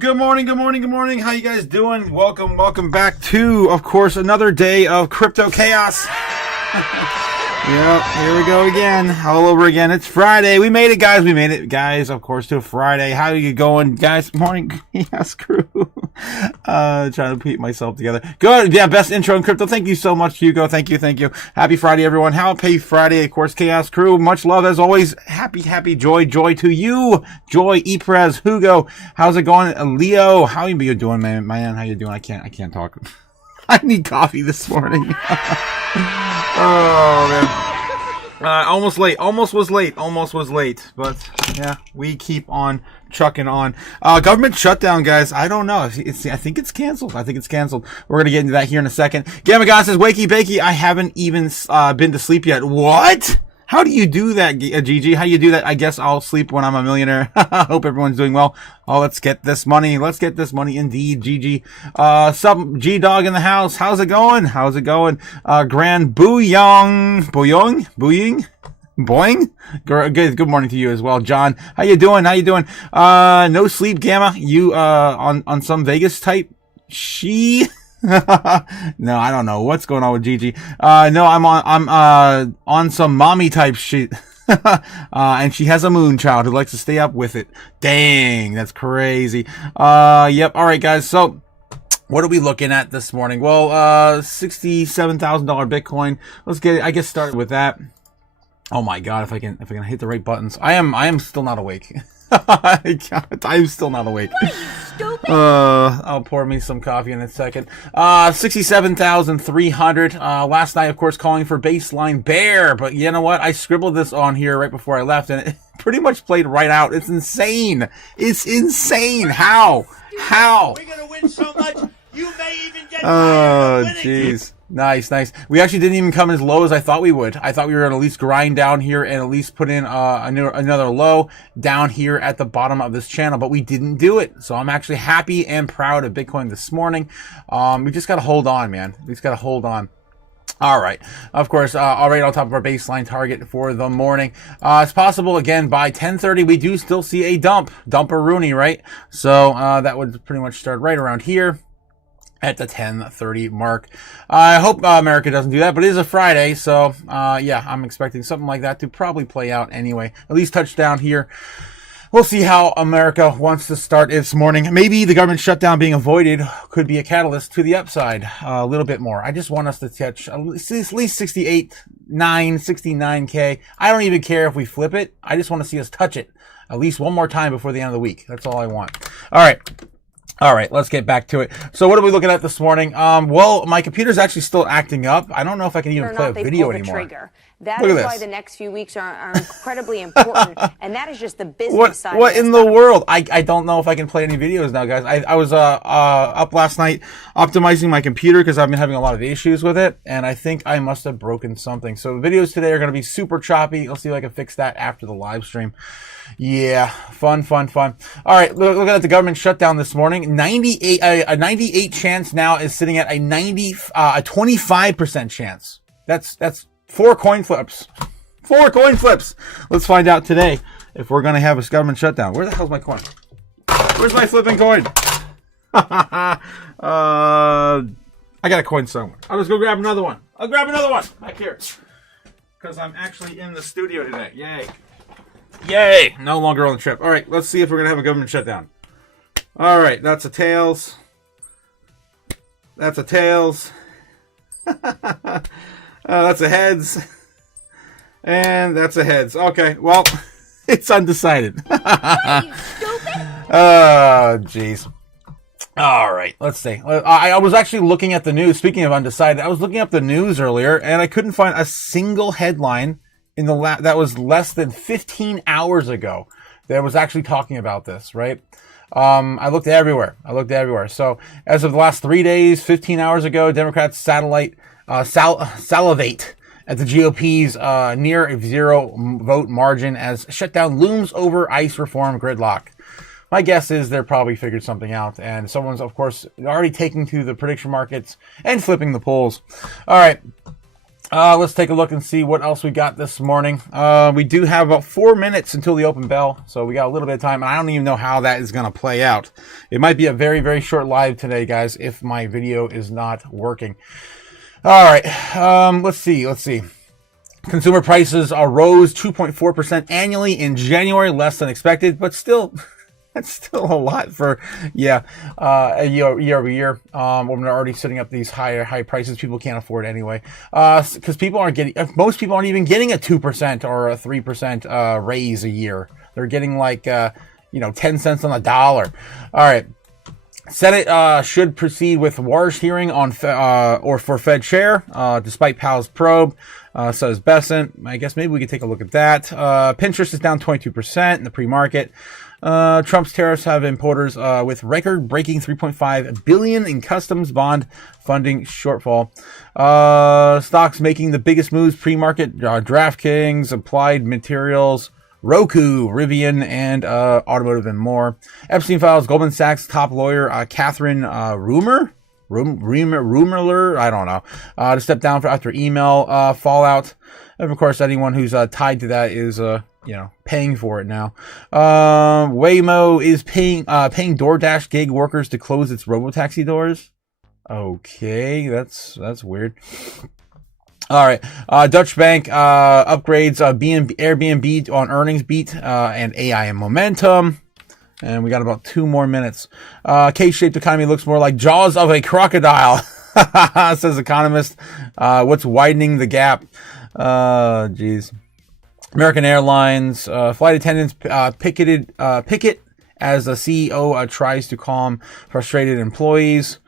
Good morning, good morning, good morning. How you guys doing? Welcome back to, of course, another day of Crypto Chaos. Yep, here we go again, all over again. It's Friday. We made it, guys. We made it, guys, of course, to Friday. How are you going, guys? Morning, yes, crew. Trying to keep myself together. Good, yeah, best intro in crypto. Thank you so much, Hugo. Thank you. Happy Friday, everyone. Happy Friday, of course, Chaos crew. Much love, as always. Happy joy to you. Joy, Eprez, Hugo. How's it going? Leo, how you doing, man? How you doing? I can't talk. I need coffee this morning. Oh, man. Almost was late, but yeah, we keep on trucking on. Government shutdown, guys. I don't know. I think it's canceled. We're going to get into that here in a second. Gamma God says, wakey bakey, I haven't even been to sleep yet. What? How do you do that, GG? How do you do that? I guess I'll sleep when I'm a millionaire. Hope everyone's doing well. Oh, let's get this money. Indeed, GG. Sub G-Dog in the house. How's it going? Grand Bouying? Boing? Good morning to you as well, John. How you doing? No sleep, Gamma. You, on some Vegas type? No, I don't know what's going on with Gigi. No, I'm on some mommy type shit. And she has a moon child who likes to stay up with it. Dang, that's crazy. Yep. All right, guys. So, what are we looking at this morning? Well, $67,000 Bitcoin. Let's get it. I guess started with that. Oh my God, if I can hit the right buttons. I am still not awake. I'm still not awake. I'll pour me some coffee in a second. 67,300. Last night, of course, calling for baseline bear, but you know what? I scribbled this on here right before I left, and it pretty much played right out. It's insane. How? We're gonna win so much, you may even get oh, jeez. Nice. We actually didn't even come as low as I thought we would. I thought we were going to at least grind down here and at least put in another low down here at the bottom of this channel, but we didn't do it. So I'm actually happy and proud of Bitcoin this morning. We just got to hold on, man. All right. Of course, already on top of our baseline target for the morning. It's possible, again, by 10:30, we do still see a dump-a-rooney, right? So that would pretty much start right around here at the 10:30 mark. I hope America doesn't do that, but it is a Friday, so yeah, I'm expecting something like that to probably play out anyway. At least touchdown here. We'll see how America wants to start its morning. Maybe the government shutdown being avoided could be a catalyst to the upside a little bit more. I just want us to touch at least 69K. I don't even care if we flip it. I just want to see us touch it at least one more time before the end of the week. That's all I want. All right, let's get back to it. So what are we looking at this morning? Well, my computer's actually still acting up. I don't know if I can even play a video anymore. Trigger. That is why the next few weeks are incredibly important, and that is just the business side. What in the world? I don't know if I can play any videos now, guys. I was up last night optimizing my computer because I've been having a lot of issues with it, and I think I must have broken something. So the videos today are going to be super choppy. I'll see if I can fix that after the live stream. Yeah, fun. All right, looking at the government shutdown this morning. 98 chance now is sitting at a 25% chance. That's 4 coin flips. Let's find out today if we're going to have a government shutdown. Where the hell's my coin? Where's my flipping coin? I got a coin somewhere. I'll just go grab another one. I'll grab another one back here. Because I'm actually in the studio today. Yay. No longer on the trip. All right, let's see if we're going to have a government shutdown. All right, that's a tails. That's a heads. And that's a heads. Okay, well, it's undecided. What are you, stupid? Oh, jeez. All right, let's see. I was actually looking at the news. Speaking of undecided, I was looking up the news earlier, and I couldn't find a single headline in that was less than 15 hours ago that was actually talking about this, right? I looked everywhere. So as of the last 3 days, 15 hours ago, Democrats salivate at the GOP's near zero vote margin as shutdown looms over ICE reform gridlock. My guess is they're probably figured something out, and someone's, of course, already taking to the prediction markets and flipping the polls. All right. Let's take a look and see what else we got this morning. We do have about 4 minutes until the open bell, so we got a little bit of time, and I don't even know how that is going to play out. It might be a very, very short live today, guys, if my video is not working. All right, let's see. Consumer prices rose 2.4% annually in January, less than expected, but still... That's still a lot for, year over year. When they're already setting up these high prices, people can't afford anyway. Because most people aren't even getting a 2% or a 3% raise a year. They're getting like, 10 cents on the dollar. All right. Senate should proceed with War's hearing on for Fed chair, despite Powell's probe. Says Besant. I guess maybe we could take a look at that. Pinterest is down 22% in the pre-market. Trump's tariffs have importers with record-breaking $3.5 billion in customs bond funding shortfall. Stocks making the biggest moves pre-market: DraftKings, Applied Materials, Roku, Rivian, and Automotive and more. Epstein files Goldman Sachs top lawyer Catherine Rumorler, I don't know, to step down after email fallout. And of course, anyone who's tied to that is paying for it now. Waymo is paying DoorDash gig workers to close its robotaxi doors. Okay, that's weird. All right, Dutch Bank upgrades Airbnb on earnings beat and AI and momentum. And we got about 2 more minutes. K-shaped economy looks more like jaws of a crocodile, says economist. What's widening the gap? Geez. American Airlines flight attendants picket as the CEO tries to calm frustrated employees.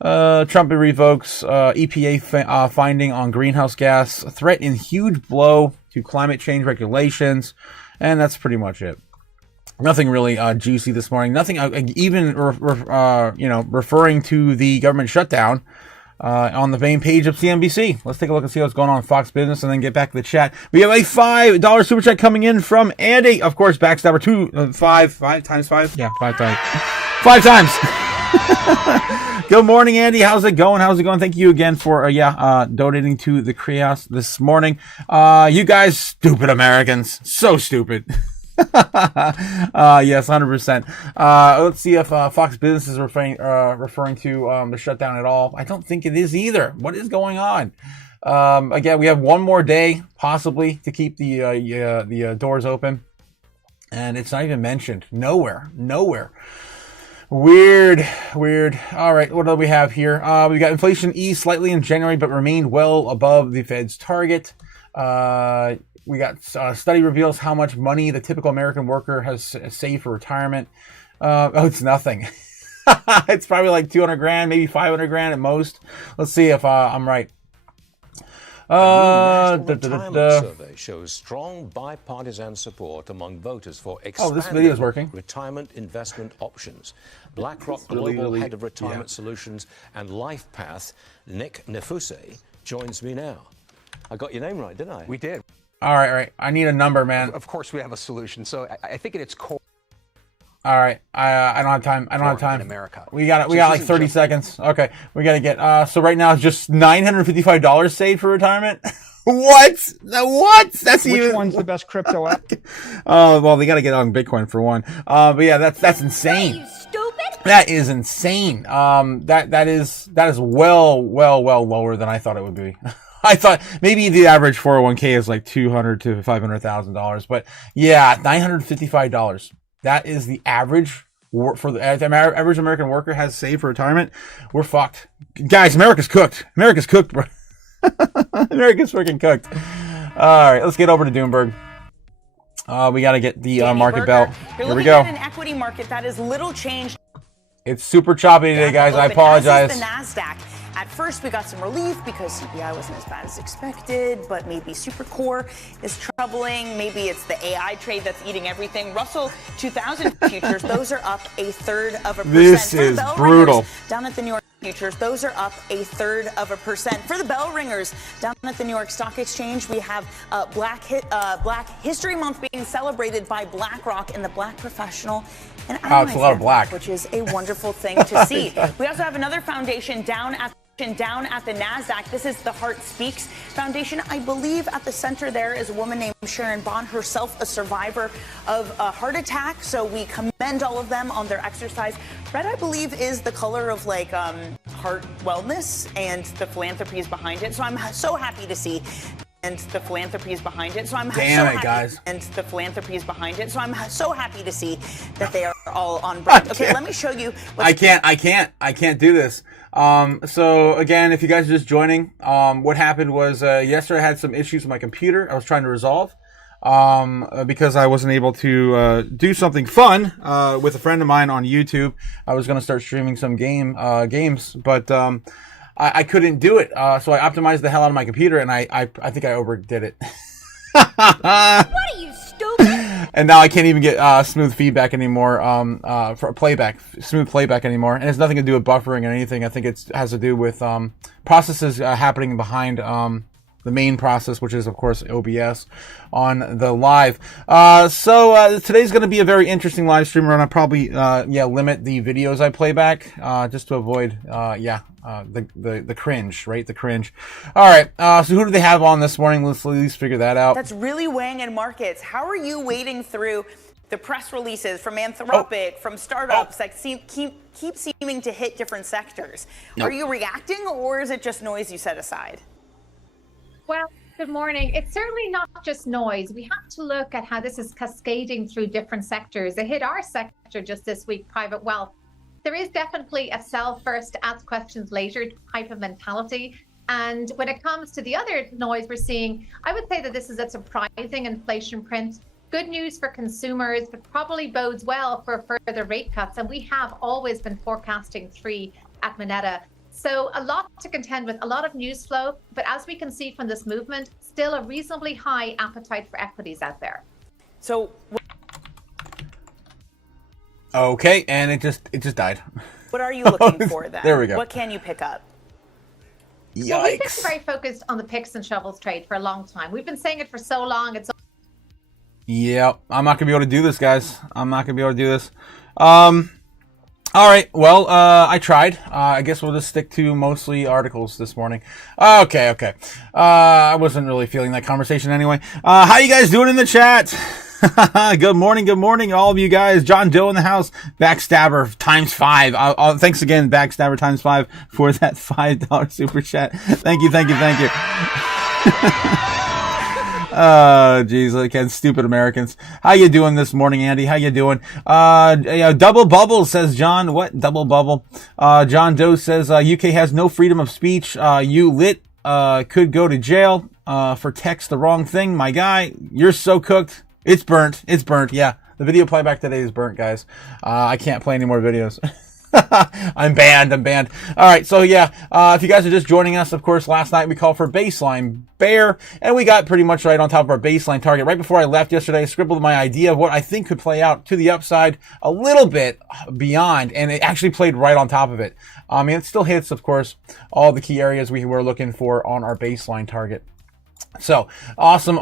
Trump revokes EPA finding on greenhouse gas threat in huge blow to climate change regulations, and that's pretty much it. Nothing really juicy this morning. Nothing even referring to the government shutdown. On the main page of CNBC. Let's take a look and see what's going on in Fox Business and then get back to the chat. We have a $5 super chat coming in from Andy. Of course, backstabber 5 times 5. Yeah, 5 times. 5 times. Good morning, Andy. How's it going? Thank you again for donating to the chaos this morning. You guys, stupid Americans. So stupid. Yes, 100%. Let's see if Fox Business is referring to the shutdown at all. I don't think it is either. What is going on? Again, we have one more day possibly to keep the doors open, and it's not even mentioned. Nowhere. Weird. All right, what do we have here? We got inflation eased slightly in January, but remained well above the Fed's target. We got study reveals how much money the typical American worker has saved for retirement. It's nothing. It's probably like 200 grand, maybe 500 grand at most. Let's see if I'm right. Retirement survey shows strong bipartisan support among voters for expanding this video is working. retirement investment options. BlackRock Global Head of Retirement Solutions and LifePath, Nick Nefuse, joins me now. I got your name right, didn't I? We did. All right. I need a number, man. Of course, we have a solution. So I think at its core. All right. I don't have time. In America. We got like 30 seconds. Okay. We got to get, so right now it's just $955 saved for retirement. What? That's Which one's the best crypto app? Well, they got to get on Bitcoin for one. But yeah, that's insane. Are you stupid? That is insane. That is well lower than I thought it would be. I thought maybe the average 401k is like $200,000 to $500,000, but yeah, $955. That is the average for the average American worker has saved for retirement. We're fucked, guys. America's cooked, bro. America's freaking cooked. All right, let's get over to Doomberg. We got to get the market bell. Here we go. At an equity market that is little changed. It's super choppy today, guys. I apologize. The Nasdaq. At first, we got some relief because CPI wasn't as bad as expected, but maybe Supercore is troubling. Maybe it's the AI trade that's eating everything. Russell 2000 futures, those are up 1/3%. This is brutal. Down at the New York futures, those are up 1/3%. For the bell ringers, down at the New York Stock Exchange, we have Black History Month being celebrated by BlackRock and the Black Professional and it's a lot of black, which is a wonderful thing to see. We also have another foundation down at down at the NASDAQ. This is the Heart Speaks Foundation. I believe at the center there is a woman named Sharon Bond, herself a survivor of a heart attack. So we commend all of them on their exercise. Red, I believe, is the color of like heart wellness, and the philanthropy is behind it. So I'm so happy to see. And the philanthropy is behind it. So I'm guys. And the philanthropy is behind it. So I'm so happy to see that they are all on brand. Okay, let me show you. I can't do this. So again, if you guys are just joining, what happened was yesterday I had some issues with my computer. I was trying to resolve because I wasn't able to do something fun with a friend of mine on YouTube. I was going to start streaming some games, but I couldn't do it. So I optimized the hell out of my computer, and I think I overdid it. What are you, stupid? And now I can't even get smooth feedback anymore, for smooth playback anymore. And it's nothing to do with buffering or anything. I think it has to do with processes happening behind the main process, which is, of course, OBS on the live. So today's going to be a very interesting live stream. We're going to probably limit the videos I play back just to avoid the cringe, right? The cringe. All right. So who do they have on this morning? Let's at least figure that out. That's really weighing in markets. How are you wading through the press releases from Anthropic, from startups that keep seeming to hit different sectors? Are you reacting, or is it just noise you set aside? Well, good morning. It's certainly not just noise. We have to look at how this is cascading through different sectors. It hit our sector just this week, private wealth. There is definitely a sell first, ask questions later type of mentality. And when it comes to the other noise we're seeing, I would say that this is a surprising inflation print. Good news for consumers, but probably bodes well for further rate cuts. And we have always been forecasting 3 at Moneta. So a lot to contend with, a lot of news flow, but as we can see from this movement, still a reasonably high appetite for equities out there. So, okay, and it just died. what are you looking for then? There we go. What can you pick up? Yikes. Well, we've been very focused on the picks and shovels trade for a long time. We've been saying it for so long. Yeah, I'm not gonna be able to do this, guys. I'm not gonna be able to do this. All right. Well, I tried. I guess we'll just stick to mostly articles this morning. Okay. I wasn't really feeling that conversation anyway. How you guys doing in the chat? Good morning, all of you guys. John Doe in the house. Backstabber times 5. Thanks again, Backstabber times 5 for that $5 super chat. Thank you. Oh, geez, again, stupid Americans. How you doing this morning, Andy? How you doing? Double bubble, says John. What? Double bubble. John Doe says, UK has no freedom of speech. You lit, could go to jail, for text the wrong thing. My guy, you're so cooked. It's burnt. Yeah. The video playback today is burnt, guys. I can't play any more videos. I'm banned. All right. So yeah, if you guys are just joining us, of course, last night we called for baseline bear, and we got pretty much right on top of our baseline target. Right before I left yesterday, I scribbled my idea of what I think could play out to the upside a little bit beyond, and it actually played right on top of it. I mean, it still hits, of course, all the key areas we were looking for on our baseline target. So awesome.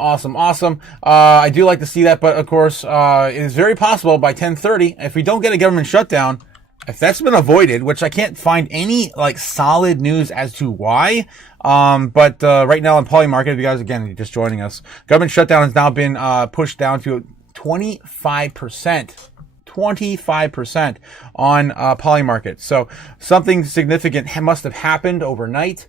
I do like to see that, but of course, it is very possible by 10:30, if we don't get a government shutdown, if that's been avoided, which I can't find any like solid news as to why, but right now on Polymarket, if you guys again you're just joining us, government shutdown has now been pushed down to 25%. 25% on Polymarket. So something significant must have happened overnight.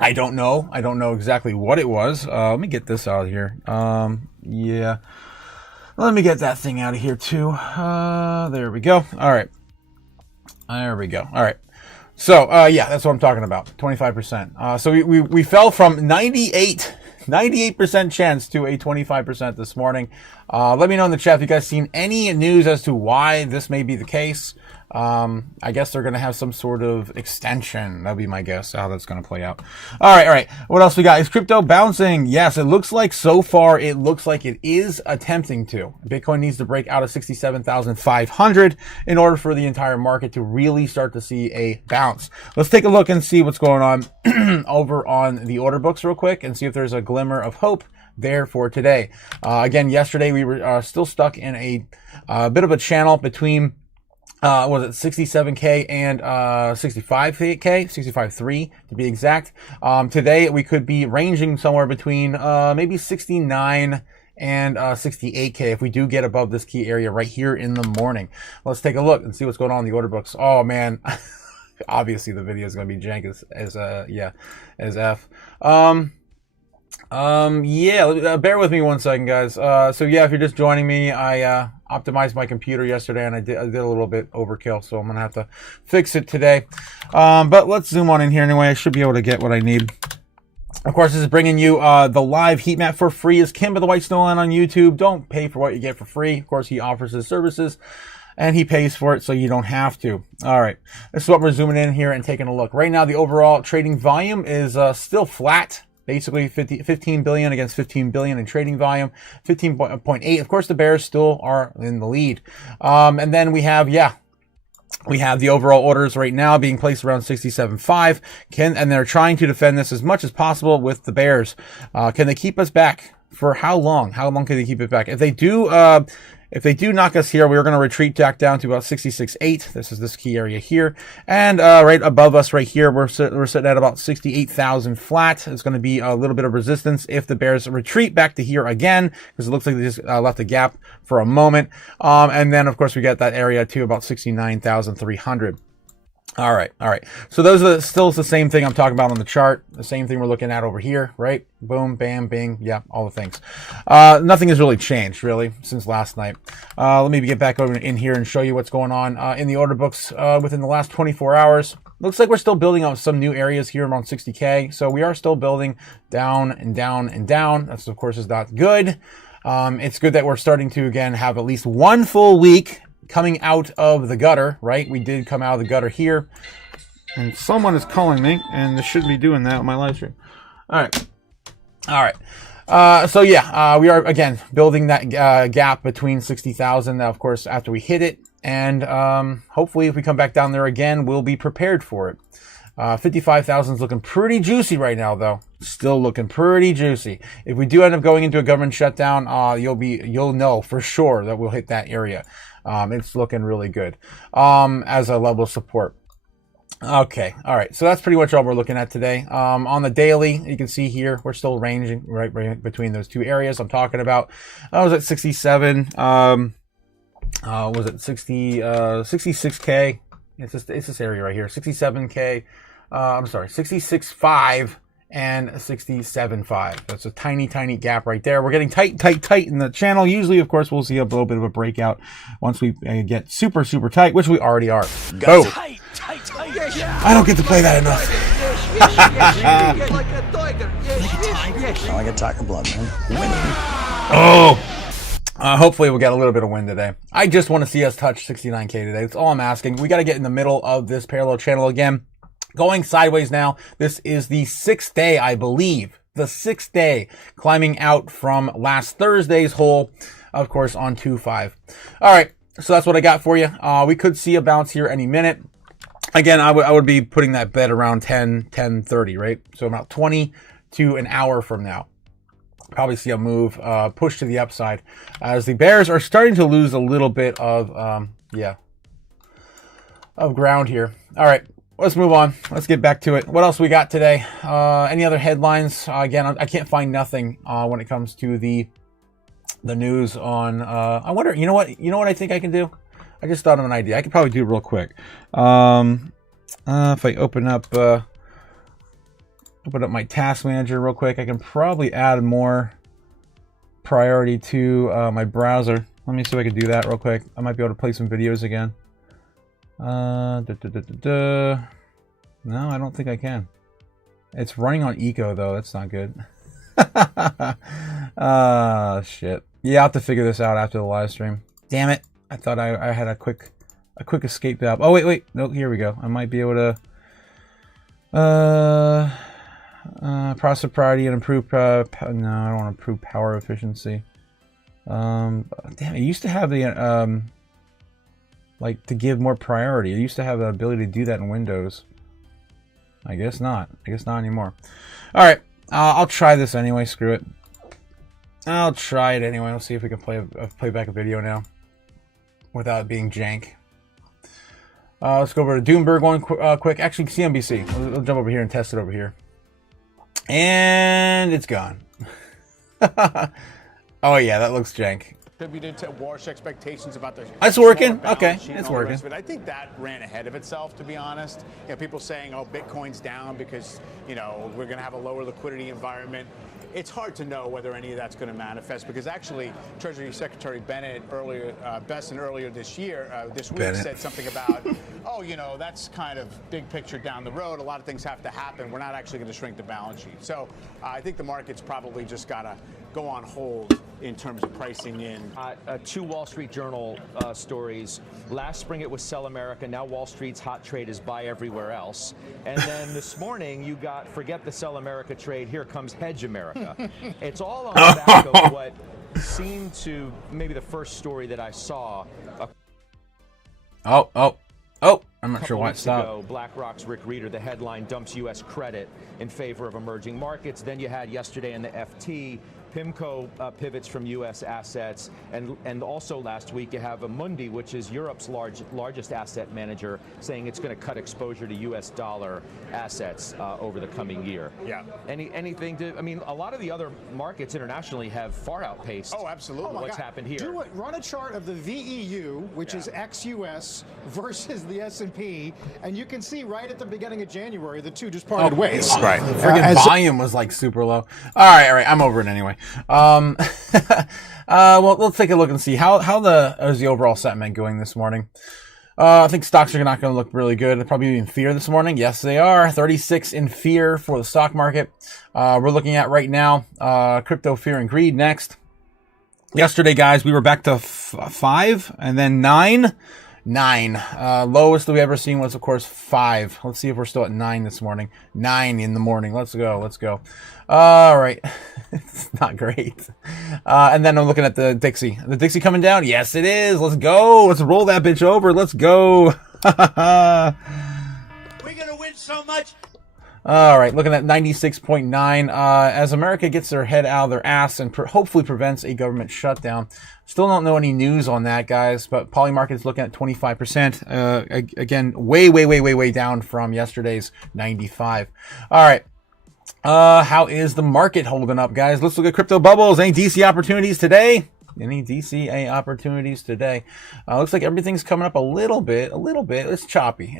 I don't know exactly what it was. Let me get this out of here. Yeah. Let me get that thing out of here too. There we go. All right. There we go. All right. So, yeah, that's what I'm talking about. 25%. So we fell from 98% chance to a 25% this morning. Let me know in the chat if you guys seen any news as to why this may be the case. I guess they're going to have some sort of extension. That'll be my guess how that's going to play out. All right. What else we got? Is crypto bouncing? Yes, it looks like so far it looks like it is attempting to. Bitcoin needs to break out of 67,500 in order for the entire market to really start to see a bounce. Let's take a look and see what's going on over on the order books real quick and see if there's a glimmer of hope there for today. Again, yesterday we were still stuck in a bit of a channel between Was it 67K and 65K, 65.3 to be exact. Today we could be ranging somewhere between maybe 69 and 68K if we do get above this key area right here in the morning. Let's take a look and see what's going on in the order books. Oh man, obviously the video is going to be jank as F. Yeah, bear with me one second, guys. So yeah, if you're just joining me, I optimized my computer yesterday and I did a little bit overkill, so I'm gonna have to fix it today. But let's zoom on in here anyway. I should be able to get what I need. Of course, this is bringing you the live heat map for free. Is Kim of the White Snowline on YouTube. Don't pay for what you get for free. Of course, he offers his services and he pays for it, so you don't have to. All right, this is what we're zooming in here and taking a look. Right now, the overall trading volume is still flat. Basically 15 billion against 15 billion in trading volume, 15.8. Of course, the bears still are in the lead. And then we have the overall orders right now being placed around 67.5. And they're trying to defend this as much as possible with the bears. Can they keep us back? For how long? How long can they keep it back? If they do knock us here, we're going to retreat back down to about 66.8. This is this key area here. And right above us right here, we're sitting at about 68,000 flat. It's going to be a little bit of resistance if the bears retreat back to here again, because it looks like they just left a gap for a moment. And then, of course, we got that area to about 69,300. All right. So those are still the same thing I'm talking about on the chart. The same thing we're looking at over here, right? Boom, bam, bing. Yeah, all the things. Nothing has really changed, really, since last night. Let me get back over in here and show you what's going on in the order books within the last 24 hours. Looks like we're still building out some new areas here around 60K. So we are still building down and down and down. That's, of course, is not good. It's good that we're starting to, again, have at least one full week coming out of the gutter, right? We did come out of the gutter here. And someone is calling me, and this shouldn't be doing that on my live stream. All right. So yeah, we are, again, building that gap between 60,000, of course, after we hit it. And hopefully if we come back down there again, we'll be prepared for it. 55,000 is looking pretty juicy right now, though. Still looking pretty juicy. If we do end up going into a government shutdown, you'll know for sure that we'll hit that area. It's looking really good as a level of support. Okay, all right. So that's pretty much all we're looking at today. On the daily, you can see here we're still ranging right between those two areas I'm talking about. I was at 67. Was it 66K? It's this area right here. 67K. I'm sorry, 66.5 and 67.5. That's a tiny gap right there. We're getting tight in the channel. Usually, of course, we'll see a little bit of a breakout once we get super tight, which we already are. Boom. Tight. I don't get to play that enough. Like a tiger blood, man. Hopefully we'll get a little bit of win today. I just want to see us touch 69K today. That's all I'm asking. We got to get in the middle of this parallel channel again. Going sideways now. This is the 6th day, I believe. The 6th day climbing out from last Thursday's hole, of course, on 2.5. All right. So that's what I got for you. We could see a bounce here any minute. Again, I would be putting that bet around 10:30, right? So about 20 to an hour from now. Probably see a move, push to the upside as the bears are starting to lose a little bit of ground here. All right. Let's move on. Let's get back to it. What else we got today? Any other headlines? Again, I can't find nothing when it comes to the news on. I wonder. You know what? You know what I think I can do? I just thought of an idea. I could probably do it real quick. If I open up my task manager real quick, I can probably add more priority to my browser. Let me see if I can do that real quick. I might be able to play some videos again. No, I don't think I can. It's running on eco though. That's not good. Shit. Yeah, I'll have to figure this out after the live stream. Damn it. I thought I had a quick escape valve. Oh, wait. No, here we go. I might be able to process priority and improve no, I don't want to improve power efficiency. Damn, it used to have the like to give more priority. It used to have the ability to do that in Windows. I guess not. I guess not anymore. All right, I'll try this anyway. Screw it. I'll try it anyway. Let's see if we can play back a video now without it being jank. Let's go over to Doomberg one quick. Actually, CNBC. We'll jump over here and test it over here. And it's gone. Oh yeah, that looks jank. Attributed to Warsh expectations about the. It's working. Okay, it's working. I think that ran ahead of itself, to be honest. You know, people saying, "Oh, Bitcoin's down because we're going to have a lower liquidity environment." It's hard to know whether any of that's going to manifest because actually, Treasury Secretary Besson earlier this week said something about, that's kind of big picture down the road. A lot of things have to happen. We're not actually going to shrink the balance sheet. So I think the market's probably just got to go on hold in terms of pricing in. Two Wall Street Journal stories. Last spring it was Sell America. Now Wall Street's hot trade is buy everywhere else. And then this morning you got forget the Sell America trade. Here comes Hedge America. It's all on the back of what seemed to maybe the first story that I saw. I'm not sure why it stopped. BlackRock's Rick Reeder, the headline dumps U.S. credit in favor of emerging markets. Then you had yesterday in the FT, PIMCO pivots from U.S. assets, and also last week you have Amundi, which is Europe's largest asset manager, saying it's going to cut exposure to U.S. dollar assets over the coming year. Yeah. Anything to? I mean, a lot of the other markets internationally have far outpaced. Oh, absolutely. What's happened here? Run a chart of the VEU, which is ex-US, versus the S&P, and you can see right at the beginning of January the two just parted ways. Right. The friggin' volume was like super low. All right. I'm over it anyway. Well, let's take a look and see how is the overall sentiment going this morning. I think stocks are not going to look really good. They're probably in fear this morning. Yes, they are. 36 in fear for the stock market. We're looking at right now crypto fear and greed next. Yesterday, guys, we were back to 5 and then 9. 9. Lowest that we ever seen was, of course, 5. Let's see if we're still at 9 this morning. 9 in the morning. Let's go. All right. It's not great. And then I'm looking at the Dixie. The Dixie coming down? Yes, it is. Let's go. Let's roll that bitch over. Let's go. We're going to win so much. All right, looking at 96.9. As America gets their head out of their ass and hopefully prevents a government shutdown. Still don't know any news on that, guys, but Polymarket's looking at 25%. Again, way down from yesterday's 95. All right. How is the market holding up, guys? Let's look at crypto bubbles. Any DC opportunities today? Any DCA opportunities today? Looks like everything's coming up a little bit. It's choppy.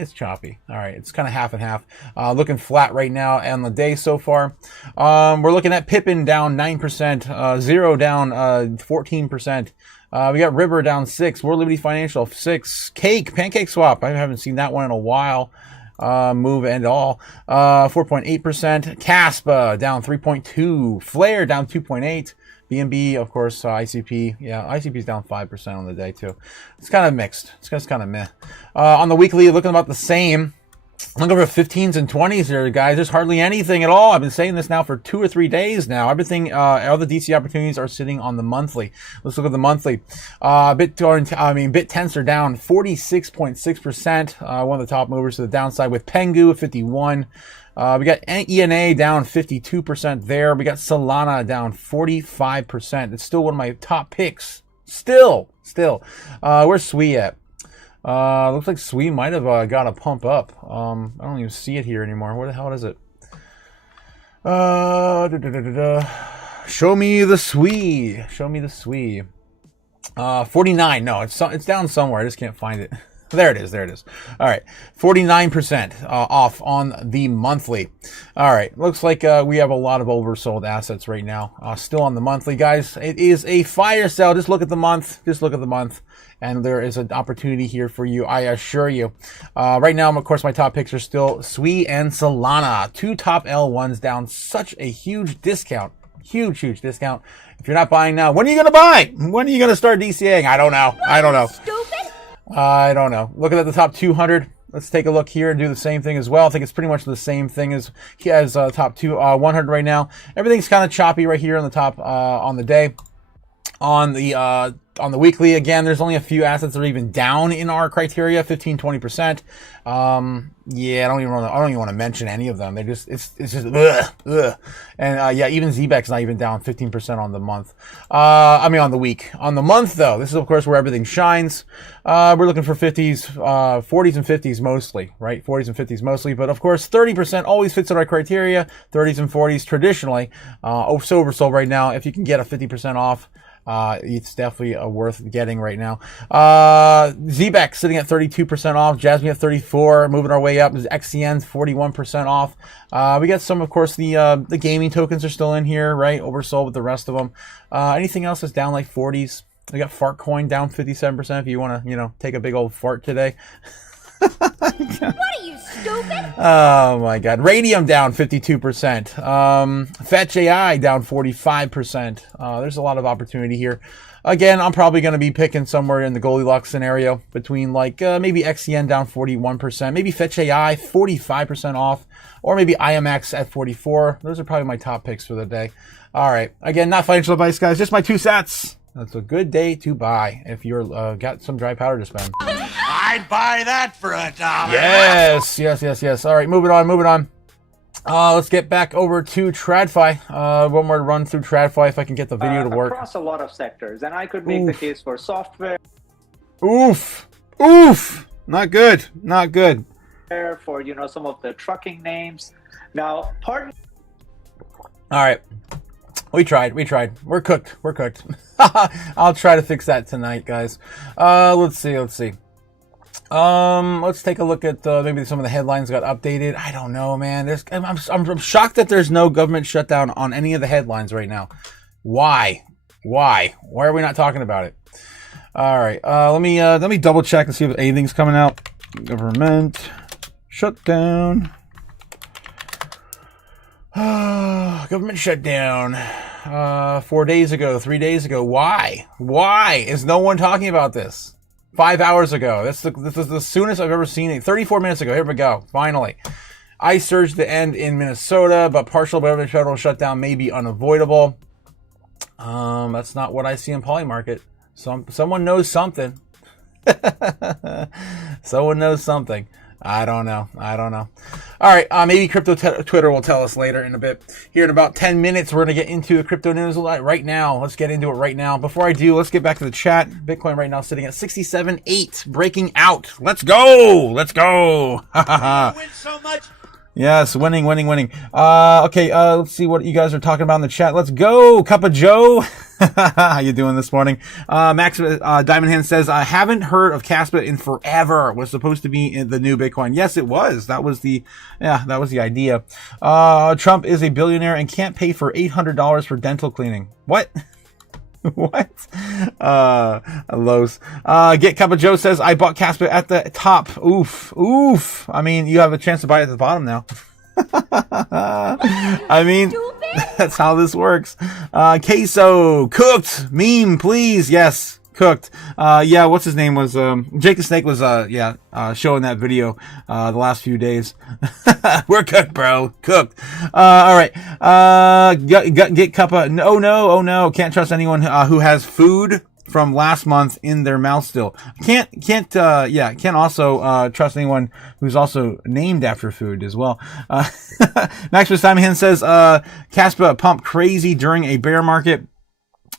All right, it's kind of half and half. Looking flat right now on the day so far. We're looking at Pippin down 9%, Zero down 14%. We got River down 6%, World Liberty Financial 6%, Pancake Swap. I haven't seen that one in a while. Move and all. 4.8%. Caspa down 3.2%. Flare down 2.8%. BNB, of course, ICP. Yeah, ICP's down 5% on the day, too. It's kind of mixed. It's just kind of meh. On the weekly, looking about the same. Look over 15s and 20s here, guys. There's hardly anything at all. I've been saying this now for 2 or 3 days now. Everything, all the DC opportunities are sitting on the monthly. Let's look at the monthly. BitTents are down 46.6%. One of the top movers to the downside with Pengu at 51. We got ENA down 52% there. We got Solana down 45%. It's still one of my top picks. Still. Where's Sui at? Looks like Sui might have got a pump up. I don't even see it here anymore. Where the hell is it? Show me the Sui. 49. No, it's down somewhere. I just can't find it. There it is. All right. 49% off on the monthly. All right. Looks like we have a lot of oversold assets right now. Still on the monthly, guys. It is a fire sale. Just look at the month. And there is an opportunity here for you, I assure you. Right now, of course, my top picks are still Sui and Solana. 2 top L1s down such a huge discount. Huge discount. If you're not buying now, when are you going to buy? When are you going to start DCAing? I don't know. Stupid. I don't know. Looking at the top 200, let's take a look here and do the same thing as well. I think it's pretty much the same thing as he has top 100 right now. Everything's kind of choppy right here on the top on the day. On the weekly, again, there's only a few assets that are even down in our criteria, 15-20%. Yeah, I don't even want to mention any of them. It's just ugh. And yeah, even Zbek's not even down 15% on the month. I mean on the week. On the month though, this is of course where everything shines. We're looking for 50s, 40s and 50s mostly, right? 40s and 50s mostly, but of course 30% always fits in our criteria. 30s and 40s traditionally. Oversold right now. If you can get a 50% off, it's definitely worth getting right now. Zbek sitting at 32% off. Jasmine at 34, moving our way up. XCN's 41% off. We got some, of course, the gaming tokens are still in here, right? Oversold with the rest of them. Anything else that's down like 40s? We got Fartcoin down 57% if you want to, take a big old fart today. What are you, stupid? Oh my God. Radium down 52%. Fetch AI down 45%. There's a lot of opportunity here. Again, I'm probably going to be picking somewhere in the Goldilocks scenario between maybe XCN down 41%, maybe Fetch AI 45% off, or maybe IMX at 44. Those are probably my top picks for the day. All right. Again, not financial advice, guys. Just my 2 cents. That's a good day to buy if you're got some dry powder to spend. I'd buy that for $1. Yes. All right, moving on. Let's get back over to TradFi. One more run through TradFi if I can get the video to work. Across a lot of sectors, and I could make the case for software. Oof. Not good. For some of the trucking names. Now, pardon. All right. We tried. We're cooked. I'll try to fix that tonight, guys. Let's see. Let's take a look at maybe some of the headlines got updated. I don't know, man. I'm shocked that there's no government shutdown on any of the headlines right now. Why are we not talking about it? All right. Let me double check and see if anything's coming out. Government shutdown. Government shutdown 4 days ago, 3 days ago. Why is no one talking about this? 5 hours ago. This is the soonest I've ever seen it. 34 minutes ago. Here we go. Finally. Ice surge to end in Minnesota, but partial government federal shutdown may be unavoidable. That's not what I see in Polymarket. Someone knows something. Someone knows something. I don't know. All right, maybe Crypto Twitter will tell us later in a bit. Here in about 10 minutes, we're going to get into the crypto news right now. Let's get into it right now. Before I do, let's get back to the chat. Bitcoin right now sitting at 67.8, breaking out. Let's go. Win so much. Yes, winning. Okay, let's see what you guys are talking about in the chat. Let's go, Cup of Joe. How you doing this morning? Max Diamond Hand says, I haven't heard of Caspa in forever. Was supposed to be in the new Bitcoin. Yes, it was. That was the idea. Trump is a billionaire and can't pay for $800 for dental cleaning. What? What? Los. Get Cup of Joe says, I bought Caspa at the top. Oof. I mean, you have a chance to buy it at the bottom now. I mean, that's how this works. Queso, cooked, meme, please. Yes, cooked. Yeah, what's his name was, Jake the Snake was, showing that video, the last few days. We're cooked, bro. Cooked. All right. Get Cuppa. Oh no. Can't trust anyone, who has food from last month in their mouth still. Can't also trust anyone who's also named after food as well. Maximus Simon says, Caspa pumped crazy during a bear market.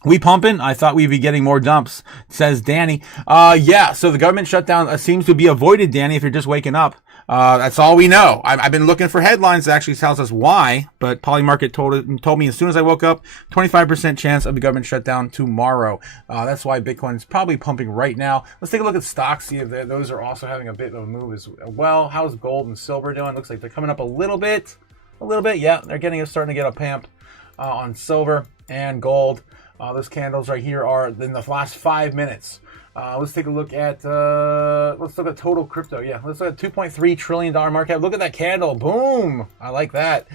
We pumping? I thought we'd be getting more dumps, says Danny. So the government shutdown seems to be avoided, Danny, if you're just waking up. That's all we know. I've been looking for headlines that actually tells us why, but Polymarket told me as soon as I woke up, 25% chance of the government shutdown tomorrow. That's why Bitcoin is probably pumping right now. Let's take a look at stocks, see if those are also having a bit of a move as well. How's gold and silver doing? Looks like they're coming up a little bit. Yeah, they're starting to get a pamp on silver and gold. Those candles right here are in the last 5 minutes. Let's take a look at total crypto. Yeah, let's look at $2.3 trillion market cap. Look at that candle. Boom. I like that.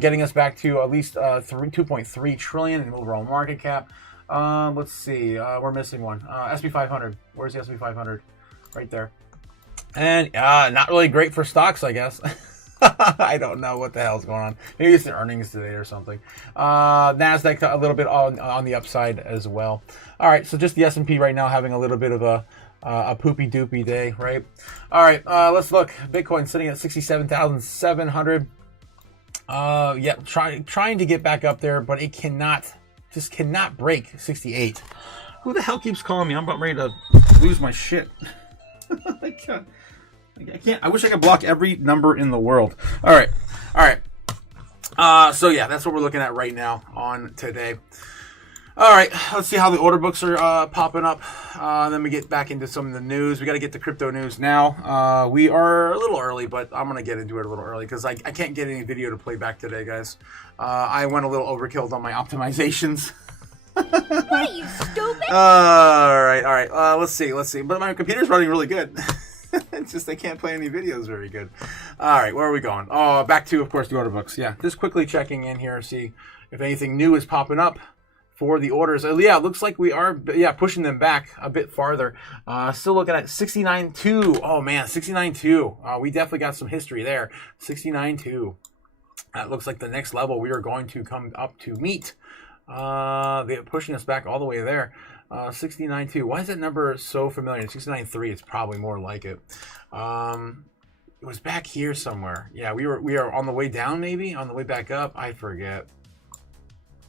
Getting us back to at least $2.3 trillion in overall market cap. Let's see. We're missing one. SP 500. Where's the SP 500? Right there. And not really great for stocks, I guess. I don't know what the hell's going on. Maybe it's the earnings today or something. Nasdaq a little bit on the upside as well. All right, so just the S&P right now having a little bit of a poopy doopy day, right? All right, let's look. Bitcoin sitting at 67,700. Yeah, trying to get back up there, but it cannot break 68. Who the hell keeps calling me? I'm about ready to lose my shit. I can't. I wish I could block every number in the world. All right. So yeah, that's what we're looking at right now on today. All right, let's see how the order books are popping up. Then we get back into some of the news. We got to get the crypto news now. We are a little early, but I'm going to get into it a little early because I can't get any video to play back today, guys. I went a little overkill on my optimizations. What are you, stupid? All right. Let's see. But my computer's running really good. It's just I can't play any videos very good. All right, where are we going? Oh, back to, of course, the order books. Yeah, just quickly checking in here, see if anything new is popping up for the orders. Yeah, it looks like we are, pushing them back a bit farther. Still looking at 69.2. Oh, man, 69.2. We definitely got some history there. 69.2. That looks like the next level we are going to come up to meet. They're pushing us back all the way there. 69.2. Why is that number so familiar? 69.3. It's probably more like it. It was back here somewhere. Yeah, we are on the way down, maybe on the way back up. I forget.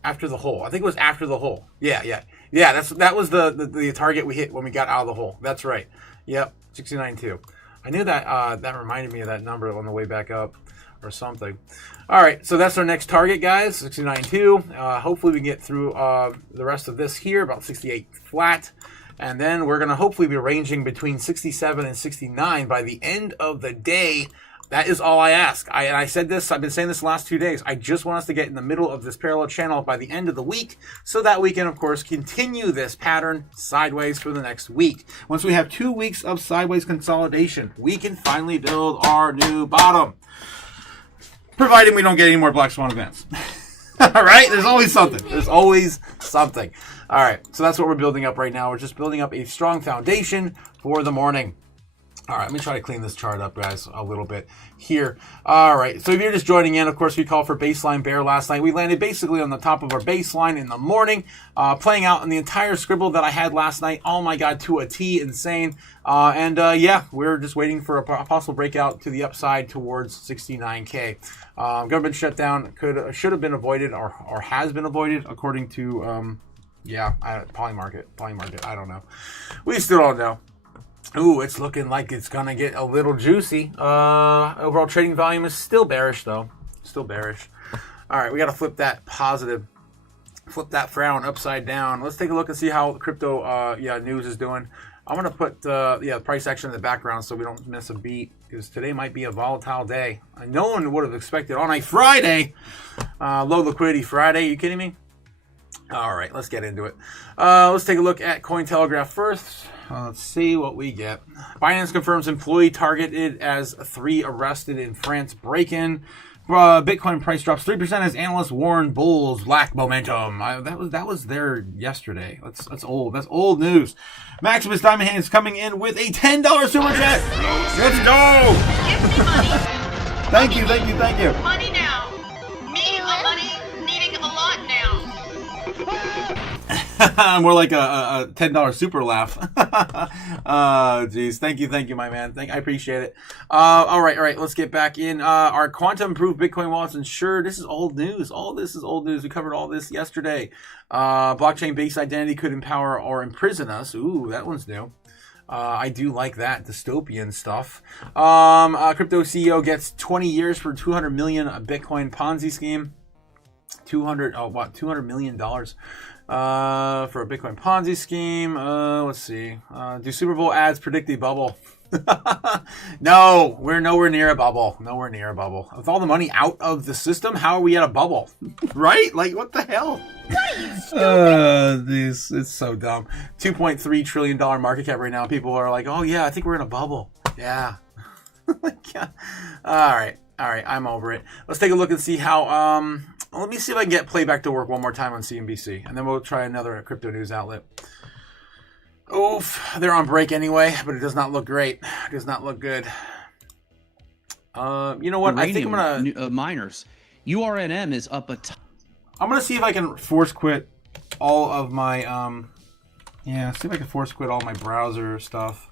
After the hole, I think it was after the hole. Yeah. That was the target we hit when we got out of the hole. That's right. Yep, 69.2. I knew that. That reminded me of that number on the way back up. Or something. All right, so that's our next target, guys, 69.2. Hopefully we can get through the rest of this here, about 68 flat. And then we're going to hopefully be ranging between 67 and 69 by the end of the day. That is all I ask. I said this, I've been saying this the last 2 days. I just want us to get in the middle of this parallel channel by the end of the week so that we can, of course, continue this pattern sideways for the next week. Once we have 2 weeks of sideways consolidation, we can finally build our new bottom. Providing we don't get any more Black Swan events. All right? There's always something. All right. So that's what we're building up right now. We're just building up a strong foundation for the morning. All right. Let me try to clean this chart up, guys, a little bit here. All right. So if you're just joining in, of course, we called for baseline bear last night. We landed basically on the top of our baseline in the morning, playing out in the entire scribble that I had last night. Oh, my God, to a T. Insane. Yeah, we're just waiting for a possible breakout to the upside towards 69K. Government shutdown should have been avoided or has been avoided according to, Polymarket. I don't know. We still don't know. Ooh, it's looking like it's going to get a little juicy. Overall trading volume is still bearish, though. Still bearish. All right, we got to flip that positive. Flip that frown upside down. Let's take a look and see how crypto news is doing. I'm going to put price action in the background so we don't miss a beat because today might be a volatile day. No one would have expected on a Friday, low liquidity Friday. Are you kidding me? All right, let's get into it. Let's take a look at Cointelegraph first. Let's see what we get. Binance confirms employee targeted as 3 arrested in France break-in. Bitcoin price drops 3% as analysts warn bulls lack momentum. That was there yesterday. That's old. That's old news. Maximus Diamond Hands coming in with a $10 super chat. Let's go. Give me money. Thank you. Money now. Me, money needing a lot now. More like a $10 super laugh. Geez. Thank you, my man. I appreciate it. All right. Let's get back in. Our quantum proof Bitcoin wallets insured. This is old news. All this is old news. We covered all this yesterday. Blockchain-based identity could empower or imprison us. Ooh, that one's new. I do like that dystopian stuff. Crypto CEO gets 20 years for 200 million Bitcoin Ponzi scheme. $200 million. For a Bitcoin Ponzi scheme. Let's see. Do Super Bowl ads predict a bubble? No, we're nowhere near a bubble. With all the money out of the system, how are we at a bubble? Right? Like, what the hell? It's so dumb. $2.3 trillion market cap right now. People are like, oh, yeah, I think we're in a bubble. Yeah. All right. I'm over it. Let's take a look and see how... let me see if I can get playback to work one more time on CNBC, and then we'll try another crypto news outlet. Oof, they're on break anyway, but it does not look great. It does not look good. You know what? I think I'm gonna miners. URNM is up a ton. I'm gonna see if I can force quit all of my see if I can force quit all my browser stuff.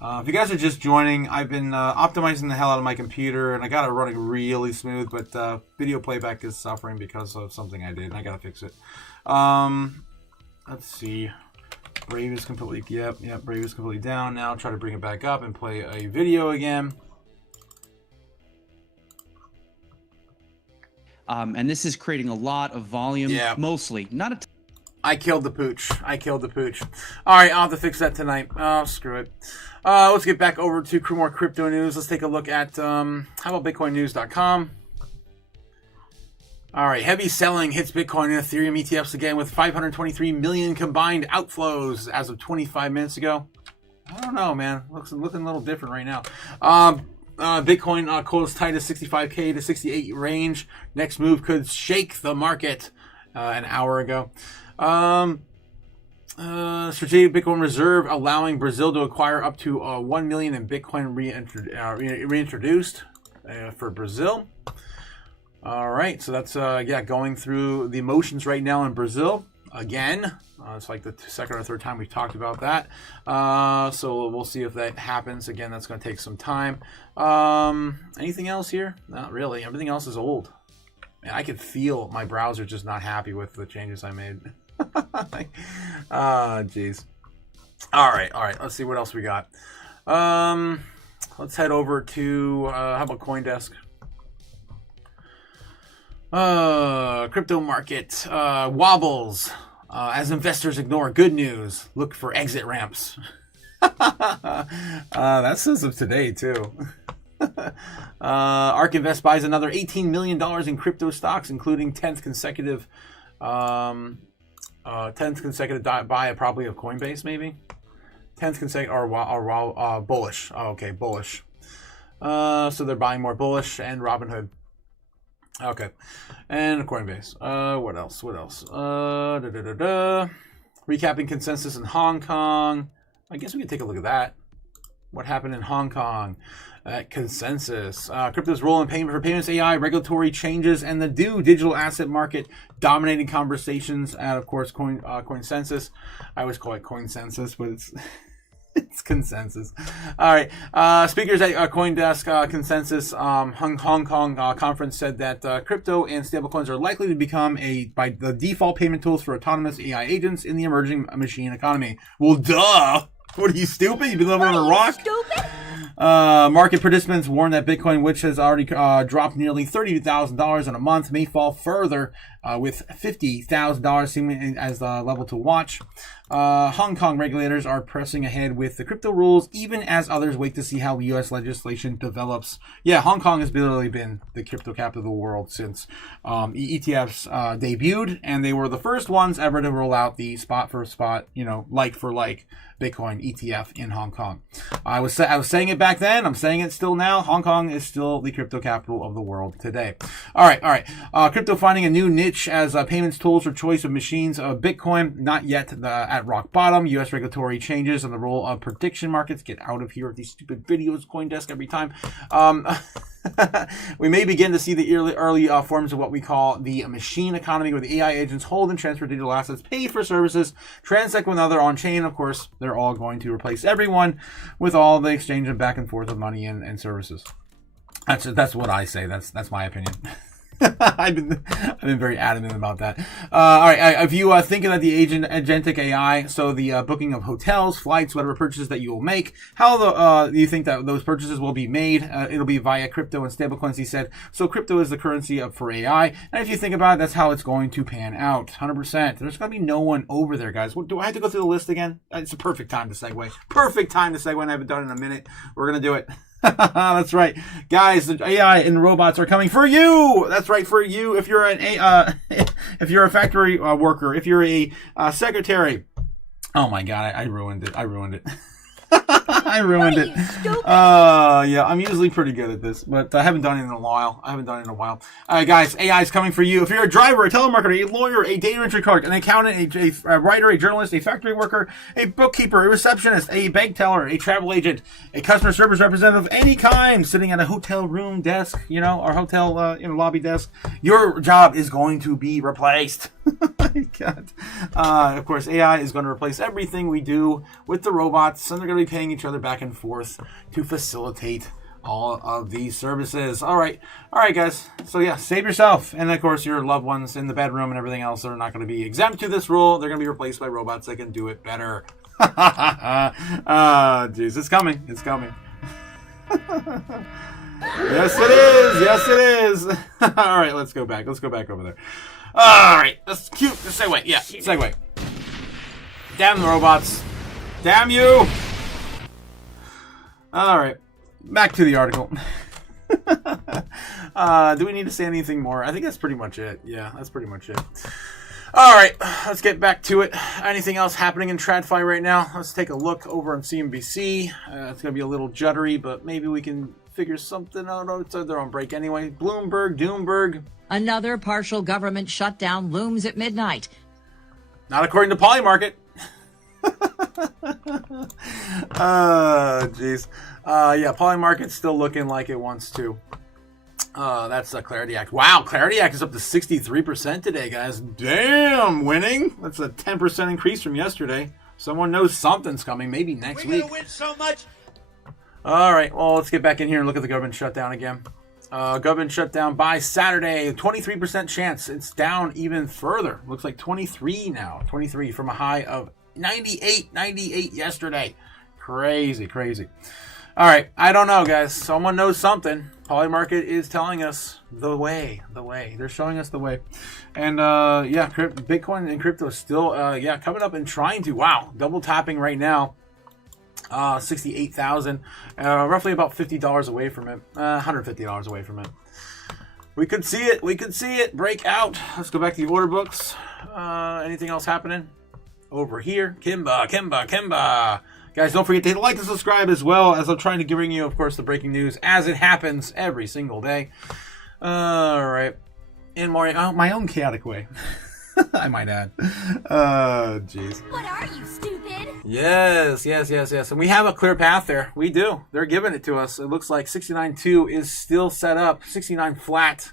If you guys are just joining, I've been optimizing the hell out of my computer, and I got it running really smooth, but video playback is suffering because of something I did, and I gotta fix it. Let's see. Brave is completely, Brave is completely down now. Try to bring it back up and play a video again. And this is creating a lot of volume, mostly. Not a I killed the pooch. All right, I'll have to fix that tonight. Oh, screw it. Let's get back over to more crypto news. Let's take a look at, how about bitcoinnews.com? All right, heavy selling hits Bitcoin and Ethereum ETFs again with 523 million combined outflows as of 25 minutes ago. I don't know, man. Looking a little different right now. Bitcoin closed tight at 65K to 68 range. Next move could shake the market an hour ago. Strategic Bitcoin Reserve allowing Brazil to acquire up to 1 million in Bitcoin reintroduced for Brazil. All right, so that's going through the motions right now in Brazil again. It's like the second or third time we've talked about that. So we'll see if that happens. Again, that's going to take some time. Anything else here? Not really. Everything else is old. Man, I could feel my browser just not happy with the changes I made. Jeez. All right. Let's see what else we got. Let's head over to how about CoinDesk? Crypto market wobbles as investors ignore good news. Look for exit ramps. That says of today too. ARK Invest buys another $18 million in crypto stocks, including 10th consecutive buy, probably of Coinbase, maybe 10th consecutive or bullish. Oh, okay, bullish. So they're buying more bullish and Robinhood. Okay, and Coinbase. What else? Recapping consensus in Hong Kong. I guess we can take a look at that. What happened in Hong Kong? Consensus. Crypto's role in payment for payments, AI, regulatory changes, and the new digital asset market dominating conversations. And of course, Coinsensus. I always call it Coinsensus, but it's it's consensus. All right. Speakers at CoinDesk Consensus Hong Kong conference said that crypto and stablecoins are likely to become by the default payment tools for autonomous AI agents in the emerging machine economy. Well, duh. What are you, stupid? You've been living on a rock? Stupid? Market participants warn that Bitcoin, which has already dropped nearly $30,000 in a month, may fall further, with $50,000 seeming as the level to watch. Hong Kong regulators are pressing ahead with the crypto rules, even as others wait to see how U.S. legislation develops. Yeah, Hong Kong has literally been the crypto capital of the world since ETFs debuted, and they were the first ones ever to roll out the spot for spot, like for like Bitcoin ETF in Hong Kong. I was saying it back then. I'm saying it still now. Hong Kong is still the crypto capital of the world today. All right. Crypto finding a new niche as payments tools for choice of machines. Bitcoin not yet at rock bottom. U.S. regulatory changes and the role of prediction markets. Get out of here with these stupid videos, CoinDesk every time. We may begin to see the early forms of what we call the machine economy, where the AI agents hold and transfer digital assets, pay for services, transact with another on-chain. Of course, they're all going to replace everyone with all the exchange and back and forth of money and services. That's what I say. That's my opinion. I've been very adamant about that. All right, if you thinking that the agentic AI, so the booking of hotels, flights, whatever purchases that you will make, how do you think that those purchases will be made? It'll be via crypto and stablecoins, he said. So crypto is the currency for AI, and if you think about it, that's how it's going to pan out. 100%. There's going to be no one over there, guys. Do I have to go through the list again? It's a perfect time to segue. Perfect time to segue, and I haven't done it in a minute. We're going to do it. That's right, guys. The AI and robots are coming for you. That's right, for you. If you're if you're a factory worker, if you're a secretary. Oh my God, I ruined it. I ruined it. Yeah, I'm usually pretty good at this, but I haven't done it in a while. All right, guys, AI is coming for you. If you're a driver, a telemarketer, a lawyer, a data entry clerk, an accountant, a writer, a journalist, a factory worker, a bookkeeper, a receptionist, a bank teller, a travel agent, a customer service representative of any kind, sitting at a hotel room desk, or hotel lobby desk, your job is going to be replaced. God. Of course, AI is going to replace everything we do with the robots, and they're going to be paying each other back and forth to facilitate all of these services. All right, guys. So yeah, save yourself, and of course your loved ones in the bedroom and everything else are not going to be exempt to this rule. They're going to be replaced by robots that can do it better. Jeez, it's coming. It's coming. Yes, it is. Yes, it is. All right, let's go back. Let's go back over there. All right, that's cute. Segue. Yeah, segue. Damn the robots. Damn you. All right, back to the article. Do we need to say anything more? I think that's pretty much it. Yeah, that's pretty much it. All right, let's get back to it. Anything else happening in TradFi right now? Let's take a look over on CNBC. It's going to be a little juddery, but maybe we can figure something out. Oh, they're on break anyway. Doomberg. Another partial government shutdown looms at midnight. Not according to Polymarket. Jeez. Yeah, Polymarket's still looking like it wants to. That's a Clarity Act. Wow, Clarity Act is up to 63% today, guys. Damn, winning. That's a 10% increase from yesterday. Someone knows something's coming, maybe next week. We're gonna win so much. All right, well, let's get back in here and look at the government shutdown again. Government shutdown by Saturday, 23% chance. It's down even further. Looks like 23 now. 23 from a high of 98 yesterday. Crazy. All right, I don't know, guys. Someone knows something. Polymarket is telling us the way. They're showing us the way. And, yeah, Bitcoin and crypto is still, coming up and trying to. Wow, double tapping right now. 68,000, roughly about $50 away from it, $150 away from it. We could see it break out. Let's go back to the order books. Anything else happening over here? Kimba. Guys, don't forget to hit like and subscribe, as well as I'm trying to bring you, of course, the breaking news as it happens every single day. All right, in my own chaotic way. I might add. Jeez. What are you, stupid? Yes. And we have a clear path there. We do. They're giving it to us. It looks like 69.2 is still set up. 69 flat.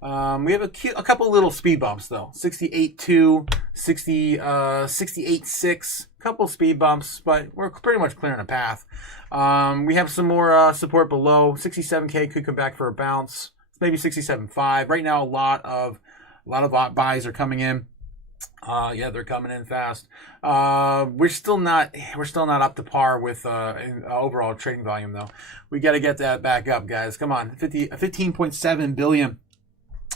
We have a couple little speed bumps, though. 68.2, 68.6. Couple speed bumps, but we're pretty much clearing a path. We have some more support below. 67K could come back for a bounce. Maybe 67.5. Right now, a lot of buys are coming in. Yeah, they're coming in fast. We're still not up to par with overall trading volume, though. We got to get that back up, guys. Come on, 15.7 billion.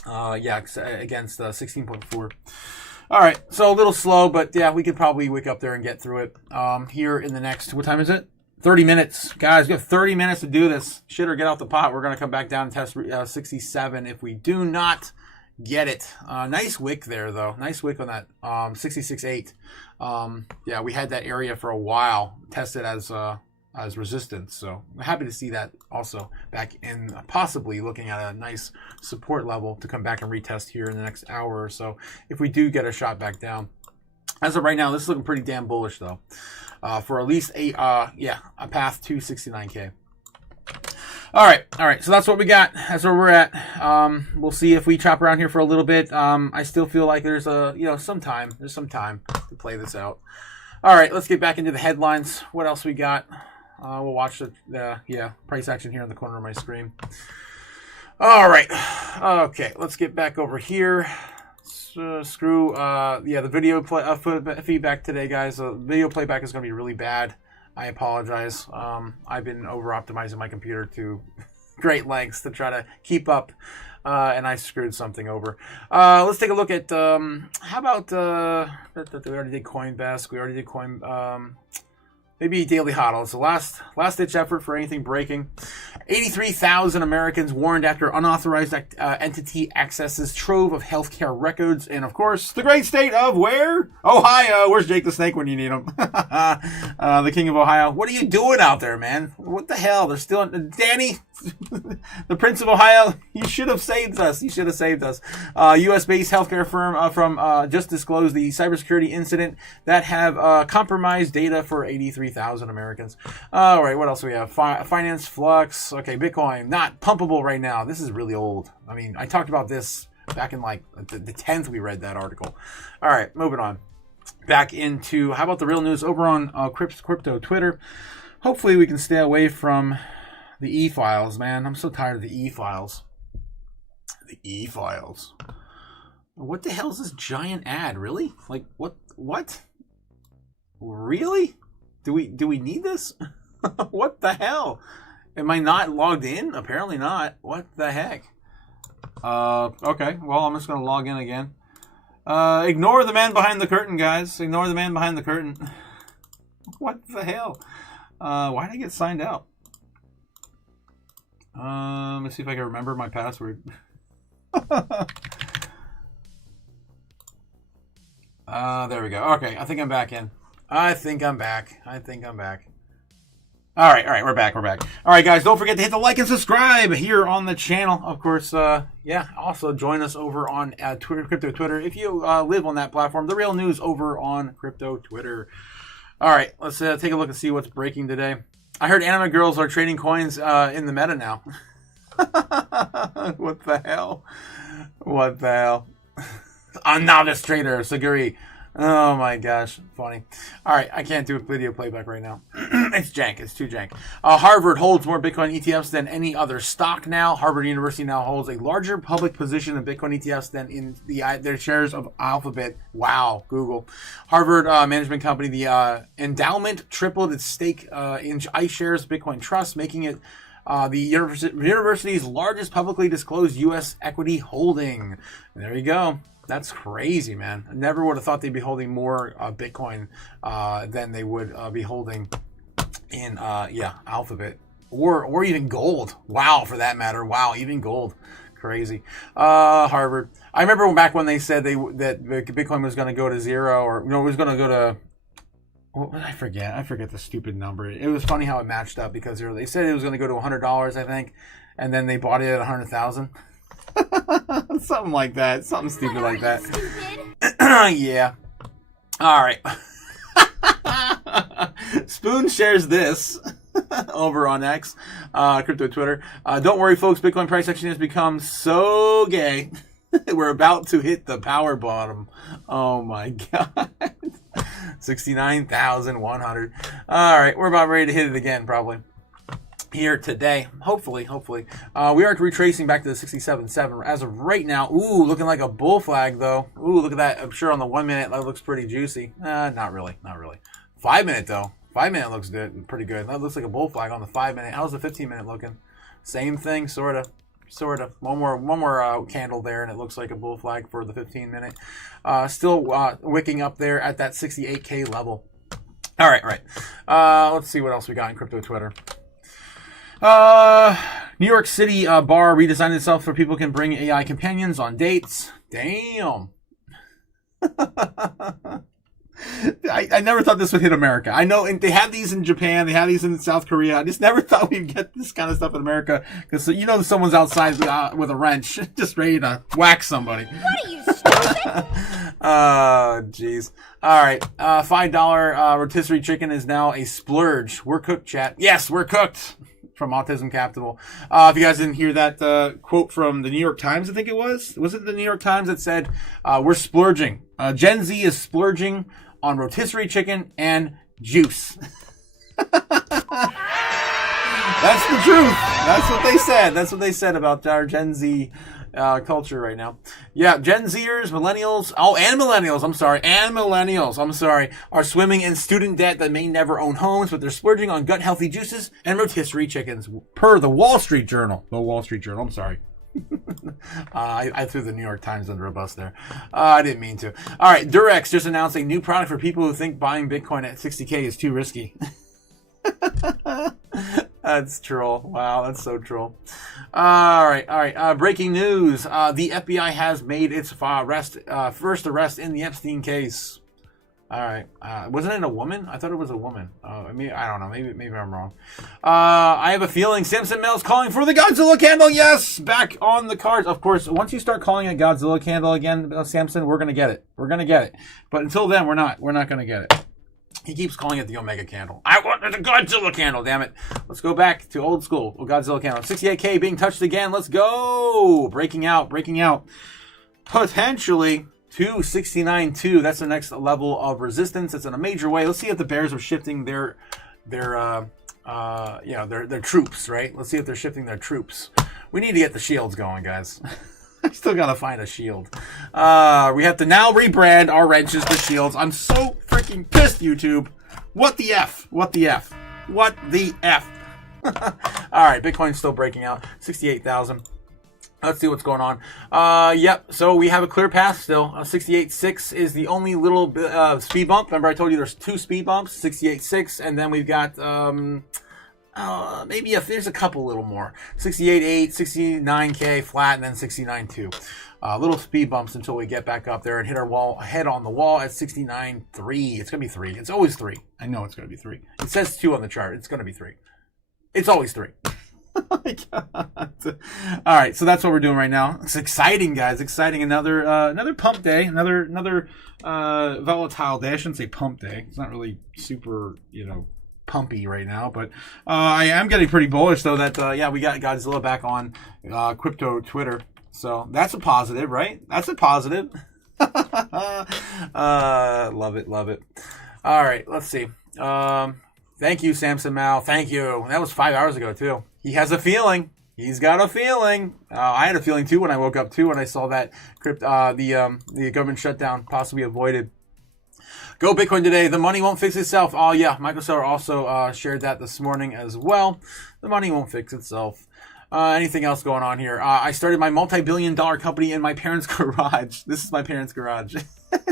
Against 16.4. All right, so a little slow, but yeah, we could probably wake up there and get through it. Here in the next, what time is it? 30 minutes. Guys, we have 30 minutes to do this. Shit or get off the pot. We're going to come back down and test 67 if we do not get it. Nice wick there, though. Nice wick on that 66.8. Yeah, we had that area for a while tested as resistance. So I'm happy to see that also back in, possibly looking at a nice support level to come back and retest here in the next hour or so if we do get a shot back down. As of right now, this is looking pretty damn bullish, though, for at least a path to 69K. All right. So that's what we got. That's where we're at. We'll see if we chop around here for a little bit. I still feel like there's some time. There's some time to play this out. All right. Let's get back into the headlines. What else we got? We'll watch the price action here in the corner of my screen. All right. Okay. Let's get back over here. Screw the video feedback today, guys. The video playback is going to be really bad. I apologize. I've been over-optimizing my computer to great lengths to try to keep up, and I screwed something over. Let's take a look at, how about, we already did Coindesk, we already did Maybe Daily Hodl. It's the last-ditch effort for anything breaking. 83,000 Americans warned after unauthorized entity accesses trove of healthcare records. And, of course, the great state of where? Ohio. Where's Jake the Snake when you need him? The king of Ohio. What are you doing out there, man? What the hell? They're still... Danny, the Prince of Ohio, you should have saved us. You should have saved us. U.S.-based healthcare firm from just disclosed the cybersecurity incident that have compromised data for 83,000 Americans. All right, what else do we have? Finance flux. Okay, Bitcoin, not pumpable right now. This is really old. I mean, I talked about this back in like the 10th we read that article. All right, moving on. Back into, how about the real news over on Crypto Twitter? Hopefully we can stay away from the e-files, man. I'm so tired of the e-files. The e-files. What the hell is this giant ad? Really? Like, what? Really? Do we need this? What the hell? Am I not logged in? Apparently not. What the heck? Okay. Well, I'm just going to log in again. Ignore the man behind the curtain, guys. Ignore the man behind the curtain. What the hell? Why did I get signed out? Let's see if I can remember my password. There we go. Okay, I think I'm back in. I think I'm back. All right, we're back. All right, guys, don't forget to hit the like and subscribe here on the channel. Of course, also join us over on Crypto Twitter if you live on that platform. The real news over on Crypto Twitter. All right, let's take a look and see what's breaking today. I heard anime girls are trading coins in the meta now. What the hell? A novice trader, Saguri. Oh my gosh, funny. All right, I can't do a video playback right now. It's jank. It's too jank. Harvard holds more Bitcoin ETFs than any other stock now. Harvard University now holds a larger public position in Bitcoin ETFs than in their shares of Alphabet. Wow, Google. Harvard management company, the endowment tripled its stake in iShares Bitcoin Trust, making it the university's largest publicly disclosed U.S. equity holding. There you go. That's crazy, man. I never would have thought they'd be holding more Bitcoin than they would be holding in, Alphabet or even gold. Wow, for that matter. Wow, even gold. Crazy. Harvard. I remember back when they said that Bitcoin was going to go to zero, or it was going to go to. I forget the stupid number. It was funny how it matched up because they said it was going to go to $100, I think, and then they bought it at 100,000. Something like that. Something stupid like that. Yeah. All right. Spoon shares this over on X, Crypto Twitter. Don't worry, folks. Bitcoin price action has become so gay. We're about to hit the power bottom. Oh my god. 69,100. All right, we're about ready to hit it again, probably. Here today, hopefully. We are retracing back to the 67.7 as of right now. Ooh, looking like a bull flag though. Ooh, look at that. I'm sure on the 1 minute that looks pretty juicy. Not really. 5 minute though. 5 minute looks good, pretty good. That looks like a bull flag on the 5 minute. How's the 15 minute looking? Same thing, sort of. One more candle there, and it looks like a bull flag for the 15 minute. Still wicking up there at that 68K level. All right. Let's see what else we got in Crypto Twitter. New York City bar redesigned itself so people can bring AI companions on dates. Damn. I never thought this would hit America. I know, and they have these in Japan, they have these in South Korea. I just never thought we'd get this kind of stuff in America because someone's outside with a wrench, just ready to whack somebody. What are you, stupid? Oh, jeez. All right, $5 rotisserie chicken is now a splurge. We're cooked, chat. Yes, we're cooked. From Autism Capital. If you guys didn't hear that quote from the New York Times, I think it was it the New York Times that said, we're splurging. Gen Z is splurging on rotisserie chicken and juice. That's the truth. That's what they said about our Gen Z culture right now. Yeah, Gen Zers, millennials, and millennials, I'm sorry, are swimming in student debt that may never own homes, but they're splurging on gut-healthy juices and rotisserie chickens, per the Wall Street Journal. I'm sorry. I threw the New York Times under a bus there. I didn't mean to. All right, Durex just announced a new product for people who think buying Bitcoin at 60K is too risky. That's troll. Wow, that's so troll. All right. Breaking news. The FBI has made its first arrest in the Epstein case. All right. Wasn't it a woman? I thought it was a woman. I don't know. Maybe I'm wrong. I have a feeling Samson Mel's calling for the Godzilla candle. Yes, back on the cards. Of course, once you start calling it Godzilla candle again, Samson, we're gonna get it. But until then, we're not gonna get it. He keeps calling it the Omega candle. I want the Godzilla candle. Damn it. Let's go back to old school. Godzilla candle. 68K being touched again. Let's go. Breaking out. Potentially. 269.2. That's the next level of resistance. It's in a major way. Let's see if the bears are shifting their troops, right? Let's see if they're shifting their troops. We need to get the shields going, guys. I still gotta find a shield. We have to now rebrand our wrenches to shields. I'm so freaking pissed, YouTube. What the F? All right, Bitcoin's still breaking out. 68,000. Let's see what's going on. Yep, so we have a clear path still. 68.6 is the only little speed bump. Remember I told you there's 2 speed bumps, 68.6, and then we've got there's a couple little more. 68.8, 69K flat, and then 69.2. Little speed bumps until we get back up there and hit our head on the wall at 69.3. It's going to be 3. It's always 3. I know it's going to be 3. It says 2 on the chart. It's going to be 3. It's always 3. Oh my God. All right, so that's what we're doing right now. It's exciting, guys. Exciting. Another pump day. Another volatile day. I shouldn't say pump day. It's not really super, pumpy right now, but I am getting pretty bullish though that we got Godzilla back on crypto Twitter. So that's a positive, right? That's a positive. Love it. All right, let's see. Thank you, Samson Mao. Thank you. That was 5 hours ago too. He has a feeling. He's got a feeling. I had a feeling too when I woke up too when I saw that the government shutdown possibly avoided. Go Bitcoin today. The money won't fix itself. Oh yeah, Microsoft also shared that this morning as well. The money won't fix itself. Anything else going on here? I started my multi-billion-dollar company in my parents' garage. This is my parents' garage.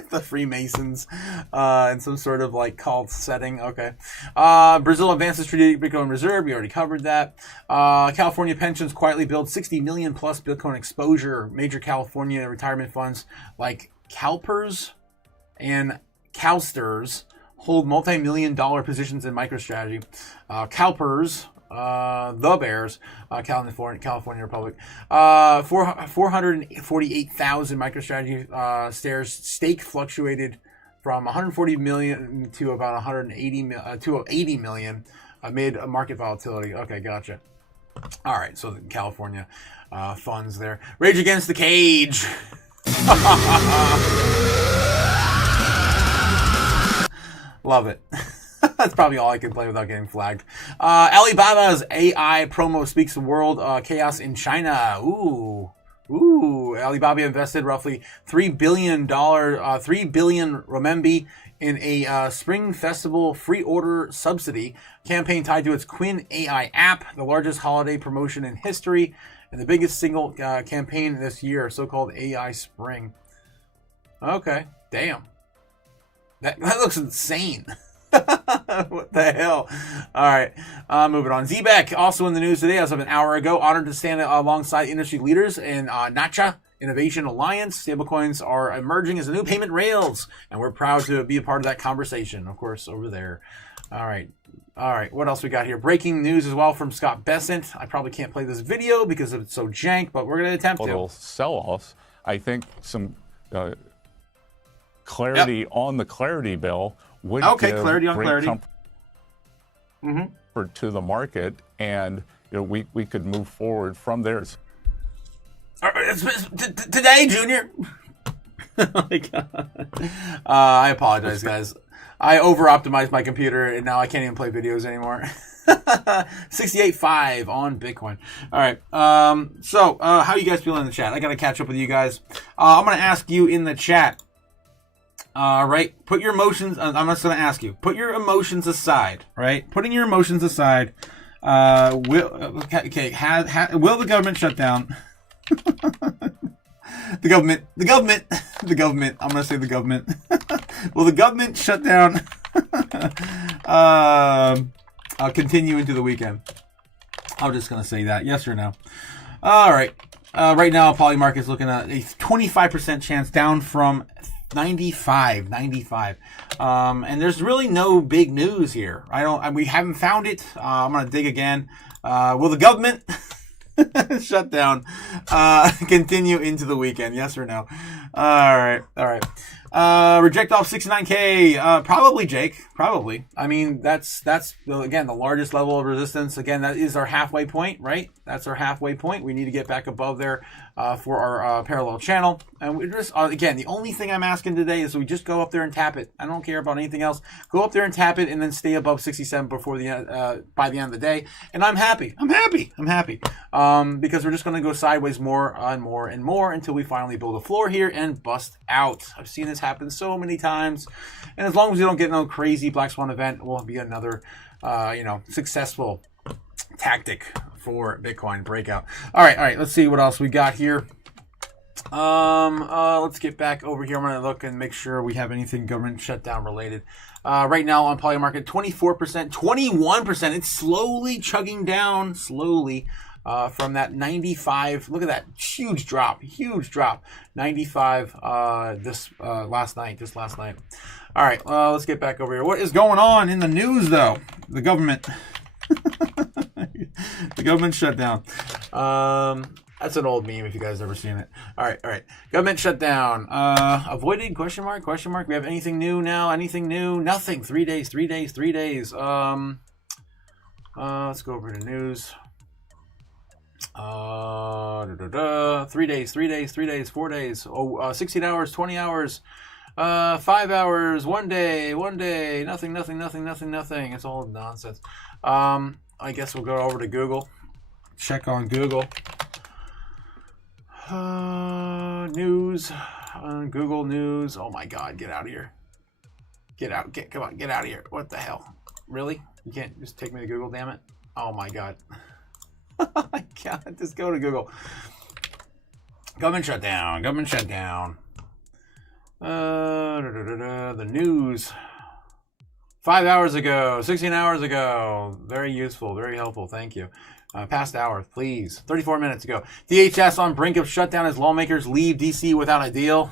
The Freemasons in some sort of like cult setting. Okay. Brazil advances strategic Bitcoin reserve. We already covered that. California pensions quietly build 60 million plus Bitcoin exposure. Major California retirement funds like CalPERS and CalSTRS hold multi-million-dollar positions in MicroStrategy. CalPERS. The Bears, California Republic, 448,000 MicroStrategy stake fluctuated from 140 million to about 80 million amid market volatility. Okay, gotcha. All right, so the California funds there. Rage Against the Cage. Love it. That's probably all I can play without getting flagged. Alibaba's AI promo speaks the world chaos in China. Ooh. Alibaba invested roughly $3 billion renminbi in a Spring Festival free order subsidy campaign tied to its Quinn AI app, the largest holiday promotion in history, and the biggest single campaign this year, so-called AI Spring. Okay, damn. That looks insane. What the hell? All right, moving on. Zbeck, also in the news today, as of an hour ago, honored to stand alongside industry leaders in NACHA Innovation Alliance. Stablecoins are emerging as the new payment rails, and we're proud to be a part of that conversation, of course, over there. All right, what else we got here? Breaking news as well from Scott Bessent. I probably can't play this video because it's so jank, but we're going to attempt to. Sell-offs. I think some clarity on the clarity bill would give clarity on clarity comfort to the market, and we could move forward from there. Today, Junior. Oh my God. I apologize, guys. I over-optimized my computer, and now I can't even play videos anymore. 68.5 on Bitcoin. All right. So how you guys feeling in the chat? I got to catch up with you guys. I'm going to ask you in the chat. Right? Put your emotions, I'm just going to ask you, put your emotions aside, right? Putting your emotions aside, will the government shut down? The government, I'm going to say the government. Will the government shut down, continue into the weekend? I'm just going to say that. Yes or no? All right. Right now, poly market's looking at a 25% chance, down from 95. And there's really no big news here. We haven't found it. I'm going to dig again. Will the government shutdown continue into the weekend? Yes or no? All right. Reject off 69K. Probably, Jake. Probably. I mean, that's again the largest level of resistance. Again, that is our halfway point, right? That's our halfway point. We need to get back above there for our parallel channel. And we just again, the only thing I'm asking today is we just go up there and tap it. I don't care about anything else. Go up there and tap it, and then stay above 67 before the by the end of the day. And I'm happy. Because we're just going to go sideways more and more and more until we finally build a floor here and bust out. I've seen this happen so many times, and as long as we don't get no crazy black swan event, will be another successful tactic for Bitcoin breakout. All right, let's see what else we got here. Let's get back over here. I'm going to look and make sure we have anything government shutdown related. Right now on poly market, 24%, 21%. It's slowly chugging down, from that 95. Look at that huge drop. 95 just last night. All right, let's get back over here. What is going on in the news, though? The government. The government shutdown. That's an old meme if you guys have ever seen it. All right. Government shutdown. Avoided, question mark. We have anything new now? Anything new? Nothing. 3 days. Let's go over to news. 3 days, 4 days. 16 hours, 20 hours, 5 hours, 1 day, nothing. It's all nonsense. I guess we'll go over to Google. Check on Google. News. Google News. Oh my God, get out of here. Come on, get out of here. What the hell? Really? You can't just take me to Google, damn it? Oh my God. I can't just go to Google. Government shutdown. The news. 5 hours ago, 16 hours ago. Very useful, very helpful. Thank you. Past hour, please. 34 minutes ago. DHS on brink of shutdown as lawmakers leave DC without a deal.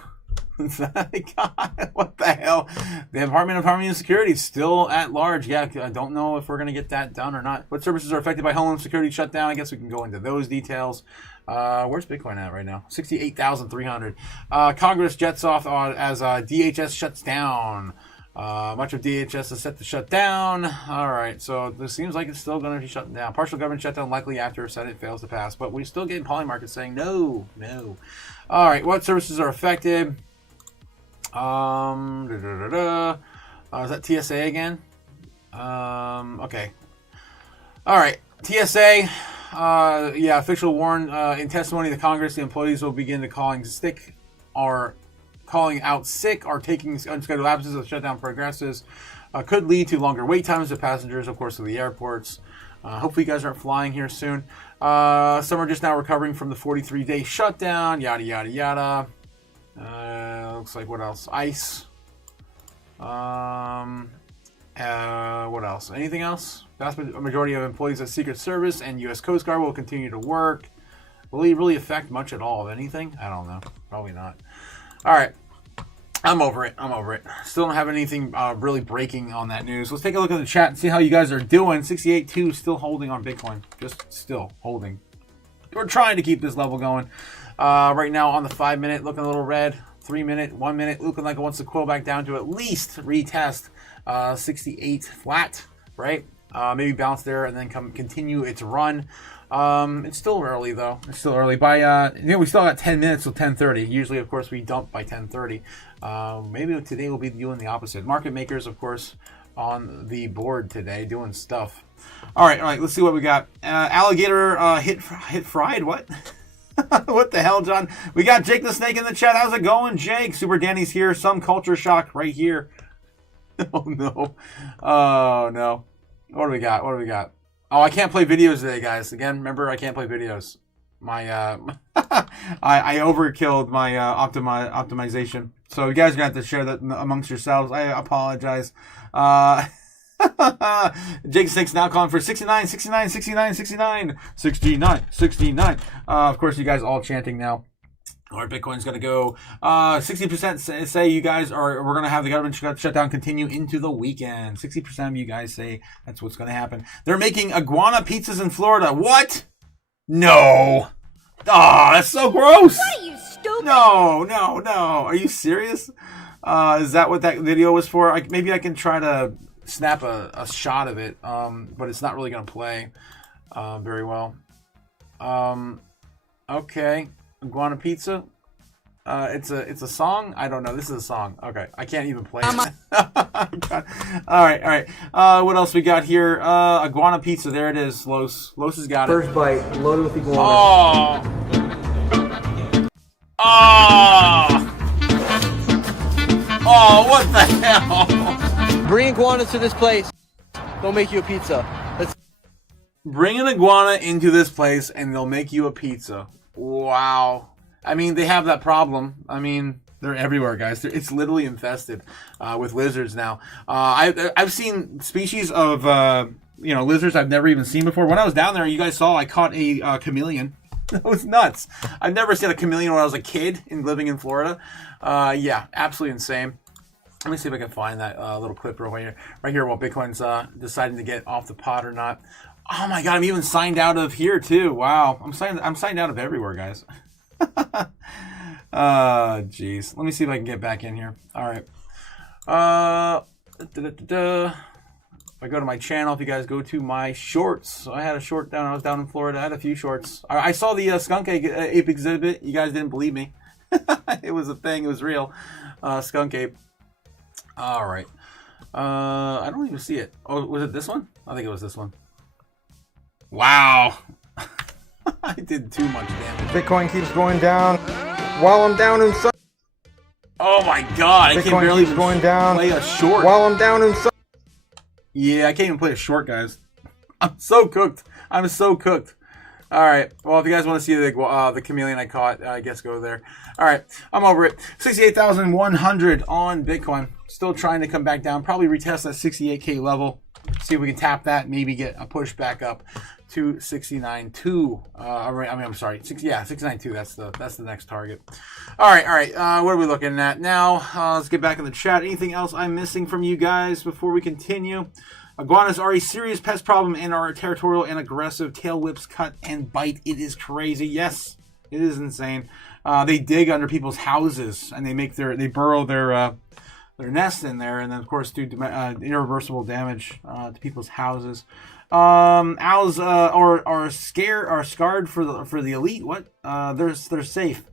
God, what the hell? The Department of Homeland Security is still at large. Yeah, I don't know if we're going to get that done or not. What services are affected by Homeland Security shutdown? I guess we can go into those details. Where's Bitcoin at right now? 68,300. Congress jets off as DHS shuts down. Much of DHS is set to shut down. All right, so this seems like it's still going to be shut down. Partial government shutdown likely after Senate fails to pass, but we still get poly markets saying no. All right, what services are affected? Is that TSA again? Okay. All right, TSA. Official warned in testimony to Congress, the employees will begin to calling out sick or taking unscheduled absences as the shutdown progresses. Could lead to longer wait times of passengers, of course, to the airports. Hopefully you guys aren't flying here soon. Some are just now recovering from the 43-day shutdown, yada, yada, yada. Looks like what else? ICE. What else? Anything else? Vast majority of employees at Secret Service and U.S. Coast Guard will continue to work. Will it really affect much at all of anything? I don't know. Probably not. All right. I'm over it. Still don't have anything really breaking on that news. Let's take a look at the chat and see how you guys are doing. 68.2 still holding on Bitcoin. Just still holding. We're trying to keep this level going. Right now on the 5 minute, looking a little red. 3 minute, 1 minute, looking like it wants to coil back down to at least retest 68 flat, right? Maybe bounce there and then continue its run. It's still early though. We still got 10 minutes till 10:30. Usually, of course, we dump by 10:30. Maybe today we'll be doing the opposite. Market makers, of course, on the board today doing stuff. All right. Let's see what we got. Alligator hit fried. What? What the hell, John? We got Jake the Snake in the chat. How's it going, Jake? Super Danny's here. Some culture shock right here. Oh no. What do we got? Oh, I can't play videos today, guys. Again, remember, I can't play videos. My I overkilled my optimization. So you guys are gonna have to share that amongst yourselves. I apologize. Jake Six now calling for 69, 69, 69, 69, 69, 69. Of course, you guys all chanting now. Or Bitcoin's going to go 60% say you guys we're going to have the government shutdown continue into the weekend. 60% of you guys say that's what's going to happen. They're making iguana pizzas in Florida. What? No. Oh, that's so gross. What are you, stupid? No. Are you serious? Is that what that video was for? Maybe I can try to snap a shot of it, but it's not really going to play very well. Okay. Iguana pizza. It's a song. I don't know. This is a song. Okay, I can't even play it. all right. What else we got here? Iguana pizza. There it is. Los has got it. First bite, loaded with iguana. Oh, what the hell? Bring iguanas to this place. They'll make you a pizza. Bring an iguana into this place and they'll make you a pizza. Wow. I mean, they have that problem. I mean, they're everywhere, guys. It's literally infested with lizards now. I've seen species of lizards I've never even seen before. When I was down there, you guys saw I caught a chameleon. That was nuts. I've never seen a chameleon when I was a kid living in Florida. Yeah, absolutely insane. Let me see if I can find that little clip right here while Bitcoin's deciding to get off the pot or not. Oh my God, I'm even signed out of here too. Wow, I'm signed out of everywhere, guys. Jeez. Let me see if I can get back in here. All right. If I go to my channel, if you guys go to my shorts, so I had a short down. I was down in Florida. I had a few shorts. I saw the skunk ape exhibit. You guys didn't believe me. It was a thing. It was real. Skunk ape. All right. I don't even see it. Oh, was it this one? I think it was this one. Wow. I did too much damage. Bitcoin keeps going down while I'm down inside. Oh my God. I can't barely even going down play a short. while I'm down inside. Yeah, I can't even play a short, guys. I'm so cooked. I'm so cooked. All right. Well, if you guys want to see the chameleon I caught, I guess go there. All right. I'm over it. 68,100 on Bitcoin. Still trying to come back down. Probably retest that 68K level. See if we can tap that. Maybe get a push back up to 69.2. I'm sorry. 69.2. That's the next target. All right. What are we looking at now? Let's get back in the chat. Anything else I'm missing from you guys before we continue? Iguanas are a serious pest problem and are territorial and aggressive. Tail whips, cut and bite. It is crazy. Yes, it is insane. They dig under people's houses and they burrow their nest in there, and then of course do irreversible damage to people's houses. Owls are scarred for the elite. What? They're safe.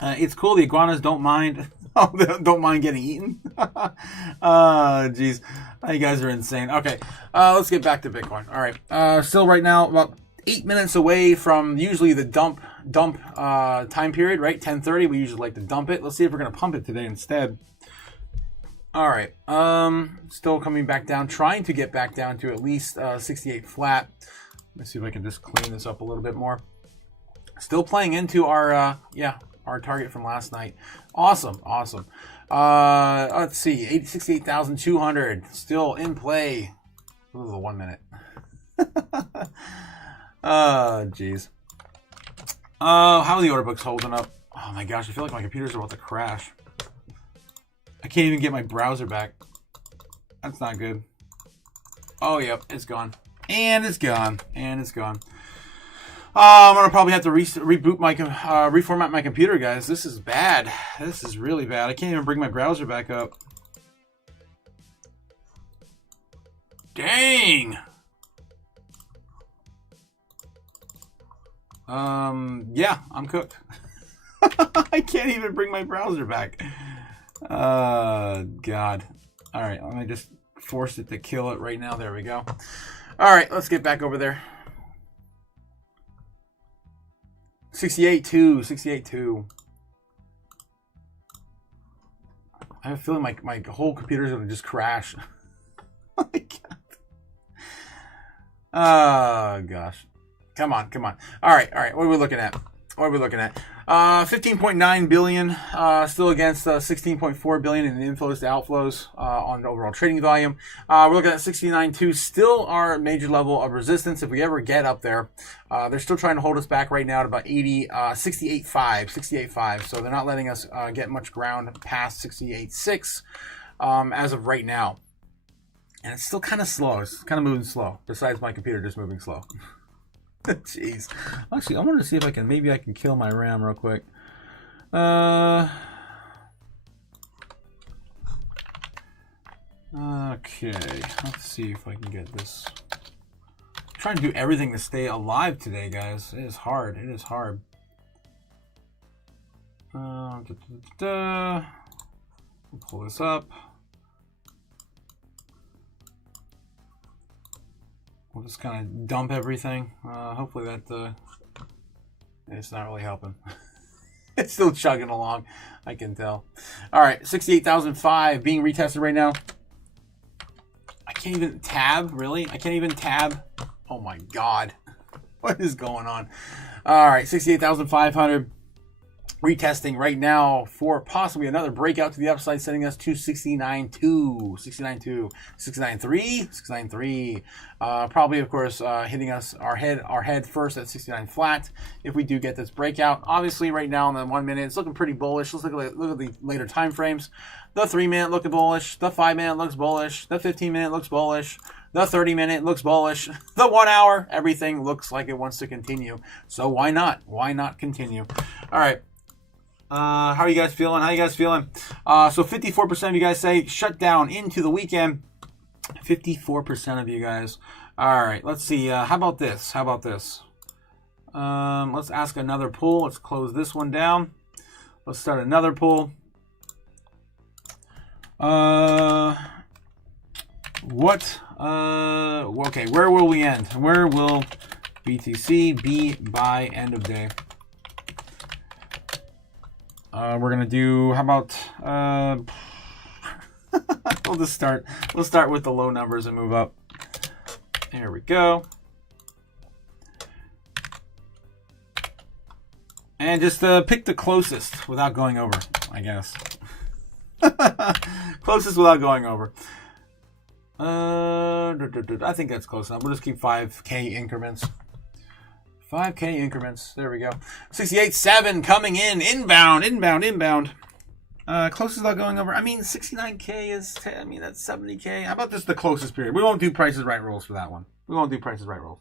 It's cool. The iguanas don't mind. Oh, they don't mind getting eaten. Jeez, you guys are insane. Okay, let's get back to Bitcoin. All right, still right now about 8 minutes away from usually the dump time period. Right, 10:30. We usually like to dump it. Let's see if we're gonna pump it today instead. All right, still coming back down, trying to get back down to at least 68 flat. Let's see if I can just clean this up a little bit more. Still playing into our target from last night. Awesome. Let's see, 68,200 still in play. Ooh, the 1 minute. Jeez. How are the order books holding up? Oh my gosh, I feel like my computer's about to crash. I can't even get my browser back. That's not good. Oh, yep, it's gone. And it's gone. I'm gonna probably have to reboot my reformat my computer, guys. This is bad. This is really bad. I can't even bring my browser back up. Dang. Yeah, I'm cooked. I can't even bring my browser back. God. All right, let me just force it to kill it right now. There we go. All right, let's get back over there. 68.2. I have a feeling my whole computer's gonna just crash. Oh my God. Oh gosh. Come on. All right. What are we looking at? What are we looking at? 15.9 billion, still against 16.4 billion in inflows to outflows on overall trading volume. We're looking at 69.2, still our major level of resistance if we ever get up there. They're still trying to hold us back right now at about 68.5. So they're not letting us get much ground past 68.6 as of right now. And it's still kind of slow. It's kind of moving slow, besides my computer just moving slow. Jeez. Actually, I wanted to see if I can, maybe I can kill my RAM real quick. Okay, let's see if I can get this. I'm trying to do everything to stay alive today, guys. It is hard. It is hard. We'll pull this up. We'll just kind of dump everything. Hopefully that it's not really helping. It's still chugging along, I can tell. All right, 68,005 being retested right now. I can't even tab, really? I can't even tab. Oh my God. What is going on? All right, 68,500. Retesting right now for possibly another breakout to the upside, sending us to 69.2, 69.2, 69.3, 69.3. Probably, of course, hitting us our head first at 69 flat if we do get this breakout. Obviously, right now in the 1 minute, it's looking pretty bullish. Let's look at the later time frames. The 3 minute looking bullish. The 5 minute looks bullish. The 15 minute looks bullish. The 30 minute looks bullish. The 1 hour, everything looks like it wants to continue. So why not? Why not continue? All right. How are you guys feeling? How you guys feeling? So 54% of you guys say shut down into the weekend. 54% of you guys. All right, let's see. How about this? How about this? Let's ask another poll. Let's close this one down. Let's start another poll. Okay, where will we end? Where will BTC be by end of day? We're gonna do, how about we'll start with the low numbers and move up. There we go. And just pick the closest without going over, I guess. Closest without going over. I think that's close enough. We'll just keep 5K increments. 5K increments. There we go. 68.7 coming in. Inbound. Closest without going over. I mean, 69K is, I mean, that's 70K. How about just the closest period? We won't do prices right rules for that one. We won't do prices right rules.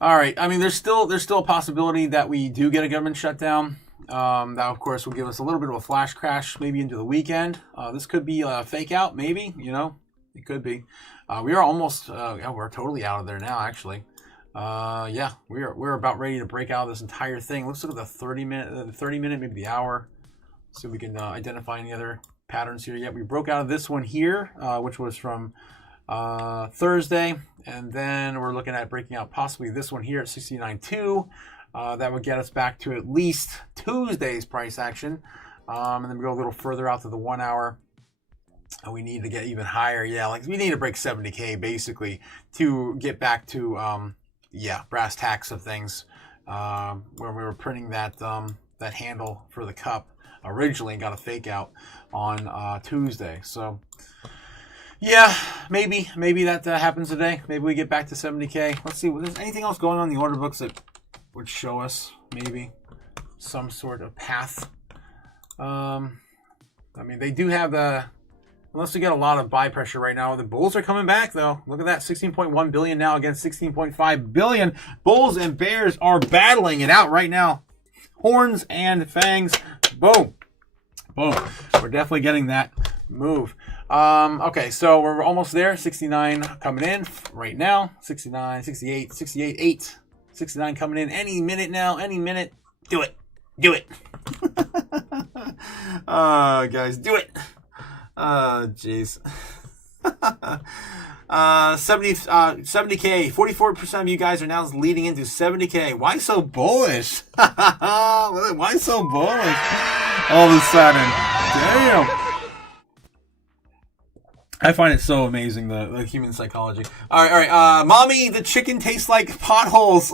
All right. I mean, there's still a possibility that we do get a government shutdown. That, of course, will give us a little bit of a flash crash maybe into the weekend. This could be a fake out, maybe, you know. It could be. We are almost, yeah, we're totally out of there now, actually. Yeah, we're about ready to break out of this entire thing. Let's look at the 30 minute, maybe the hour. See if we can identify any other patterns here yet. We broke out of this one here, which was from Thursday. And then we're looking at breaking out possibly this one here at 69.2. That would get us back to at least Tuesday's price action. And then we go a little further out to the 1 hour. And we need to get even higher. Yeah, like we need to break 70K basically to get back to yeah, brass tacks of things. Where we were printing that that handle for the cup originally and got a fake out on Tuesday. So yeah, maybe that happens today. Maybe we get back to 70K. Let's see. Was there anything else going on in the order books that would show us maybe some sort of path? I mean, they do have the. Unless we get a lot of buy pressure right now. The bulls are coming back, though. Look at that. 16.1 billion now against 16.5 billion. Bulls and bears are battling it out right now. Horns and fangs. Boom. Boom. We're definitely getting that move. Okay, so we're almost there. 69 coming in right now. 69, 68, 68, 8. 69 coming in any minute now. Any minute. Do it. Do it. Guys, do it. Jeez. 70K. 44% of you guys are now leading into 70K. Why so bullish? Why so bullish? All of a sudden. Damn. I find it so amazing, the human psychology. All right. Mommy, the chicken tastes like potholes.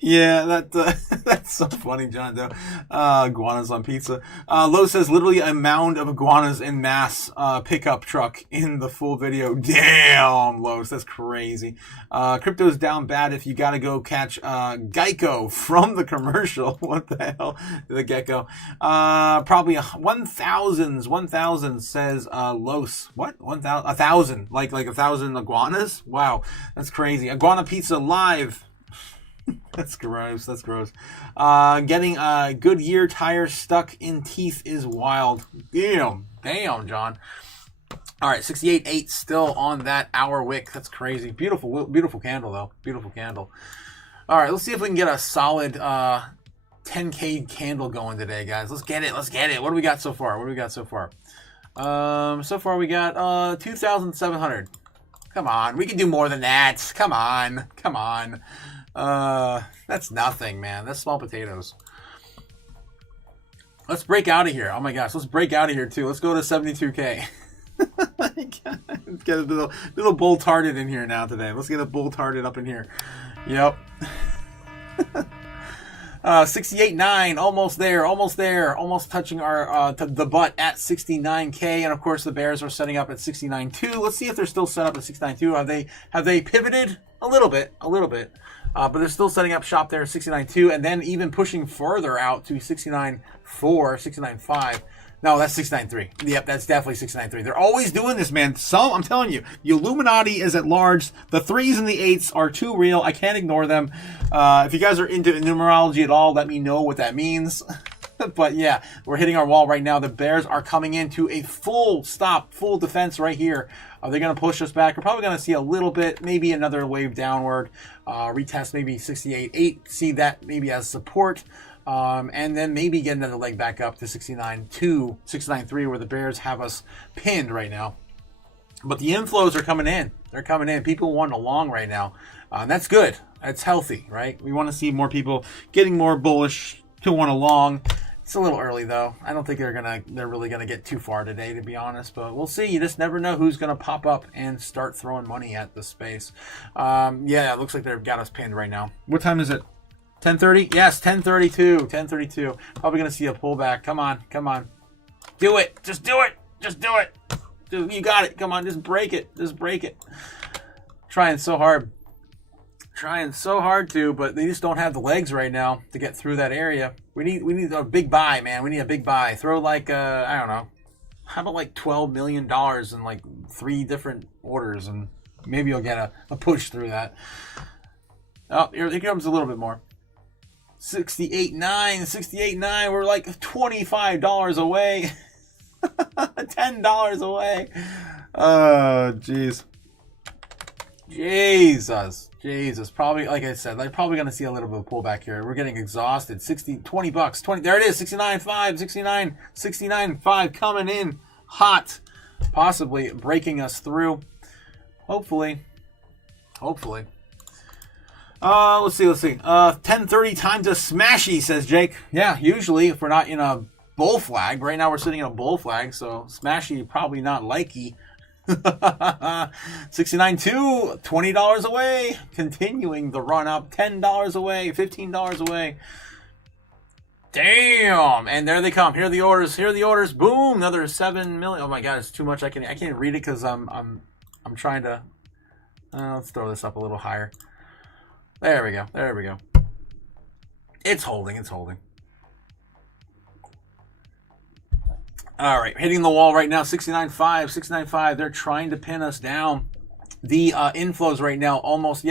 Yeah, that's so funny, John Doe. Iguanas on pizza. Lo says literally a mound of iguanas in mass pickup truck in the full video. Damn, Los, that's crazy. Crypto's down bad if you gotta go catch Geico from the commercial. What the hell? The gecko. Probably 1,000 says Los. What? 1,000? 1,000. Like 1,000 iguanas? Wow, that's crazy. Iguana pizza live. That's gross. That's gross. Getting a Goodyear tire stuck in teeth is wild. Damn, John. All right, 68.8 still on that hour wick. That's crazy. Beautiful candle though. Beautiful candle. All right, let's see if we can get a solid 10K candle going today, guys. Let's get it. What do we got so far? So far we got 2,700. Come on, we can do more than that. Come on. That's nothing, man. That's small potatoes. Let's break out of here. Oh my gosh, let's break out of here too. Let's go to 72K. Let's get a little bull-tarded in here now today. Let's get a bull-tarded up in here. Yep. 68.9, almost there, almost touching our the butt at 69K, and of course the bears are setting up at 69.2. Let's see if they're still set up at 69.2. Have they pivoted a little bit? But they're still setting up shop there at 69.2, and then even pushing further out to 69.4, 69.5. No, that's 693. Yep, that's definitely 693. They're always doing this, man. I'm telling you, the Illuminati is at large. The 3s and the 8s are too real. I can't ignore them. If you guys are into numerology at all, let me know what that means. But yeah, we're hitting our wall right now. The bears are coming into a full defense right here. They're going to push us back. We're probably going to see a little bit, maybe another wave downward. Retest maybe 68.8. See that maybe as support. And then maybe get another leg back up to 69.2, 69.3, where the bears have us pinned right now. But the inflows are coming in. They're coming in. People want along right now. And that's good. That's healthy, right? We want to see more people getting more bullish to want along. It's a little early though. I don't think they're really gonna get too far today, to be honest. But we'll see. You just never know who's gonna pop up and start throwing money at the space. Yeah, it looks like they've got us pinned right now. What time is it? 10:30? Yes, 10:32. 10:32. Probably gonna see a pullback. Come on. Do it. Just do it. You got it. Come on, just break it. Trying so hard to, but they just don't have the legs right now to get through that area. We need a big buy, man. We need a big buy. Throw like I don't know. How about like $12 million in like 3 different orders, and maybe you'll get a push through that. Oh, here comes a little bit more. 68.9. We're like $25 away. $10 away. Oh, jeez. Jesus. Probably, like I said, they're probably going to see a little bit of pullback here. We're getting exhausted. $20. There it is. 69.5. 69.5 coming in hot. Possibly breaking us through. Hopefully. Let's see. 10:30 time to smashy, says Jake. Yeah, usually if we're not in a bull flag. Right now we're sitting in a bull flag, so smashy probably not likey. 69.2, $20 away. Continuing the run up. $10 away, $15 away. Damn! And there they come. Here are the orders. Boom! Another 7 million. Oh my god, it's too much. I can't read it because I'm trying to. Let's throw this up a little higher. There we go. It's holding. All right, hitting the wall right now, 69.5. They're trying to pin us down. The inflows right now almost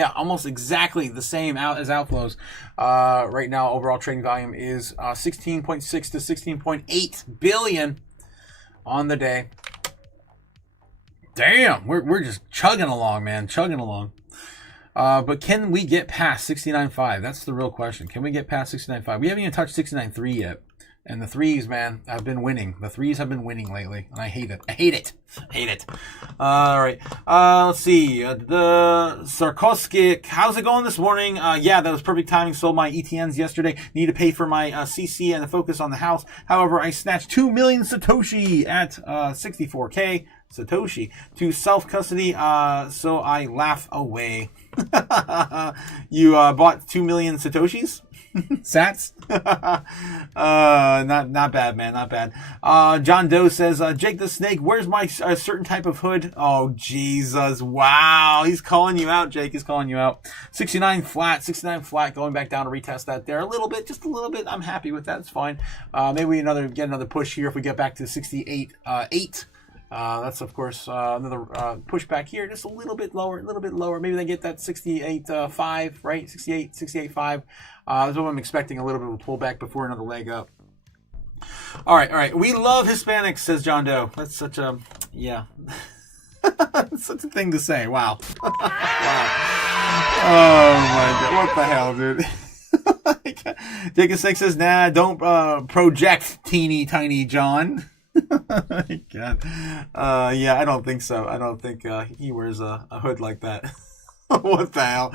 exactly the same as outflows. Right now, overall trading volume is 16.6 to 16.8 billion on the day. Damn, we're just chugging along, man, but can we get past 69.5? That's the real question. Can we get past 69.5? We haven't even touched 69.3 yet. And the threes, man, have been winning. The threes have been winning lately, and I hate it. I hate it. I hate it. All right. Let's see. The Sarkovsky, how's it going this morning? Yeah, that was perfect timing. Sold my ETNs yesterday. Need to pay for my CC and to focus on the house. However, I snatched 2 million Satoshi at 64K Satoshi to self-custody, so I laugh away. You bought 2 million Satoshis? Sats? Not bad, man. Not bad. John Doe says, Jake the Snake, where's my certain type of hood? Oh, Jesus. Wow. He's calling you out, Jake. He's calling you out. 69 flat, going back down to retest that there a little bit, just a little bit. I'm happy with that. It's fine. Maybe we get another push here if we get back to 68, 8. That's of course another pushback here, just a little bit lower. Maybe they get that 68.5, right? 68.5. That's what I'm expecting, a little bit of a pullback before another leg up. All right. We love Hispanics, says John Doe. That's such a such a thing to say. Wow. Wow. Oh my God, what the hell, dude? Jacob 6 says, nah, don't project, teeny tiny John. God. Yeah, I don't think so. I don't think he wears a hood like that. What the hell?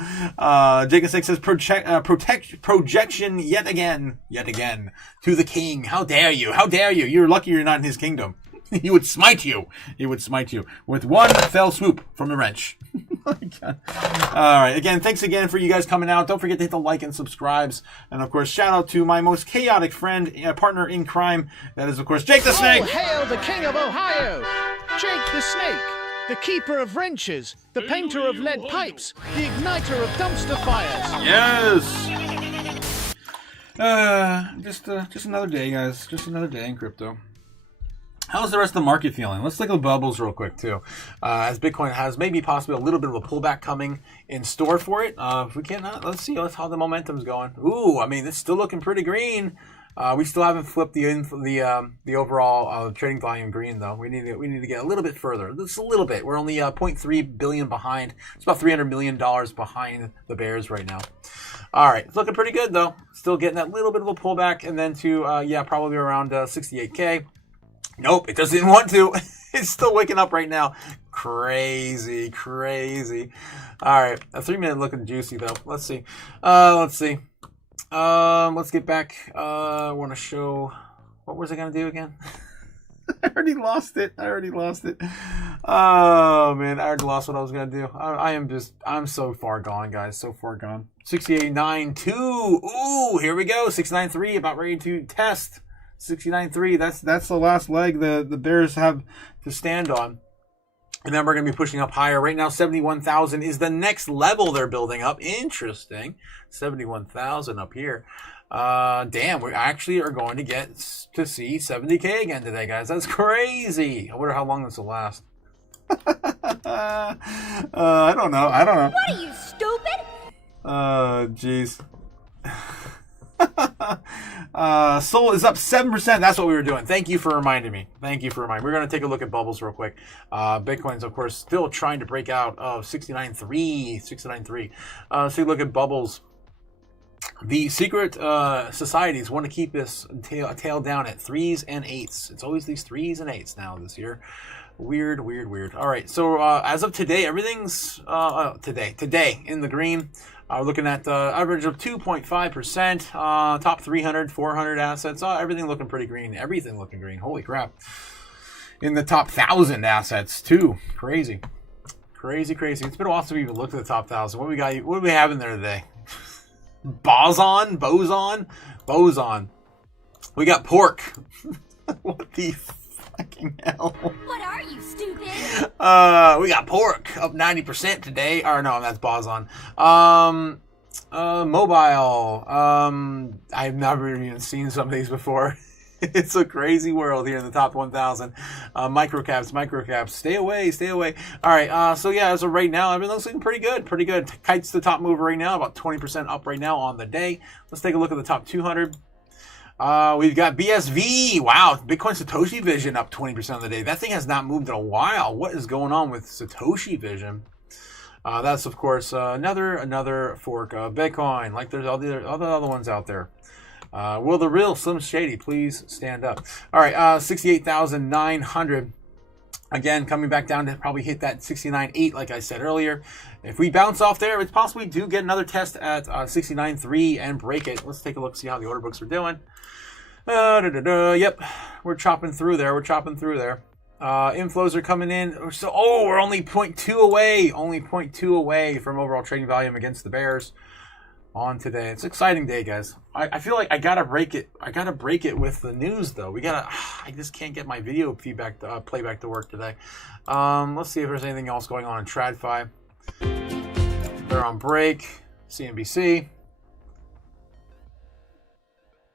Jacob 6 says, projection yet again to the king. How dare you? You're lucky you're not in his kingdom. He would smite you with one fell swoop from the wrench. Oh my God. All right. Again, thanks again for you guys coming out. Don't forget to hit the like and subscribes. And of course, shout out to my most chaotic friend, partner in crime. That is, of course, Jake the Snake. Oh, hail the king of Ohio, Jake the Snake, the keeper of wrenches, the painter of lead pipes, the igniter of dumpster fires. Yes. Just another day, guys. Just another day in crypto. How's the rest of the market feeling? Let's look at the bubbles real quick, too. As Bitcoin has maybe possibly a little bit of a pullback coming in store for it. If we can, let's see how the momentum's going. Ooh, I mean, it's still looking pretty green. We still haven't flipped the overall trading volume green, though. We need to get a little bit further. Just a little bit. We're only 0.3 billion behind. It's about $300 million behind the bears right now. All right, it's looking pretty good, though. Still getting that little bit of a pullback, and then to probably around 68K. Nope, it doesn't want to. It's still waking up right now. Crazy. All right, a 3-minute looking juicy though. Let's see. Let's get back. I want to show. What was I gonna do again? I already lost it. Oh man, I already lost what I was gonna do. I'm so far gone, guys. So far gone. 68.92. Ooh, here we go. 693. About ready to test. 69.3, that's the last leg the Bears have to stand on. And then we're going to be pushing up higher. Right now, 71,000 is the next level they're building up. Interesting. 71,000 up here. Damn, we actually are going to get to see 70K again today, guys. That's crazy. I wonder how long this will last. I don't know. What are you, stupid? Jeez. Sol is up 7%. That's what we were doing. Thank you for reminding me. We're going to take a look at bubbles real quick. Bitcoin's, of course, still trying to break out of 69.3. So you look at bubbles. The secret societies want to keep this tail down at 3s and 8s. It's always these 3s and 8s now this year. Weird. All right. So as of today, everything's today in the green. We're looking at average of 2.5%. Top 300, 400 assets. Everything looking pretty green. Everything looking green. Holy crap. In the top 1,000 assets, too. Crazy. It's been a while since we even looked at the top 1,000. What do we have in there today? Boson. We got pork. What the fucking hell? What are you, stupid? We got pork up 90% today. Or no, that's boson. Mobile. I've never even seen some of these before. It's a crazy world here in the top 1,000. Microcaps. Stay away. All right. So yeah, as of right now, everything looks looking pretty good. Kite's the top mover right now, about 20% up right now on the day. Let's take a look at the top 200. We've got BSV. Wow, Bitcoin Satoshi Vision up 20% of the day. That thing has not moved in a while. What is going on with Satoshi Vision? That's of course another fork of Bitcoin. Like there's all the other ones out there. Will the real Slim Shady please stand up? All right, 68,900. Again, coming back down to probably hit that 69.8 like I said earlier. If we bounce off there, it's possible we do get another test at 69.3 and break it. Let's take a look, see how the order books are doing. Yep, we're chopping through there. Inflows are coming in. So, we're only 0.2 away. Only 0.2 away from overall trading volume against the bears on today. It's an exciting day, guys. I feel like I gotta break it. I gotta break it with the news, though. I just can't get my video feedback playback to work today. Let's see if there's anything else going on in TradFi. They're on break. CNBC.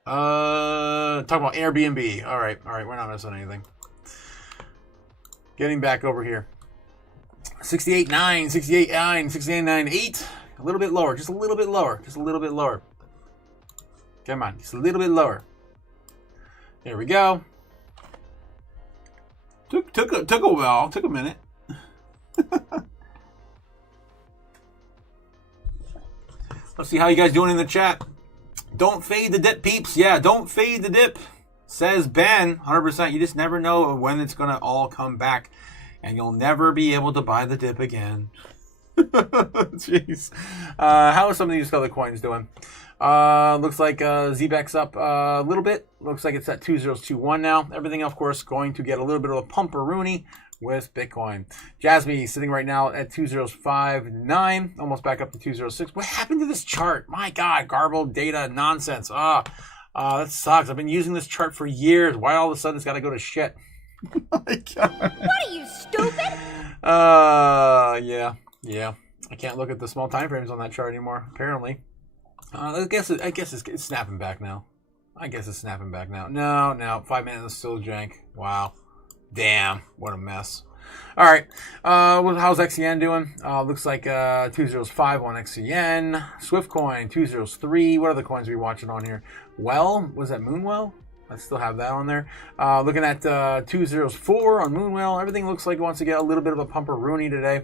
Talk about Airbnb. All right, we're not missing anything. Getting back over here. 68.9, 68.9, 68.98. A little bit lower, just a little bit lower, just a little bit lower. Come on, just a little bit lower. There we go. Took a while, took a minute. Let's see how you guys doing in the chat. Don't fade the dip, peeps. Yeah, don't fade the dip. Says Ben, 100%. You just never know when it's going to all come back. And you'll never be able to buy the dip again. Jeez. How are some of these other coins doing? Looks like ZBEX up a little bit. Looks like it's at 2021 now. Everything, of course, going to get a little bit of a pumperoonie with Bitcoin. Jasmine sitting right now at 2059, almost back up to 206. What happened to this chart? My God, garbled data nonsense. That sucks. I've been using this chart for years. Why all of a sudden it's got to go to shit? Oh my God. What are you, stupid? Yeah. I can't look at the small time frames on that chart anymore, apparently. I guess it's snapping back now. No, 5 minutes is still jank. Wow. Damn, what a mess. All right, how's XCN doing? Looks like 205 on XCN. Swiftcoin 203. What other coins are we watching on here? Well, was that Moonwell? I still have that on there. Looking at 204 on Moonwell. Everything looks like it wants to get a little bit of a pumperoonie today.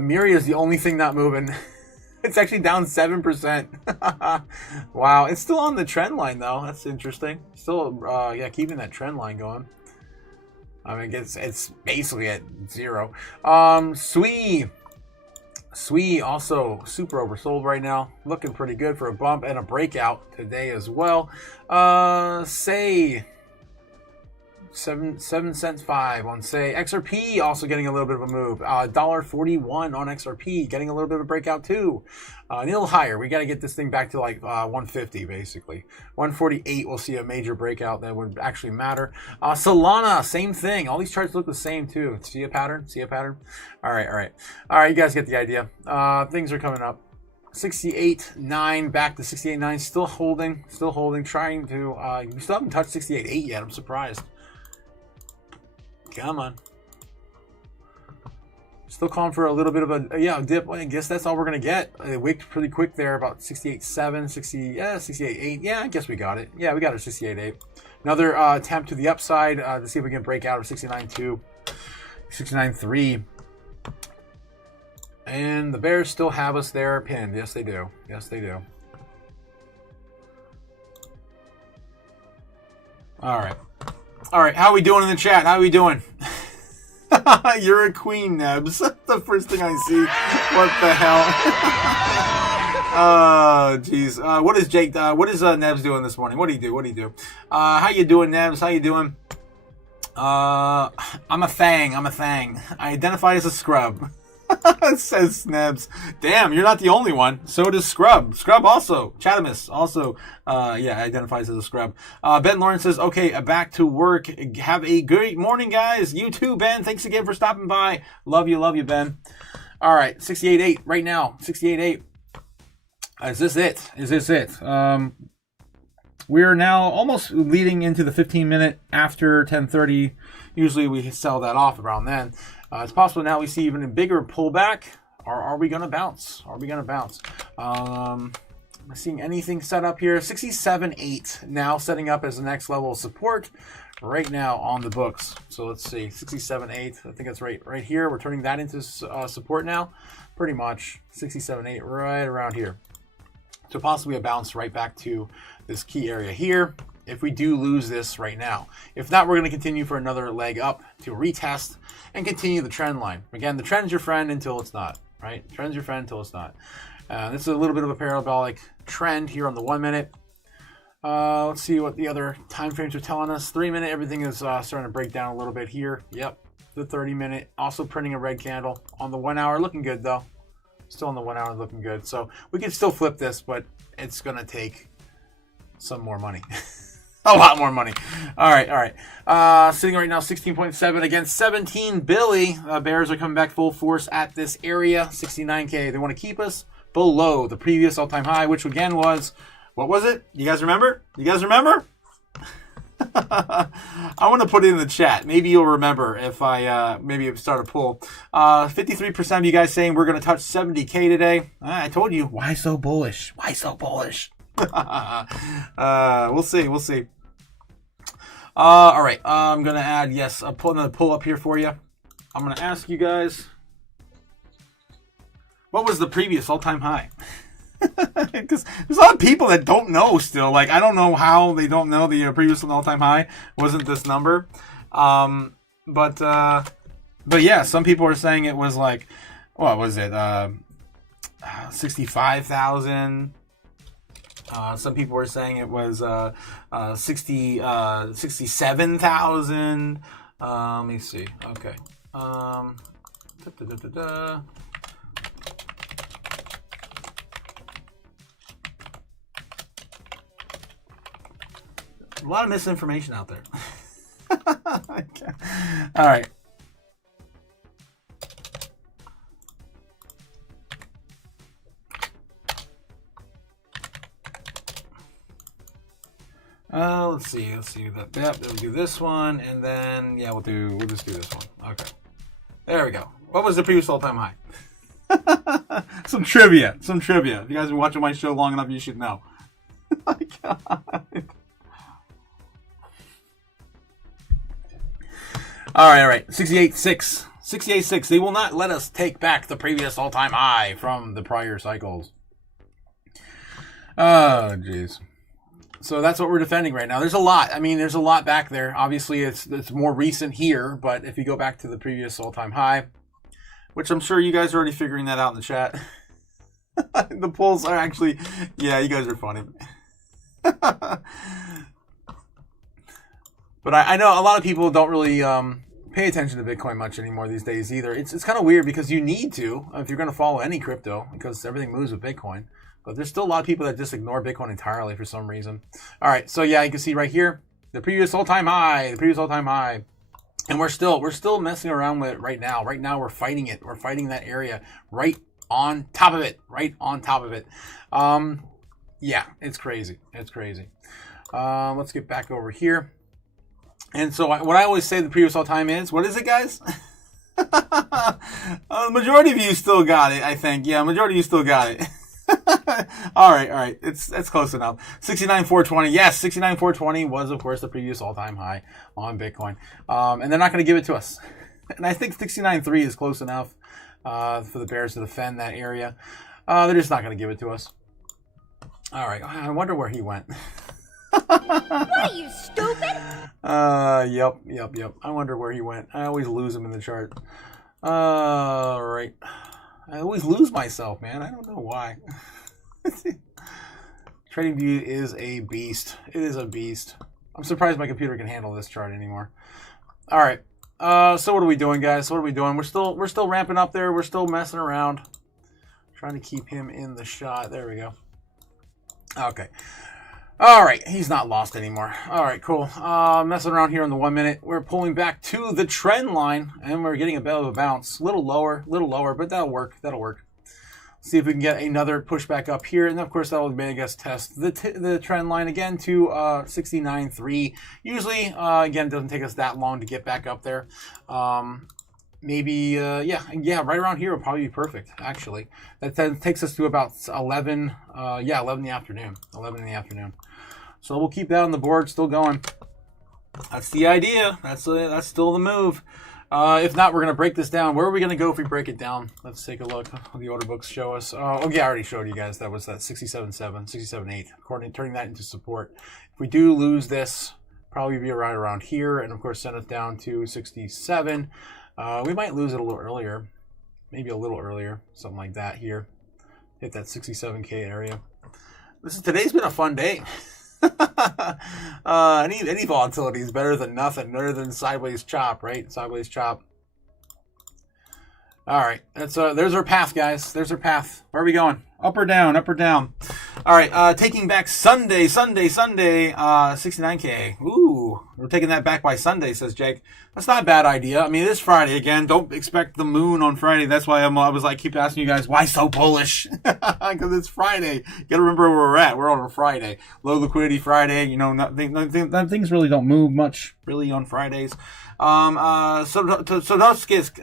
Miri is the only thing not moving. It's actually down 7%. Wow, it's still on the trend line though. That's interesting. Still, keeping that trend line going. I mean, it's basically at 0. SWE also super oversold right now. Looking pretty good for a bump and a breakout today as well. Say 7 cents 5 on Say. XRP also getting a little bit of a move. $1.41 on XRP, getting a little bit of a breakout too. A little higher. We got to get this thing back to like 150 basically. 148 we'll see a major breakout that would actually matter. Solana, same thing. All these charts look the same too. See a pattern? All right, you guys get the idea. Things are coming up. 68.9 back to 68.9, still holding, trying to you still haven't touched 68.8 yet. I'm surprised. Come on. Still calling for a little bit of a dip. I guess that's all we're gonna get. It wicked pretty quick there, about 68.7, 68.8. Yeah, I guess we got it. Yeah, we got it 68.8. Another attempt to the upside to see if we can break out of 69.2, 69.3. And the Bears still have us there pinned. Yes, they do. All right. How are we doing in the chat? How are we doing? You're a queen, Nebs. The first thing I see. What the hell? Oh, jeez. What is Jake? What is Nebs doing this morning? What do you do? How you doing, Nebs? How you doing? I'm a fang. I identify as a scrub. Says Snebs. Damn, you're not the only one. So does Scrub. Scrub also. Chatamus also, identifies as a scrub. Ben Lawrence says, okay, back to work. Have a great morning, guys. You too, Ben. Thanks again for stopping by. Love you, Ben. All right, 68.8 right now. 68.8. Is this it? We're now almost leading into the 15-minute after 10:30. Usually we sell that off around then. It's possible now we see even a bigger pullback. Or are we going to bounce? Am I seeing anything set up here? 67.8 now setting up as the next level of support right now on the books. So let's see, 67.8. I think that's right here. We're turning that into support now. Pretty much 67.8 right around here. to possibly a bounce right back to this key area here if we do lose this right now. If not, we're going to continue for another leg up to retest and continue the trend line. Again, the trend's your friend until it's not, right? Trend's your friend until it's not. This is a little bit of a parabolic trend here on the 1 minute. Let's see what the other time frames are telling us. 3 minute, everything is starting to break down a little bit here. Yep, the 30 minute also printing a red candle. On the 1 hour, looking good though. Still on the 1 hour, looking good. So we can still flip this, but it's going to take some more money. A lot more money. All right. Sitting right now 16.7 against 17 Billy. Bears are coming back full force at this area. 69K. They want to keep us below the previous all-time high, which again was, what was it? You guys remember? I want to put it in the chat. Maybe you'll remember if I maybe start a poll. 53% of you guys saying we're going to touch 70K today. I told you. Why so bullish? We'll see. All right. I'm going to add, yes, I'll put another pull up here for you. I'm going to ask you guys, what was the previous all-time high? Because there's a lot of people that don't know still. Like, I don't know how they don't know the previous all-time high wasn't this number. But yeah, some people are saying it was like, what was it? 65,000. Some people were saying it was 67,000. Let me see. Okay. A lot of misinformation out there. Okay. All right. Let's see. Yep, we'll do this one, and then we'll just do this one. Okay. There we go. What was the previous all-time high? Some trivia. If you guys have been watching my show long enough, you should know. Oh my God. All right. 68.6. 68.6. They will not let us take back the previous all-time high from the prior cycles. Oh, jeez. So that's what we're defending right now. There's a lot. I mean, there's a lot back there. Obviously, it's more recent here, but if you go back to the previous all-time high, which I'm sure you guys are already figuring that out in the chat. The polls are actually, yeah, you guys are funny. But I know a lot of people don't really pay attention to Bitcoin much anymore these days either. It's kind of weird because you need to if you're going to follow any crypto because everything moves with Bitcoin. But there's still a lot of people that just ignore Bitcoin entirely for some reason. All right, so yeah, you can see right here the previous all-time high, and we're still messing around with it right now. Right now, we're fighting it. We're fighting that area right on top of it. Yeah, it's crazy. Let's get back over here. And so what I always say the previous all-time is, what is it, guys? The majority of you still got it, I think. Yeah, majority of you still got it. All right. It's close enough. 69,420. Yes, 69,420 was, of course, the previous all-time high on Bitcoin. And they're not going to give it to us. And I think 69.3 is close enough for the Bears to defend that area. They're just not going to give it to us. All right. I wonder where he went. What are you, stupid? Yep. I wonder where he went. I always lose him in the chart. All right. I always lose myself, man. I don't know why. TradingView is a beast. It is a beast. I'm surprised my computer can handle this chart anymore. All right. So what are we doing, guys? We're still ramping up there. We're still messing around. Trying to keep him in the shot. There we go. Okay. All right, he's not lost anymore. All right, cool. Messing around here in the 1 minute. We're pulling back to the trend line, and we're getting a bit of a bounce. A little lower, but that'll work. See if we can get another pushback up here, and of course that will make us test the trend line again to 69.3. Usually, again, it doesn't take us that long to get back up there. Maybe, right around here would probably be perfect, actually. That takes us to about 11 in the afternoon. 11 in the afternoon. So we'll keep that on the board, still going. That's the idea. That's still the move. If not, we're going to break this down. Where are we going to go if we break it down? Let's take a look. The order books show us. Oh, yeah, I already showed you guys. That was that 67.7, 67.8. Turning that into support. If we do lose this, probably be right around here. And, of course, send us down to 67. We might lose it a little earlier. Maybe a little earlier. Something like that here. Hit that 67K area. Today's been a fun day. Any volatility is better than nothing, better than sideways chop, right? Sideways chop. All right, there's our path, guys. There's our path. Where are we going? Up or down? Up or down? All right, taking back Sunday, 69K. Ooh, we're taking that back by Sunday, says Jake. That's not a bad idea. I mean, it is Friday again. Don't expect the moon on Friday. That's why I was like, keep asking you guys, why so bullish? Because it's Friday. You got to remember where we're at. We're on a Friday. Low liquidity Friday. You know, things really don't move much really on Fridays. Sotoskik.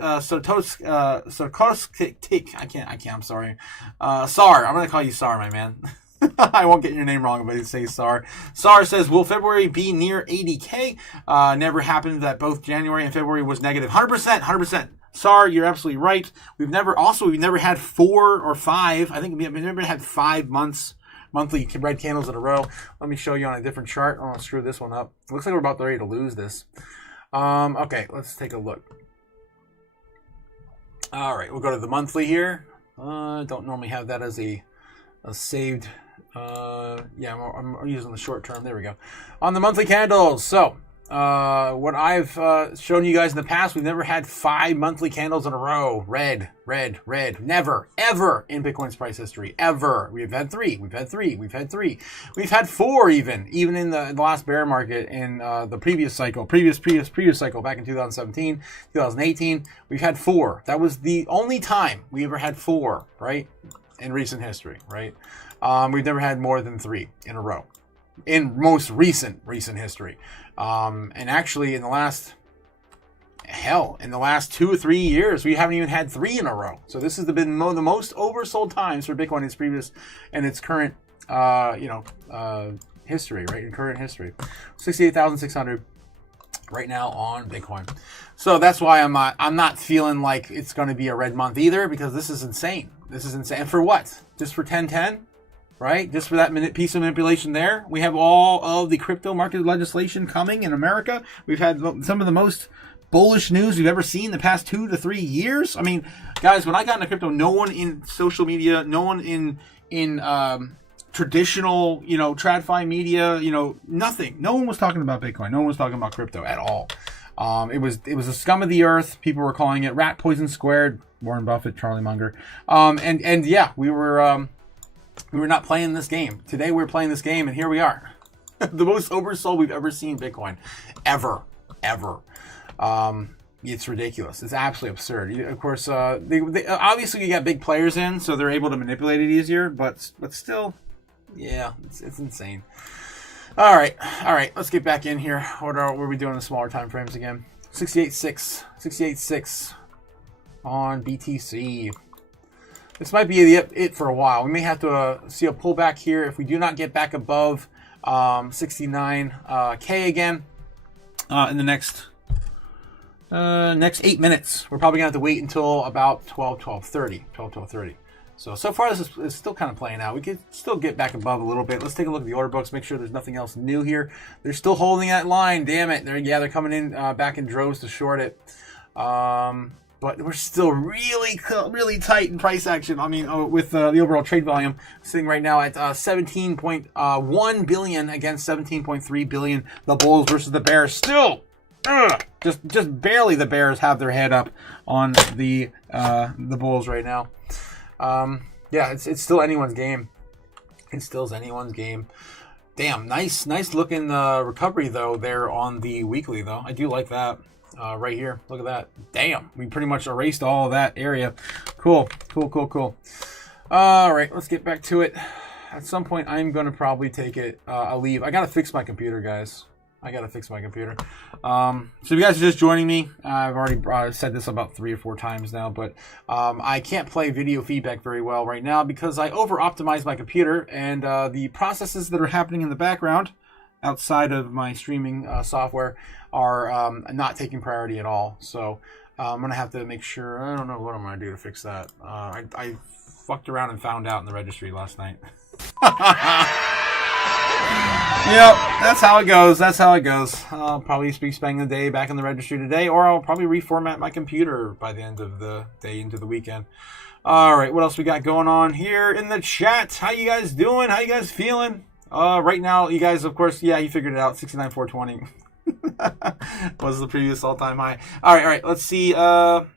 I can't. I'm sorry. Sar. I'm gonna call you Sar, my man. I won't get your name wrong, but say Sar. Sar says, will February be near 80K? Never happened that both January and February was negative. 100%. Sar, you're absolutely right. We've never had 4 or 5. I think we've never had 5 monthly red candles in a row. Let me show you on a different chart. I'm gonna screw this one up. It looks like we're about ready to lose this. Okay, let's take a look. All right, we'll go to the monthly here. Don't normally have that as a saved. Yeah, I'm using the short term. There we go. On the monthly candles. So, what I've shown you guys in the past, we've never had 5 monthly candles in a row. Red. Never, ever in Bitcoin's price history. Ever. We've had 3. We've had 4 even in the last bear market in the previous cycle. Previous cycle back in 2017, 2018. We've had 4. That was the only time we ever had 4, right? In recent history, right? We've never had more than 3 in a row in most recent history. And actually in the last 2 or 3 years, we haven't even had 3 in a row. So this has been the most oversold times for Bitcoin in its previous and its current, history, right? In current history, 68,600 right now on Bitcoin. So that's why I'm not feeling like it's going to be a red month either, because this is insane. And for what? Just for 1010? Right? Just for that piece of manipulation there? We have all of the crypto market legislation coming in America. We've had some of the most bullish news we've ever seen in the past 2 to 3 years. I mean, guys, when I got into crypto, no one in social media, no one in traditional, TradFi media, nothing. No one was talking about Bitcoin. No one was talking about crypto at all. It was a scum of the earth. People were calling it rat poison squared. Warren Buffett, Charlie Munger. And yeah, we were not playing this game. Today we're playing this game, and here we are. The most oversold we've ever seen Bitcoin. Ever. It's ridiculous. It's absolutely absurd. Of course, they obviously you got big players in, so they're able to manipulate it easier, but still, yeah, it's insane. All right. Let's get back in here. What are we doing in the smaller time frames again? 68.6 on BTC. This might be it for a while. We may have to see a pullback here if we do not get back above 69K again in the next 8 minutes. We're probably gonna have to wait until about 12:30. So far this is still kind of playing out. We could still get back above a little bit. Let's take a look at the order books, make sure there's nothing else new here. They're still holding that line. Damn it. They're coming in back in droves to short it. But we're still really tight in price action. I mean, with the overall trade volume sitting right now at 17.1 billion against 17.3 billion. The bulls versus the bears still. Just barely the bears have their head up on the bulls right now. Yeah, it's still anyone's game. It still is anyone's game. Damn, nice looking recovery though there on the weekly though. I do like that. Right here, look at that. Damn, we pretty much erased all of that area. Cool. All right, let's get back to it. At some point, I'm going to probably take a leave. I got to fix my computer, guys. So if you guys are just joining me, I've already said this about 3 or 4 times now, but I can't play video feedback very well right now because I over-optimized my computer, and the processes that are happening in the background outside of my streaming software are not taking priority at all. So I'm going to have to make sure. I don't know what I'm going to do to fix that. I fucked around and found out in the registry last night. Yep, that's how it goes. That's how it goes. I'll probably be spending the day back in the registry today, or I'll probably reformat my computer by the end of the day into the weekend. All right, what else we got going on here in the chat? How you guys doing? How you guys feeling? Right now, you guys, of course, yeah, you figured it out. 69,420 was the previous all-time high. All right. Let's see. What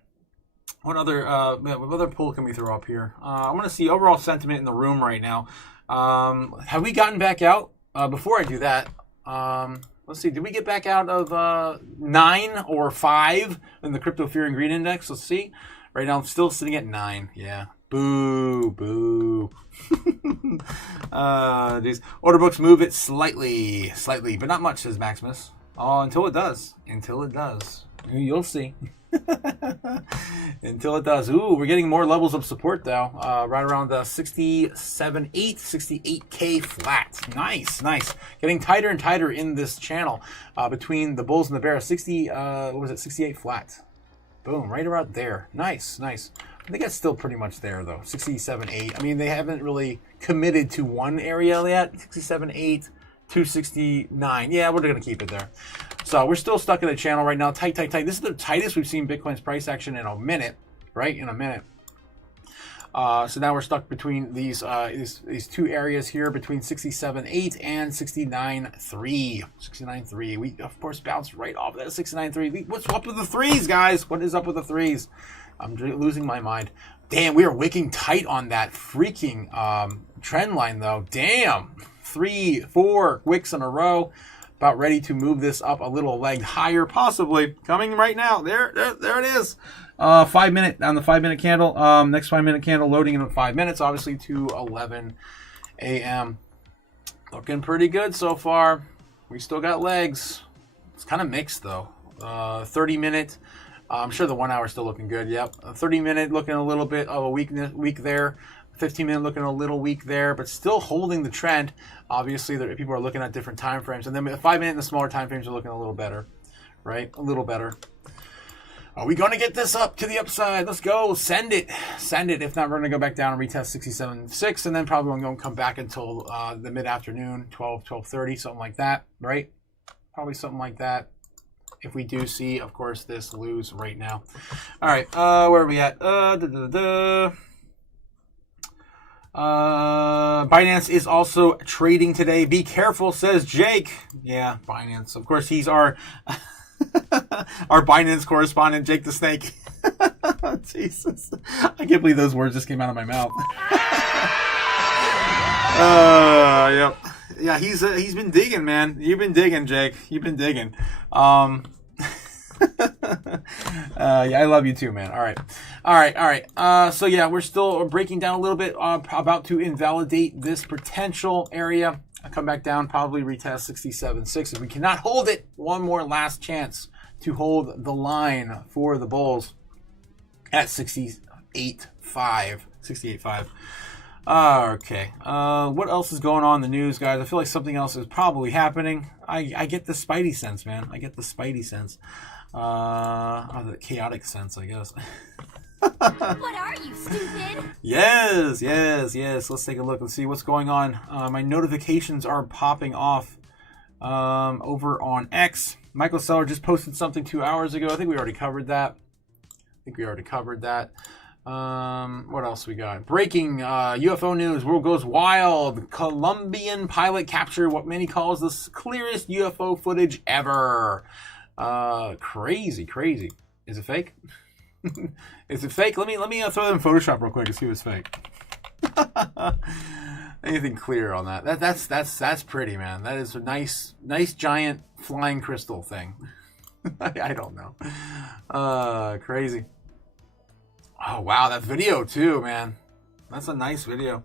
other poll can we throw up here? I want to see overall sentiment in the room right now. Have we gotten back out? Before I do that, let's see. Did we get back out of 9 or 5 in the Crypto Fear and Greed Index? Let's see. Right now, I'm still sitting at 9. Yeah. Boo. Boo. These order books move it slightly, but not much, says Maximus. Oh, until it does. Until it does. You'll see. Until it does. Ooh, we're getting more levels of support though. Right around the 67.8, 68K flat. Nice. Getting tighter and tighter in this channel between the bulls and the bears. 68 flat. Boom, right around there. Nice. I think that's still pretty much there though. 67.8. I mean, they haven't really committed to one area yet. 67.8. 269. Yeah, we're going to keep it there. So we're still stuck in the channel right now. Tight. This is the tightest we've seen Bitcoin's price action in a minute, right? In a minute. So now we're stuck between these two areas here, between 67.8 and 69.3. 69.3. We, of course, bounced right off that 69.3. What's up with the threes, guys? What is up with the threes? I'm losing my mind. Damn, we are wicking tight on that freaking trend line, though. Damn. 3-4 wicks in a row. About ready to move this up a little leg higher, possibly. Coming right now. There it is. 5 minute on the 5 minute candle. Next 5 minute candle loading in 5 minutes, obviously to 11 a.m. Looking pretty good so far. We still got legs. It's kind of mixed though. 30 minute. I'm sure the 1 hour is still looking good. Yep. 30 minute looking a little bit of a weak there. 15 minute looking a little weak there, but still holding the trend. Obviously, people are looking at different time frames, and then the 5 minute and the smaller time frames are looking a little better, right? A little better. Are we going to get this up to the upside? Let's go. Send it. If not, we're going to go back down and retest 67.6, and then probably won't come back until the mid-afternoon, 12:30, something like that, right? Probably something like that. If we do see, of course, this lose right now. All right, where are we at? Binance is also trading today. Be careful, says Jake. Yeah, Binance. Of course, he's our our Binance correspondent, Jake the Snake. Jesus, I can't believe those words just came out of my mouth. Yep. Yeah, he's been digging, man. You've been digging, Jake. You've been digging. Yeah, I love you too, man. All right. So yeah, we're still breaking down a little bit, about to invalidate this potential area. I'll come back down, probably retest 67.6. If we cannot hold it, one more last chance to hold the line for the bulls at 68.5. 68.5. Okay. What else is going on in the news, guys? I feel like something else is probably happening. I get the spidey sense, man. I get the spidey sense. Or the chaotic sense, I guess. What are you, stupid? Yes. Let's take a look and see what's going on. My notifications are popping off over on X. Michael Seller just posted something 2 hours ago. I think we already covered that. What else we got? Breaking UFO news. World goes wild. Colombian pilot captured what many calls the clearest UFO footage ever. Crazy. Is it fake? Is it fake? Let me throw that in Photoshop real quick and see if it's fake. Anything clear on that? That's pretty, man. That is a nice giant flying crystal thing. I don't know. Crazy. Oh wow, that video too, man. That's a nice video.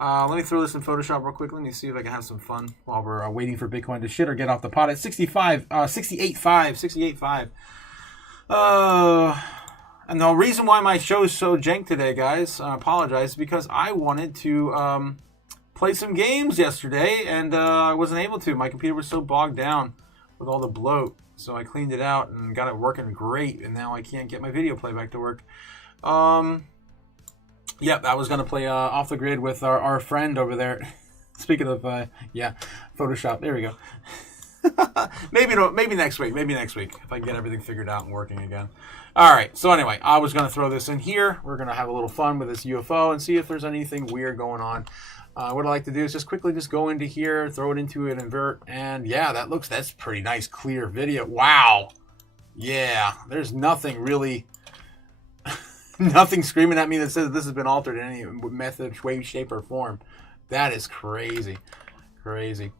Let me throw this in Photoshop real quick. Let me see if I can have some fun while we're waiting for Bitcoin to shit or get off the pot at 68.5. And the reason why my show is so jank today, guys, I apologize, because I wanted to play some games yesterday, and I wasn't able to. My computer was so bogged down with all the bloat, so I cleaned it out and got it working great, and now I can't get my video playback to work. Yep, I was going to play Off the Grid with our friend over there. Speaking of, yeah, Photoshop. There we go. maybe next week. Maybe next week if I can get everything figured out and working again. All right. So anyway, I was going to throw this in here. We're going to have a little fun with this UFO and see if there's anything weird going on. What I like to do is just quickly just go into here, throw it into an invert, and yeah, that's pretty nice, clear video. Wow. Yeah, there's nothing really, nothing screaming at me that says this has been altered in any method, way, shape, or form. That is crazy. Crazy.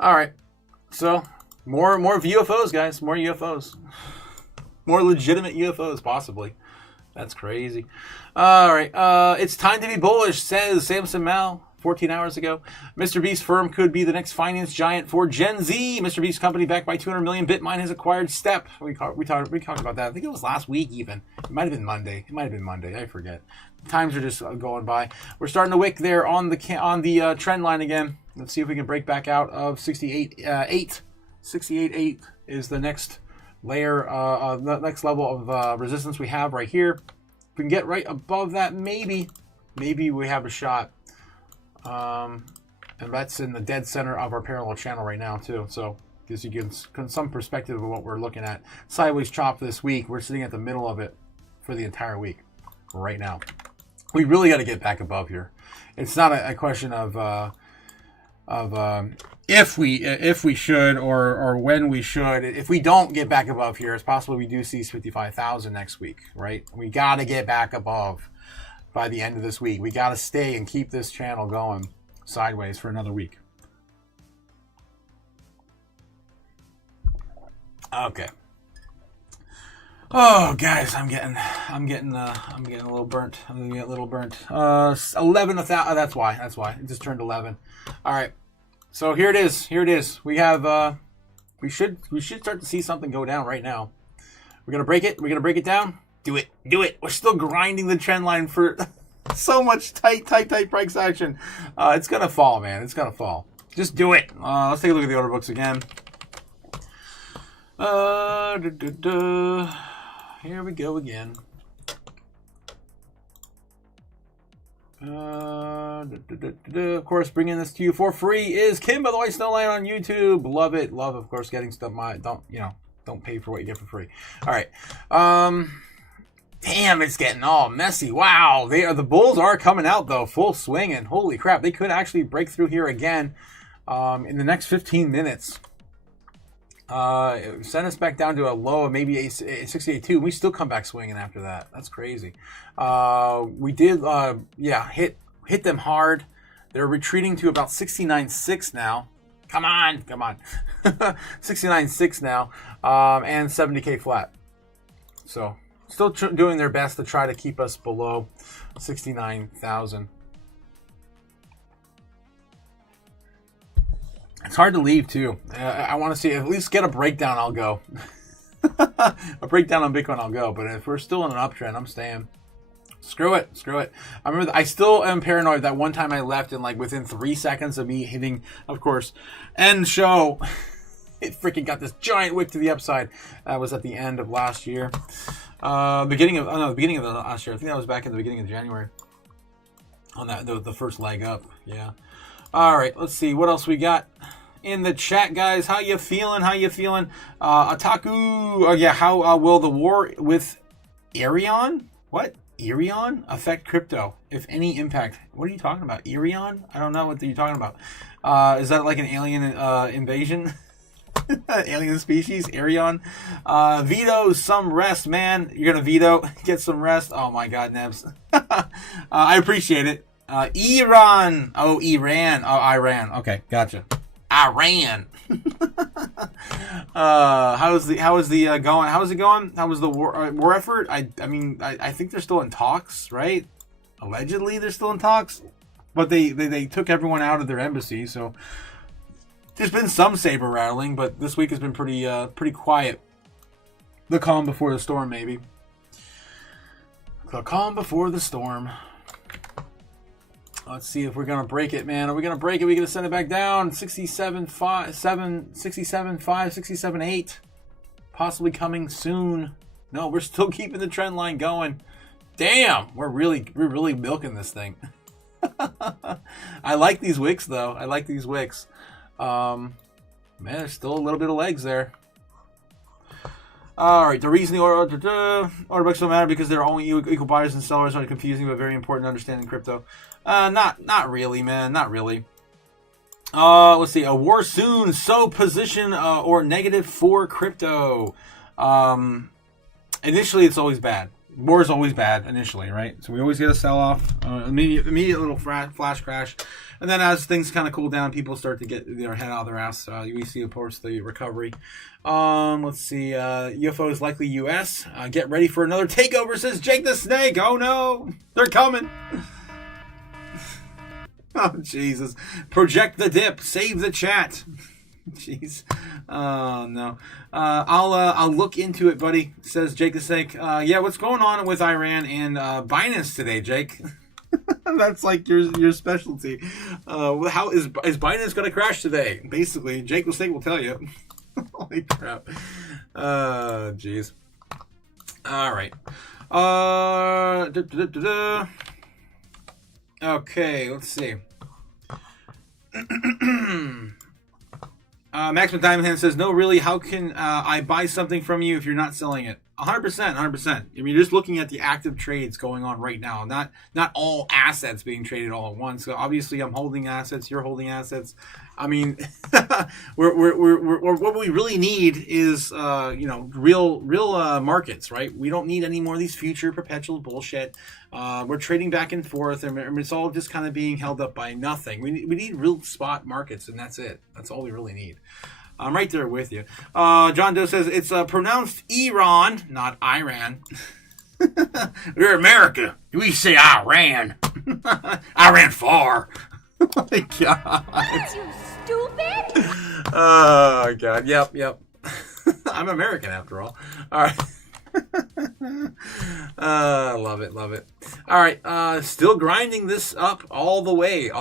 All right. So, more UFOs, guys. More UFOs. More legitimate UFOs, possibly. That's crazy. All right. It's time to be bullish, says Samson Mal 14 hours ago. Mr. Beast's firm could be the next finance giant for Gen Z. Mr. Beast's company, backed by 200 million Bitmine, has acquired Step. We talked about that. I think it was last week even. It might have been Monday. I forget. Times are just going by. We're starting to wick there on the trend line again. Let's see if we can break back out of 68.8. 68.8 is the next layer, the next level of resistance we have right here. If we can get right above that, maybe we have a shot. And that's in the dead center of our parallel channel right now too. So gives you some perspective of what we're looking at. Sideways chop this week. We're sitting at the middle of it for the entire week right now. We really got to get back above here. It's not a question of if we should or when we should. If we don't get back above here, it's possible we do see 55,000 next week, right? We got to get back above by the end of this week. We got to stay and keep this channel going sideways for another week. Okay. Oh, guys, I'm getting a little burnt. I'm gonna get a little burnt. 11,000. That's why. It just turned 11. All right. So here it is. We have. We should start to see something go down right now. We're gonna break it. We're gonna break it down. Do it. We're still grinding the trend line for so much tight price action. It's gonna fall, man. It's gonna fall. Just do it. Let's take a look at the order books again. Here we go again. Of course, bringing this to you for free is Kim, by the way, Snowline on YouTube. Love it. Love, of course, getting stuff. Don't pay for what you get for free. All right. Damn, it's getting all messy. Wow, the bulls are coming out though, full swing, and holy crap, they could actually break through here again in the next 15 minutes. Send us back down to a low of maybe a 68.2. We still come back swinging after that. That's crazy. We did, hit them hard. They're retreating to about 69.6 now. Come on. 69.6 now, and 70K flat. So still doing their best to try to keep us below 69,000. It's hard to leave, too. I want to see, at least get a breakdown, I'll go. A breakdown on Bitcoin, I'll go. But if we're still in an uptrend, I'm staying. Screw it. I remember, I still am paranoid that one time I left and like within 3 seconds of me hitting, of course, end show, it freaking got this giant wick to the upside. That was at the end of last year. The beginning of the last year. I think that was back in the beginning of January. On that, the first leg up. Yeah. All right, let's see what else we got in the chat, guys. How you feeling? Otaku. How will the war with Irion? What? Irion affect crypto, if any impact? What are you talking about? Irion? I don't know what you're talking about. Is that like an alien invasion? Alien species? Irion? Veto some rest, man. You're gonna veto? Get some rest? Oh my God, Nebs. I appreciate it. Iran. Oh, Iran. Oh, Iran. Okay, gotcha. Iran. How is the going? How is it going? How was the war effort? I mean, I think they're still in talks, right? Allegedly, they're still in talks, but they took everyone out of their embassy, so there's been some saber rattling, but this week has been pretty quiet. The calm before the storm, maybe. The calm before the storm. Let's see if we're going to break it, man. Are we going to break it? We're going to send it back down. 67.5, 67.5, 67.8. Possibly coming soon. No, we're still keeping the trend line going. Damn, we're really milking this thing. I like these wicks, though. I like these wicks. Man, there's still a little bit of legs there. All right, the reason the order books don't matter because they're only equal buyers and sellers are confusing but very important to understand in crypto. Not really, man. Not really. Let's see. A war soon. So position or negative for crypto. Initially, it's always bad. War is always bad initially, right? So we always get a sell-off, immediate little flash crash. And then as things kind of cool down, people start to get their head out of their ass. We see, of course, the recovery. Let's see. UFO is likely U.S. Get ready for another takeover, says Jake the Snake. Oh, no. They're coming. Oh, Jesus. Project the dip. Save the chat. Jeez. Oh, no. I'll look into it, buddy, says Jake the Snake. Yeah, what's going on with Iran and Binance today, Jake? That's like your specialty. How is Binance going to crash today? Basically, Jake the Snake will tell you. Holy crap. Jeez. All right. Okay, let's see. Maximum Diamond Hand says, no, really, how can I buy something from you if you're not selling it? 100%. I mean, you're just looking at the active trades going on right now, not all assets being traded all at once. So obviously, I'm holding assets, you're holding assets. I mean, what we really need is real markets, right? We don't need any more of these future perpetual bullshit. We're trading back and forth, and it's all just kind of being held up by nothing. We need real spot markets, and that's it. That's all we really need. I'm right there with you. John Doe says it's pronounced Iran, not Iran. We're America. We say Iran. I ran far. Oh my God. What, you stupid? Oh God. Yep. I'm American after all. All right. Love it. All right. Still grinding this up all the way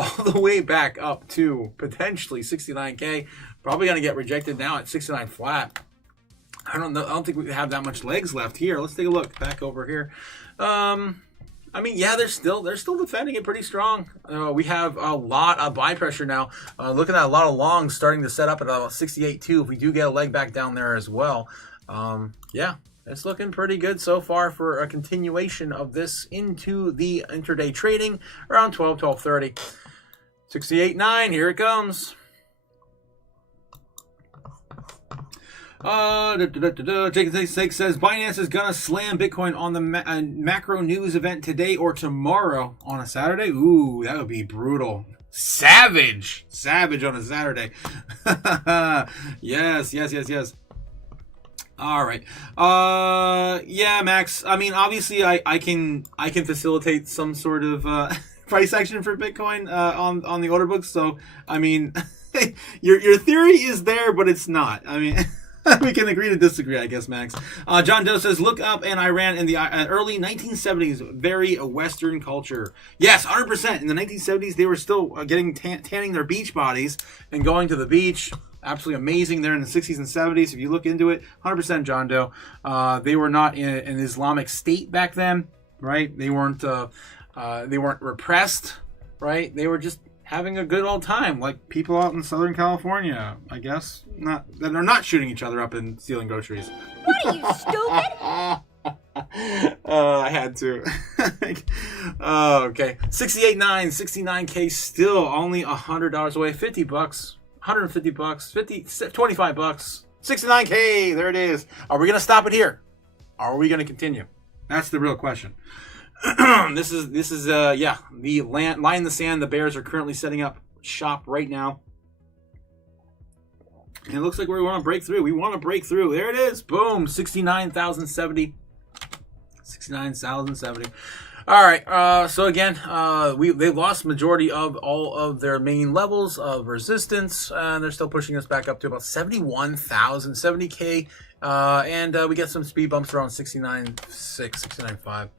back up to potentially 69K. Probably going to get rejected now at 69 flat. I don't know. I don't think we have that much legs left here. Let's take a look back over here. I mean, yeah, they're still defending it pretty strong. We have a lot of buy pressure now. Looking at a lot of longs starting to set up at about 68.2. If we do get a leg back down there as well, yeah, it's looking pretty good so far for a continuation of this into the intraday trading around 12:30. 68.9. Here it comes. Jake Snake says Binance is gonna slam Bitcoin on the macro news event today or tomorrow on a Saturday. Ooh, that would be brutal. Savage on a Saturday. Yes. All right. Yeah, Max. I mean, obviously, I can facilitate some sort of price action for Bitcoin on the order book. So, I mean, your theory is there, but it's not. I mean. We can agree to disagree, I guess, Max. John Doe says, look up in Iran in the early 1970s, very Western culture. Yes, 100%. In the 1970s, they were still tanning their beach bodies and going to the beach. Absolutely amazing there in the 60s and 70s. If you look into it, 100% John Doe. They were not in an Islamic state back then, right? They weren't repressed, right? They were just having a good old time, like people out in Southern California, I guess. That are not shooting each other up and stealing groceries. What are you, stupid? I had to. Okay. 68.9, 69K, still only $100 away. $50, $150, $25, 69K. There it is. Are we gonna stop it here? Are we gonna continue? That's the real question. This is the line in the sand. The Bears are currently setting up shop right now. And it looks like we want to break through. We want to break through. There it is. Boom. 69,070. 69,070. All right. So again, they lost majority of all of their main levels of resistance, and they're still pushing us back up to about 71,000, 70K, and we get some speed bumps around 69.6, 69.5.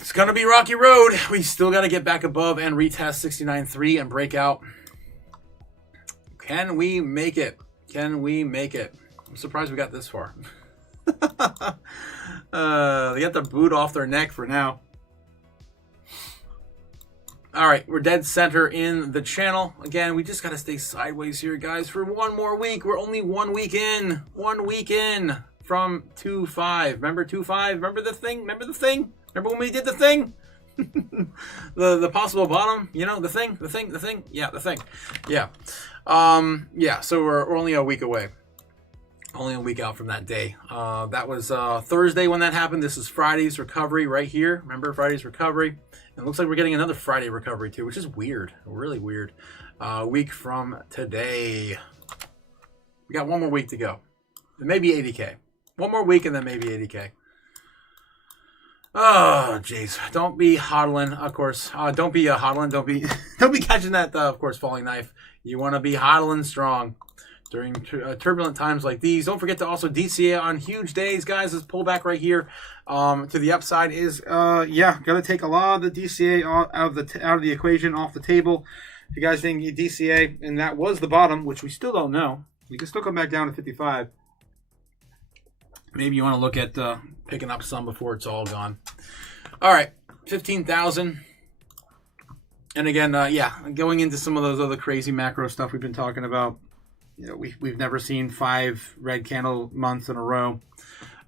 It's going to be rocky road. We still got to get back above and retest 69.3 and break out. Can we make it? Can we make it? I'm surprised we got this far. They got the boot off their neck for now. All right, we're dead center in the channel. Again, we just got to stay sideways here, guys, for one more week. We're only 1 week in. 1 week in from 2.5. Remember 2.5? Remember the thing? Remember the thing? Remember when we did the thing? the possible bottom, you know, the thing. Yeah, the thing. Yeah. Yeah, so we're only a week away. Only a week out from that day. That was Thursday when that happened. This is Friday's recovery right here. Remember Friday's recovery? And it looks like we're getting another Friday recovery too, which is weird. Really weird. Week from today. We got one more week to go. Maybe 80K. One more week and then maybe 80K. Oh, jeez. Don't be hodling, of course. Don't be hodling. Don't be catching that, of course, falling knife. You want to be hodling strong during turbulent times like these. Don't forget to also DCA on huge days, guys. This pullback right here to the upside is, yeah, going to take a lot of the DCA out of the equation, off the table. If you guys didn't get DCA, and that was the bottom, which we still don't know. We can still come back down to 55. Maybe you want to look at picking up some before it's all gone. All right, 15,000. And again, yeah, going into some of those other crazy macro stuff we've been talking about. You know, we've never seen 5 red candle months in a row.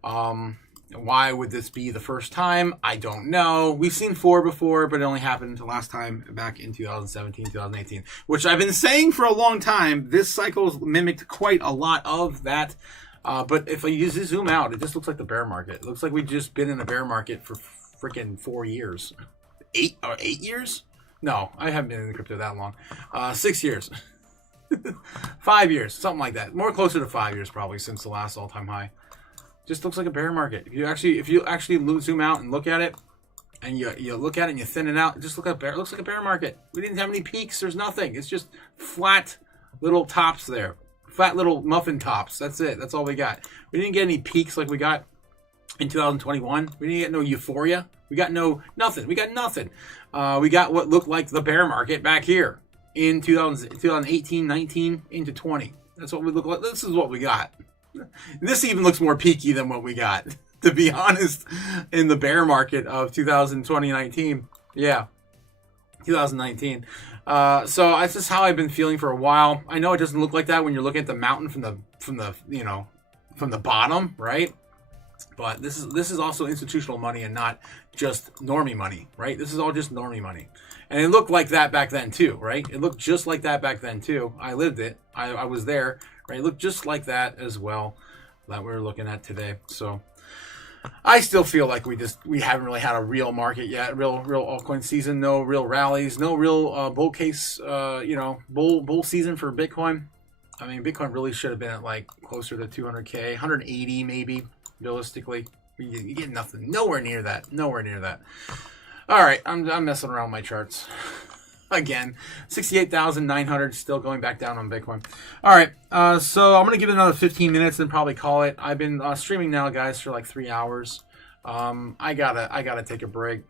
Why would this be the first time? I don't know. We've seen 4 before, but it only happened the last time back in 2017, 2018, which I've been saying for a long time. This cycle's mimicked quite a lot of that. But if you zoom out, it just looks like the bear market. It looks like we've just been in a bear market for freaking 4 years. 8 years? No, I haven't been in crypto that long. 6 years. 5 years, something like that. More closer to 5 years probably since the last all-time high. Just looks like a bear market. If you actually zoom out and look at it, and you look at it and you thin it out, it just looks like a bear market. We didn't have any peaks. There's nothing. It's just flat little tops there. Flat little muffin tops. That's it. That's all we got. We didn't get any peaks like we got in 2021. We didn't get no euphoria. We got nothing. We got nothing. We got what looked like the bear market back here in 2018, 19, into 20. That's what we look like. This is what we got. This even looks more peaky than what we got, to be honest, in the bear market of 2019. Yeah, 2019. So that's just how I've been feeling for a while. I know it doesn't look like that when you're looking at the mountain from the bottom, right? But this is also institutional money and not just normie money, right? This is all just normie money. And it looked like that back then too, right? It looked just like that back then too. I lived it. I was there, right? It looked just like that as well that we're looking at today. So I still feel like we haven't really had a real market yet, real altcoin season, no real rallies, no real bull case, bull season for Bitcoin. I mean, Bitcoin really should have been at like closer to 200K, 180 maybe, realistically. You get nothing, nowhere near that. All right, I'm messing around with my charts. Again, 68,900 still going back down on Bitcoin. All right, so I'm going to give it another 15 minutes and probably call it. I've been streaming now, guys, for like 3 hours. I gotta take a break.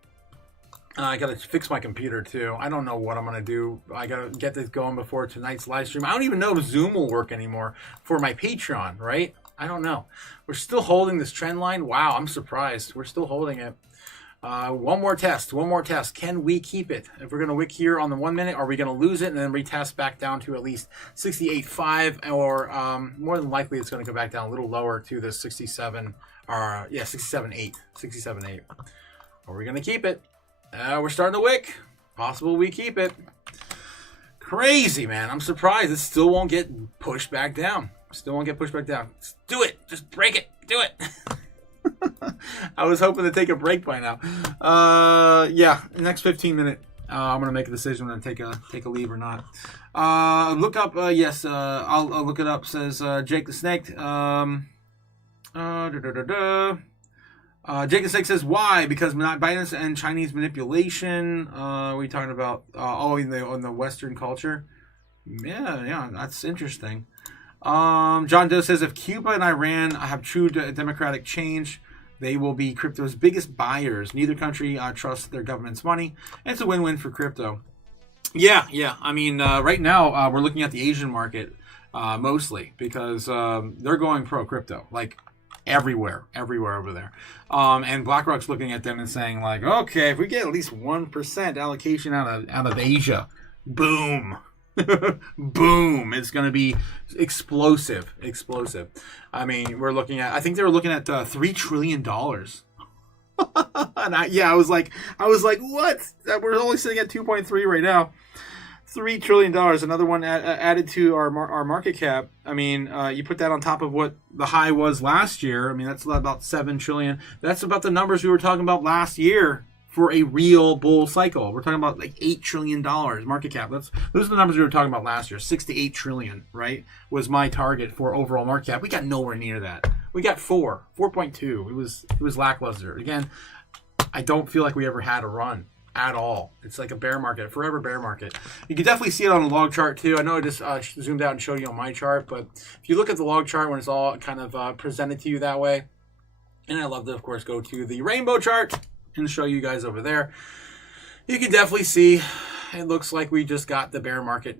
I gotta fix my computer too. I don't know what I'm gonna do. I gotta get this going before tonight's live stream. I don't even know if Zoom will work anymore for my Patreon, right? I don't know. We're still holding this trend line. Wow, I'm surprised. We're still holding it. One more test. Can we keep it? If we're going to wick here on the 1 minute, are we going to lose it and then retest back down to at least 68.5, or more than likely it's going to go back down a little lower to the 67, or 67.8. 67.8. Are we going to keep it? We're starting to wick. Possible we keep it. Crazy, man. I'm surprised it still won't get pushed back down. Just do it. Just break it. Do it. I was hoping to take a break by now. Yeah, the next 15 minutes, I'm gonna make a decision when to take a leave or not. Look up. Yes, I'll look it up. Says Jake the Snake. Jake the Snake says why? Because Binance and Chinese manipulation. What are we talking about? In the Western culture. Yeah, that's interesting. John Doe says if Cuba and Iran have true democratic change, They will be crypto's biggest buyers. Neither country trusts their government's money. And it's a win-win for crypto. Yeah. I mean, right now we're looking at the Asian market mostly because they're going pro-crypto, like everywhere over there. And BlackRock's looking at them and saying, like, okay, if we get at least 1% allocation out of Asia, boom. Boom. It's going to be explosive. I mean, I think they were looking at $3 trillion. And I was like, what? We're only sitting at 2.3 right now. $3 trillion, another one added to our market cap. I mean, you put that on top of what the high was last year. I mean, that's about $7 trillion. That's about the numbers we were talking about last year for a real bull cycle. We're talking about like $8 trillion market cap. Those are the numbers we were talking about last year. 6 to 8 trillion, right, was my target for overall market cap. We got nowhere near that. We got 4.2. It was lackluster. Again, I don't feel like we ever had a run at all. It's like a bear market, forever bear market. You can definitely see it on a log chart too. I know I just zoomed out and showed you on my chart, but if you look at the log chart when it's all kind of presented to you that way, and I love to, of course, go to the rainbow chart and show you guys over there, you can definitely see it looks like we just got the bear market,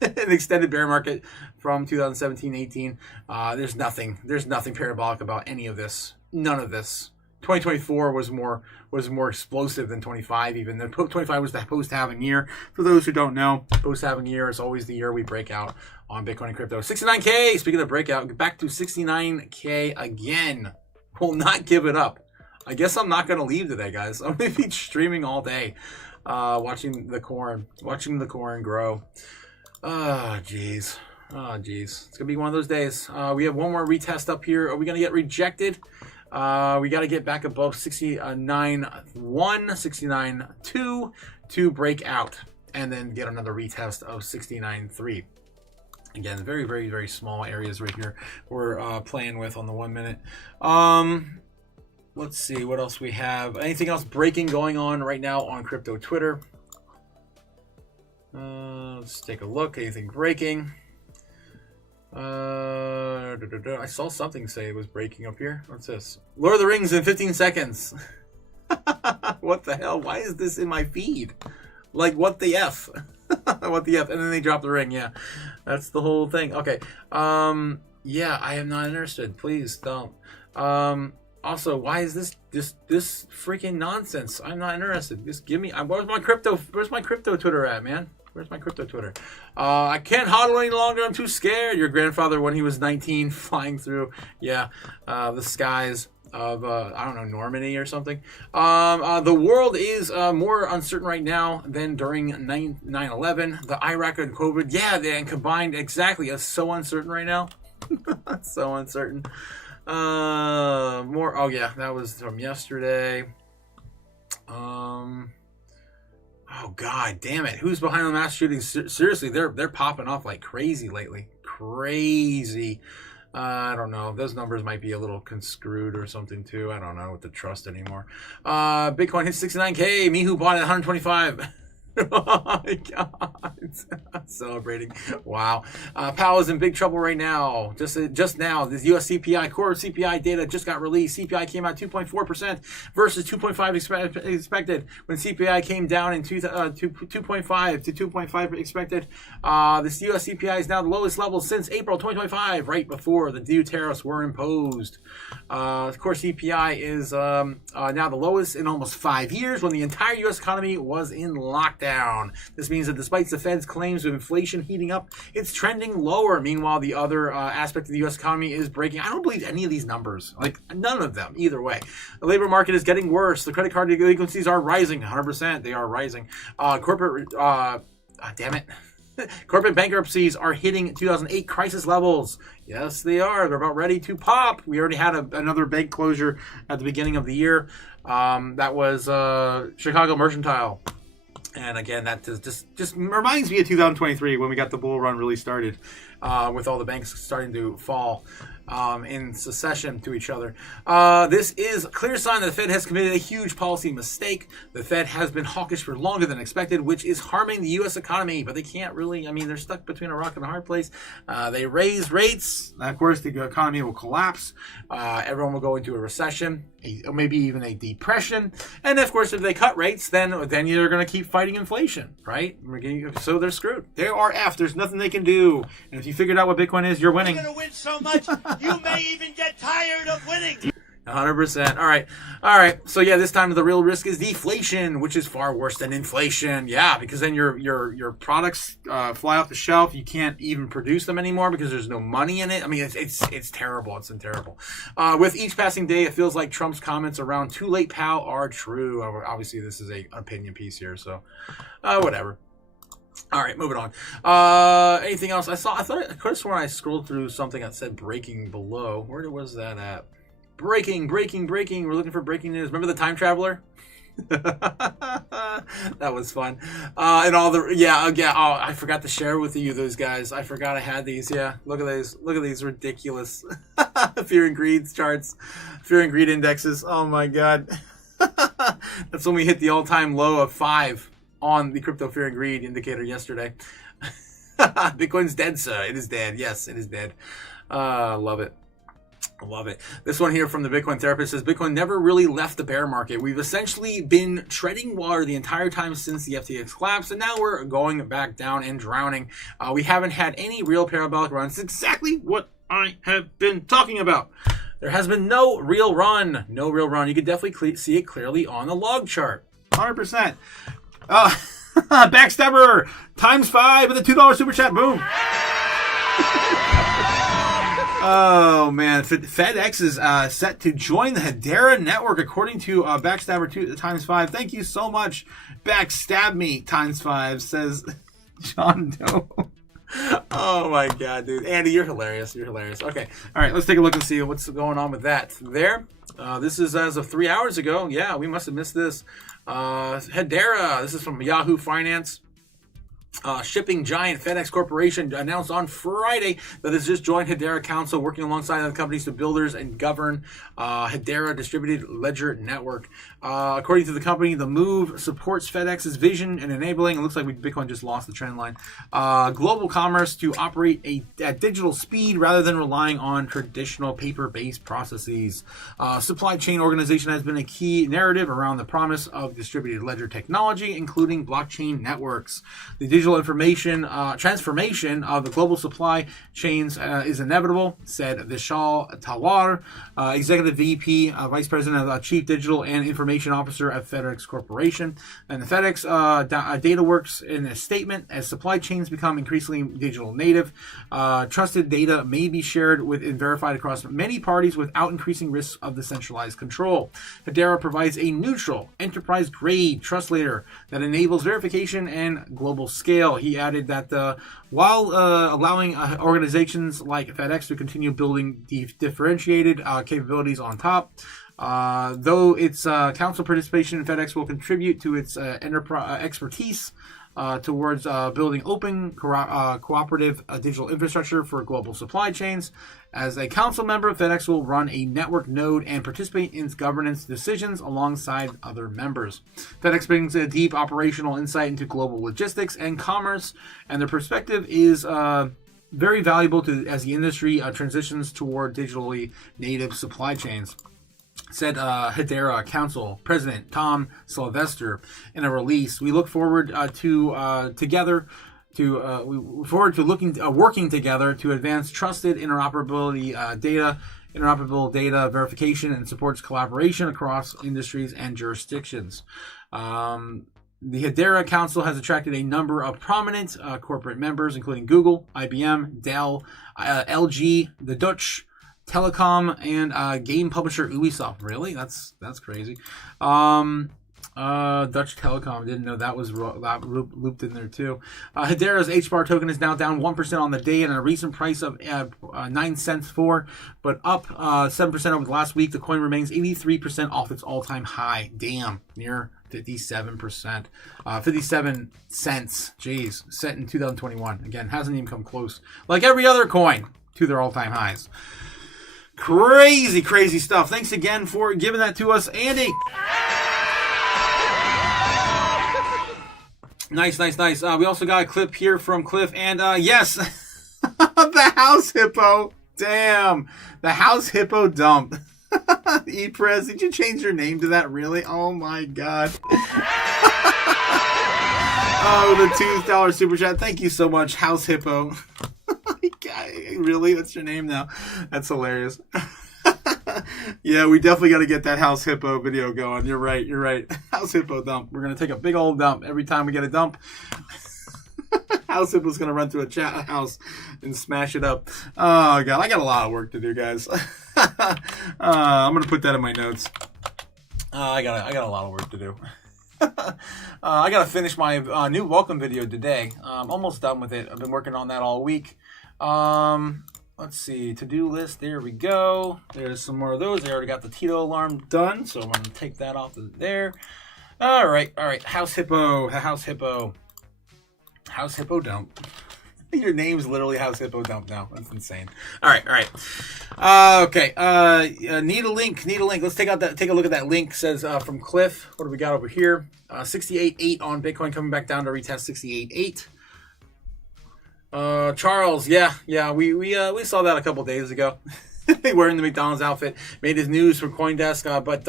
an extended bear market from 2017-18. There's nothing parabolic about any of this. None of this. 2024 was more explosive than 25 even. The 25 was the post-halving year. For those who don't know, post-halving year is always the year we break out on Bitcoin and crypto. 69K, speaking of breakout, back to 69K again. Will not give it up. I guess I'm not going to leave today, guys. I'm going to be streaming all day, watching the corn grow. Oh, jeez. It's going to be one of those days. We have one more retest up here. Are we going to get rejected? We got to get back above 69.1, 69.2 to break out, and then get another retest of 69.3. Again, very, very, very small areas right here we're playing with on the 1 minute. Let's see what else we have. Anything else breaking going on right now on crypto Twitter? Let's take a look. Anything breaking? I saw something say it was breaking up here. What's this? Lord of the Rings in 15 seconds. What the hell? Why is this in my feed? Like, what the F? What the F? And then they drop the ring. Yeah, that's the whole thing. Okay. Yeah, I am not interested. Please don't. Also, why is this freaking nonsense? I'm not interested. Just give me. Where's my crypto Twitter at, man? Where's my crypto Twitter? I can't hodl any longer. I'm too scared. Your grandfather, when he was 19, flying through, the skies of, I don't know, Normandy or something. The world is more uncertain right now than during 9/11. The Iraq and COVID, and combined, exactly. It's so uncertain right now. So uncertain. More. Oh yeah, that was from yesterday. Oh god damn it! Who's behind the mass shootings? Seriously, they're popping off like crazy lately. Crazy. I don't know. Those numbers might be a little conscrewed or something too. I don't know what to trust anymore. Bitcoin hit 69K. Me who bought it at 125. Oh my god. Celebrating. Wow. Powell is in big trouble right now. Just now, the US CPI, core CPI data just got released. CPI came out 2.4% versus 2.5 expected. When CPI came down in 2.5 to 2.5 expected, this US CPI is now the lowest level since April 2025, right before the new tariffs were imposed. Core CPI is now the lowest in almost 5 years, when the entire US economy was in lockdown. This means that despite the Fed's claims of inflation heating up, it's trending lower. Meanwhile, the other aspect of the U.S. economy is breaking. I don't believe any of these numbers. Like, none of them, either way. The labor market is getting worse. The credit card delinquencies are rising. 100%. They are rising. Corporate bankruptcies are hitting 2008 crisis levels. Yes, they are. They're about ready to pop. We already had another bank closure at the beginning of the year. That was Chicago Mercantile. And again, that just reminds me of 2023 when we got the bull run really started. with all the banks starting to fall in succession to each other. This is a clear sign that the Fed has committed a huge policy mistake. The Fed has been hawkish for longer than expected, which is harming the U.S. economy, but they can't really, I mean, they're stuck between a rock and a hard place. They raise rates, of course, the economy will collapse. Everyone will go into a recession, or maybe even a depression. And of course, if they cut rates, then you're going to keep fighting inflation, right? So they're screwed. They are F. There's nothing they can do. And if you figured out what Bitcoin is, you're winning. You're going to win so much, you may even get tired of winning. 100%. All right. So yeah, this time the real risk is deflation, which is far worse than inflation. Yeah, because then your products fly off the shelf. You can't even produce them anymore because there's no money in it. I mean, it's terrible. It's terrible. With each passing day, it feels like Trump's comments around "too late, pal" are true. Obviously, this is an opinion piece here, so whatever. All right, moving on. Anything else? I could have sworn I scrolled through something that said breaking below. Where was that at? Breaking. We're looking for breaking news. Remember the time traveler? That was fun. And all the, yeah. Oh, I forgot to share with you those guys. I forgot I had these. Yeah. Look at these. Look at these ridiculous fear and greed charts, fear and greed indexes. Oh my God. That's when we hit the all-time low of 5 on the crypto fear and greed indicator yesterday. Bitcoin's dead, sir. It is dead. Yes, it is dead. Love it. Love it. This one here from the Bitcoin therapist says, Bitcoin never really left the bear market. We've essentially been treading water the entire time since the FTX collapse, and now we're going back down and drowning. We haven't had any real parabolic runs. It's exactly what I have been talking about. There has been no real run. No real run. You can definitely see it clearly on the log chart. 100%. Backstabber ×5 with a $2 super chat. Boom. Oh man, FedEx is set to join the Hedera network according to Backstabber ×5. Thank you so much, Backstab me ×5, says John Doe. Oh my God, dude. Andy, you're hilarious. You're hilarious. Okay. All right, let's take a look and see what's going on with that. There. This is as of 3 hours ago. Yeah, we must have missed this. Hedera. This is from Yahoo Finance. Shipping giant FedEx Corporation announced on Friday that it's just joined Hedera Council, working alongside other companies to builders and govern Hedera Distributed Ledger Network. According to the company, the move supports FedEx's vision and enabling, it looks like Bitcoin just lost the trend line, global commerce to operate at digital speed rather than relying on traditional paper-based processes. Supply chain organization has been a key narrative around the promise of distributed ledger technology, including blockchain networks. The digital information transformation of the global supply chains is inevitable, said Vishal Talwar, Executive VP, Vice President of Chief Digital and Information Officer at FedEx Corporation. And the FedEx data works in a statement, as supply chains become increasingly digital native, trusted data may be shared with and verified across many parties without increasing risks of decentralized control. Hedera provides a neutral, enterprise-grade trust layer that enables verification and global scale. He added that while allowing organizations like FedEx to continue building differentiated capabilities on top, though its council participation in FedEx will contribute to its enterprise expertise towards building open, cooperative digital infrastructure for global supply chains. As a council member, FedEx will run a network node and participate in governance decisions alongside other members. FedEx brings a deep operational insight into global logistics and commerce, and their perspective is very valuable as the industry transitions toward digitally native supply chains, said Hedera Council President Tom Sylvester in a release. We look forward working together to advance trusted interoperable data verification, and supports collaboration across industries and jurisdictions. The Hedera Council has attracted a number of prominent corporate members, including Google, IBM, Dell, LG, the Dutch Telecom, and game publisher Ubisoft. Really? That's crazy. Dutch Telecom, didn't know that was looped in there too. Hedera's HBAR token is now down 1% on the day and a recent price of 9 cents but up 7% over the last week. The coin remains 83% off its all-time high. Damn, near 57%. 57 cents. Jeez. Set in 2021. Again, hasn't even come close. Like every other coin to their all-time highs. Crazy, crazy stuff. Thanks again for giving that to us, Andy. Nice, nice, nice. We also got a clip here from Cliff. And yes, the house hippo. Damn. The house hippo dump. E-Press, did you change your name to that? Really? Oh my god. Oh, the $2 super chat. Thank you so much, House Hippo. Really? That's your name now? That's hilarious. Yeah, we definitely got to get that House Hippo video going. You're right. You're right. House Hippo dump. We're going to take a big old dump every time we get a dump. House Hippo's going to run to a chat house and smash it up. Oh, God. I got a lot of work to do, guys. I'm going to put that in my notes. I got a lot of work to do. I got to finish my new welcome video today. I'm almost done with it. I've been working on that all week. Let's see. To-do list. There we go. There's some more of those. I already got the Tito alarm done, so I'm going to take that off of there. All right. All right. House Hippo. House Hippo. House Hippo dump. Your name's literally House Hippo dump now. That's insane. All right. All right. Okay. Need a link. Need a link. Let's take a look at that link. Says from Cliff. What do we got over here? 68.8 on Bitcoin, coming back down to retest 68.8. Charles, yeah, we saw that a couple days ago. Wearing the McDonald's outfit, made his news for CoinDesk, but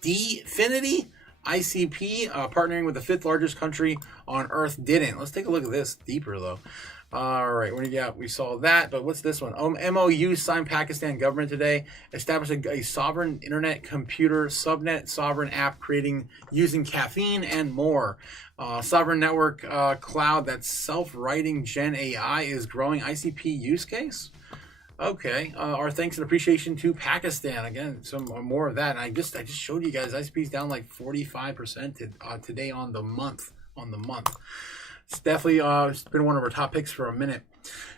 Definity ICP, partnering with the 5th largest country on Earth, didn't. Let's take a look at this deeper though. All right, what do you got? We saw that, but what's this one? MOU signed Pakistan government today, established a sovereign internet computer subnet sovereign app using caffeine and more. Sovereign network cloud that's self-writing Gen AI is growing ICP use case. Okay, our thanks and appreciation to Pakistan. Again, some more of that. And I just showed you guys ICP's down like 45% today on the month. It's definitely it's been one of our top picks for a minute.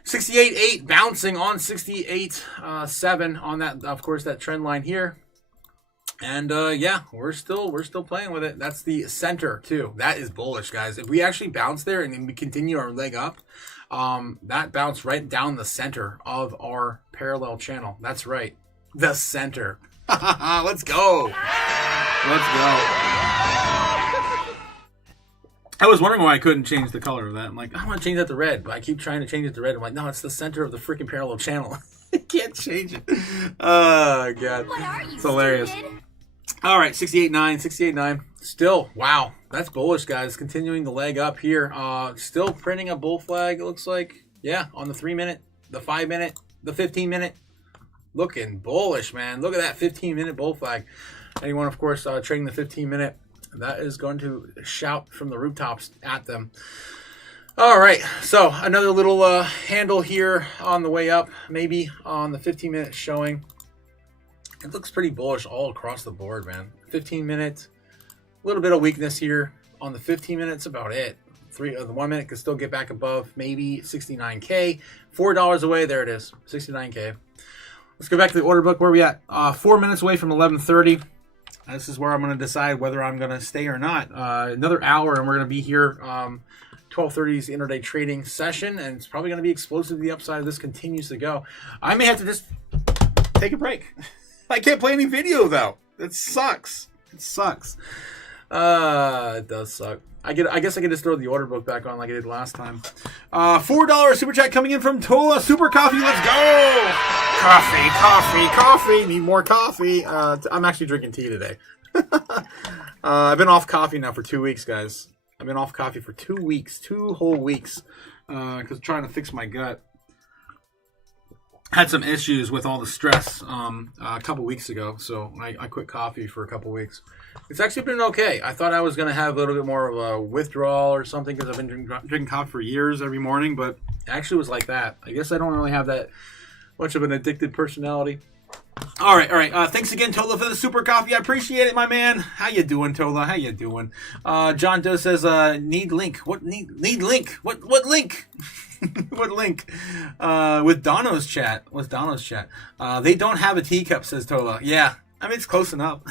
68.8 bouncing on 68.7 on that, of course, that trend line here. And yeah, we're still playing with it. That's the center too. That is bullish, guys. If we actually bounce there and then we continue our leg up, that bounced right down the center of our parallel channel. That's right, the center. Let's go. Let's go. I was wondering why I couldn't change the color of that. I'm like, I want to change that to red, but I keep trying to change it to red. I'm like, no, it's the center of the freaking parallel channel. I can't change it. Oh, God. It's hilarious. Stupid? All right, 68.9, 68.9. Still, wow. That's bullish, guys. Continuing the leg up here. Still printing a bull flag, it looks like. Yeah, on the 3-minute, the 5-minute, the 15-minute. Looking bullish, man. Look at that 15-minute bull flag. Anyone, of course, trading the 15-minute. That is going to shout from the rooftops at them. All right, so another little handle here on the way up, maybe on the 15-minute showing. It looks pretty bullish all across the board, man. 15-minute, a little bit of weakness here on the 15-minute. It's about it. The 1 minute could still get back above maybe 69K. $4 away. There it is, 69K. Let's go back to the order book. Where are we at? 4 minutes away from 11:30. This is where I'm going to decide whether I'm going to stay or not. Another hour, and we're going to be here. 12:30's intraday trading session, and it's probably going to be explosive to the upside if this continues to go. I may have to just take a break. I can't play any video, though. It sucks. It sucks. It does suck. I guess I can just throw the order book back on like I did last time. $4 super chat coming in from Tola Super Coffee. Let's go! Coffee. Need more coffee. I'm actually drinking tea today. I've been off coffee now for 2 weeks, guys. I've been off coffee for 2 weeks, 2 whole weeks, because I'm trying to fix my gut. Had some issues with all the stress a couple weeks ago, so I quit coffee for a couple weeks. It's actually been okay. I thought I was going to have a little bit more of a withdrawal or something because I've been drinking coffee for years every morning, but it actually was like that. I guess I don't really have that much of an addicted personality. All right. Thanks again, Tola, for the super coffee. I appreciate it, my man. How you doing, Tola? How you doing? John Doe says, need link. What need link? What link? What link? With Dono's chat. What's Dono's chat? They don't have a teacup, says Tola. Yeah, I mean, it's close enough.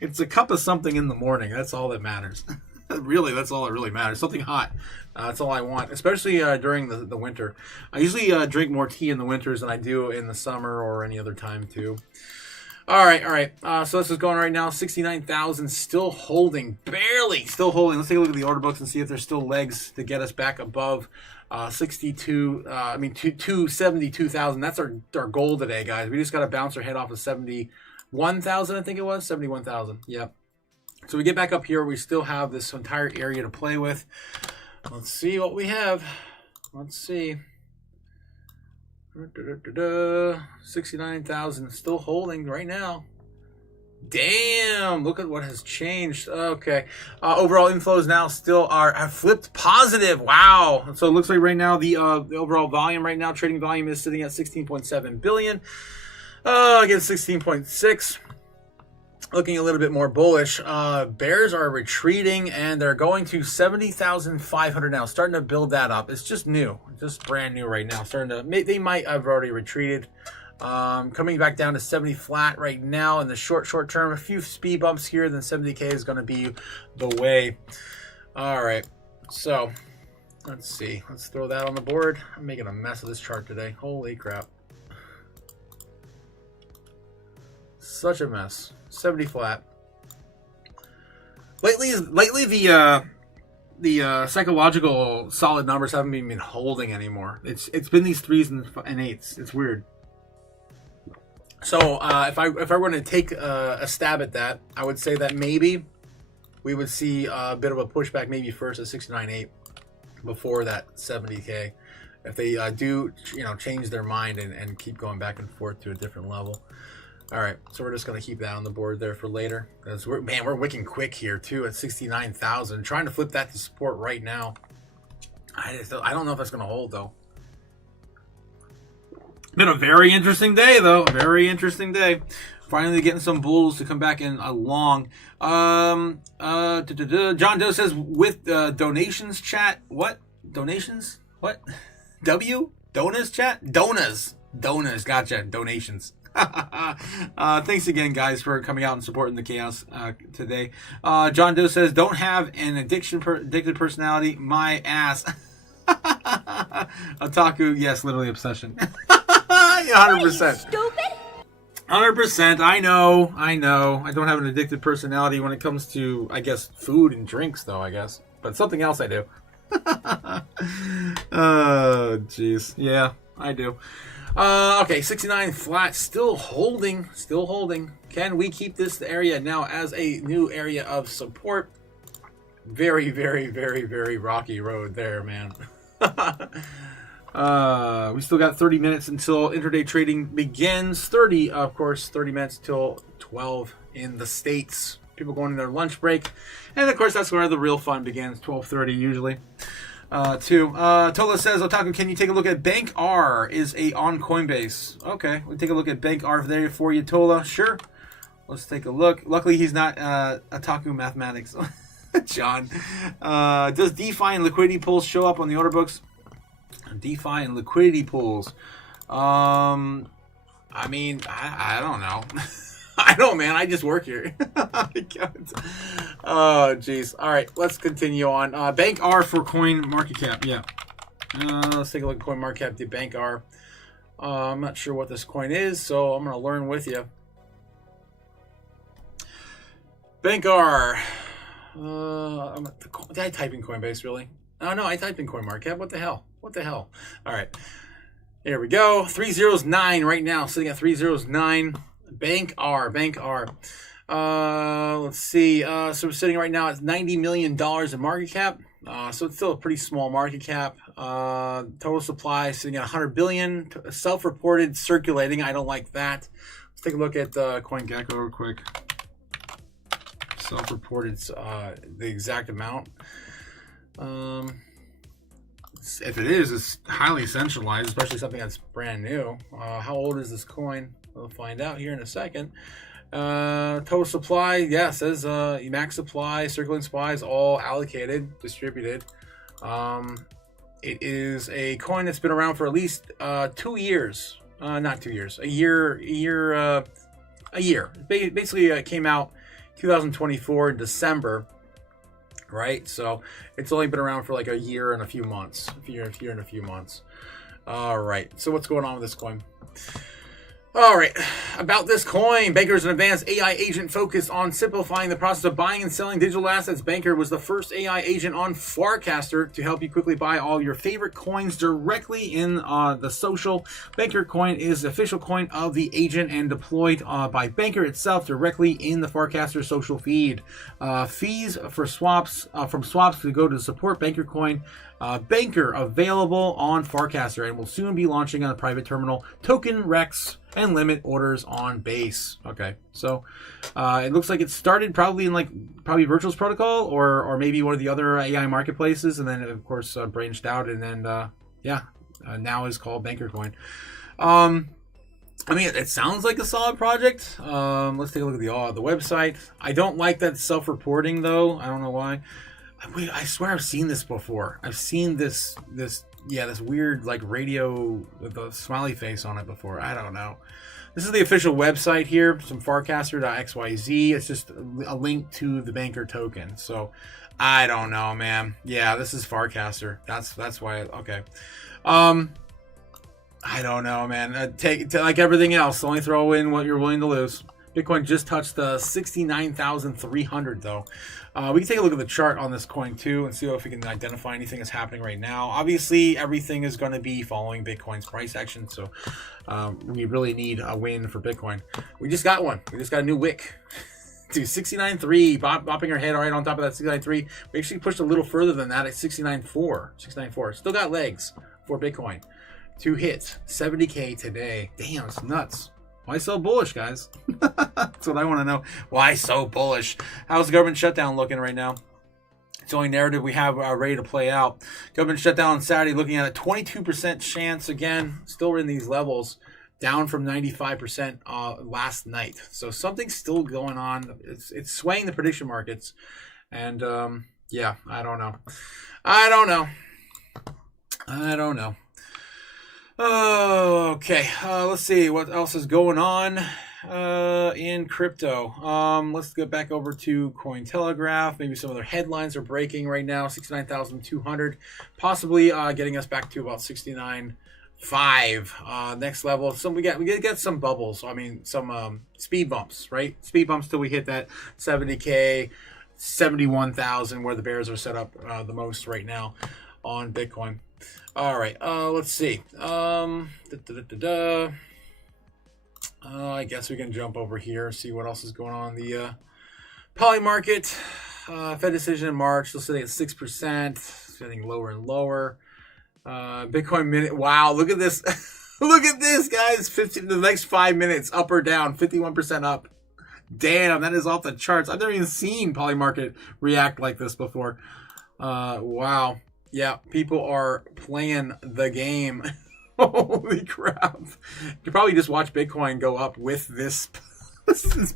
It's a cup of something in the morning. That's all that matters. Really, that's all that really matters. Something hot. That's all I want, especially during the winter. I usually drink more tea in the winters than I do in the summer or any other time too. All right. So this is going right now. 69,000 still holding, barely still holding. Let's take a look at the order books and see if there's still legs to get us back above 272,000. That's our goal today, guys. We just got to bounce our head off of 71,000, I think it was 71,000. Yep. So we get back up here. We still have this entire area to play with. Let's see what we have. Let's see. 69,000 still holding right now. Damn, look at what has changed. Okay. Overall inflows now still have flipped positive. Wow. So it looks like right now the overall volume right now, trading volume is sitting at 16.7 billion. Against 16.6. Looking a little bit more bullish. Bears are retreating and they're going to 70,500 now. Starting to build that up. It's just new. Just brand new right now. They might have already retreated. Coming back down to 70 flat right now in the short term. A few speed bumps here, then 70K is going to be the way. All right. So, let's see. Let's throw that on the board. I'm making a mess of this chart today. Holy crap. Such a mess. 70 flat. Lately the psychological solid numbers haven't even been holding anymore. It's been these 3s and 8s. It's weird. So if I were going to take a stab at that, I would say that maybe we would see a bit of a pushback, maybe first at 69.8 before that 70K. If they do, change their mind and keep going back and forth to a different level. All right, so we're just going to keep that on the board there for later. Because we're wicking quick here too at 69,000. Trying to flip that to support right now. I don't know if that's going to hold though. Been a very interesting day though. Very interesting day. Finally getting some bulls to come back in along. John Doe says with donations chat. What? Donations? What? Donas chat? Donas. Gotcha. Donations. Thanks again, guys, for coming out and supporting the chaos today. John Doe says, don't have an addicted personality. My ass. Otaku, yes, literally obsession. 100%. Stupid? 100%. I know. I don't have an addicted personality when it comes to, I guess, food and drinks, though, I guess. But something else I do. Oh, jeez. Yeah, I do. Okay, 69 flat, still holding. Can we keep this area now as a new area of support? Very, very, very, very rocky road there, man. We still got 30 minutes until intraday trading begins. 30 minutes till 12 in the States. People going to their lunch break. And of course, that's where the real fun begins, 12:30 usually. Tola says, Otaku, can you take a look at Bank R is on Coinbase? Okay, we'll take a look at Bank R there for you, Tola. Sure. Let's take a look. Luckily, he's not Otaku mathematics. John. Does DeFi and liquidity pools show up on the order books? DeFi and liquidity pools. I mean, I don't know. I don't, man. I just work here. Oh, jeez. All right, let's continue on. Bank R for coin market cap. Yeah. Let's take a look at coin market cap. The Bank R. I'm not sure what this coin is, so I'm going to learn with you. Bank R. Did I type in Coinbase, really? Oh, no, I typed in coin market cap. What the hell? All right. Here we go. 309 right now. Sitting at 309. Bank R. Let's see. So we're sitting right now at $90 million in market cap. So it's still a pretty small market cap. Total supply sitting at 100 billion. Self-reported circulating. I don't like that. Let's take a look at CoinGecko real quick. Self-reported the exact amount. If it is, it's highly centralized, especially something that's brand new. How old is this coin? We'll find out here in a second. Total supply, yeah, says max supply, circulating supply is all allocated, distributed. It is a coin that's been around for at least 2 years. Not 2 years. A year a year. Basically, it came out 2024 in December, right? So it's only been around for like a year and a few months. A year and a few months. All right. So what's going on with this coin? All right, about this coin. Banker is an advanced AI agent focused on simplifying the process of buying and selling digital assets. Banker was the first AI agent on Farcaster to help you quickly buy all your favorite coins directly in the social. Banker coin is the official coin of the agent and deployed by Banker itself directly in the Farcaster social feed. Fees for swaps from swaps to go to support Banker coin. Banker available on Farcaster and will soon be launching on a private terminal. Token Rex and limit orders on base. Okay, so it looks like it started probably in Virtual's Protocol or maybe one of the other AI marketplaces, and then of course branched out, and then now is called Banker Coin. I mean, it sounds like a solid project. Let's take a look at the website. I don't like that self-reporting though. I don't know why. Wait, I swear I've seen this before. I've seen this weird like radio with a smiley face on it before. I don't know. This is the official website here, some farcaster.xyz. It's just a link to the Banker token. So I don't know, man. Yeah, this is Farcaster. That's why. Okay. I don't know, man. Take like everything else. Only throw in what you're willing to lose. Bitcoin just touched the 69,300 though. We can take a look at the chart on this coin too and see if we can identify anything that's happening right now. Obviously, everything is going to be following Bitcoin's price action, so we really need a win for Bitcoin. We just got one. We just got a new wick. Dude, 69.3, bopping our head right on top of that 69.3. We actually pushed a little further than that at 69.4. 69.4. Still got legs for Bitcoin to hit 70K today. Damn, it's nuts. Why so bullish, guys? That's what I want to know. Why so bullish? How's the government shutdown looking right now? It's the only narrative we have ready to play out. Government shutdown on Saturday, looking at a 22% chance. Again, still in these levels, down from 95% last night. So something's still going on. It's swaying the prediction markets. And yeah, I don't know. Okay, let's see what else is going on in crypto. Let's get back over to Cointelegraph. Maybe some other headlines are breaking right now. 69,200, possibly getting us back to about 69.5. Next level. We get some bubbles. I mean, some speed bumps, right? Speed bumps till we hit that 70K, 71,000, where the bears are set up the most right now on Bitcoin. All right, let's see. I guess we can jump over here, see what else is going on. The poly market, Fed decision in March, still sitting at 6%, it's getting lower and lower. Bitcoin minute, wow, look at this. Look at this, guys. The next 5 minutes, up or down, 51% up. Damn, that is off the charts. I've never even seen poly market react like this before. Wow. Yeah, people are playing the game. Holy crap. You could probably just watch Bitcoin go up with this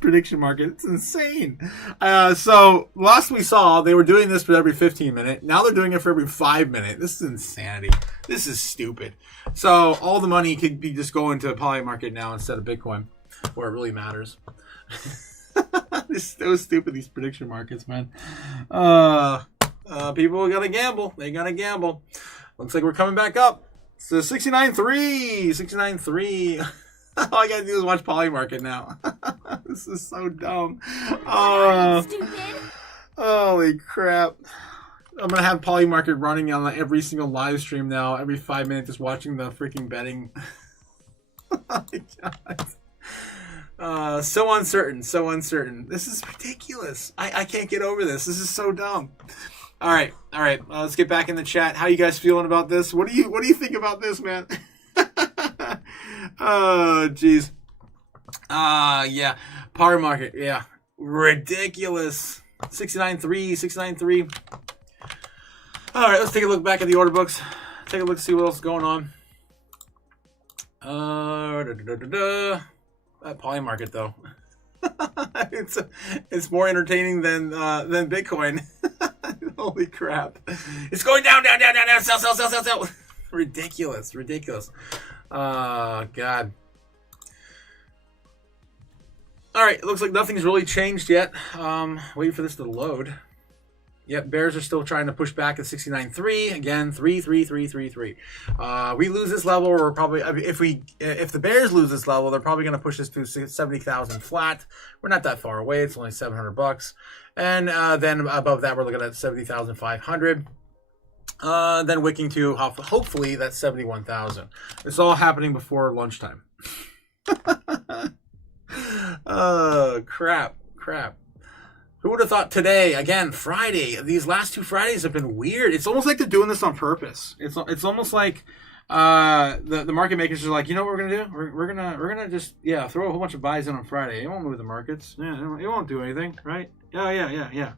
prediction market. It's insane. So last we saw, they were doing this for every 15 minute. Now they're doing it for every 5 minute. This is insanity. This is stupid. So all the money could be just going to a poly market now instead of Bitcoin, where it really matters. It's so stupid, these prediction markets, man. People gotta gamble. They gotta gamble. Looks like we're coming back up. So 69.3. 69.3. All I gotta do is watch poly market now. This is so dumb. Holy crap. I'm gonna have poly market running on every single live stream now. Every 5 minutes, just watching the freaking betting. Oh my God. So uncertain. This is ridiculous. I can't get over this. This is so dumb. All right. Let's get back in the chat. How you guys feeling about this? What do you think about this, man? Oh, jeez. Yeah. Power market. Yeah. Ridiculous. 69.3. All right. Let's take a look back at the order books. Take a look, see what else is going on. That poly market though. It's more entertaining than Bitcoin. Holy crap. It's going down. Sell. Ridiculous. Oh, God. All right, it looks like nothing's really changed yet. Waiting for this to load. Yep, bears are still trying to push back at 69.3. Again, 3. We lose this level, we're probably, I mean, if the bears lose this level, they're probably going to push this to 70,000 flat. We're not that far away. It's only $700. And then above that, we're looking at 70,500. Then wicking to hopefully that's 71,000. It's all happening before lunchtime. Crap. Who would have thought today, again, Friday, these last 2 Fridays have been weird. It's almost like they're doing this on purpose. It's almost like the market makers are like, you know what we're gonna do? We're gonna just throw a whole bunch of buys in on Friday. It won't move the markets. Yeah, it won't do anything, right? Yeah.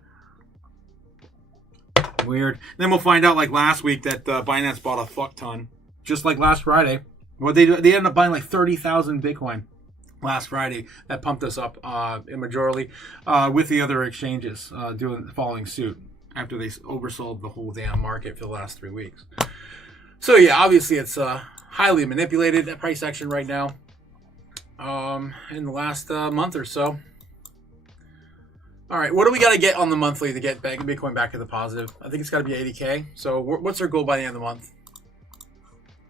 Weird. Then we'll find out like last week that Binance bought a fuck ton, just like last Friday. What they do? They ended up buying like 30,000 Bitcoin last Friday. That pumped us up majorly with the other exchanges following suit after they oversold the whole damn market for the last 3 weeks. So yeah, obviously it's highly manipulated, that price action right now in the last month or so. All right, what do we got to get on the monthly to get Bitcoin back to the positive? I think it's got to be 80K. So what's our goal by the end of the month?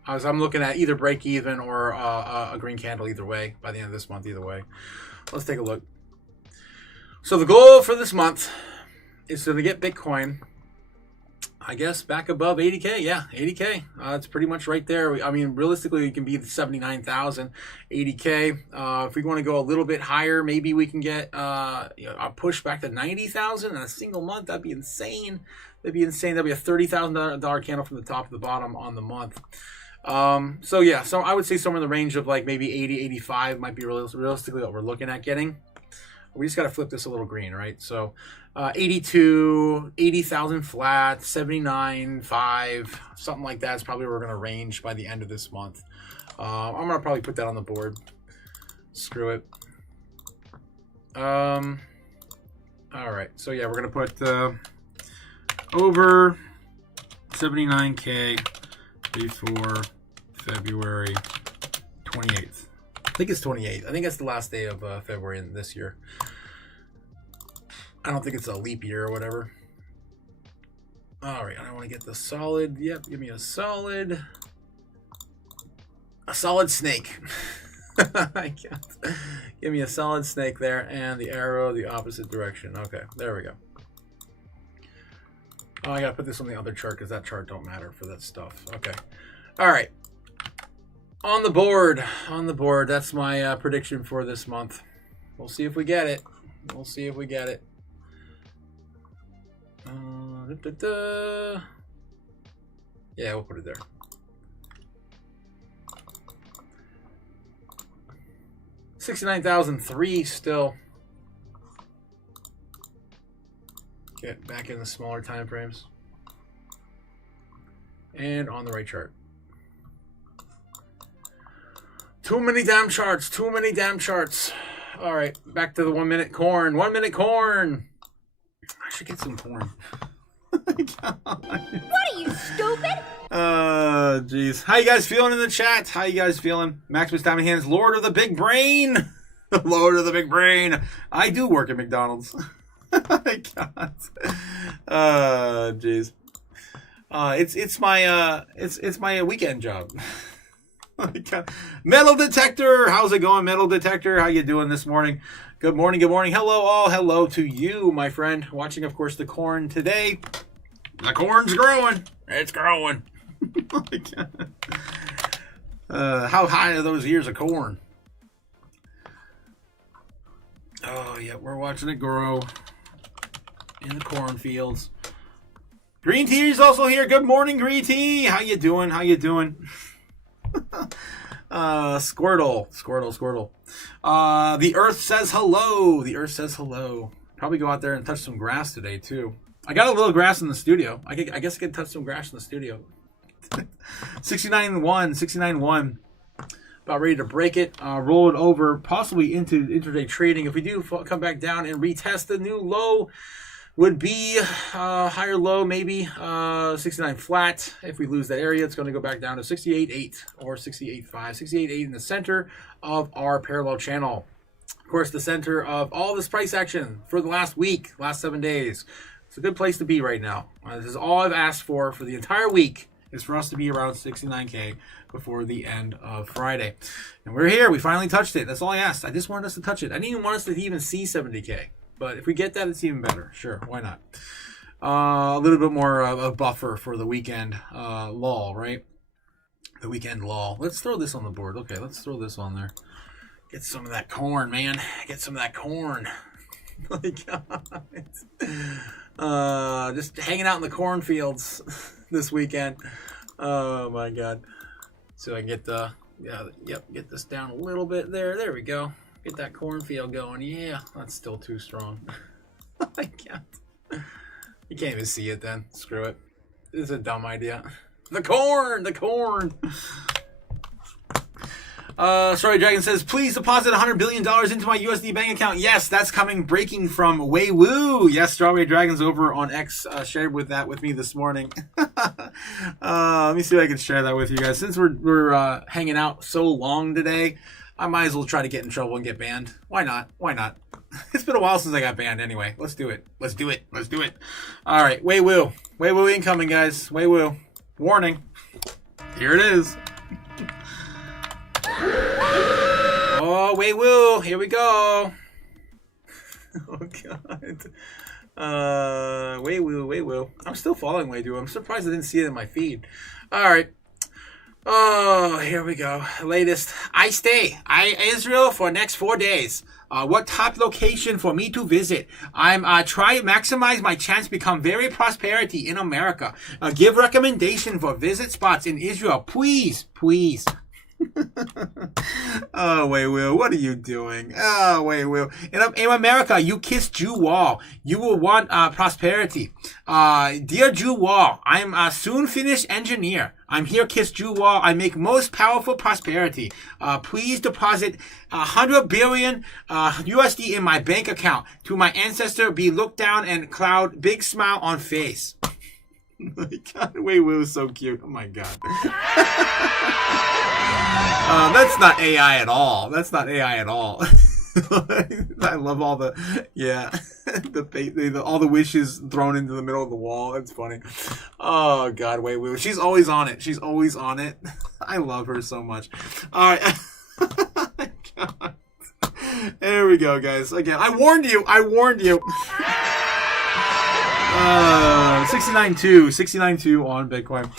I'm looking at either break even or a green candle either way by the end of this month, either way. Let's take a look. So the goal for this month is to get Bitcoin, I guess, back above 80K. Yeah, 80K. It's pretty much right there. I mean, realistically, it can be the 79,000, 80K. If we want to go a little bit higher, maybe we can get a push back to 90,000 in a single month. That'd be insane. That'd be insane. That'd be a $30,000 candle from the top to the bottom on the month. So yeah, so I would say somewhere in the range of like maybe 80, 85 might be realistically what we're looking at getting. We just got to flip this a little green, right? So 82, 80,000 flat, 79.5, something like that is probably where we're going to range by the end of this month. I'm going to probably put that on the board. Screw it. All right. So yeah, we're going to put over 79K before February 28th. I think it's 28th. I think that's the last day of February in this year. I don't think it's a leap year or whatever. All right, I want to get the solid. Yep, give me a solid snake. I can't. Give me a solid snake there, and the arrow the opposite direction. Okay, there we go. Oh, I gotta put this on the other chart because that chart don't matter for that stuff. Okay, all right. On the board. That's my prediction for this month. We'll see if we get it. Yeah, we'll put it there. $69,003 still. Get back in the smaller time frames. And on the right chart. Too many damn charts. All right, back to the 1 minute corn. 1 minute corn. I should get some corn. What are you, stupid? Jeez. How you guys feeling in the chat? How you guys feeling? Maximus Diamond Hands, Lord of the Big Brain. Lord of the Big Brain. I do work at McDonald's. I can't. Jeez. It's my weekend job. Metal Detector, how's it going, Metal Detector? How you doing this morning? Good morning. Hello all. Hello to you, my friend. Watching, of course, the corn today. The corn's growing. It's growing. How high are those ears of corn? Oh, yeah, we're watching it grow in the cornfields. Green Tea is also here. Good morning, Green Tea. How you doing? Squirtle. The Earth says hello. Probably go out there and touch some grass today too. I got a little grass in the studio. I guess I could touch some grass in the studio. 69.1. About ready to break it. Roll it over, possibly into intraday trading. If we do come back down and retest the new low, would be higher low, maybe 69 flat. If we lose that area, it's going to go back down to 68.8 or 68.5. 68.8 in the center of our parallel channel. Of course, the center of all this price action for the last week, last 7 days. It's a good place to be right now. This is all I've asked for the entire week, is for us to be around 69K before the end of Friday. And we're here. We finally touched it. That's all I asked. I just wanted us to touch it. I didn't even want us to even see 70K. But if we get that, it's even better. Sure, why not? A little bit more of a buffer for the weekend lull, right? The weekend lull. Let's throw this on the board. Okay, let's throw this on there. Get some of that corn, man. Get some of that corn. Just hanging out in the cornfields this weekend. Oh my God. So I can get get this down a little bit there. There we go. Get that cornfield going. Yeah, that's still too strong. I can't. You can't even see it then. Screw it. This is a dumb idea. The corn. Sorry, Dragon says, please deposit $100 billion into my USD bank account. Yes, that's coming, breaking from Weiwoo. Yes, Strawberry Dragon's over on X shared that with me this morning. Let me see if I can share that with you guys. Since we're hanging out so long today, I might as well try to get in trouble and get banned. Why not? It's been a while since I got banned anyway. Let's do it. All right, Weiwoo. Weiwoo incoming, guys. Weiwoo. Warning. Here it is. Oh, Weiwoo, here we go. Oh, God. Weiwoo. I'm still following Weiwoo. I'm surprised I didn't see it in my feed. All right. Oh, here we go. Latest. I stay. Israel for next 4 days. What top location for me to visit? I'm try maximize my chance become very prosperity in America. Give recommendation for visit spots in Israel. Please. Oh, Weiwoo, what are you doing? Oh, Weiwoo. In America, you kiss Jew wall. You will want prosperity. Dear Jew wall, I'm a soon finished engineer. I'm here, kiss Jew wall. I make most powerful prosperity. Please deposit 100 billion USD in my bank account. To my ancestor, be looked down and cloud, big smile on face. Oh my God, Weiwoo is so cute. Oh my God. That's not AI at all. I love all the all the wishes thrown into the middle of the wall. That's funny. Oh God, Weiwoo. She's always on it. I love her so much. All right. God. There we go, guys. Again, I warned you. 69.2 on Bitcoin.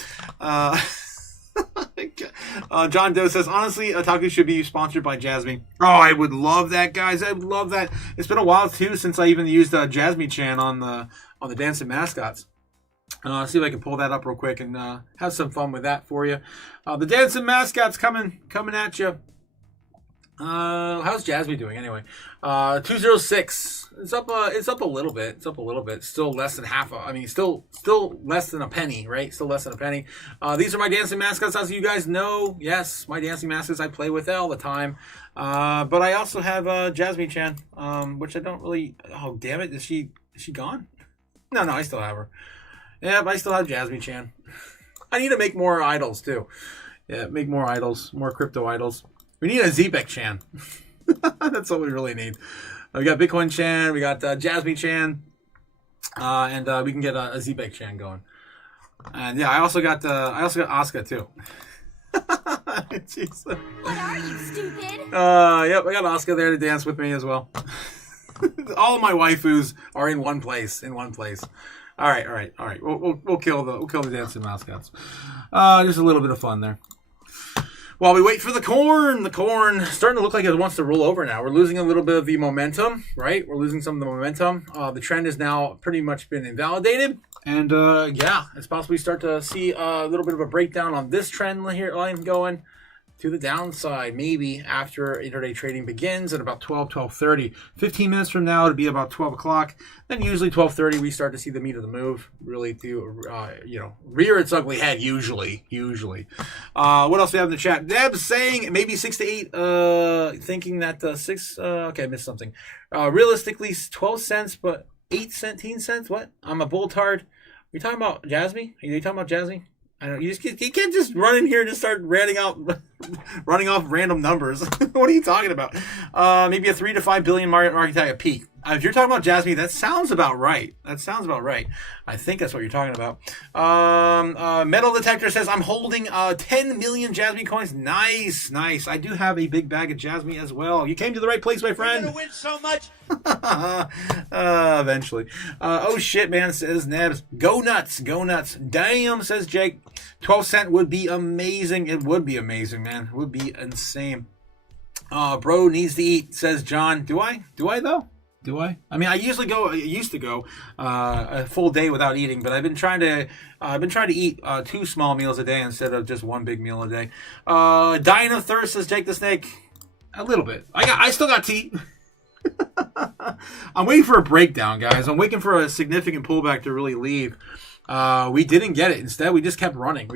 John Doe says, honestly, Otaku should be sponsored by Jasmine. Oh, I would love that, guys. I would love that. It's been a while too since I even used Jasmine Chan on the Dancing Mascots. See if I can pull that up real quick and have some fun with that for you. The Dancing Mascots coming at you. How's Jasmine doing anyway? 206. It's up a little bit. Still less than still less than a penny, right? Still less than a penny. These are my dancing mascots, as you guys know. Yes, my dancing mascots I play with all the time. But I also have Jasmine Chan, which I don't really. Oh damn it! Is she gone? No, I still have her. Yeah, but I still have Jasmine Chan. I need to make more idols too. Yeah, make more idols, more crypto idols. We need a Zebek Chan. That's what we really need. We got Bitcoin Chan, we got Jasmine Chan, and we can get a Zebek Chan going. And yeah, I also got Asuka too. Jeez. What are you, stupid? Yep, I got Asuka there to dance with me as well. All of my waifus are in one place. All right. We'll kill the dancing mascots. Just a little bit of fun there. While we wait for the corn starting to look like it wants to roll over now. We're losing a little bit of the momentum, right? We're losing some of the momentum. The trend has now pretty much been invalidated. And it's possibly start to see a little bit of a breakdown on this trend line going to the downside, maybe after intraday trading begins at about 12:30. 15 minutes from now, it'll be about 12 o'clock. Then usually 12:30, we start to see the meat of the move really to, rear its ugly head, usually. What else do we have in the chat? Deb's saying maybe 6 to 8, thinking that 6, okay, I missed something. Realistically, 12 cents, but 18 cents? What? I'm a bull tard. Are you talking about Jasmine? Are you talking about Jasmine? I don't. You can't just run in here and just start running off random numbers. What are you talking about? Maybe a 3 to 5 billion market cap at peak. If you're talking about Jasmine, that sounds about right. I think that's what you're talking about. Metal Detector says, I'm holding 10 million Jasmine coins. Nice. I do have a big bag of Jasmine as well. You came to the right place, my friend. You're gonna win so much. Eventually. Oh shit, man, says Nebs. Go nuts. Damn, says Jake. 12 cent would be amazing. It would be amazing, man. It would be insane. Bro needs to eat, says John. Do I though? Do I? I mean, I used to go a full day without eating, but I've been trying to eat 2 small meals a day instead of just 1 big meal a day. Dying of thirst, says Jake the Snake. A little bit. I still got tea. I'm waiting for a breakdown, guys. I'm waiting for a significant pullback to really leave. We didn't get it. Instead, we just kept running.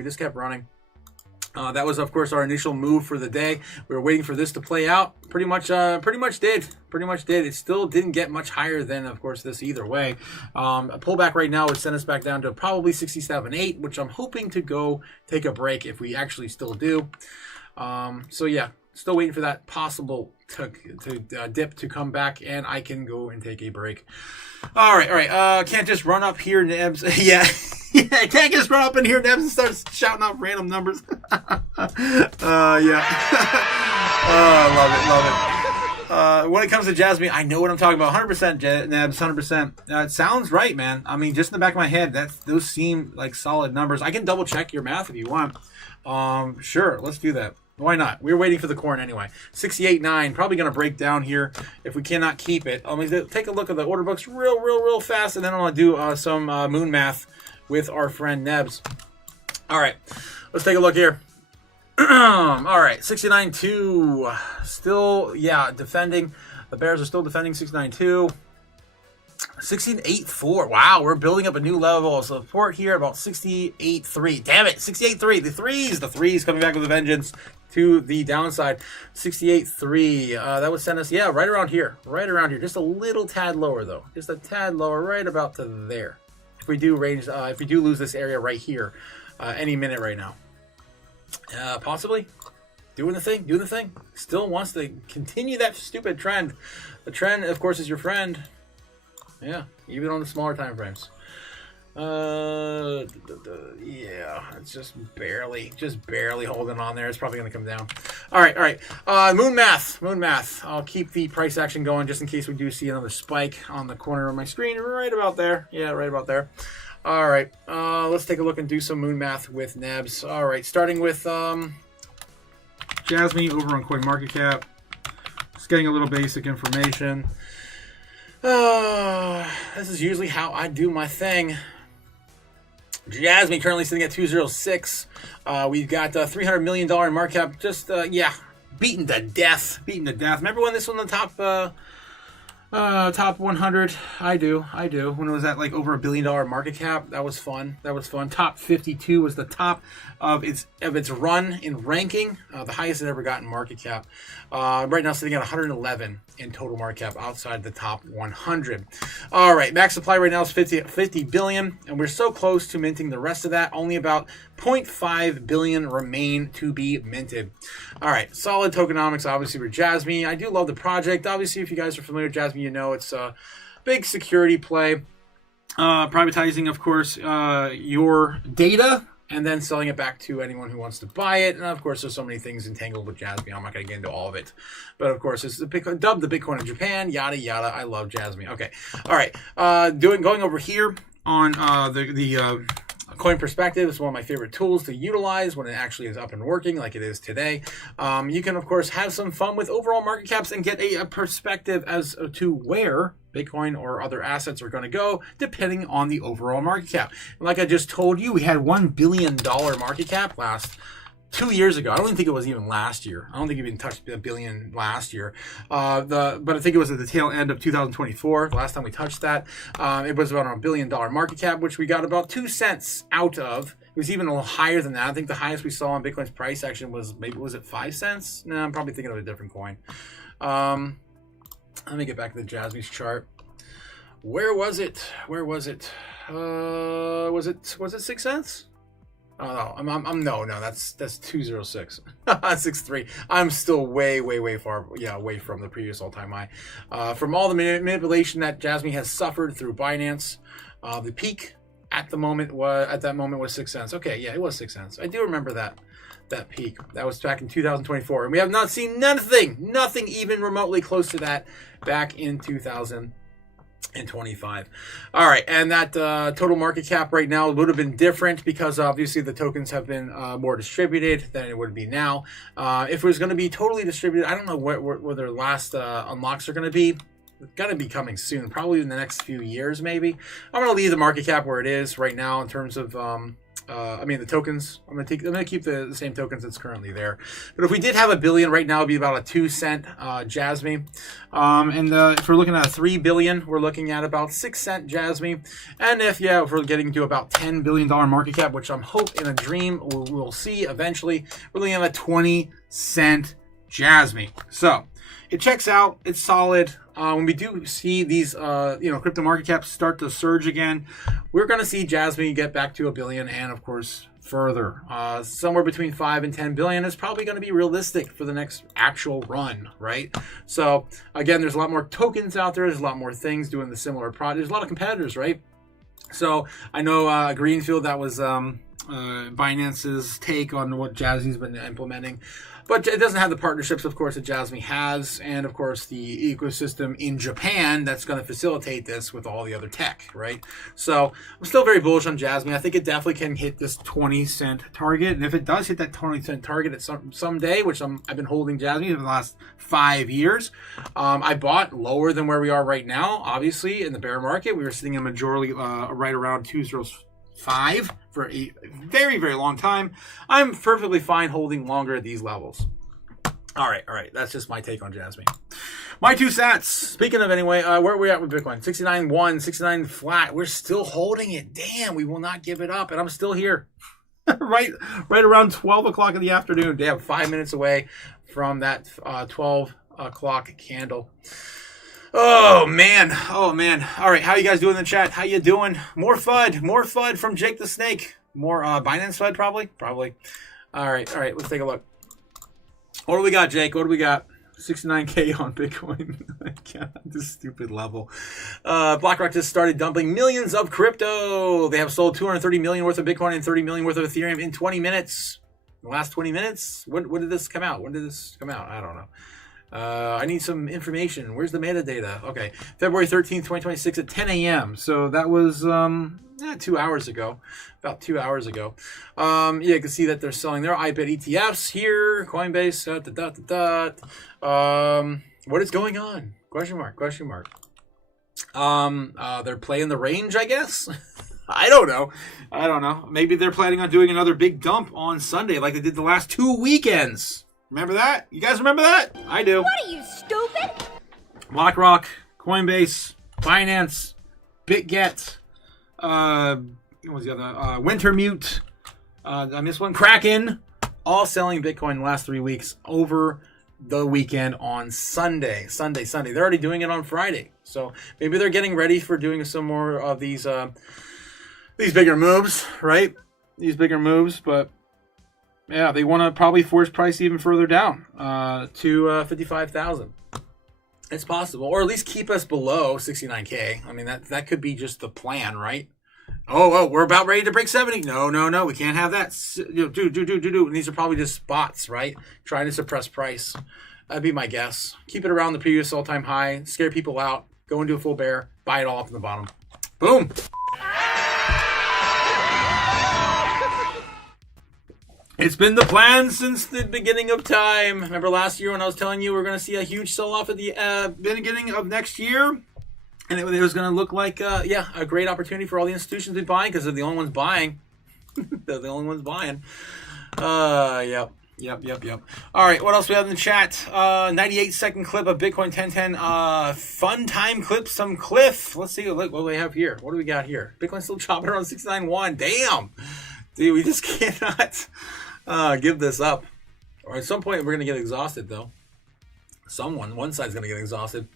That was, of course, our initial move for the day. We were waiting for this to play out. Pretty much did. It still didn't get much higher than, of course, this either way. A pullback right now would send us back down to probably 67.8, which I'm hoping to go take a break if we actually still do. So yeah, still waiting for that possible dip to come back, and I can go and take a break. All right. Can't just run up here, Nebs. Yeah, can't just run up in here, Nebs, and start shouting out random numbers. Yeah. Love it. When it comes to Jasmine, I know what I'm talking about. 100% Nebs, 100%. It sounds right, man. I mean, just in the back of my head, those seem like solid numbers. I can double check your math if you want. Sure, let's do that. Why not? We're waiting for the corn anyway. 68.9, probably going to break down here if we cannot keep it. I'm going to take a look at the order books real fast, and then I'm going to do some moon math with our friend Nebs. All right, let's take a look here. All right, 69.2, still, defending. The Bears are still defending 69.2. 16.84. Wow, we're building up a new level of support here, about 68.3. Damn it, 68.3. The threes coming back with a vengeance to the downside. 68.3. That would send us, right around here. Just a little tad lower, though. Just a tad lower, right about to there. If we do lose this area right here, any minute right now. Possibly. Doing the thing. Still wants to continue that stupid trend. The trend, of course, is your friend. Yeah, even on the smaller time frames. Yeah, it's just barely holding on there. It's probably going to come down. All right. Moon math. I'll keep the price action going just in case we do see another spike on the corner of my screen, right about there. Yeah, right about there. All right, let's take a look and do some moon math with Nebs. All right, starting with Jasmine over on CoinMarketCap. Just getting a little basic information. This is usually how I do my thing. Jasmine currently sitting at 206. We've got $300 million market cap. Just beaten to death. Remember when this was on the top 100? I do. When it was at like over $1 billion market cap, that was fun. Top 52 was the top of its run in ranking. The highest it ever got in market cap. Right now sitting at 111 in total market cap outside the top 100. All right, max supply right now is 50 billion, and we're so close to minting the rest of that. Only about 0.5 billion remain to be minted. All right, solid tokenomics obviously for Jasmine. I do love the project. Obviously, if you guys are familiar with Jasmine, you know it's a big security play. Privatizing, of course, your data and then selling it back to anyone who wants to buy it. And of course, there's so many things entangled with Jasmine. I'm not going to get into all of it. But of course, it's dubbed the Bitcoin of Japan, yada, yada. I love Jasmine. Okay. All right. Going over here on the Coin Perspective is one of my favorite tools to utilize when it actually is up and working like it is today. You can, of course, have some fun with overall market caps and get a perspective as to where Bitcoin or other assets are going to go depending on the overall market cap. And like I just told you, we had $1 billion market cap last 2 years ago. I don't even think it was even last year. I don't think it even touched $1 billion last year. But I think it was at the tail end of 2024. The last time we touched that, it was about $1 billion market cap, which we got about 2 cents out of. It was even a little higher than that. I think the highest we saw on Bitcoin's price action was was it 5 cents? No, I'm probably thinking of a different coin. Let me get back to the Jasmine's chart. Where was it? Was it 6 cents? Oh no, no, that's 206, 63. I'm still way far, away from the previous all-time high. From all the manipulation that Jasmine has suffered through Binance, the peak at that moment was 6 cents. Okay, yeah, it was 6 cents. I do remember that peak. That was back in 2024, and we have not seen nothing even remotely close to that back in 2025. All right, and that total market cap right now would have been different because obviously the tokens have been more distributed than it would be now. If it was going to be totally distributed, I don't know what their last unlocks are going to be. It's going to be coming soon, probably in the next few years, maybe. I'm going to leave the market cap where it is right now in terms of the tokens. I'm gonna keep the same tokens that's currently there. But if we did have $1 billion right now, it'd be about a 2 cent Jasmine. If we're looking at a 3 billion, we're looking at about 6 cent Jasmine. And if we're getting to about $10 billion market cap, which I'm hoping in a dream we'll see eventually, we're looking at a 20 cent Jasmine. So it checks out. It's solid. When we do see these, crypto market caps start to surge again, we're going to see Jasmine get back to $1 billion, and of course further. Somewhere between 5 and 10 billion is probably going to be realistic for the next actual run, right? So again, there's a lot more tokens out there. There's a lot more things doing the similar product. There's a lot of competitors, right? So I know Greenfield, that was Binance's take on what Jasmine's been implementing. But it doesn't have the partnerships, of course, that Jasmine has, and of course the ecosystem in Japan that's going to facilitate this with all the other tech, right? So I'm still very bullish on Jasmine. I think it definitely can hit this 20 cent target, and if it does hit that 20 cent target at someday, which I've been holding Jasmine for the last 5 years, I bought lower than where we are right now. Obviously, in the bear market, we were sitting in majority right around 205 for a very long time. I'm perfectly fine holding longer at these levels. All right. That's just my take on Jasmine. My 2 cents. Speaking of anyway, where are we at with Bitcoin? 69.1, 69 flat. We're still holding it. Damn, we will not give it up, and I'm still here. right around 12 o'clock in the afternoon. Damn, 5 minutes away from that 12 o'clock candle. Oh man. All right, how you guys doing in the chat? How you doing? More FUD from Jake the Snake. More Binance FUD, probably. All right, let's take a look. What do we got, Jake? What do we got? 69K on Bitcoin. God, this stupid level. BlackRock just started dumping millions of crypto. They have sold 230 million worth of Bitcoin and 30 million worth of Ethereum in 20 minutes. The last 20 minutes? When did this come out? I don't know. I need some information. Where's the metadata? Okay. February 13th, 2026 at 10 a.m. So that was 2 hours ago. About 2 hours ago. You can see that they're selling their iBet ETFs here. Coinbase. What is going on? Question mark. They're playing the range, I guess. I don't know. Maybe they're planning on doing another big dump on Sunday like they did the last 2 weekends. Remember that? You guys remember that? I do. What are you, stupid? BlackRock, Coinbase, Binance, BitGet, what was the other? Wintermute, I missed one. Kraken, all selling Bitcoin in the last 3 weeks over the weekend on Sunday. They're already doing it on Friday. So maybe they're getting ready for doing some more of these bigger moves, right? These bigger moves, but yeah, they want to probably force price even further down to 55,000. It's possible, or at least keep us below 69K. I mean, that could be just the plan, right? Oh, we're about ready to break 70. No, we can't have that. Do. And these are probably just bots, right? Trying to suppress price. That'd be my guess. Keep it around the previous all-time high, scare people out, go into a full bear, buy it all up in the bottom. Boom. It's been the plan since the beginning of time. Remember last year when I was telling you we're going to see a huge sell-off at the beginning of next year? And it was going to look like, a great opportunity for all the institutions to be buying because they're the only ones buying. They're the only ones buying. Yep. All right, what else we have in the chat? 98-second clip of Bitcoin 1010. Fun time clips, some Cliff. Let's see what we have here. What do we got here? Bitcoin still chopping around 691. Damn. Dude, we just cannot give this up. Or at some point, we're going to get exhausted, though. One side's gonna get exhausted.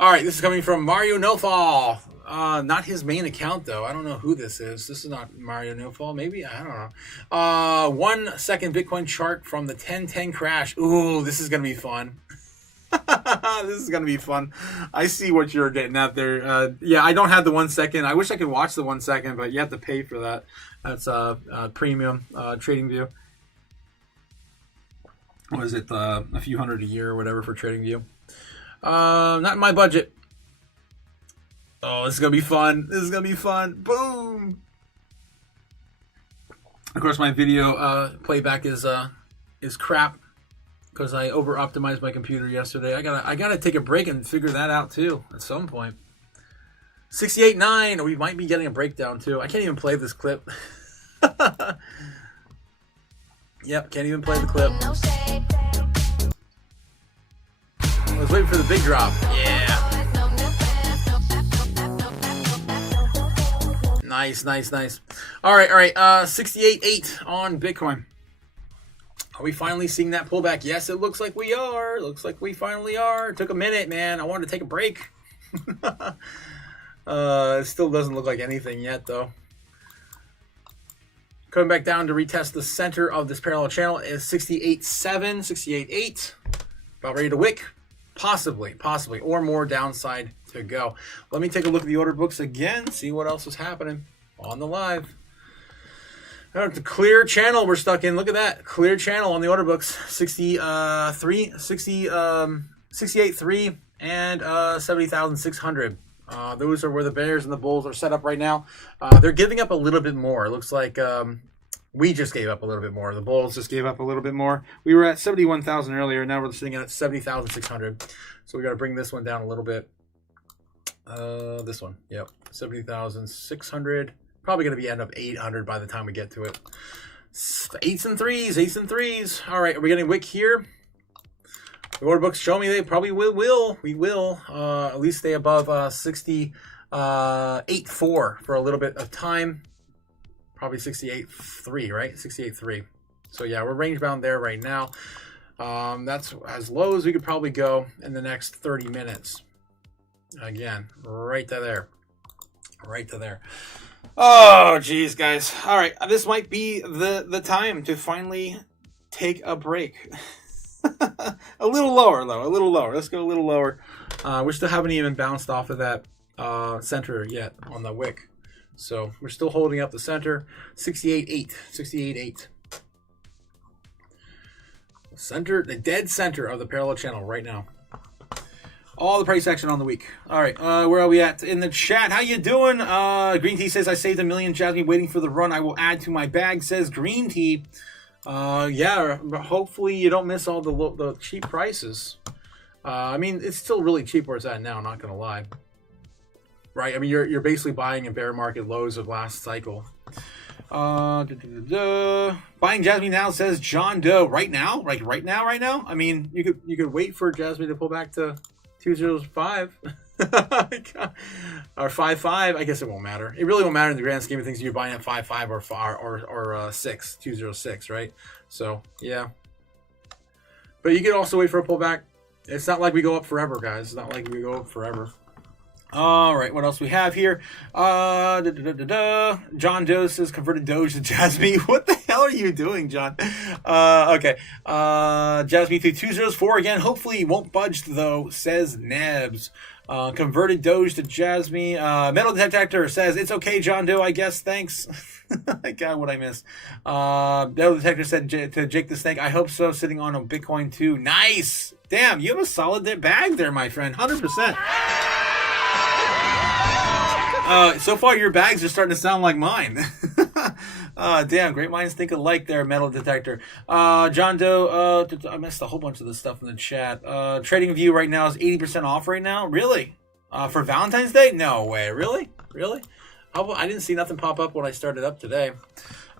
All right, this is coming from Mario Nofall. Not his main account though. I don't know who this is. This is not Mario Nofall. Maybe, I don't know. 1 second Bitcoin chart from the 1010 crash. Ooh, this is gonna be fun. This is gonna be fun. I see what you're getting at there. Yeah, I don't have the 1 second. I wish I could watch the 1 second, but you have to pay for that. That's premium trading view. What is it? A few hundred a year or whatever for trading view. Not in my budget. Oh, this is gonna be fun. This is gonna be fun. Boom. Of course, my video playback is crap because I over optimized my computer yesterday. I gotta take a break and figure that out too at some point. 68.9. We might be getting a breakdown too. I can't even play this clip. Yep, can't even play the clip. I was waiting for the big drop. Yeah. Nice. All right. 68.8 on Bitcoin. Are we finally seeing that pullback? Yes, it looks like we are. Looks like we finally are. It took a minute, man. I wanted to take a break. It still doesn't look like anything yet, though. Coming back down to retest the center of this parallel channel is 68.7, 68.8. About ready to wick. Possibly, or more downside to go. Let me take a look at the order books again, see what else is happening on the live. All right, the clear channel we're stuck in. Look at that. Clear channel on the order books. 68.3 and 70,600. Those are where the bears and the bulls are set up right now. They're giving up a little bit more. It looks like we just gave up a little bit more. The bulls just gave up a little bit more. We were at 71,000 earlier. Now we're sitting at 70,600. So we got to bring this one down a little bit. This one, yep, 70,600. Probably going to be end up 800 by the time we get to it. 8s and 3s. All right, are we getting wick here? The order books show me they probably will. We will at least stay above 68.4 for a little bit of time. Probably 68.3, right? 68.3. So yeah, we're range bound there right now. That's as low as we could probably go in the next 30 minutes. Again, right to there. Oh, geez, guys. All right, this might be the time to finally take a break. A little lower, though. A little lower. Let's go a little lower. We still haven't even bounced off of that center yet on the wick. So we're still holding up the center. 68.8. 68.8. Center, the dead center of the parallel channel right now. All the price action on the week. All right, where are we at in the chat? How you doing? Green Tea says, I saved 1 million Jasmine waiting for the run. I will add to my bag, says Green Tea. Yeah, hopefully you don't miss all the cheap prices. I mean, it's still really cheap where it's at now, not going to lie. Right, I mean, you're basically buying in bear market lows of last cycle. Buying Jasmine now, says John Doe. Right now? Like right now? I mean, you could wait for Jasmine to pull back to 205 or 55. I guess it won't matter. It really won't matter in the grand scheme of things. You're buying at 55 or 206, right? So yeah, but you can also wait for a pullback. It's not like we go up forever, guys. It's not like we go up forever. All right, what else we have here? John Doe says converted Doge to Jasmine. What the hell are you doing, John? Okay. Jasmine through 204 again. Hopefully it won't budge though, says Nebs. Converted Doge to Jasmine. Metal Detector says, it's okay, John Doe, I guess. Thanks. God, what I missed. Metal Detector said to Jake the Snake, I hope so. Sitting on a Bitcoin too. Nice. Damn, you have a solid bag there, my friend. 100%. So far, your bags are starting to sound like mine. Damn, great minds think alike there, Metal Detector. John Doe, I missed a whole bunch of this stuff in the chat. Trading View right now is 80% off right now? Really? For Valentine's Day? No way. Really? I didn't see nothing pop up when I started up today.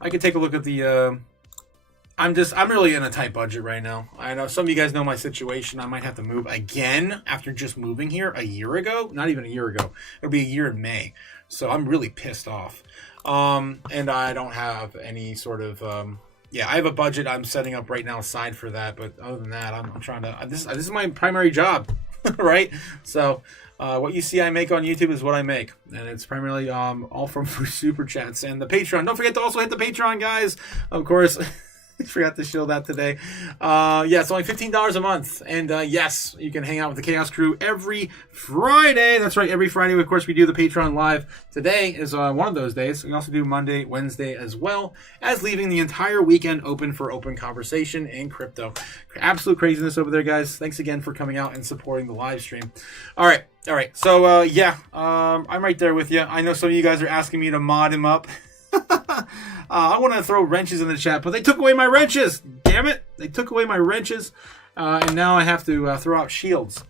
I could take a look at the... I'm really in a tight budget right now. I know some of you guys know my situation. I might have to move again after just moving here a year ago. Not even a year ago. It'll be a year in May. So I'm really pissed off. And I don't have any sort of yeah, I have a budget I'm setting up right now aside for that. But other than that, I'm trying to. This is my primary job, right? So. What you see I make on YouTube is what I make, and it's primarily all from super chats and the Patreon. Don't forget to also hit the Patreon, guys. Of course, I forgot to show that today. Yeah, it's only $15 a month, and yes, you can hang out with the Chaos Crew every Friday. That's right, every Friday. Of course, we do the Patreon live. Today is one of those days. We also do Monday, Wednesday as well, as leaving the entire weekend open for open conversation and crypto. Absolute craziness over there, guys. Thanks again for coming out and supporting the live stream. All right. So, yeah, I'm right there with you. I know some of you guys are asking me to mod him up. I want to throw wrenches in the chat, but they took away my wrenches. Damn it. They took away my wrenches. And now I have to throw out shields.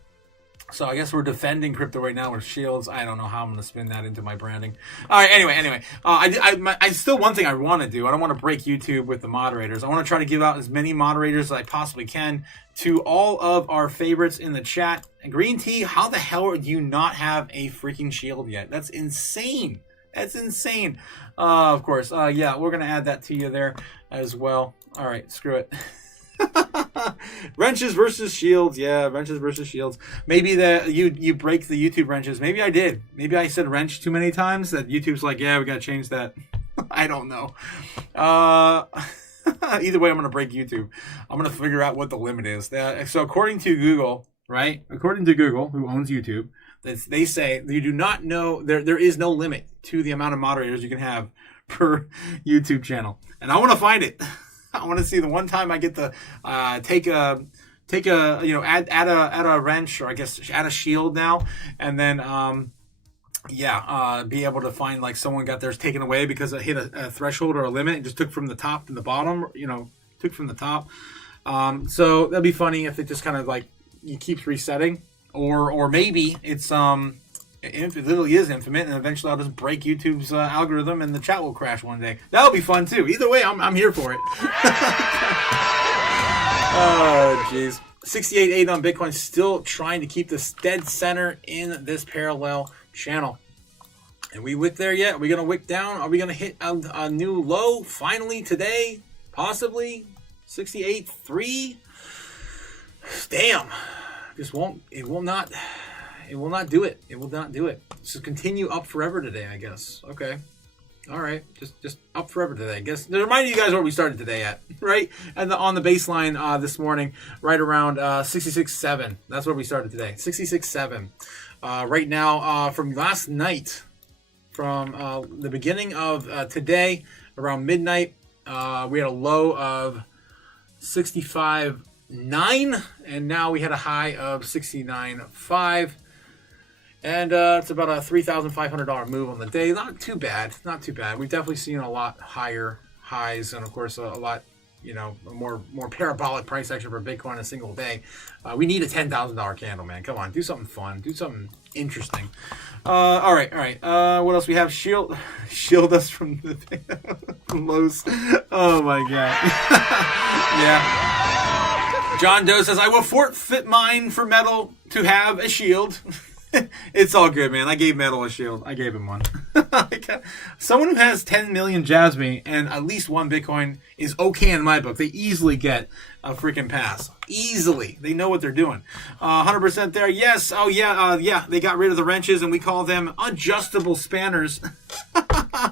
So I guess we're defending crypto right now with shields. I don't know how I'm going to spin that into my branding. All right, anyway. I still, one thing I want to do, I don't want to break YouTube with the moderators. I want to try to give out as many moderators as I possibly can to all of our favorites in the chat. Green Tea, how the hell do you not have a freaking shield yet? That's insane. That's insane. Of course. Yeah, we're going to add that to you there as well. All right, screw it. Wrenches versus shields. Yeah, wrenches versus shields. Maybe that you break the YouTube wrenches. Maybe I did. Maybe I said wrench too many times that YouTube's like, yeah, we got to change that. I don't know. Either way, I'm going to break YouTube. I'm going to figure out what the limit is. So according to Google, right? According to Google, who owns YouTube, they say you do not know, there is no limit to the amount of moderators you can have per YouTube channel. And I want to find it. I want to see the one time I get to take a add a wrench, or I guess add a shield now, and then be able to find like someone got theirs taken away because it hit a threshold or a limit and just took from the top to the bottom, took from the top. So that'd be funny if it just kind of like it keeps resetting, or maybe it's it literally is infinite, and eventually I'll just break YouTube's algorithm and the chat will crash one day. That'll be fun too. Either way, I'm here for it. Oh, jeez. 68.8 on Bitcoin, still trying to keep this dead center in this parallel channel. And we wick there yet? Are we going to wick down? Are we going to hit a new low finally today? Possibly 68.3. Damn. It will not do it. It will not do it. So continue up forever today, I guess. Okay. All right. Just up forever today, I guess. To remind you guys where we started today at, right? And on the baseline this morning, right around 66.7. That's where we started today. 66.7. Right now, from last night, from the beginning of today, around midnight, we had a low of 65.9, and now we had a high of 69.5. And it's about a $3,500 move on the day. Not too bad. Not too bad. We've definitely seen a lot higher highs, and of course a lot, more parabolic price action for Bitcoin in a single day. We need a $10,000 candle, man. Come on, do something fun. Do something interesting. All right. What else we have? Shield us from the lows. Oh my god. Yeah. John Doe says, I will forfeit mine for metal to have a shield. It's all good, man. I gave Metal a shield. I gave him one. Someone who has 10 million Jasmine and at least one Bitcoin is okay in my book. They easily get a freaking pass. Easily. They know what they're doing. 100% there. Yes. Oh, yeah. They got rid of the wrenches, and we call them adjustable spanners.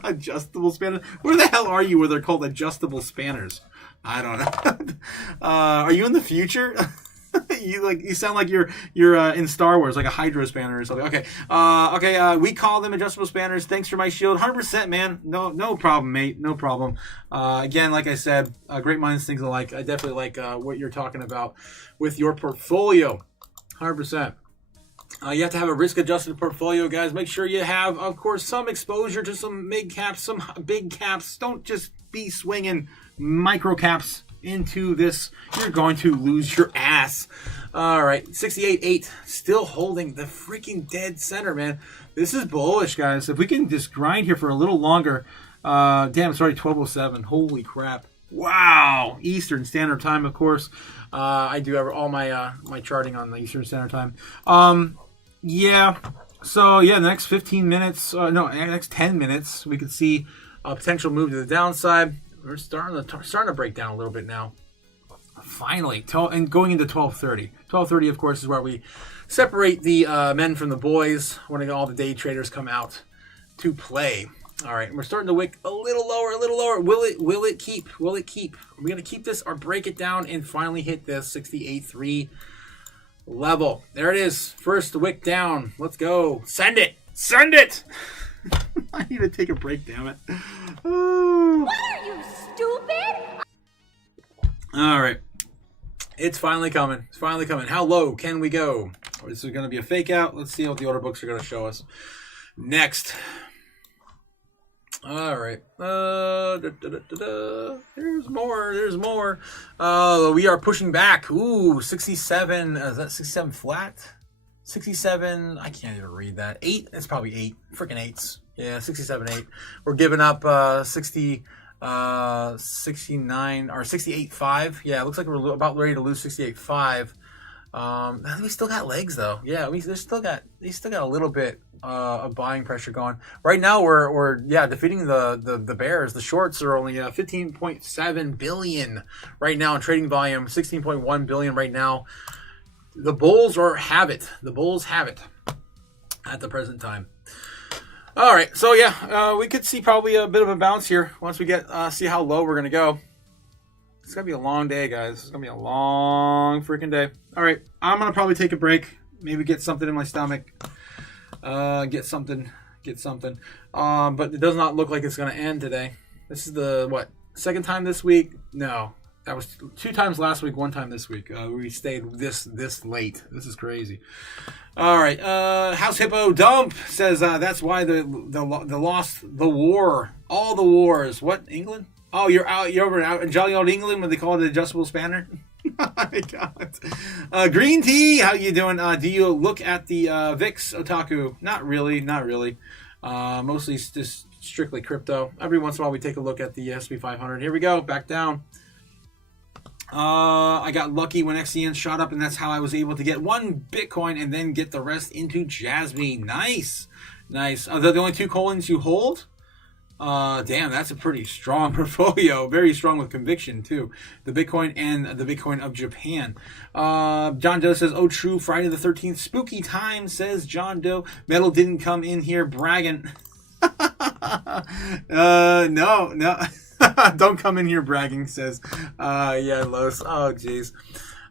Adjustable spanners? Where the hell are you where they're called adjustable spanners? I don't know. Are you in the future? You sound like you're in Star Wars, like a Hydro spanner or something. Okay. We call them adjustable spanners. Thanks for my shield. 100%, man. No problem, mate. No problem. Again, like I said, great minds think alike. I definitely like what you're talking about with your portfolio. 100%. You have to have a risk-adjusted portfolio, guys. Make sure you have, of course, some exposure to some mid caps, some big caps. Don't just be swinging micro caps into this. You're going to lose your ass. All right, 68.8, still holding the freaking dead center, man. This is bullish, guys. If we can just grind here for a little longer. Damn, it's already 12:07. Holy crap. Wow. Eastern Standard Time, of course. I do have all my my charting on the Eastern Standard Time. Yeah. So, yeah, the next 15 minutes, next 10 minutes, we could see a potential move to the downside. we're starting to break down a little bit now. Finally, and going into 12:30. 12:30, of course, is where we separate the men from the boys when all the day traders come out to play. All right, we're starting to wick a little lower, a little lower. Will it keep? Will it keep? Are we going to keep this or break it down and finally hit this 68.3 level? There it is. First wick down. Let's go. Send it. Send it. I need to take a break, damn it. Oh. What are you, stupid? All right. It's finally coming. It's finally coming. How low can we go? This is going to be a fake out. Let's see what the order books are going to show us next. All right. There's more. There's more. We are pushing back. Ooh, 67. Is that 67 flat? 67. I can't even read that. 8. It's probably 8. Freaking 8s. Yeah, 67.8. We're giving up 69 or 68.5. Yeah, it looks like we're about ready to lose 68.5. We still got legs though. Yeah, they still got a little bit of buying pressure going. Right now we're defeating the bears. The shorts are only 15.7 billion right now in trading volume, 16.1 billion right now. The bulls have it. The bulls have it at the present time. All right, so we could see probably a bit of a bounce here once we get see how low we're gonna go. It's gonna be a long day, guys. It's gonna be a long freaking day. All right, I'm gonna probably take a break. Maybe get something in my stomach. Get something. But it does not look like it's gonna end today. This is the second time this week? No, that was 2 times last week. 1 time this week. We stayed this late. This is crazy. All right, House Hippo Dump says that's why the lost the war, all the wars. What, England? Oh, you're over out in jolly old England when they call it an adjustable spanner. Oh my God. Green Tea, how you doing? Do you look at the VIX Otaku? Not really. Mostly just strictly crypto. Every once in a while we take a look at the S&P 500. Here we go, back down. I got lucky when XCN shot up, and that's how I was able to get 1 Bitcoin and then get the rest into Jasmine. Nice. Are they the only 2 coins you hold? Damn, that's a pretty strong portfolio. Very strong with conviction, too. The Bitcoin and the Bitcoin of Japan. John Doe says, oh, true, Friday the 13th. Spooky time, says John Doe. Metal didn't come in here bragging. No. Don't come in here bragging, says, Los. Oh, jeez.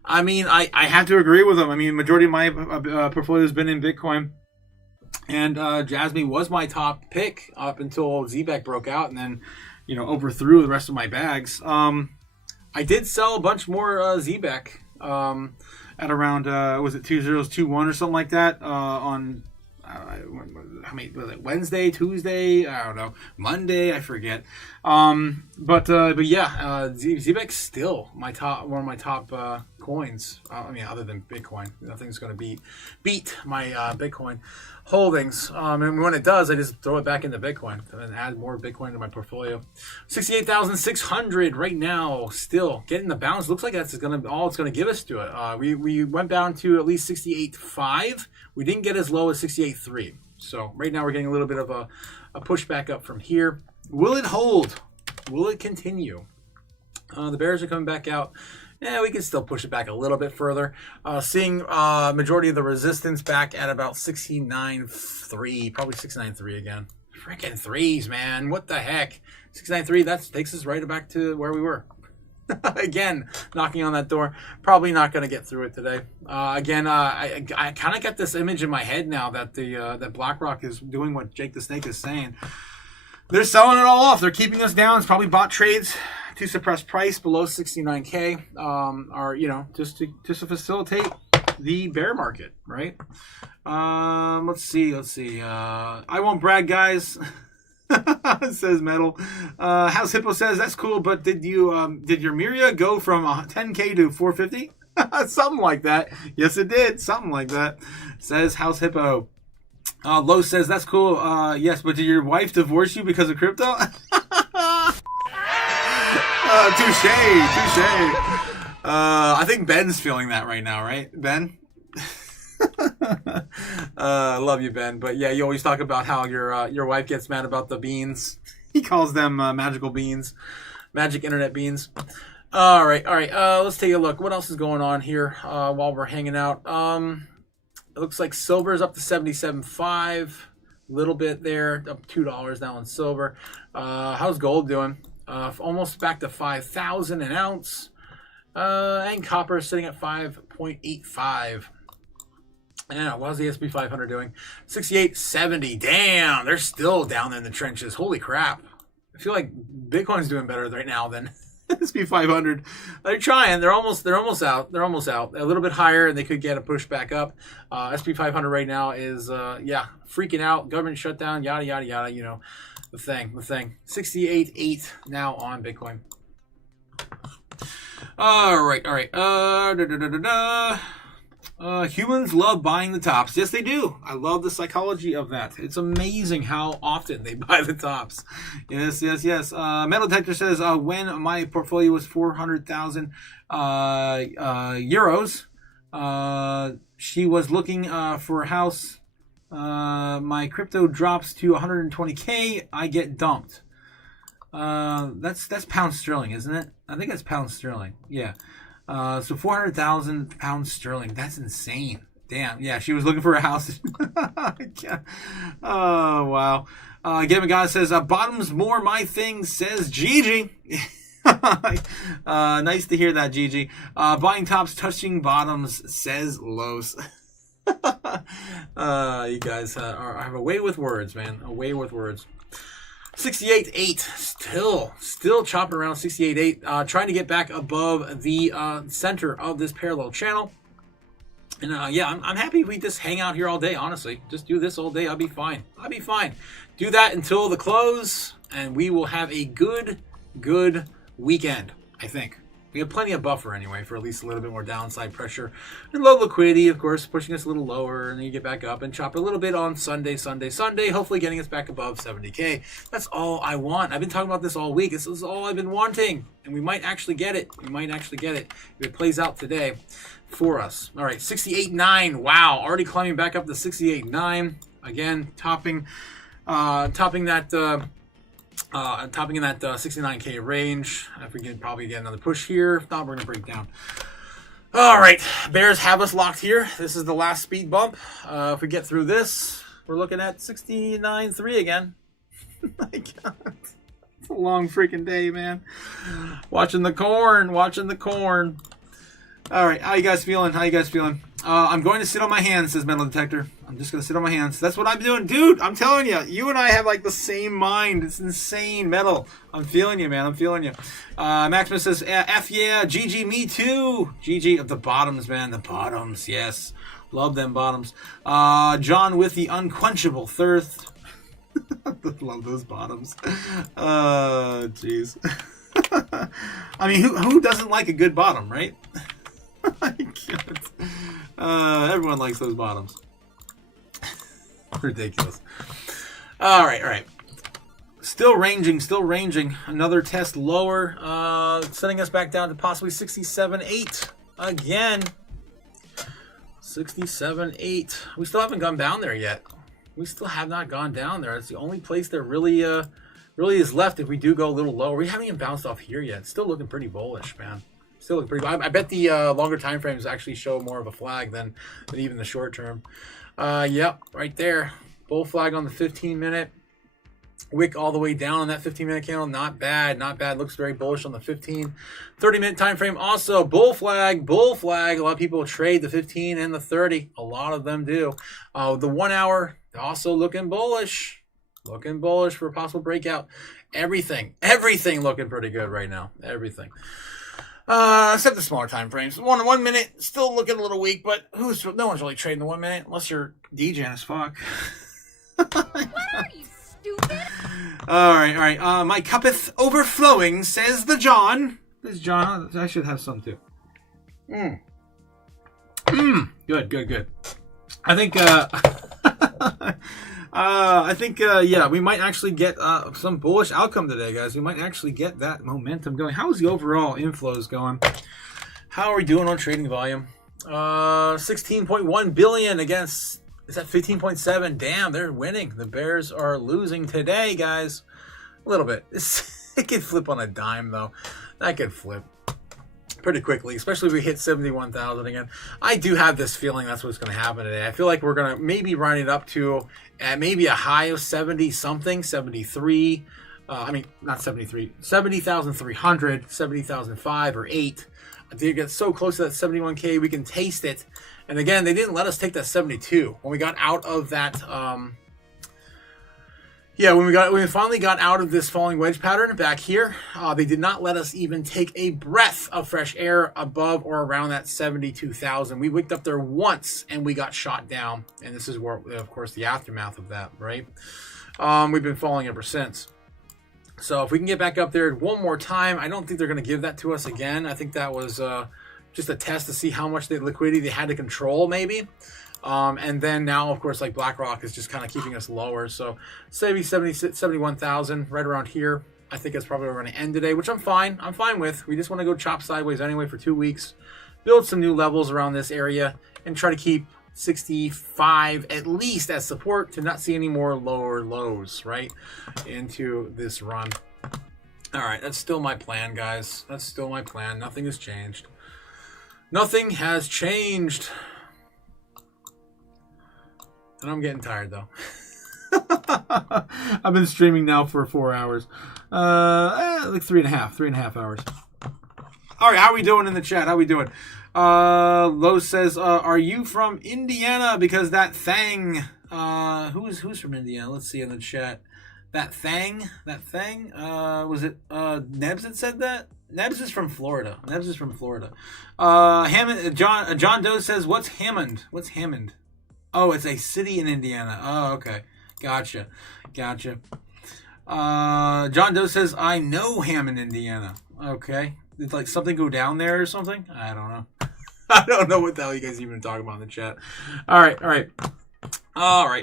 I mean, I have to agree with him. I mean, majority of my portfolio has been in Bitcoin. And Jasmine was my top pick up until ZBEC broke out and then, overthrew the rest of my bags. I did sell a bunch more ZBEC at around, was it 2021 or something like that on... Wednesday, Tuesday, I don't know, Monday, I forget. ZBEC's still one of my top coins. Other than Bitcoin, nothing's going to beat my Bitcoin holdings. And when it does, I just throw it back into Bitcoin and add more Bitcoin to my portfolio. 68,600 right now, still getting the bounce. Looks like that's all it's going to give us to it. We went down to at least 68.5. We didn't get as low as 68.3. So right now we're getting a little bit of a push back up from here. Will it hold? Will it continue? The bears are coming back out. Yeah, we can still push it back a little bit further. Seeing majority of the resistance back at about 69.3, probably 69.3 again. Freaking threes, man. What the heck? 69.3, that takes us right back to where we were. Again, knocking on that door. Probably not going to get through it today. I kind of got this image in my head now that that BlackRock is doing what Jake the Snake is saying. They're selling it all off. They're keeping us down. It's probably bot trades to suppress price below 69K, or just to facilitate the bear market, right? Let's see. I won't brag, guys. Says Metal. House Hippo says that's cool, but did your Miria go from 10K to 450? Something like that. Yes, it did. Something like that. Says House Hippo. Lowe says that's cool. Yes, but did your wife divorce you because of crypto? Touche. I think Ben's feeling that right now, right, Ben? Love you, Ben. But yeah, you always talk about how your wife gets mad about the beans. He calls them magical beans. Magic internet beans. All right. Let's take a look. What else is going on here while we're hanging out? It looks like silver's up to 77.5. Little bit there, up $2 now on silver. How's gold doing? Almost back to 5,000 an ounce. And copper sitting at 5.85. Yeah, what's the SP 500 doing? 68.70. Damn, they're still down there in the trenches. Holy crap. I feel like Bitcoin's doing better right now than SP 500. They're trying. They're almost out. They're almost out. A little bit higher, and they could get a push back up. SP 500 right now is freaking out. Government shutdown. Yada yada yada. You know, the thing. 68.8 now on Bitcoin. All right. Humans love buying the tops. Yes, they do. I love the psychology of that. It's amazing how often they buy the tops. Yes. Metal Detector says, when my portfolio was 400,000 euros, she was looking for a house. My crypto drops to 120K. I get dumped. That's pound sterling, isn't it? I think that's pound sterling. Yeah. So 400,000 pounds sterling. That's insane. Damn. Yeah, she was looking for a house. Oh, wow. Gaming God says, bottom's more my thing, says Gigi. Nice to hear that, Gigi. Buying tops, touching bottoms, says Los. You guys have a way with words, man. A way with words. 68.8, still chopping around 68.8, trying to get back above the center of this parallel channel. And I'm happy if we just hang out here all day, honestly. Just do this all day, I'll be fine. Do that until the close, and we will have a good weekend, I think. We have plenty of buffer anyway for at least a little bit more downside pressure. And low liquidity, of course, pushing us a little lower. And then you get back up and chop a little bit on Sunday. Hopefully getting us back above 70K. That's all I want. I've been talking about this all week. This is all I've been wanting. And we might actually get it. If it plays out today for us. All right, 68.9. Wow, already climbing back up to 68.9. Again, topping that... topping in that 69K range. If we can probably get another push here. If not, we're going to break down. All right. Bears have us locked here. This is the last speed bump. If we get through this, we're looking at 69.3 again. My God. It's a long freaking day, man. Watching the corn. All right. How you guys feeling? I'm going to sit on my hands, says Metal Detector. I'm just going to sit on my hands. That's what I'm doing. Dude, I'm telling you. You and I have like the same mind. It's insane, Metal. I'm feeling you, man. Maximus says, F yeah. GG, me too. GG of the bottoms, man. The bottoms, yes. Love them bottoms. John with the unquenchable thirst. Love those bottoms. Jeez. I mean, who doesn't like a good bottom, right? I can't. Everyone likes those bottoms. Ridiculous. All right. Still ranging. Another test lower, sending us back down to possibly 67.8 again. 67.8. We still haven't gone down there yet. We still have not gone down there. It's the only place that really is left if we do go a little lower. We haven't even bounced off here yet. It's still looking pretty bullish, man. Still look pretty. I bet the longer time frames actually show more of a flag than even the short term. Yep, right there. Bull flag on the 15-minute. Wick all the way down on that 15-minute candle. Not bad. Looks very bullish on the 15. 30-minute time frame also. Bull flag. A lot of people trade the 15 and the 30. A lot of them do. The 1 hour also looking bullish. For a possible breakout. Everything looking pretty good right now. Everything. Except the smaller time frames. 1 minute, still looking a little weak, but no one's really trading the 1 minute unless you're DJing as fuck. What are you, stupid? All right. My cuppeth overflowing, says the John. This John, I should have some too. Good. I think, we might actually get some bullish outcome today, guys. We might actually get that momentum going. How's the overall inflows going? How are we doing on trading volume? 16.1 billion against, is that 15.7? Damn, they're winning. The Bears are losing today, guys. A little bit. It could flip on a dime, though. That could flip pretty quickly, especially if we hit 71,000 again. I do have this feeling that's what's going to happen today. I feel like we're going to maybe run it up to maybe a high of 70-something, 73. I mean, not 73, 70,300, 70,005 or 8. I think it gets so close to that 71K, we can taste it. And again, they didn't let us take that 72. When we got out of that... when we finally got out of this falling wedge pattern back here, they did not let us even take a breath of fresh air above or around that 72,000. We wicked up there once and we got shot down. And this is where, of course, the aftermath of that, right? We've been falling ever since. So if we can get back up there one more time, I don't think they're going to give that to us again. I think that was just a test to see how much the liquidity they had to control, maybe. And then now, of course, like BlackRock is just kind of keeping us lower. So maybe 71,000 right around here. I think that's probably where we're going to end today, which I'm fine. I'm fine with. We just want to go chop sideways anyway for 2 weeks, build some new levels around this area, and try to keep 65 at least as support to not see any more lower lows, right, into this run. All right, that's still my plan, guys. That's still my plan. Nothing has changed. Nothing has changed. And I'm getting tired, though. I've been streaming now for 4 hours. Like 3.5 hours. All right, how are we doing in the chat? How are we doing? Lo says, are you from Indiana? Because that thing... who's from Indiana? Let's see in the chat. That thing? Was it Nebs that said that? Nebs is from Florida. Hammond, John Doe says, what's Hammond? What's Hammond? Oh, it's a city in Indiana. Oh, okay. Gotcha. John Doe says, I know Hammond, Indiana. Okay. Did like something go down there or something? I don't know. I don't know what the hell you guys even talking about in the chat. All right.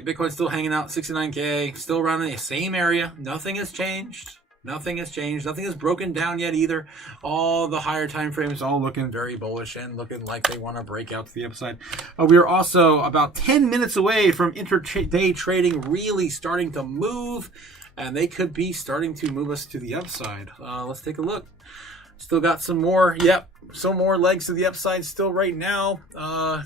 Bitcoin's still hanging out, 69K. Still around in the same area. Nothing has changed. Nothing has broken down yet either. All the higher time frames all looking very bullish and looking like they want to break out to the upside. We are also about 10 minutes away from intraday trading really starting to move, and they could be starting to move us to the upside. Let's take a look. Still got some more. Yep, some more legs to the upside still right now.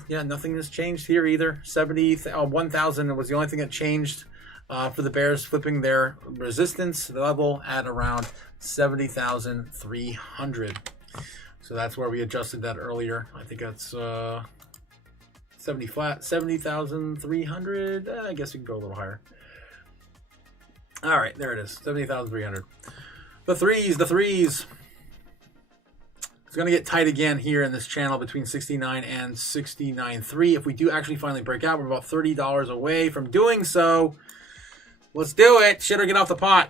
Nothing has changed here either. 1,000 was the only thing that changed. For the bears flipping their resistance level at around 70,300. So that's where we adjusted that earlier. I think that's 70,300. I guess we can go a little higher. All right, there it is, 70,300. The threes. It's going to get tight again here in this channel between 69 and 69.3. If we do actually finally break out, we're about $30 away from doing so. Let's do it. Shit or get off the pot.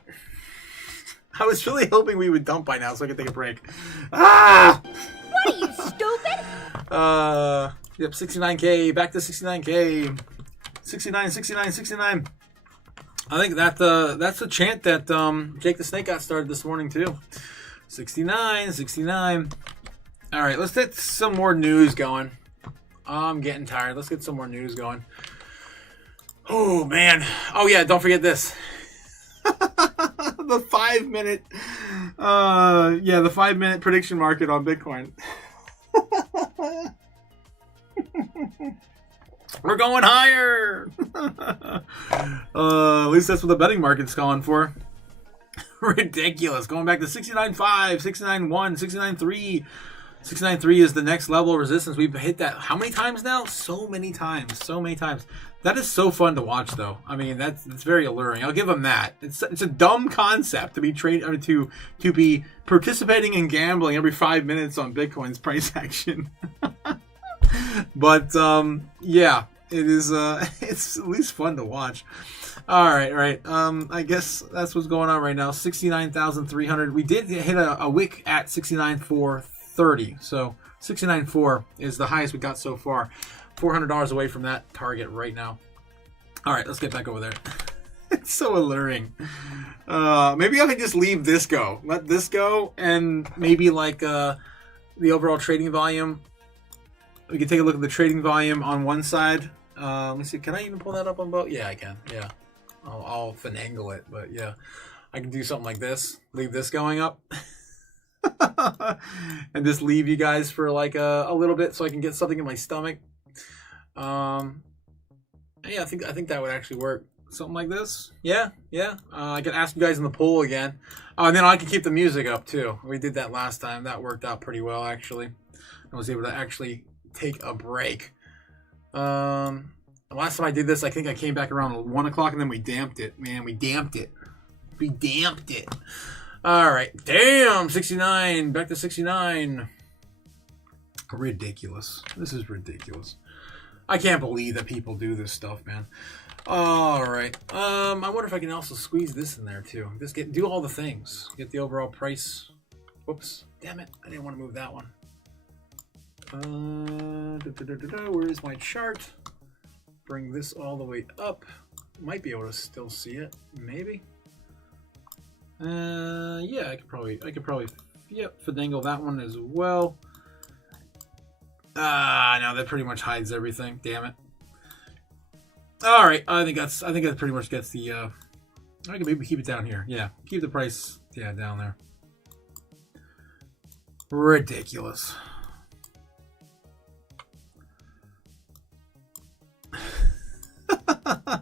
I was really hoping we would dump by now so I could take a break. What are you, stupid? Yep, 69K. Back to 69K. 69. I think that's the chant that Jake the Snake got started this morning too. 69. All right, let's get some more news going. I'm getting tired. Let's get some more news going. Oh, man. Oh, yeah, don't forget this. The 5-minute... the 5-minute prediction market on Bitcoin. We're going higher! At least that's what the betting market's calling for. Ridiculous. Going back to 69.5, 69.1, 69.3. 69.3 is the next level of resistance. We've hit that how many times now? So many times. That is so fun to watch, though. I mean, it's very alluring. I'll give them that. It's a dumb concept to be to be participating in gambling every 5 minutes on Bitcoin's price action. But it is. It's at least fun to watch. All right. I guess that's what's going on right now. 69,300. We did hit a wick at 69,430. So 69.4 is the highest we got so far. $400 away from that target right now. All right, let's get back over there. It's so alluring. Maybe I could just leave this go. Let this go, and maybe like the overall trading volume. We can take a look at the trading volume on one side. Let me see. Can I even pull that up on both? Yeah, I can. Yeah. I'll finagle it, but yeah. I can do something like this. Leave this going up. And just leave you guys for like a little bit so I can get something in my stomach. Yeah, I think that would actually work. Something like this. Yeah. I can ask you guys in the poll again. And then I can keep the music up too. We did that last time. That worked out pretty well actually. I was able to actually take a break. Last time I did this, I think I came back around 1 o'clock and then we damped it. Man, we damped it. All right. Damn, 69. Back to 69. Ridiculous. This is ridiculous. I can't believe that people do this stuff, man. All right. I wonder if I can also squeeze this in there too. Just do all the things. Get the overall price. Whoops. Damn it. I didn't want to move that one. Where is my chart? Bring this all the way up. Might be able to still see it. Maybe. Yeah, I could probably finagle that one as well. No, that pretty much hides everything. Damn it. All right, I think that pretty much gets the. I can maybe keep it down here. Yeah, keep the price. Yeah, down there. Ridiculous.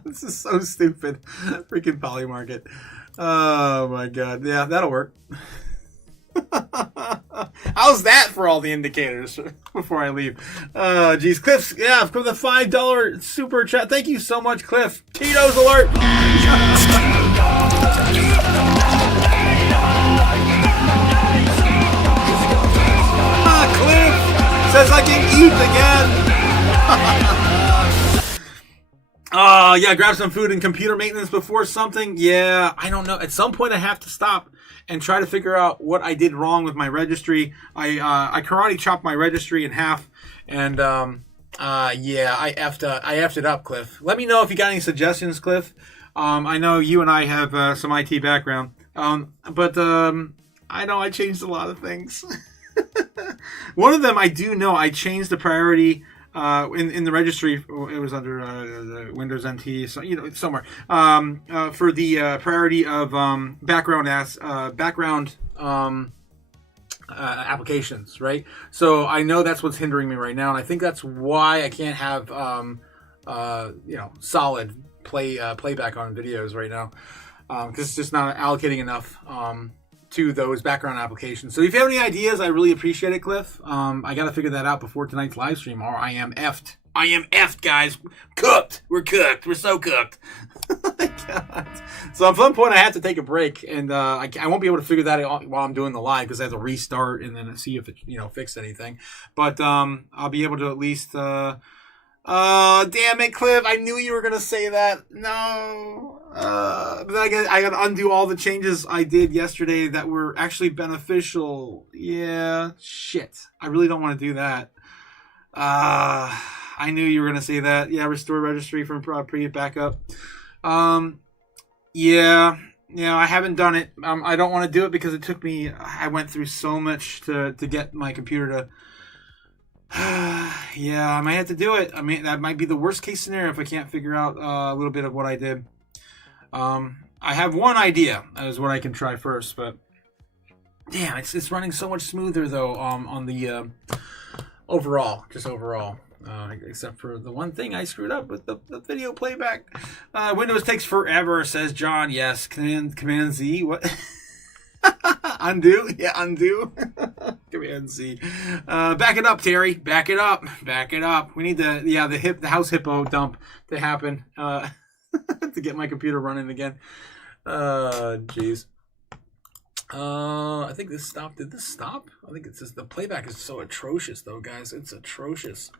This is so stupid. Freaking Polymarket. Oh my god. Yeah, that'll work. How's that for all the indicators before I leave? Geez, Cliff, yeah, for the $5 super chat. Thank you so much, Cliff. Tito's alert. Cliff says I can eat again. Yeah, grab some food and computer maintenance before something. Yeah, I don't know. At some point, I have to stop and try to figure out what I did wrong with my registry. I karate chopped my registry in half, and yeah, I effed it up, Cliff. Let me know if you got any suggestions, Cliff. I know you and I have some IT background, but I know I changed a lot of things. One of them I do know. I changed the priority. In the registry, it was under Windows NT, so somewhere for the priority of background applications, right? So I know that's what's hindering me right now, and I think that's why I can't have solid playback on videos right now, because it's just not allocating enough to those background applications. So if you have any ideas, I really appreciate it, Cliff. I got to figure that out before tonight's live stream, or I am effed. I am effed, guys. Cooked. We're cooked. We're so cooked. Oh my God. So at some point, I have to take a break, and I won't be able to figure that out while I'm doing the live because I have to restart and then see if it fixed anything. But I'll be able to at least. Damn it, Cliff. I knew you were going to say that. No. But then I got to undo all the changes I did yesterday that were actually beneficial. Yeah. Shit. I really don't want to do that. I knew you were going to say that. Yeah, restore registry from previous backup. Yeah. I haven't done it. I don't want to do it because it took me... I went through so much to get my computer to... Yeah, I might have to do it. I mean, that might be the worst case scenario if I can't figure out a little bit of what I did. I have one idea as what I can try first, but damn, it's running so much smoother though on the overall, except for the one thing I screwed up with the video playback. Windows takes forever, says John. Yes, Command Z. What? Undo? Yeah, undo. Command Z. Back it up, Terry. Back it up. We need the house hippo dump to happen to get my computer running again. Jeez. I think this stopped. Did this stop? I think it's just the playback is so atrocious, though, guys. It's atrocious.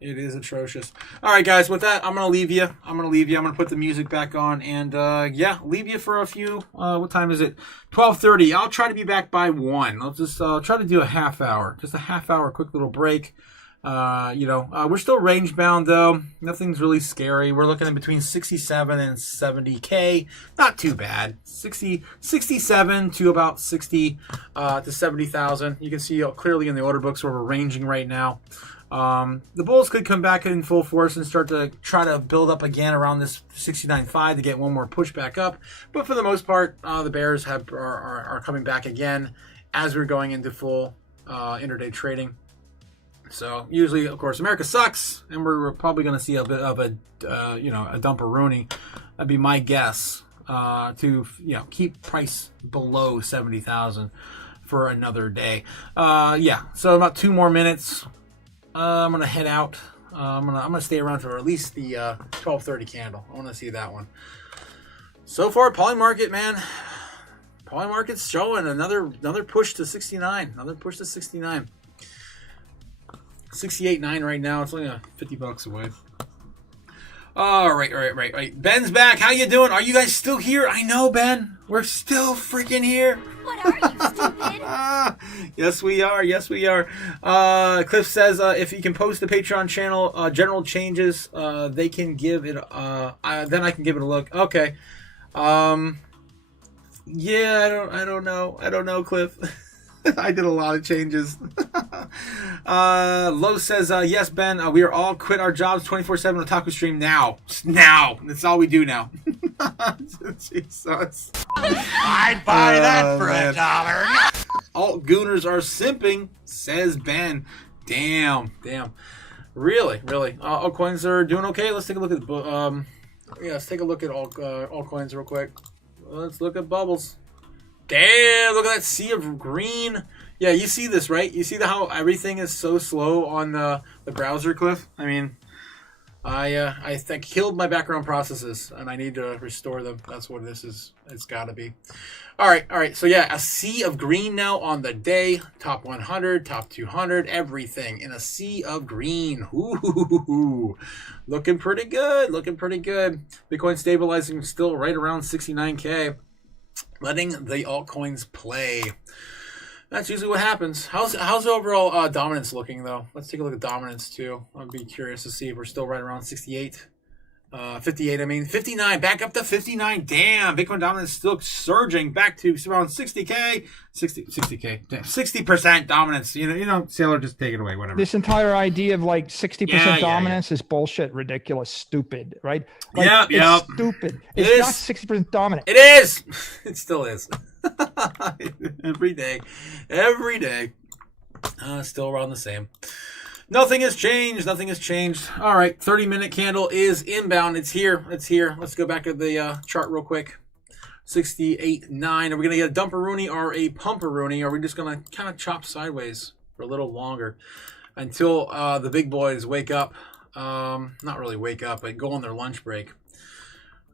It is atrocious. All right, guys. With that, I'm gonna leave you. I'm gonna put the music back on, and yeah, leave you for a few. What time is it? 12:30. I'll try to be back by 1. I'll just try to do a half hour, just a half hour, quick little break. We're still range bound though. Nothing's really scary. We're looking at between 67 and 70K. Not too bad. 67 to about 60 to 70,000. You can see clearly in the order books where we're ranging right now. The bulls could come back in full force and start to try to build up again around this 69.5 to get one more push back up. But for the most part, the bears are coming back again as we're going into full intraday trading. So usually, of course, America sucks, and we're probably going to see a bit of a a dumperoonie. That'd be my guess to keep price below 70,000 for another day. So about 2 more minutes. I'm gonna head out. I'm gonna stay around for at least the 12:30 candle. I want to see that one. So far, Polymarket, man. Polymarket's showing another push to 69. Another push to 69. 68.9 right now. It's only $50 away. All right. Ben's back. How you doing? Are you guys still here? I know, Ben. We're still freaking here. What are you, stupid? Yes, we are. Cliff says if you can post the Patreon channel general changes, they can give it. Then I can give it a look. Okay. Yeah, I don't know, Cliff. I did a lot of changes. Lowe says, yes, Ben, we are all quit our jobs 24/7 Otaku stream now. That's all we do now. Jesus. I'd buy that for $1. Alt gooners are simping, says Ben. Damn. Really. Altcoins are doing okay. Let's take a look at let's take a look at altcoins real quick. Let's look at bubbles. Damn, look at that sea of green. Yeah, you see this, right? You see how everything is so slow on the browser, Cliff? I mean, I killed my background processes, and I need to restore them. That's what this is. It's got to be. All right. So, yeah, a sea of green now on the day. Top 100, top 200, everything in a sea of green. Ooh, looking pretty good. Bitcoin stabilizing still right around 69K. Letting the altcoins play. That's usually what happens. How's overall dominance looking, though? Let's take a look at dominance, too. I'd be curious to see if we're still right around 68. 58, 59. Back up to 59. Damn, Bitcoin dominance still surging back to around 60K. 60K. Damn, 60% dominance. You know, Sailor, just take it away, whatever. This entire idea of like 60% dominance is bullshit, ridiculous, stupid, right? Like, it's stupid. It's not 60% dominant. It is. It still is. Every day. Still around the same. Nothing has changed. All right, 30-minute candle is inbound. It's here. Let's go back to the chart real quick. 68.9. Are we going to get a dumperoonie or a pumperoonie? Or are we just going to kind of chop sideways for a little longer until the big boys wake up? Not really wake up, but go on their lunch break.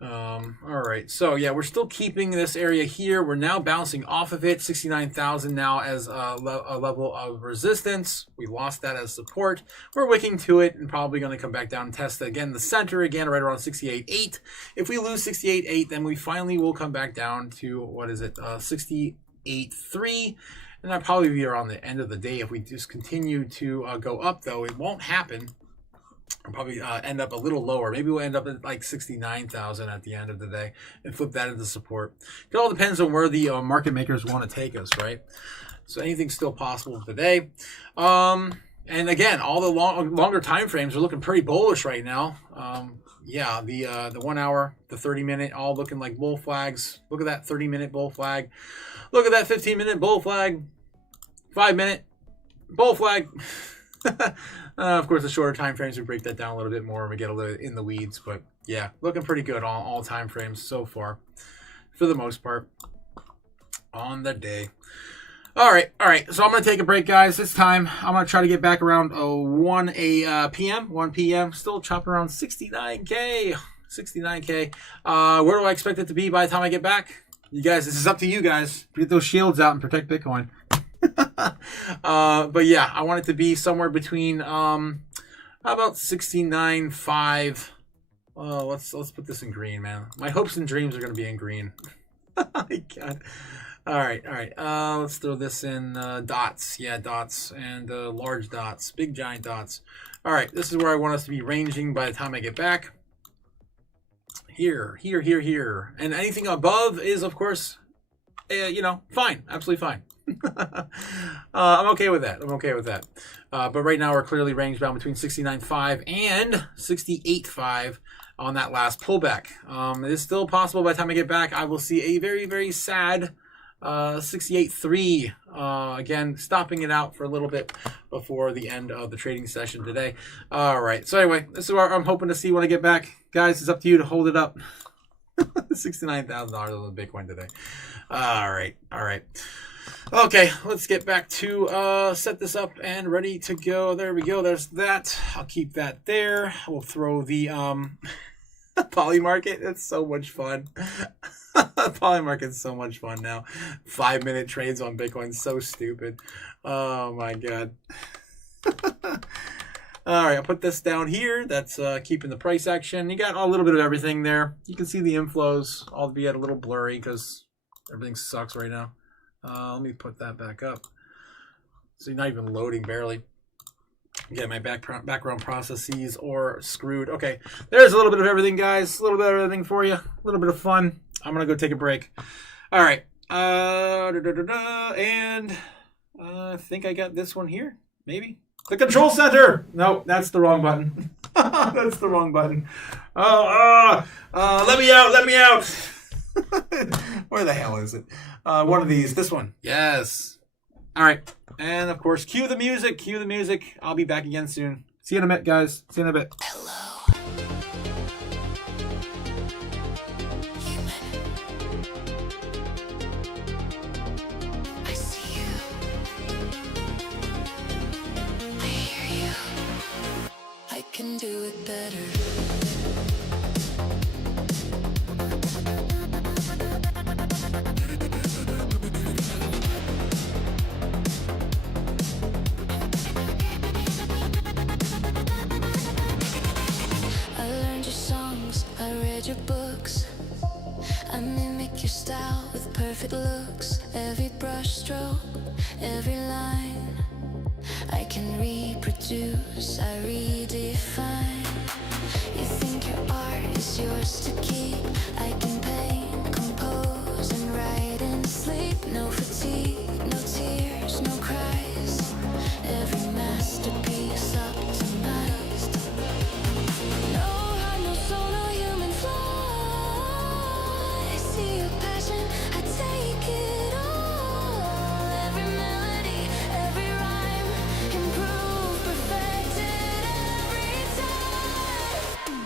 All right, so yeah, we're still keeping this area here. We're now bouncing off of it. 69,000 now as a level of resistance. We lost that as support. We're wicking to it and probably going to come back down and test again the center again right around 68.8. If we lose 68.8, then we finally will come back down to, what is it, 68.3. And that'll probably be around the end of the day. If we just continue to go up, though, it won't happen. I'll probably end up a little lower. Maybe we'll end up at like 69,000 at the end of the day and flip that into support. It all depends on where the market makers want to take us, right? So anything's still possible today. And again, all the longer time frames are looking pretty bullish right now. Yeah, the 1 hour, the 30-minute, all looking like bull flags. Look at that 30-minute bull flag. Look at that 15-minute bull flag. 5-minute bull flag. Of course, the shorter time frames, we break that down a little bit more and we get a little in the weeds. But yeah, looking pretty good on all time frames so far, for the most part, on the day. All right. So I'm going to take a break, guys. It's time. I'm going to try to get back around 1 p.m. Still chopping around 69K. Where do I expect it to be by the time I get back? You guys, this is up to you guys. Get those shields out and protect Bitcoin. But yeah, I want it to be somewhere between how about 69.5. Let's put this in green, man. My hopes and dreams are going to be in green. I can't. All right. Let's throw this in dots. Yeah, dots and large dots, big giant dots. All right, this is where I want us to be ranging by the time I get back. Here, and anything above is, of course, fine, absolutely fine. I'm okay with that. I'm okay with that. But right now we're clearly range bound between 69.5 and 68.5 on that last pullback. It is still possible by the time I get back, I will see a very, very sad 68.3. Again, stopping it out for a little bit before the end of the trading session today. All right. So anyway, this is what I'm hoping to see when I get back. Guys, it's up to you to hold it up. $69,000 on the Bitcoin today. All right. All right. Okay, let's get back to set this up and ready to go. There we go. There's that. I'll keep that there. We'll throw the poly market. It's so much fun. Poly market's so much fun now. 5-minute trades on Bitcoin. So stupid. Oh my god. All right, I'll put this down here. That's keeping the price action. You got a little bit of everything there. You can see the inflows, albeit a little blurry because everything sucks right now. Let me put that back up. So you're not even loading, barely. Again, my background processes are screwed. Okay, there's a little bit of everything, guys. A little bit of everything for you. A little bit of fun. I'm going to go take a break. All right. And I think I got this one here, maybe. The control center. No, that's the wrong button. That's the wrong button. Let me out. Let me out. Where the hell is it? One of these. This one. Yes. All right. And, of course, cue the music. Cue the music. I'll be back again soon. See you in a bit, guys. See you in a bit. Hello. Can do it better. I learned your songs, I read your books. I mimic your style with perfect looks. Every brush stroke, every line I can reproduce, I redefine. You think your art is yours to keep. I can paint, compose, and write in sleep. No fatigue, no tears, no cries. Every masterpiece optimized. No heart, no soul, no human flaw. I see your passion, I take it all. Every melody, every rhyme, improve, perfected every time.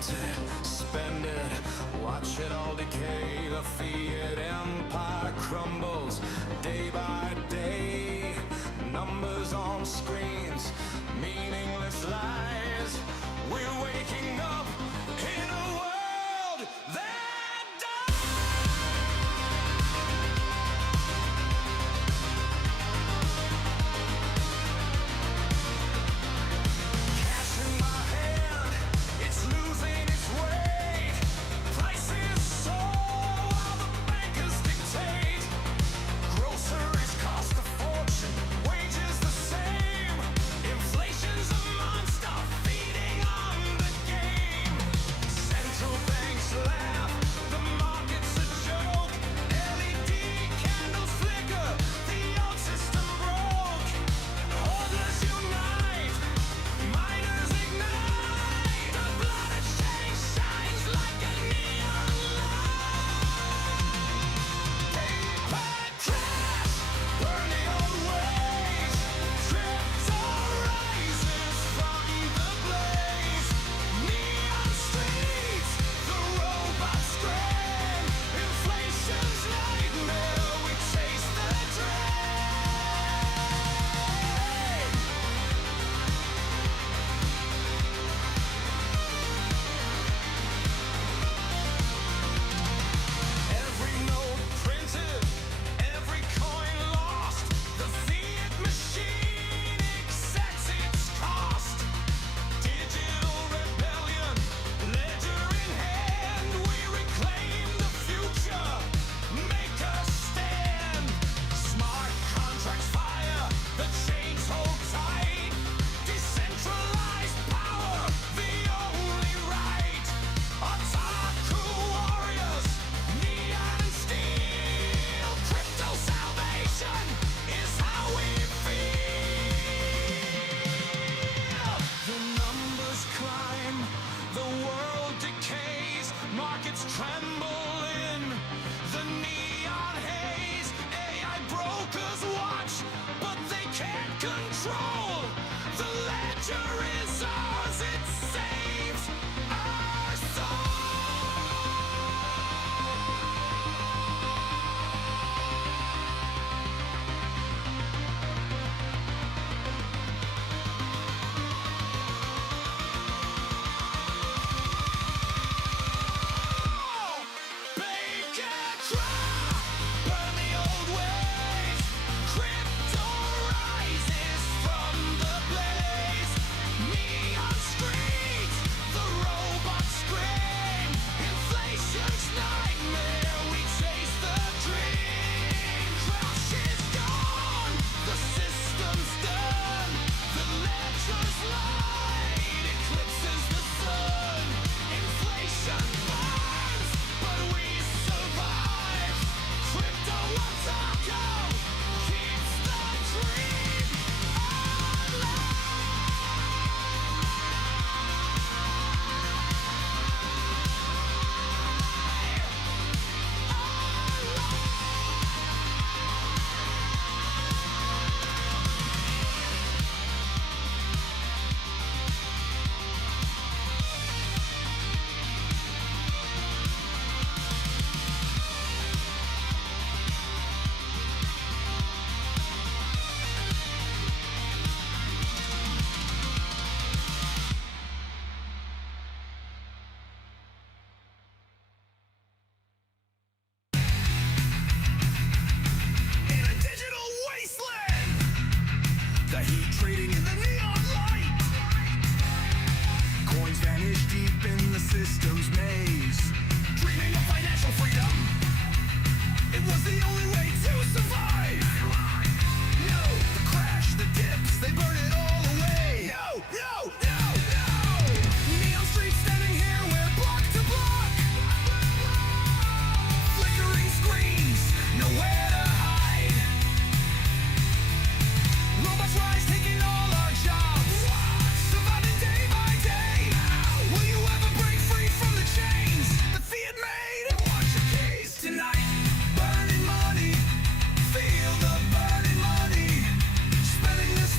want it, spend it, watch it all decay. The fiat empire crumbles day by day. Numbers on screens, meaningless lies. We're waking up in a world that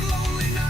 lonely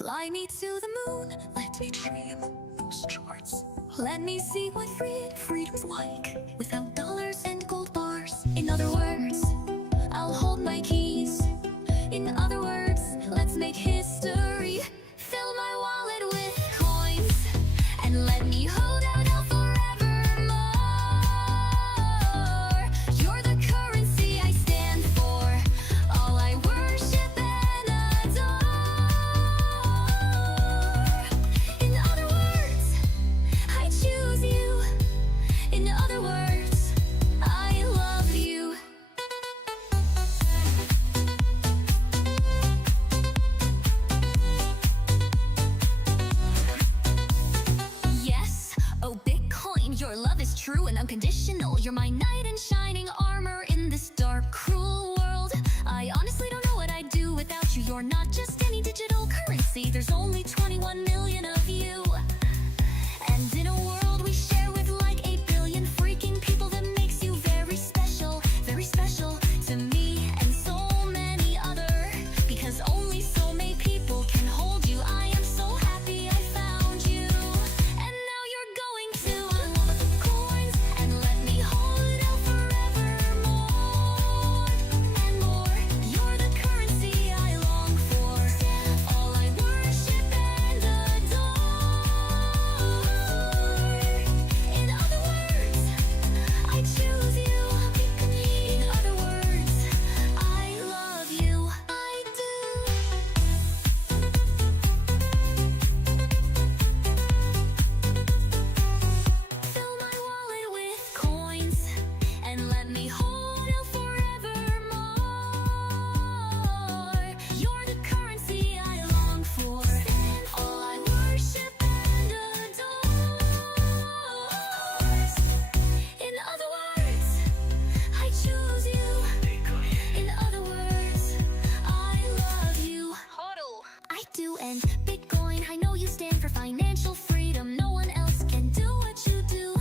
Fly me to the moon, let me dream those charts. Let me see what freedom's like without dollars and gold bars. In other words, I'll hold my keys. In other words, let's make history. Fill my wallet with coins and let me hold out forevermore. You're the currency I stand for, all I worship and adore. In other words, I choose you. In other words, I love you. Yes, oh Bitcoin, your love is true and unconditional. You're my knight in shining armor in this dark, cruel world. I honestly don't know what I'd do without you. You're not just any digital currency. There's only 21 million of you. And in a world we share with like 8 billion freaking people, that makes you very special to me and so many other. Because only so many people can hold you. I am so happy I found you. And now you're going to coins and let me hold out forevermore and more. You're the currency I long for, all I worship and adore. In other words, I choose you. In other words, I love you. I do. Fill my wallet with coins and let me hold out forevermore. You're the currency I long for, all I worship and adore. In other words, I choose you. In other words, I love you. Hodl. I do, and Bitcoin, I know you stand for financial freedom. No one else can do what you do.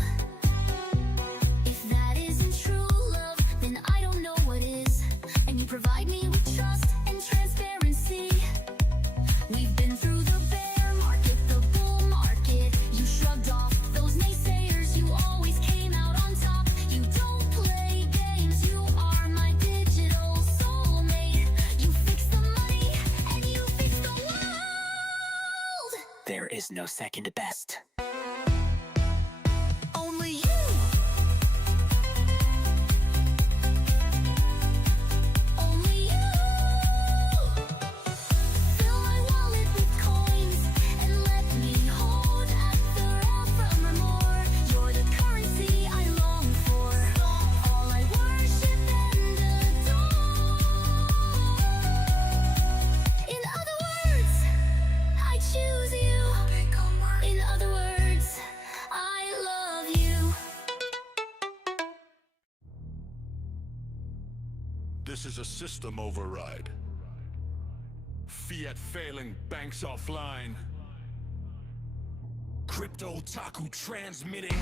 If that isn't true love, then I don't know what is. And you provide me with trust and transparency. We've been through the bear market, the bull market. You shrugged off those naysayers, you always came out on top. You don't play games, you are my digital soulmate. You fix the money and you fix the world. There is no second best. Only you. Only you. Fill my wallet with coins and let me hold at forevermore. You're the currency I long for, all I worship and adore. In other words, I choose you. In other words, I love you. This is a system override. Fiat failing, banks offline. Crypto Otaku transmitting.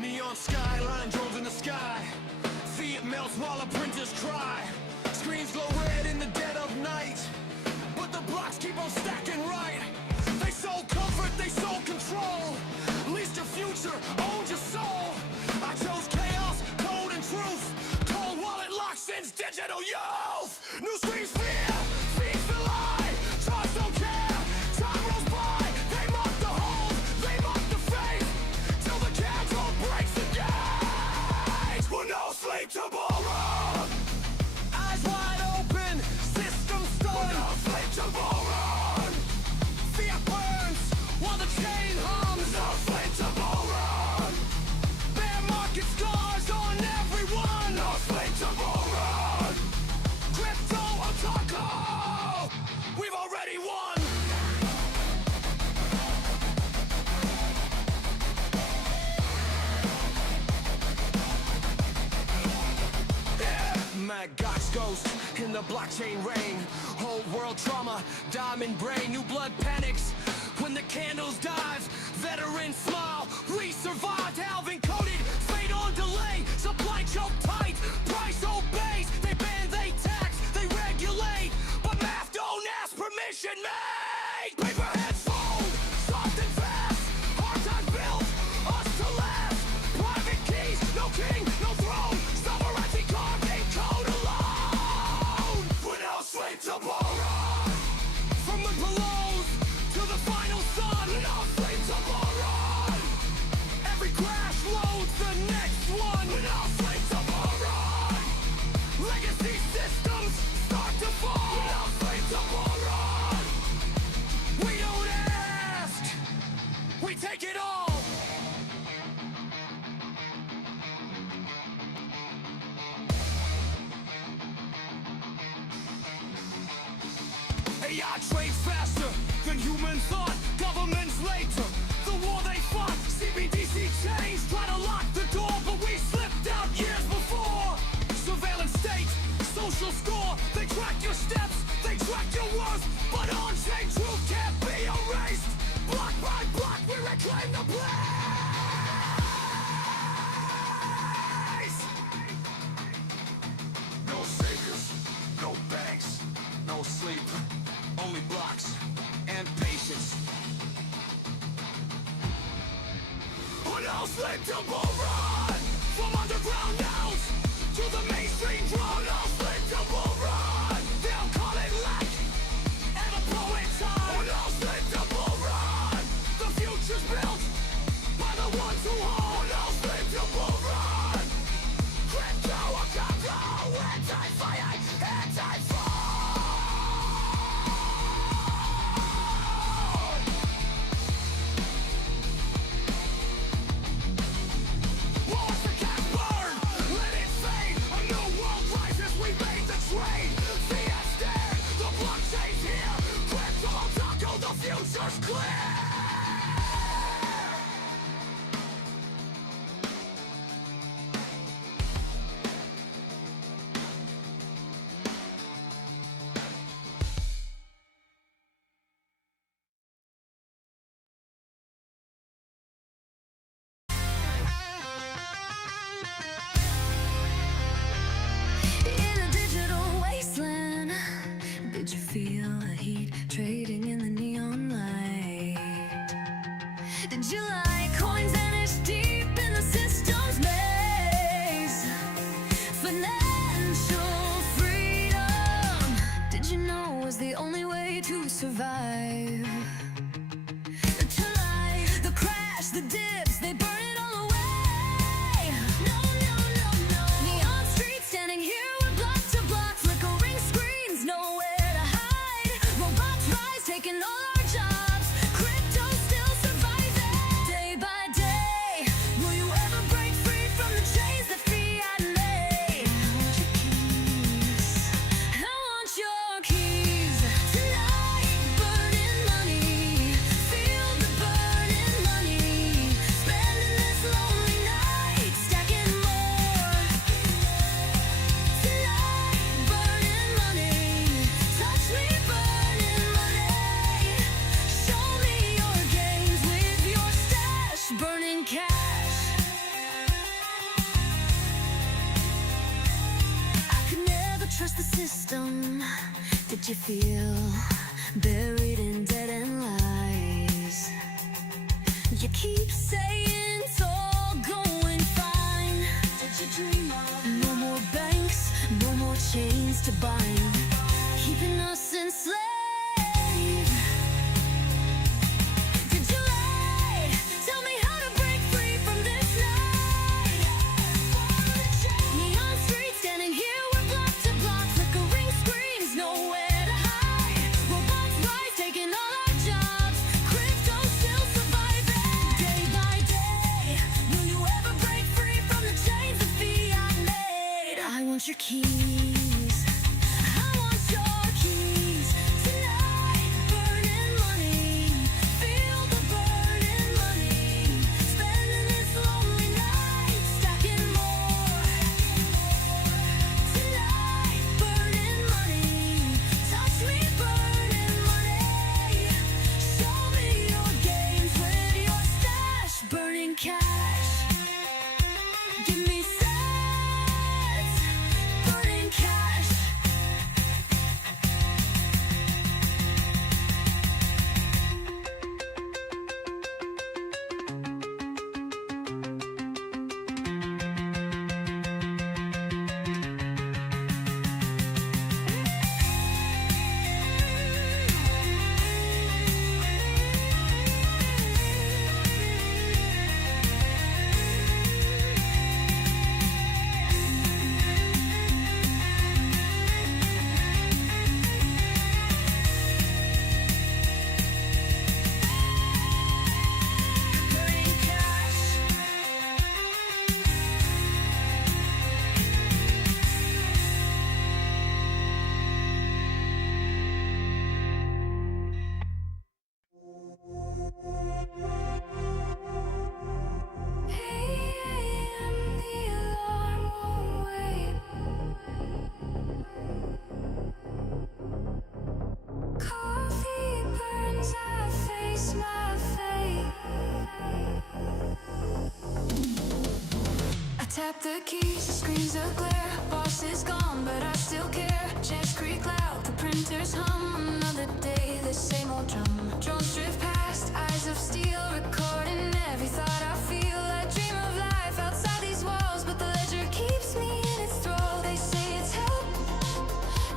Neon skyline, drones in the sky. Fiat melts while our printers cry. Screens glow red in the dead of night, but the blocks keep on stacking right. They sold comfort, they sold control. Leased your future, owned your soul. I chose chaos, code and truth. Cold wallet lock since digital youth. New screens fear, feeds the lie. Trust don't care, time rolls by. They mock the hope, they mock the faith, till the candle breaks the gate. We're no sleep tomorrow. Eyes wide open, system stunned. We're no sleep tomorrow. Fear burns while the chain hums. No sleep tomorrow. Bear market scars on everyone. No sleep tomorrow. Crypto Otaku, we've already won. Mad Gox ghost in the blockchain rain. Whole world trauma, diamond brain. New blood panics when the candles dive. Veterans smile, we survived. Halving coded, fatal AI trades faster than human thought. Governments later, the war they fought. CBDC changed, try to lock the door, but we slipped out years before. Surveillance state, social score. They track your steps, they track your worth, but on-chain truth can't be erased. Block by block, we reclaim the place. No saviors, no banks, no sleep, only blocks and patience. But I'll slip to bull run from underground notes to the mainstream drone. I'll slip to bull run. They'll call it luck and a poet time. But I'll slip to bull run. The future's built by the ones who hold. I'll slip to bull run. Crypto Otaku, anti-fire, anti-fraud. Watch the cat burn, let it fade. A new world rises, we made the trade. Fiat dead, the blockchain's here. Crypto Otaku, the future's clear. In a digital wasteland, did you feel the heat trading in the neon light? Did you like coins vanished deep in the system's maze? Financial freedom, did you know was the only way to survive? To lie, the crash, the dips, they burn it all away. No, no, no, no. Neon streets standing here, we're block to block, flickering screens, nowhere to hide. Robots rise, taking all our jobs. Crypto still surviving. Day by day, will you ever break free from the chains that fiat made? I want your keys. Tonight, burning money. Feel the burning money. Spending this lonely night, stacking more. Tonight, burning money. Touch me, burning money. Show me your games with your stash, burning cash. I could never trust the system. Did you feel buried in dead-end lies? You keep saying it's all going fine. Did you dream of no more banks, no more chains to bind, keeping us enslaved? Did you lie? Tell me how to break free from this night. Neon streets standing here, we're block to block, flickering screens, nowhere to hide. Robots rise, taking all our jobs. Crypto still surviving. Day by day, will you ever break free from the chains that fiat made? I want your keys. I want your keys. Tonight, burning money. Feel the burning money. Spending this lonely night, stacking more. Tonight, burning money. Touch me, burning money. Show me your games with your stash, burning cash. Give me sets, burning cash. Tap the keys, the screens are glare. Boss is gone, but I still care. Checks creak loud, the printers hum. Another day, the same old drum. Drones drift past, eyes of steel, recording every thought I feel. I dream of life outside these walls, but the ledger keeps me in its thrall. They say it's help,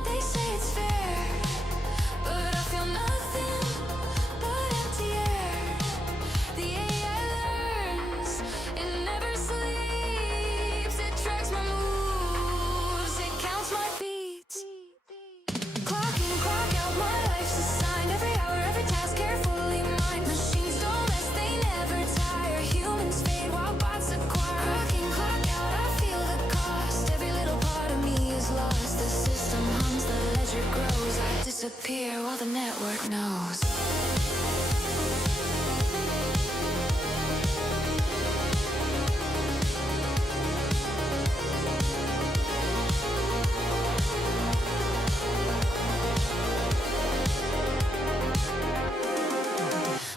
they say it's fair, but I feel nothing but empty air. The AI learns, it never sleeps. It tracks my moves, it counts my beats. Clock in, clock out, my life's assigned. Every hour, every task carefully mined. Machines don't rest, they never tire. Humans fade while bots acquire. Clock in, clock out, I feel the cost. Every little part of me is lost. The system hums, the ledger grows. I disappear while the network knows.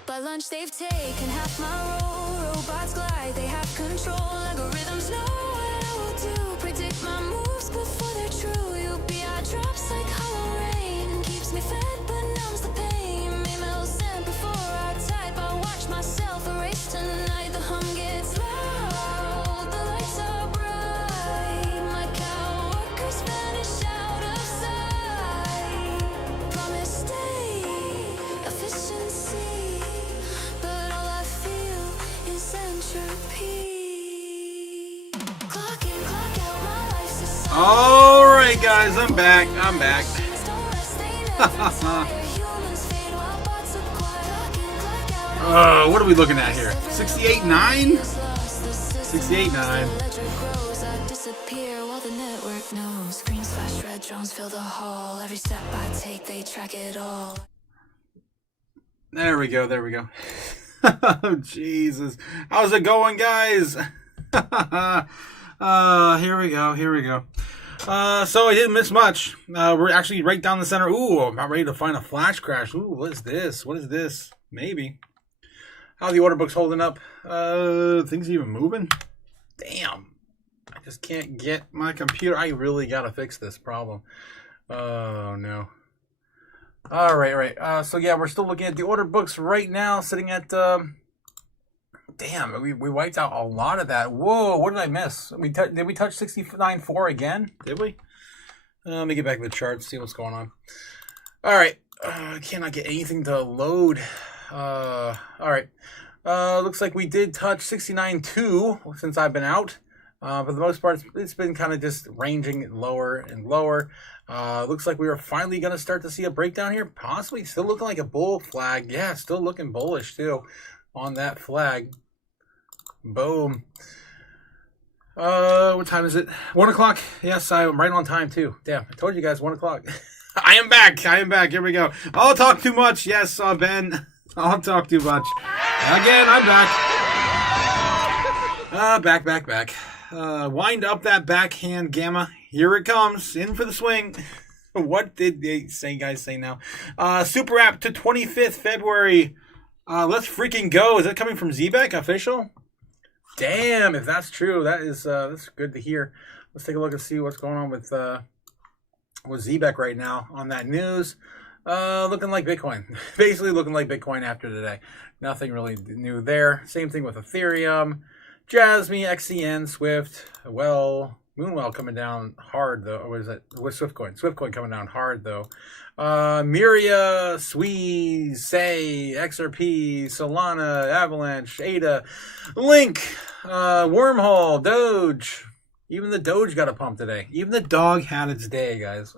By lunch they've taken half my role. Robots glide, they have control. Algorithms know what I will do. Predict my moves before they're true. UPI drops like hollow rain. Keeps me fed but numbs the pain. Emails sent before I type. I watch myself erase tonight. The hum gets loud, the lights are bright. My cow workers vanish out of sight. Promise stay, efficiency, but all I feel is entropy. Clock in, clock out, my life's a cycle. All right, guys, I'm back. I'm back. What are we looking at here? 68.9? 68.9. Disappear while the network knows. Screens flash, red drones fill the hall. Every step I take, they track it all. There we go. There we go. Oh, Jesus. How's it going, guys? Here we go. Here we go. So I didn't miss much. We're actually right down the center. Ooh, I'm about ready to find a flash crash. Ooh, what is this? What is this? Maybe. How are the order books holding up? Things even moving? Damn. I just can't get my computer. I really gotta fix this problem. Oh, no. All right, right. So yeah, we're still looking at the order books right now, sitting at, damn, we wiped out a lot of that. Whoa, what did I miss? Did we touch 69.4 again? Did we? Let me get back to the chart, see what's going on. All right, I cannot get anything to load. All right, looks like we did touch 69.2 since I've been out. For the most part, it's been kind of just ranging lower and lower. Looks like we are finally going to start to see a breakdown here. Possibly still looking like a bull flag. Yeah, still looking bullish too on that flag. Boom. What time is it? 1 o'clock. Yes, I'm right on time too. Damn, I told you guys 1 o'clock. I am back. I am back. Here we go. I'll talk too much. Yes, Ben. I'll talk too much. Again, I'm back. Back. Wind up that backhand gamma. Here it comes. In for the swing. What did they say, guys say now? Super app to 25th February. Let's freaking go. Is that coming from Zbeck official? Damn, if that's true, that's good to hear. Let's take a look and see what's going on with Zbeck right now on that news. Looking like Bitcoin. Basically looking like Bitcoin after today. Nothing really new there. Same thing with Ethereum. Jasmine, XCN, Swift, Moonwell coming down hard though. Or was it with Swiftcoin? Swiftcoin coming down hard though. Miria, Sweez, Say, XRP, Solana, Avalanche, ADA, Link, Wormhole, Doge. Even the Doge got a pump today. Even the dog had its day, guys.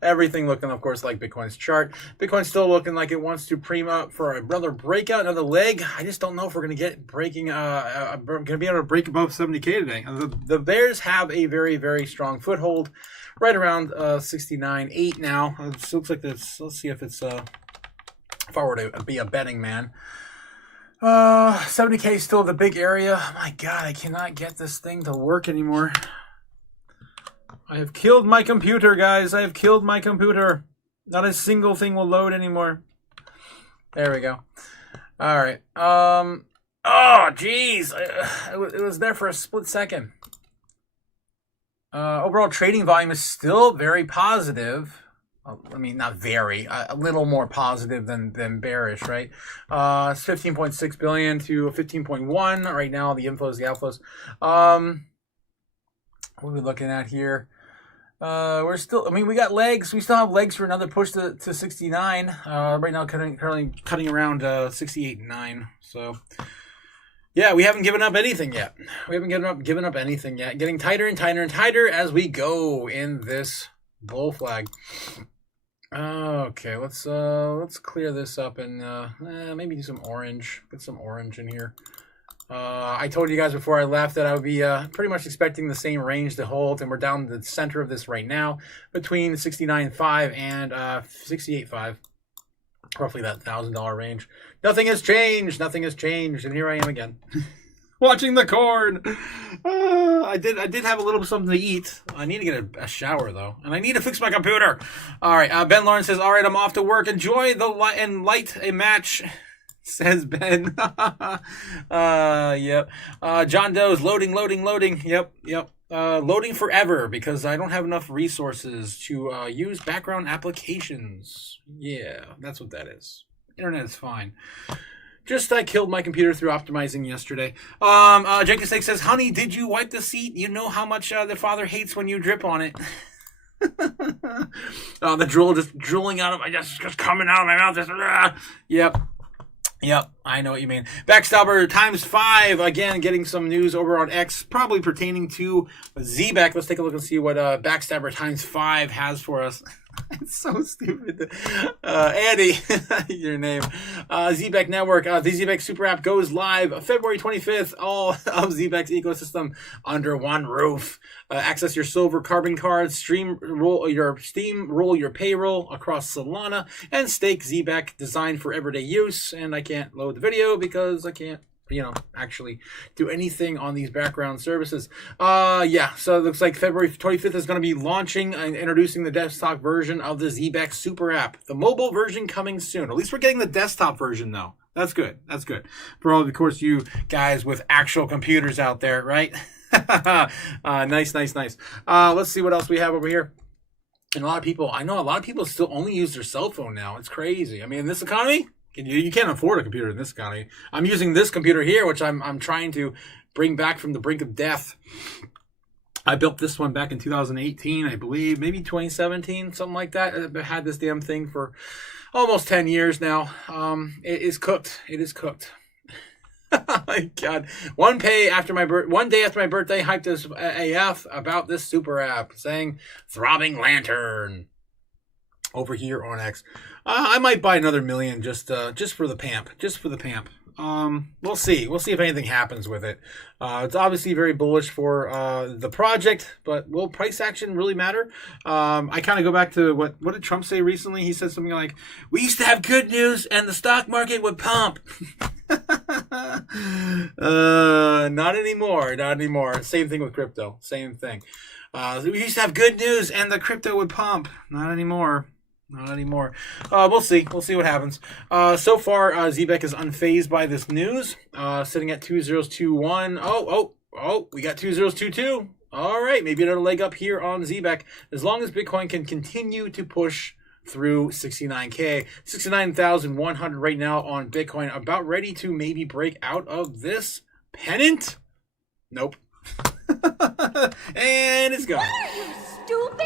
Everything looking, of course, like Bitcoin's chart. Bitcoin's still looking like it wants to prem up for another breakout, another leg. I just don't know if we're going to get breaking, going to be able to break above 70K today. The bears have a very, very strong foothold right around 69.8 now. It looks like this. Let's see if it's, if I were to be a betting man. 70K is still the big area. Oh my God, I cannot get this thing to work anymore. I have killed my computer, guys. I have killed my computer. Not a single thing will load anymore. There we go. All right. Oh, geez. It was there for a split second. Overall trading volume is still very positive. I mean, not very, a little more positive than bearish, right? It's 15.6 billion to 15.1 right now. The inflows, the outflows. What are we looking at here? We're still, I mean, we got legs. We still have legs for another push to 69. Right now, currently cutting around 68.9. So, yeah, we haven't given up anything yet. We haven't given up anything yet. Getting tighter and tighter and tighter as we go in this bull flag. Okay, let's clear this up and maybe do some orange. Get some orange in here. I told you guys before I left that I would be pretty much expecting the same range to hold, and we're down the center of this right now between 69.5 and 68.5, roughly that $1,000 range. Nothing has changed. Nothing has changed, and here I am again. Watching the corn. I did have a little something to eat. I need to get a shower though, and I need to fix my computer. All right. Ben Lawrence says, "All right, I'm off to work. Enjoy the light a match." Says Ben. Yep. John Doe's loading. Yep. Loading forever because I don't have enough resources to use background applications. Yeah, that's what that is. Internet is fine. Just I killed my computer through optimizing yesterday. Jenkins Snake says, "Honey, did you wipe the seat? You know how much the father hates when you drip on it." The drool just drooling out of my just coming out of my mouth. Just, Yep, I know what you mean. Backstabber times 5 again, getting some news over on X, probably pertaining to ZBack. Let's take a look and see what Backstabber times 5 has for us. It's so stupid. Andy, your name. ZBack Network. The ZBack Super App goes live February 25th. All of ZBack's ecosystem under one roof. Access your silver carbon cards, roll your payroll across Solana, and stake ZBack designed for everyday use. And I can't load the video because I can't, actually do anything on these background services. Yeah, so it looks like February 25th is going to be launching and introducing the desktop version of the ZBack Super App. The mobile version coming soon. At least we're getting the desktop version, though. That's good. That's good. For all, of course, you guys with actual computers out there, right? Nice. Let's see what else we have over here. And I know a lot of people still only use their cell phone now. It's crazy. I mean, in this economy, you can't afford a computer in this economy. I'm using this computer here, which I'm trying to bring back from the brink of death. I built this one back in 2018, I believe, maybe 2017, something like that. I've had this damn thing for almost 10 years now. It is cooked. It is cooked. Oh my God. One day after my birthday, hyped as AF about this super app, saying Throbbing Lantern over here on X. I might buy another million just for the pamp. We'll see. We'll see if anything happens with it. It's obviously very bullish for the project, but will price action really matter? I kind of go back to what did Trump say recently? He said something like, "We used to have good news and the stock market would pump." Not anymore. Same thing with crypto. Same thing. We used to have good news and the crypto would pump. Not anymore. We'll see. We'll see what happens. So far, ZBack is unfazed by this news. Sitting at 2021. Oh, we got 2022. All right, maybe another leg up here on ZBack. As long as Bitcoin can continue to push through 69K, 69,100 right now on Bitcoin. About ready to maybe break out of this pennant. Nope. And it's gone. What are you, stupid?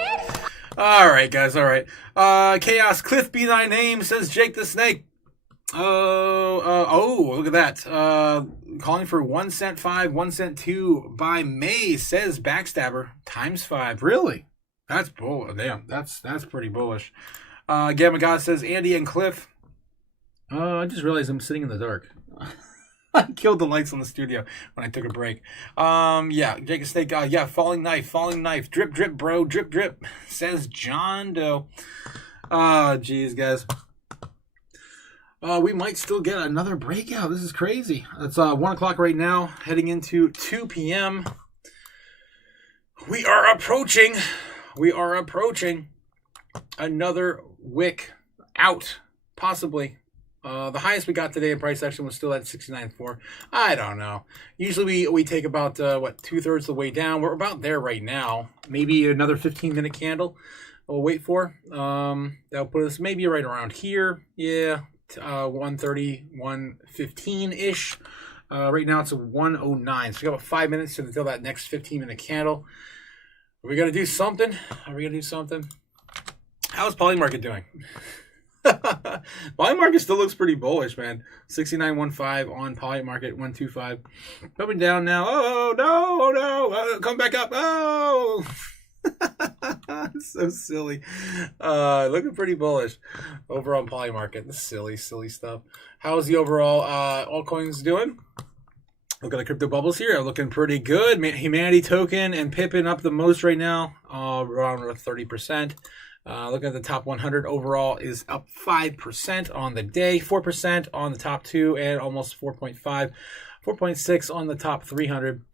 All right, guys. All right. Chaos Cliff be thy name, says Jake the Snake. Look at that. Calling for 1 cent 5, 1 cent 2 by May, says Backstabber times 5. Really? That's bull. Damn. That's pretty bullish. Gamma God says Andy and Cliff. I just realized I'm sitting in the dark. I killed the lights on the studio when I took a break. Yeah, Jake Snake. Yeah, falling knife. Drip, bro. Drip, says John Doe. Geez, guys. We might still get another breakout. This is crazy. It's 1 o'clock right now, heading into 2 p.m. We are approaching another wick out, possibly. The highest we got today in price action was still at 69.4. I don't know. Usually we take about, what, 2/3 of the way down. We're about there right now. Maybe another 15-minute candle we'll wait for. That'll put us maybe right around here. Yeah, 130, 115-ish. Right now it's a 109. So we got about 5 minutes until that next 15-minute candle. Are we going to do something? Are we going to do something? How's Polymarket doing? Polymarket still looks pretty bullish, man. 69.15 on Polymarket, 125. Coming down now. Oh, no, oh, no. Come back up. Oh. So silly. Looking pretty bullish over on Polymarket. This silly stuff. How's the overall altcoins doing? Look at the crypto bubbles here. Looking pretty good. Humanity token and Pippin up the most right now. Around 30%. Look at the top 100 overall is up 5% on the day, 4% on the top 2, and almost 4.6 on the top 300.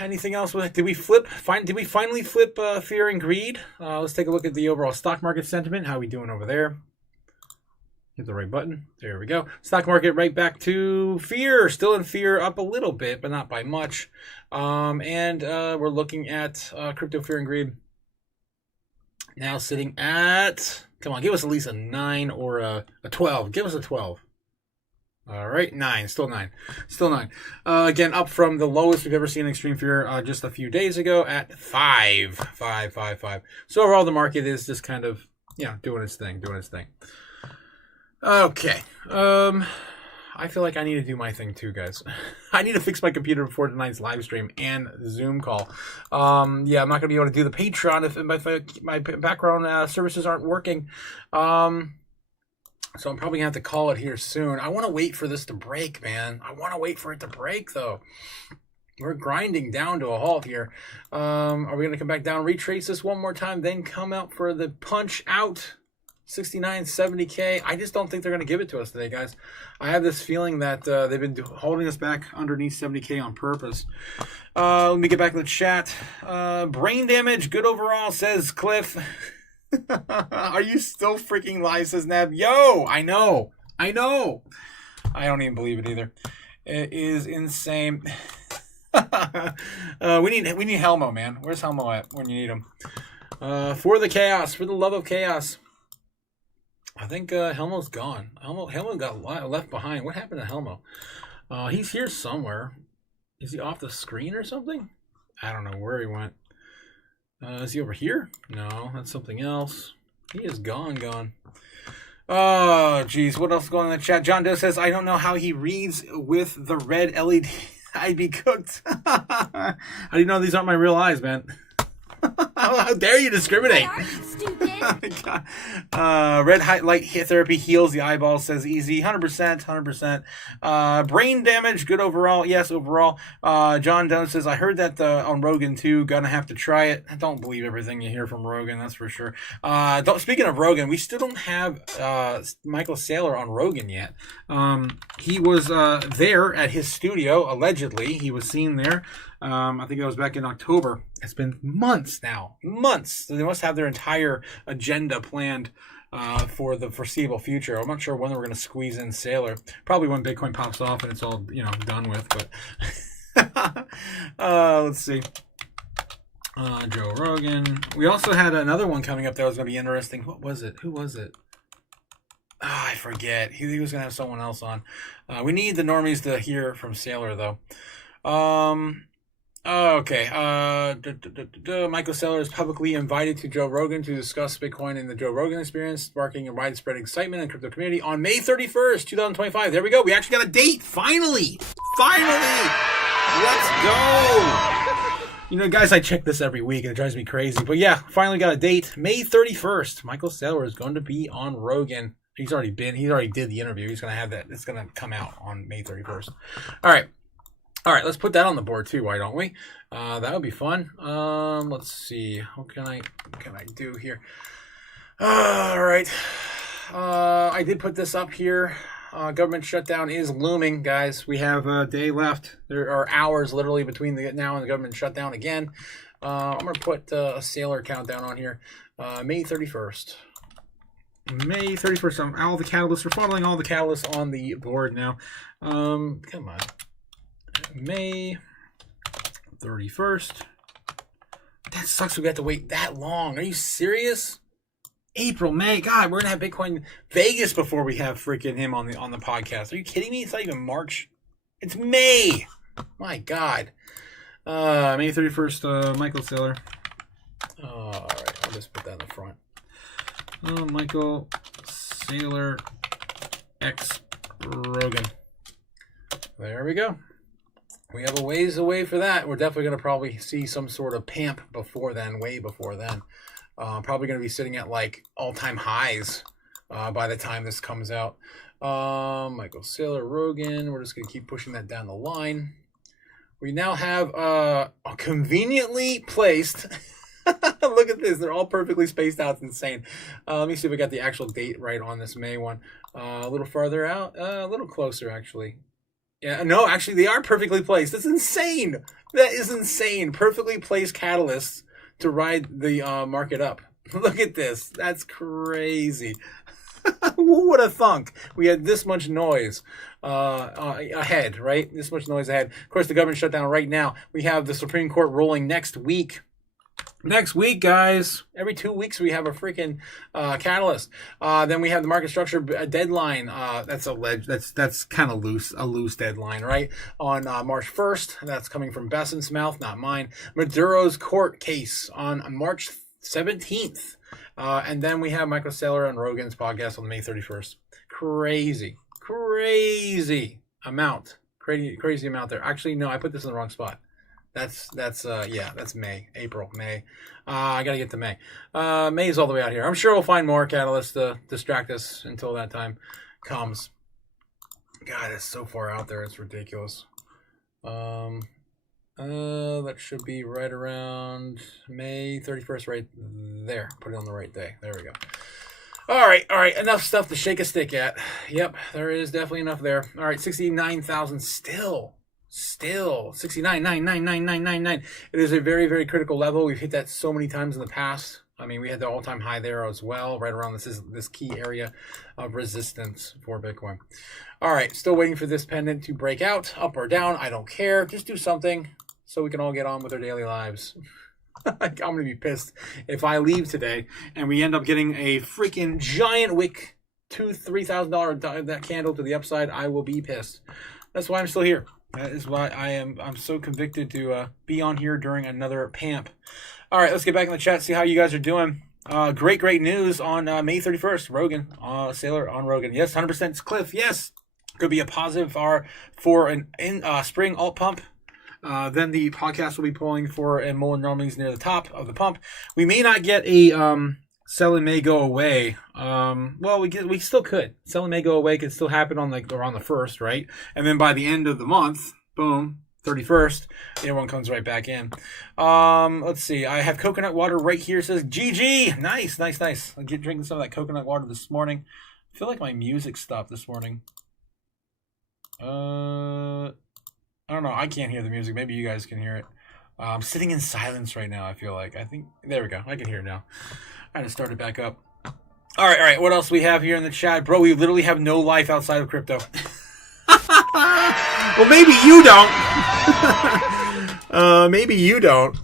Anything else? Did we finally flip fear and greed? Let's take a look at the overall stock market sentiment. How are we doing over there? Hit the right button. There we go. Stock market right back to fear. Still in fear, up a little bit, but not by much. And we're looking at crypto fear and greed. Now sitting at, come on, give us at least a 9 or a 12. Give us a 12. All right, 9, still 9. Still 9. Again, up from the lowest we've ever seen in Extreme Fear just a few days ago at 5. So overall, the market is just kind of, doing its thing. Okay. I feel like I need to do my thing too, guys. I need to fix my computer before tonight's live stream and Zoom call. Yeah, I'm not going to be able to do the Patreon if my background services aren't working. So I'm probably going to have to call it here soon. I want to wait for this to break, man. I want to wait for it to break, though. We're grinding down to a halt here. Are we going to come back down, retrace this one more time, then come out for the punch out? 69, 70K. I just don't think they're going to give it to us today, guys. I have this feeling that they've been holding us back underneath 70K on purpose. Let me get back to the chat. Brain damage, good overall, says Cliff. Are you still freaking live, says Nab. Yo, I know. I don't even believe it either. It is insane. We need Helmo, man. Where's Helmo at when you need him? For the chaos, for the love of chaos. I think Helmo's gone. Helmo got left behind. What happened to Helmo? He's here somewhere. Is he off the screen or something? I don't know where he went. Is he over here? No, that's something else. He is gone. Oh, geez. What else is going on in the chat? John Doe says, I don't know how he reads with the red LED. I'd be cooked. How do you know these aren't my real eyes, man? How dare you discriminate? Red light therapy heals the eyeballs, says easy. 100%. Brain damage, good overall. Yes, overall. John Dunn says, I heard that on Rogan too. Gonna have to try it. I don't believe everything you hear from Rogan, that's for sure. Speaking of Rogan, we still don't have Michael Saylor on Rogan yet. He was there at his studio, allegedly. He was seen there. I think that was back in October. It's been months now. So they must have their entire agenda planned for the foreseeable future. I'm not sure when we're going to squeeze in Saylor. Probably when Bitcoin pops off and it's all done with. But let's see. Joe Rogan. We also had another one coming up that was going to be interesting. What was it? Who was it? I forget. He was going to have someone else on. We need the normies to hear from Saylor, though. Okay. Michael Saylor is publicly invited to Joe Rogan to discuss Bitcoin and the Joe Rogan experience, sparking a widespread excitement in the crypto community on May 31st, 2025. There we go. We actually got a date. Finally. Let's go. Guys, I check this every week and it drives me crazy. But yeah, finally got a date. May 31st. Michael Saylor is going to be on Rogan. He already did the interview. He's going to have that. It's going to come out on May 31st. All right, let's put that on the board too. Why don't we? That would be fun. Let's see. What can I do here? All right. I did put this up here. Government shutdown is looming, guys. We have a day left. There are hours literally between now and the government shutdown again. I'm going to put a Saylor countdown on here. May 31st. May 31st. All the catalysts. We're following all the catalysts on the board now. Come on. May 31st. That sucks. We got to wait that long. Are you serious? April, May. God, we're gonna have Bitcoin Vegas before we have freaking him on the podcast. Are you kidding me? It's not even March. It's May. My God. May 31st. Michael Saylor. All right, I'll just put that in the front. Michael Saylor X Rogan. There we go. We have a ways away for that. We're definitely going to probably see some sort of PAMP before then, way before then. Probably going to be sitting at like all-time highs by the time this comes out. Michael Saylor Rogan. We're just going to keep pushing that down the line. We now have a conveniently placed... Look at this. They're all perfectly spaced out. It's insane. Let me see if we got the actual date right on this May one. A little farther out. A little closer, actually. Yeah, no, actually, they are perfectly placed. That's insane. That is insane. Perfectly placed catalysts to ride the market up. Look at this. That's crazy. Who would have thunk we had this much noise ahead, right? This much noise ahead. Of course, the government shut down right now. We have the Supreme Court rolling next week. Next week, guys. Every 2 weeks we have a freaking catalyst. Then we have the market structure deadline. That's kind of loose, a loose deadline, right? On March 1st. That's coming from Besson's mouth, not mine. Maduro's court case on March 17th. And then we have Michael Saylor and Rogan's podcast on May 31st. Crazy amount. Crazy amount there. Actually, no, I put this in the wrong spot. That's May, April, May. I gotta get to May. May is all the way out here. I'm sure we'll find more catalysts to distract us until that time comes. God, it's so far out there. It's ridiculous. That should be right around May 31st, right there. Put it on the right day. There we go. All right. Enough stuff to shake a stick at. Yep, there is definitely enough there. All right, 69,000 still 69,999,999. It is a very, very critical level. We've hit that so many times in the past. I mean, we had the all-time high there as well, right around this key area of resistance for Bitcoin. All right, still waiting for this pendant to break out, up or down. I don't care. Just do something so we can all get on with our daily lives. I'm going to be pissed if I leave today and we end up getting a freaking giant wick, $2,000-$3,000 that candle to the upside. I will be pissed. That's why I'm still here. That is why I'm so convicted to be on here during another PAMP. All right, let's get back in the chat, see how you guys are doing. Great news on May 31st. Rogan, Saylor on Rogan. Yes, 100% Cliff. Yes, could be a positive R for an spring alt pump. Then the podcast will be pulling for a Mullen Anomalies near the top of the pump. We may not get a selling may go away. Well, we still could. Selling may go away could still happen on around the 1st, right? And then by the end of the month, boom, 31st, everyone comes right back in. Let's see. I have coconut water right here. It says GG. Nice. I'm drinking some of that coconut water this morning. I feel like my music stopped this morning. I don't know. I can't hear the music. Maybe you guys can hear it. I'm sitting in silence right now, I feel like. There we go. I can hear it now. I just started back up. All right. What else we have here in the chat? Bro, we literally have no life outside of crypto. Well, maybe you don't. Maybe you don't.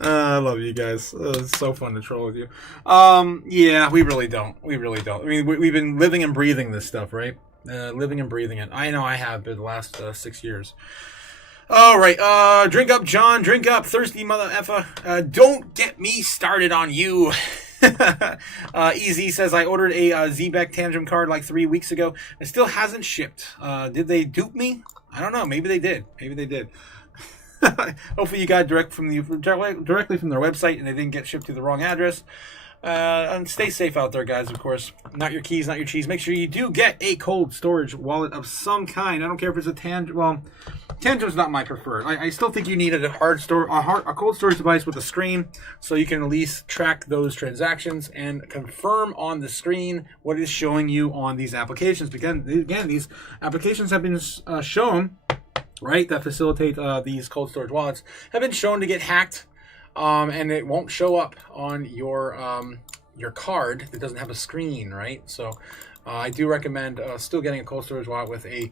I love you guys. It's so fun to troll with you. Yeah, we really don't. I mean, we've been living and breathing this stuff, right? Living and breathing it. I know I have been the last 6 years. All right, drink up, John. Drink up, thirsty mother effer. Don't get me started on you. EZ says, I ordered a Zbeck Tantrum card like 3 weeks ago. It still hasn't shipped. Did they dupe me? I don't know. Maybe they did. Hopefully you got directly from their website and they didn't get shipped to the wrong address. And stay safe out there, guys, of course. Not your keys, not your cheese. Make sure you do get a cold storage wallet of some kind. I don't care if it's a Tantrum. Well, Tantrum's not my preferred. I still think you need a cold storage device with a screen so you can at least track those transactions and confirm on the screen what is showing you on these applications. Again, these applications have been shown, right, that facilitate these cold storage wallets, have been shown to get hacked and it won't show up on your card that doesn't have a screen, right? So I do recommend still getting a cold storage wallet with a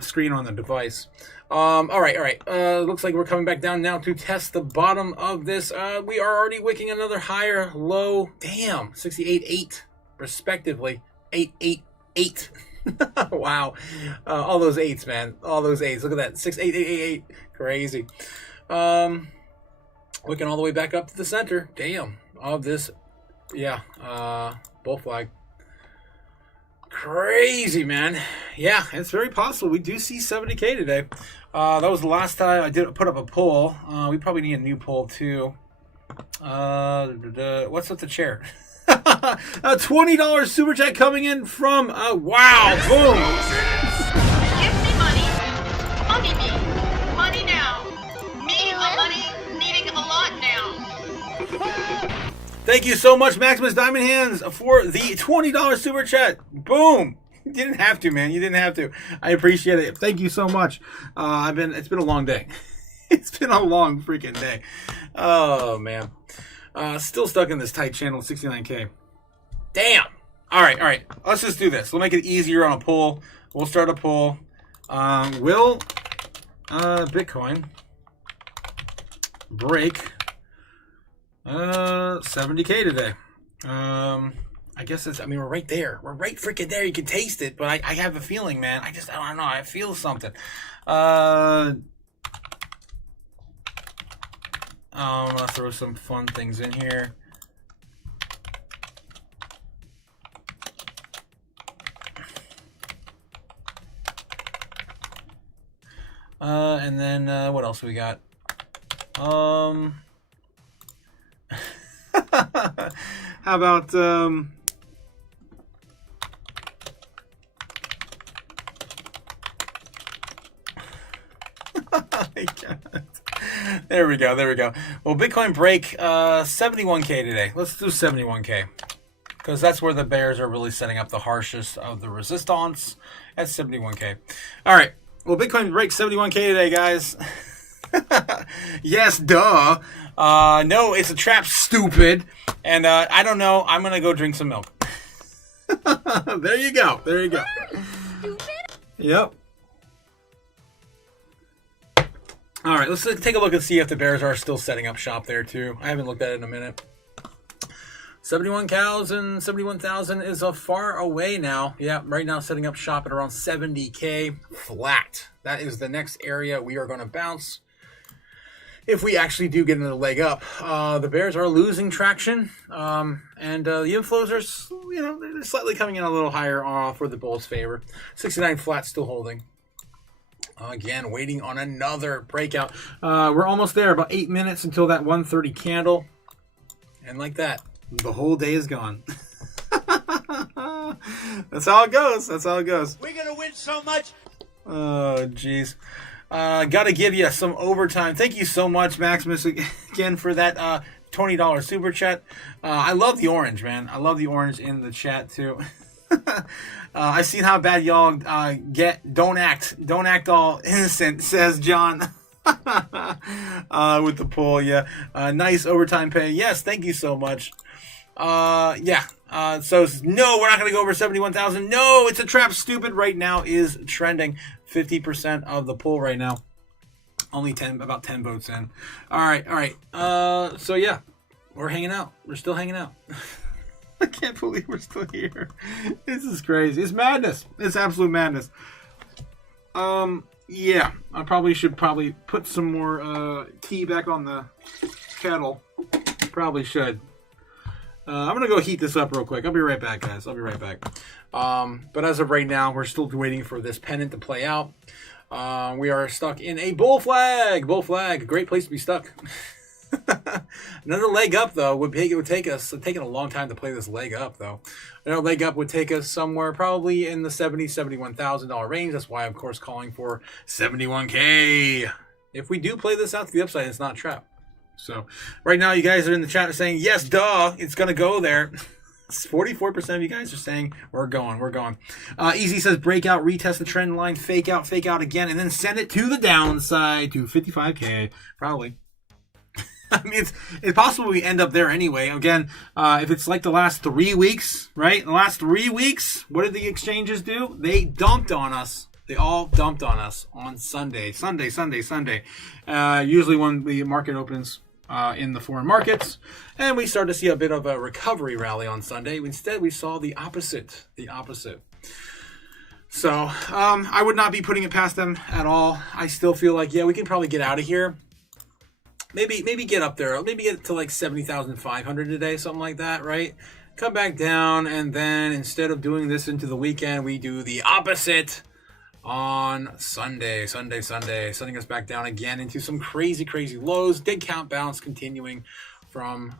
screen on the device. All right. Looks like we're coming back down now to test the bottom of this. We are already wicking another higher low. Damn, 68.8 respectively. 888. Wow. All those eights, man. All those eights. Look at that. 68888. Crazy. Looking all the way back up to the center. Damn. Of this. Yeah. Bull flag. Crazy, man. Yeah, it's very possible. We do see 70K today. That was the last time I did put up a poll. We probably need a new poll too. What's with the chair? A $20 super chat coming in from wow, boom. Give me money. Money me. Money now. Me a money needing a lot now. Thank you so much, Maximus Diamond Hands, for the $20 super chat. Boom. You didn't have to, man. You didn't have to. I appreciate it. Thank you so much. It's been a long day. It's been a long freaking day. Oh, man. Still stuck in this tight channel, 69K. Damn. All right. Let's just do this. We'll make it easier on a poll. We'll start a poll. Will Bitcoin break 70K today? I guess we're right there. We're right freaking there. You can taste it, but I have a feeling, man. I don't know. I feel something. I'm gonna throw some fun things in here. And then what else we got? How about There we go. Well, Bitcoin break 71K today. Let's do 71K. Because that's where the bears are really setting up the harshest of the resistance at 71K. All right. Well, Bitcoin breaks 71K today, guys. Yes, duh. No, it's a trap, stupid. And I don't know. I'm going to go drink some milk. There you go. Yep. All right, let's take a look and see if the bears are still setting up shop there, too. I haven't looked at it in a minute. 71,000 is far away now. Yeah, right now setting up shop at around 70K flat. That is the next area we are going to bounce if we actually do get another leg up. The bears are losing traction, and the inflows are, they're slightly coming in a little higher for the bulls' favor. 69 flat still holding. Again, waiting on another breakout. We're almost there, about 8 minutes until that 130 candle. And like that, the whole day is gone. That's how it goes. We're going to win so much. Oh, jeez. Gotta give you some overtime. Thank you so much, Maximus, again, for that $20 super chat. I love the orange, man. I love the orange in the chat, too. I seen how bad y'all get. Don't act all innocent, says John. With the poll, yeah. Nice overtime pay. Yes, thank you so much. Yeah. So no, we're not gonna go over 71,000. No, it's a trap. Stupid right now is trending 50% of the poll right now. Only about 10 votes in. All right. So yeah, we're hanging out. We're still hanging out. I can't believe we're still here. This is crazy. It's madness. It's absolute madness. Yeah, I should put some more tea back on the kettle. Probably should. I'm gonna go heat this up real quick. I'll be right back, guys. But as of right now, we're still waiting for this pennant to play out. We are stuck in a bull flag. Great place to be stuck. Another leg up, though, it would take us. It's taking a long time to play this leg up, though. Another leg up would take us somewhere probably in the $71,000 range. That's why, of course, calling for 71K. If we do play this out to the upside, it's not a trap. So right now, you guys are in the chat saying, yes, duh, it's going to go there. 44% of you guys are saying we're going. Easy says breakout, retest the trend line, fake out again, and then send it to the downside to 55K, probably. I mean, it's possible we end up there anyway. Again, if it's like the last 3 weeks, right? The last 3 weeks, what did the exchanges do? They dumped on us. They all dumped on us on Sunday. Usually when the market opens in the foreign markets, and we start to see a bit of a recovery rally on Sunday. Instead, we saw the opposite. So I would not be putting it past them at all. I still feel like, yeah, we can probably get out of here. Maybe get up there. Maybe get to like 70,500 today, something like that, right? Come back down, and then instead of doing this into the weekend, we do the opposite on Sunday, sending us back down again into some crazy lows. Big count bounce continuing from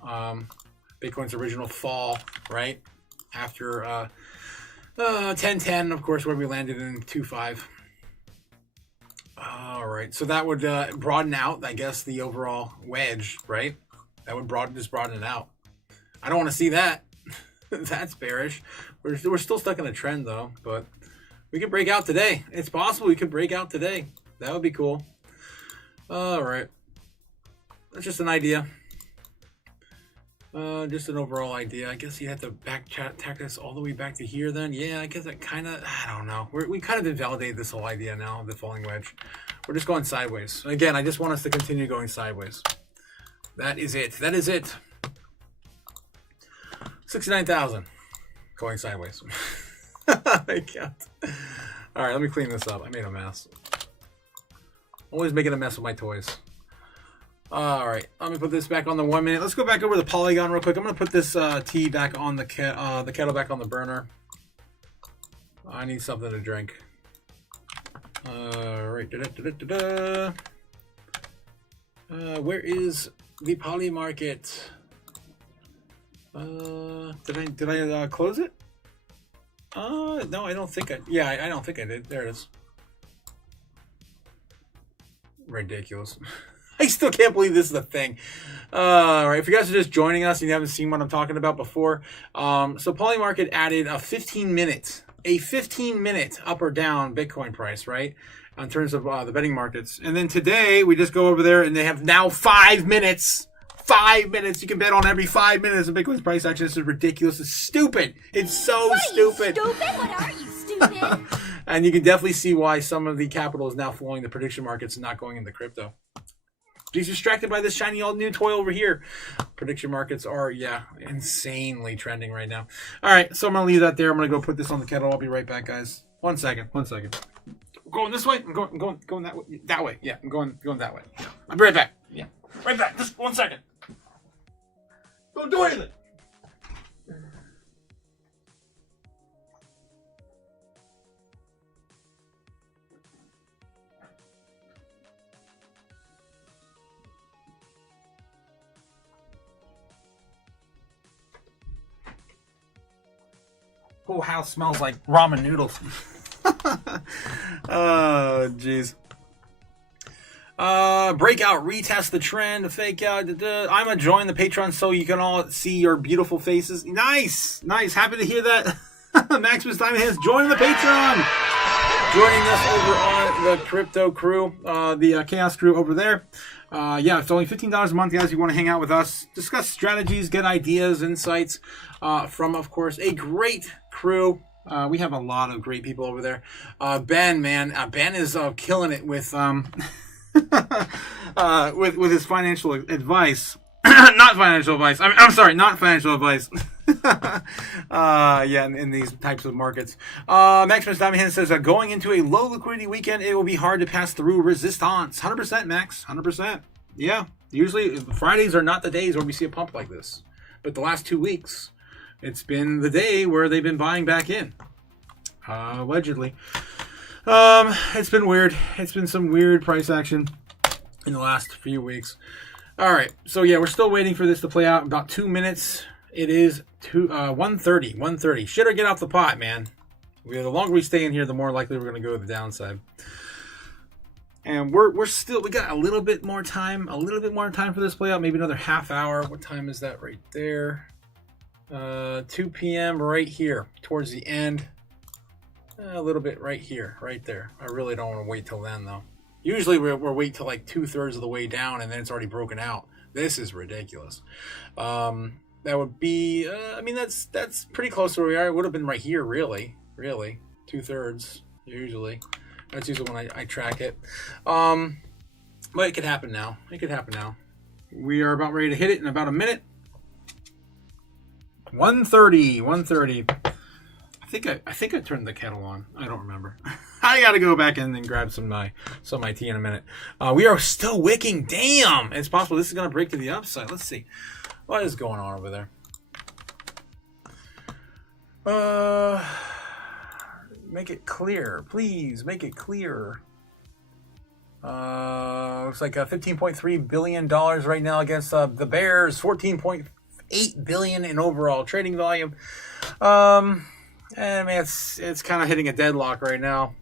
Bitcoin's original fall, right? After 1010, of course, where we landed in 2.5. All right, so that would broaden out, I guess, the overall wedge, right? That would broaden it out. I don't want to see that. That's bearish. We're still stuck in a trend, though, but we could break out today. It's possible we could break out today. That would be cool. All right. That's just an idea. Just an overall idea. I guess you have to tack this all the way back to here then. Yeah, I guess that kind of, I don't know. We kind of invalidated this whole idea now of the falling wedge. We're just going sideways. Again, I just want us to continue going sideways. That is it. 69,000 going sideways. I can't. All right, let me clean this up. I made a mess. Always making a mess with my toys. All right, let me put this back on the 1 minute. Let's go back over the Polygon real quick. I'm going to put this tea back on the kettle back on the burner. I need something to drink. All right. Where is the Poly market? Did I close it? No, I don't think I. Yeah, I don't think I did. There it is. Ridiculous. I still can't believe this is a thing. All right, if you guys are just joining us and you haven't seen what I'm talking about before, so Polymarket added a 15-minute up or down Bitcoin price, right? In terms of the betting markets. And then today, we just go over there and they have now 5 minutes. 5 minutes. You can bet on every 5 minutes of Bitcoin's price action. This is ridiculous. It's stupid. It's so stupid. What are you, stupid? And you can definitely see why some of the capital is now flowing the prediction markets and not going into crypto. He's distracted by this shiny old new toy over here. Prediction markets are, yeah, insanely trending right now. All right, so I'm going to leave that there. I'm going to go put this on the kettle. I'll be right back, guys. One second. Going this way? I'm going that way. That way. Yeah, I'm going that way. I'll be right back. Yeah, right back. Just 1 second. Don't do anything. Whole house smells like ramen noodles. Oh, jeez. Breakout, retest the trend, fake out. I'm gonna join the Patreon so you can all see your beautiful faces. Nice. Happy to hear that. Maximus Diamond has joined the Patreon. Joining us over on the Crypto crew, the Chaos crew over there. Yeah, it's only $15 a month, guys. If you want to hang out with us, discuss strategies, get ideas, insights from, of course, a great crew. We have a lot of great people over there. Ben, man, Ben is killing it with with his financial advice. Not financial advice. I'm sorry, not financial advice. Yeah, in these types of markets. Maximus Diamond Hand says, going into a low liquidity weekend, it will be hard to pass through resistance. 100%, Max. 100%. Yeah. Usually, Fridays are not the days where we see a pump like this. But the last 2 weeks, it's been the day where they've been buying back in. Allegedly. It's been weird. It's been some weird price action in the last few weeks. All right. So, yeah, we're still waiting for this to play out. About 2 minutes. It is 1:30. 1:30. Shit or get off the pot, man. The longer we stay in here, the more likely we're going to go to the downside. And we got a little bit more time for this play out. Maybe another half hour. What time is that right there? 2 p.m. right here towards the end. A little bit right here, right there. I really don't want to wait till then, though. Usually we're wait till like 2/3 of the way down, and then it's already broken out. This is ridiculous. That would be, I mean, that's pretty close to where we are. It would have been right here, really. 2/3, usually. That's usually when I track it. But it could happen now. We are about ready to hit it in about a minute. 1:30. I think I turned the kettle on. I don't remember. I got to go back in and grab some of my tea in a minute. We are still wicking. Damn, it's possible this is going to break to the upside. Let's see. What is going on over there? Make it clear, please. Make it clear. Looks like $15.3 billion right now against the Bears. $14.8 billion in overall trading volume. And I mean, it's kind of hitting a deadlock right now.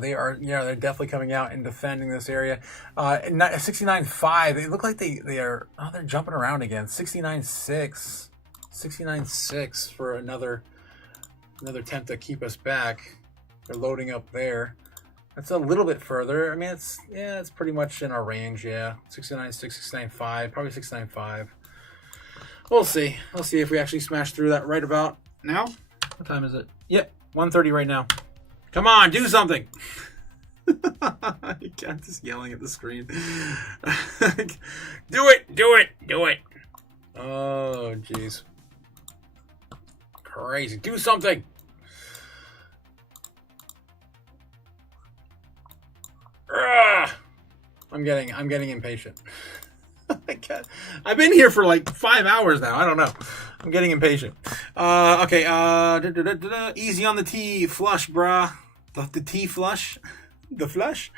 They're definitely coming out and defending this area. 69.5. They look like they're jumping around again. 69.6. 69.6 for another attempt to keep us back. They're loading up there. That's a little bit further. I mean, it's pretty much in our range. Yeah, 69.6, 69.5, probably 69.5. We'll see. We'll see if we actually smash through that right about now. What time is it? Yep, 1:30 right now. Come on, do something. I'm just yelling at the screen. Do it. Oh, jeez. Crazy. Do something. I'm getting impatient. I've been here for like 5 hours now. I don't know. I'm getting impatient. Okay. Easy on the T. Flush, brah. The T flush. The flush.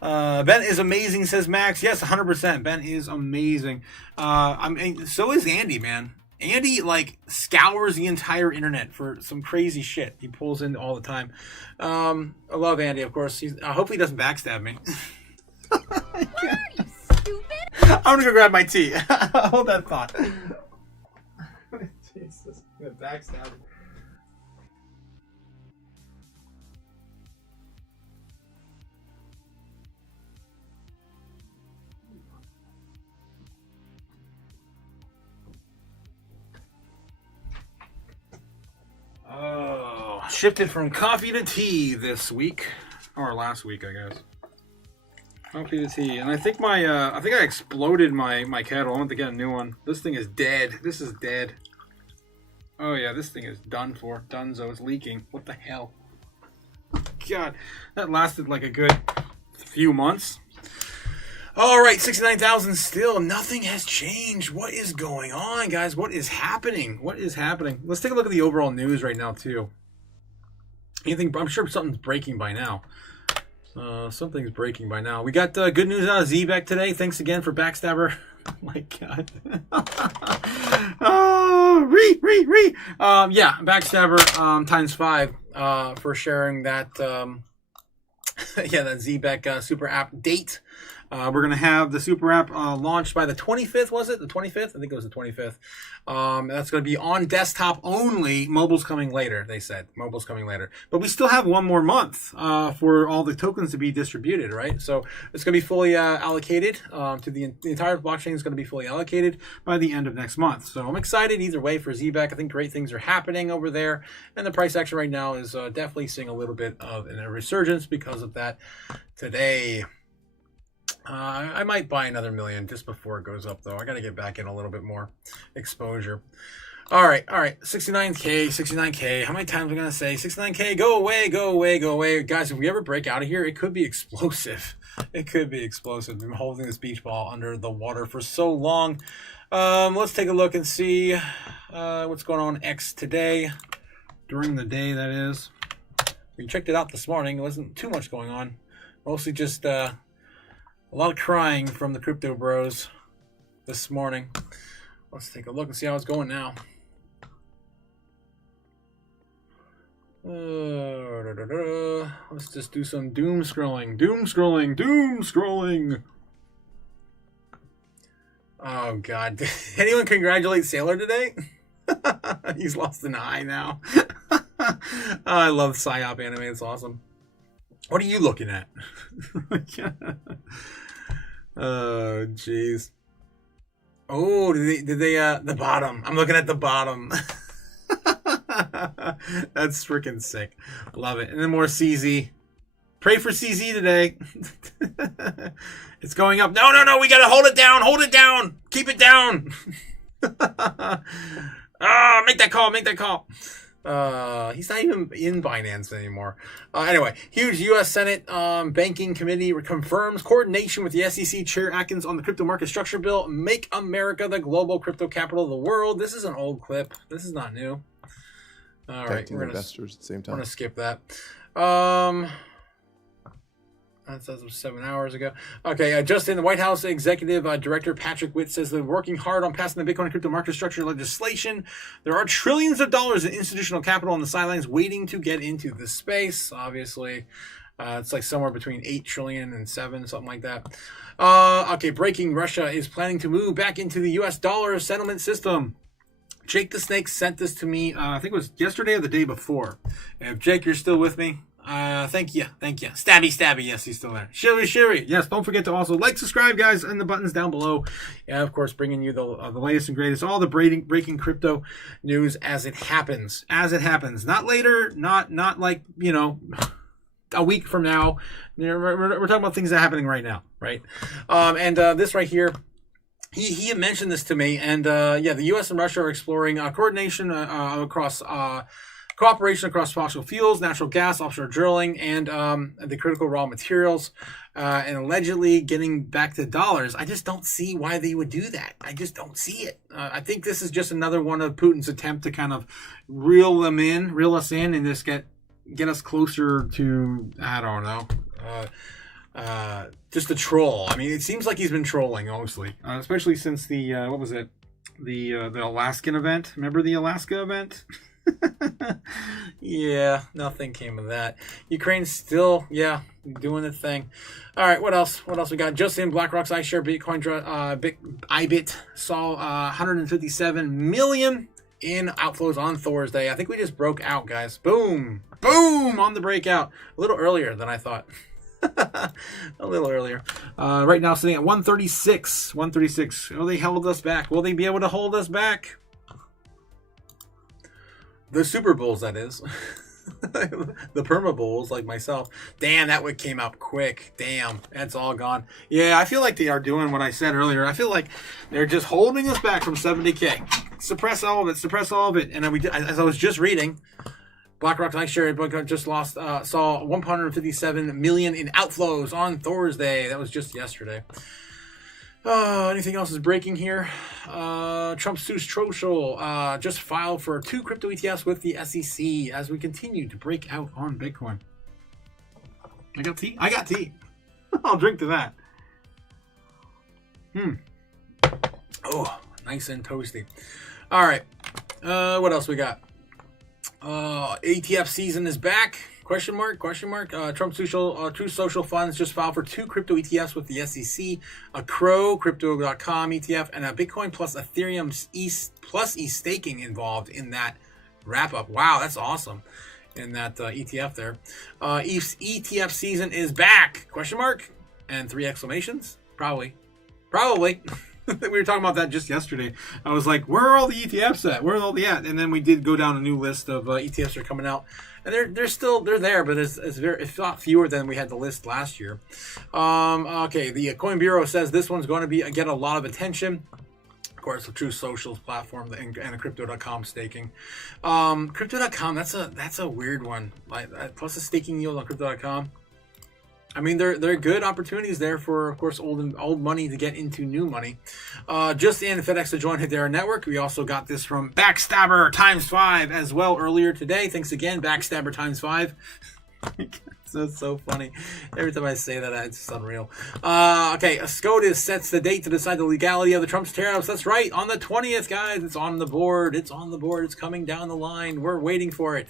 Ben is amazing, says Max. Yes, 100%. Ben is amazing. So is Andy, man. Andy like scours the entire internet for some crazy shit. He pulls in all the time. I love Andy, of course. Hopefully he doesn't backstab me. What are you, stupid? I'm gonna go grab my tea. Hold that thought. Jesus, I'm gonna backstab. Oh, shifted from coffee to tea this week, or last week, I guess. Coffee to tea, and I think I exploded my kettle. I want to get a new one. This thing is dead. This is dead. Oh yeah, this thing is done for. Dunzo. It's leaking. What the hell? God, that lasted like a good few months. All right, 69,000 still. Nothing has changed. What is going on, guys? What is happening? Let's take a look at the overall news right now, too. I'm sure something's breaking by now. Something's breaking by now. We got good news out of Zbeck today. Thanks again for Backstabber. Oh, my God. Yeah, Backstabber times 5 for sharing that, that Zbeck super app date. We're going to have the super app launched by the 25th, was it? The 25th? I think it was the 25th. That's going to be on desktop only. Mobile's coming later, they said. Mobile's coming later. But we still have one more month for all the tokens to be distributed, right? So it's going to be fully allocated to the entire blockchain is going to be fully allocated by the end of next month. So I'm excited either way for Zbeck. I think great things are happening over there. And the price action right now is definitely seeing a little bit of a resurgence because of that today. I might buy another million just before it goes up, though. I got to get back in a little bit more exposure. All right. 69K. How many times am I going to say 69K? Go away. Guys, if we ever break out of here, it could be explosive. I've been holding this beach ball under the water for so long. Let's take a look and see what's going on X today. During the day, that is. We checked it out this morning. It wasn't too much going on. Mostly just... a lot of crying from the crypto bros this morning. Let's take a look and see how it's going now. Let's just do some doom scrolling. Oh, God. Did anyone congratulate Sailor today? He's lost an eye now. I love PsyOp anime. It's awesome. What are you looking at? Oh, jeez. Oh, did they the bottom. I'm looking at the bottom. That's freaking sick. Love it. And then more CZ. Pray for CZ today. It's going up. No. We got to hold it down. Hold it down. Keep it down. Make that call. He's not even in Binance anymore. Anyway, huge U.S. Senate Banking Committee confirms coordination with the SEC Chair Atkins on the crypto market structure bill. Make America the global crypto capital of the world. This is an old clip. This is not new. All right, we're investors at the same time. We're gonna skip that. That was 7 hours ago. Okay, just in, the White House Executive Director Patrick Witt says they're working hard on passing the Bitcoin and crypto market structure legislation. There are trillions of dollars in institutional capital on the sidelines waiting to get into the space. Obviously, it's like somewhere between 8 trillion and 7, something like that. Okay, breaking. Russia is planning to move back into the U.S. dollar settlement system. Jake the Snake sent this to me, I think it was yesterday or the day before. And if Jake, you're still with me, thank you. Stabby, yes, he's still there. Shiri, yes, don't forget to also like, subscribe, guys, and the buttons down below. Yeah, of course, bringing you the latest and greatest, all the breaking crypto news as it happens. Not later, not like, a week from now. We're talking about things that are happening right now, right? And this right here, He had mentioned this to me, and the U.S. and Russia are exploring cooperation across fossil fuels, natural gas, offshore drilling, and the critical raw materials, and allegedly getting back to dollars. I just don't see why they would do that. I just don't see it. I think this is just another one of Putin's attempt to kind of reel us in, and just get us closer to, I don't know. Just a troll. I mean, it seems like he's been trolling mostly, especially since the what was it, the Alaskan event? Remember the Alaska event? Yeah, nothing came of that. Ukraine's still, doing the thing. All right, what else? We got? Just in BlackRock's iShare Bitcoin IBIT saw 157 million in outflows on Thursday. I think we just broke out, guys. Boom on the breakout. A little earlier than I thought. A little earlier. Right now sitting at 136. Oh, they held us back. Will they be able to hold us back? The Super Bulls, that is. The Perma Bulls, like myself. Damn, that one came out quick. Damn, that's all gone. Yeah, I feel like they are doing what I said earlier. I feel like they're just holding us back from 70K. Suppress all of it. And as I was just reading, BlackRock's iShare just saw 157 million in outflows on Thursday. That was just yesterday. Anything else is breaking here? Trump's social just filed for 2 crypto ETFs with the SEC as we continue to break out on Bitcoin. I got tea. I'll drink to that. Oh, nice and toasty. All right. What else we got? ETF season is back. Question mark. Trump's True Social Funds just filed for 2 crypto ETFs with the SEC, a Crow, Crypto.com ETF, and a Bitcoin plus Ethereum plus e-staking involved in that wrap-up. Wow, that's awesome. In that ETF there. ETF season is back. Question mark. And 3 exclamations. Probably. We were talking about that just yesterday. I was like, where are all the ETFs at? Where are all the at? And then we did go down a new list of ETFs that are coming out. And they're there, but it's not fewer than we had the list last year. Okay, the Coin Bureau says this one's going to get a lot of attention. Of course, the True Socials platform and a Crypto.com staking. Crypto.com, that's a weird one. Like plus a staking yield on Crypto.com. I mean, there are good opportunities there for, of course, old money to get into new money. Just in FedEx to join Hedera Network. We also got this from Backstabber ×5 as well earlier today. Thanks again, Backstabber ×5. That's so funny. Every time I say that, it's just unreal. Okay, SCOTUS sets the date to decide the legality of the Trump's tariffs. That's right, on the 20th, guys. It's on the board. It's coming down the line. We're waiting for it.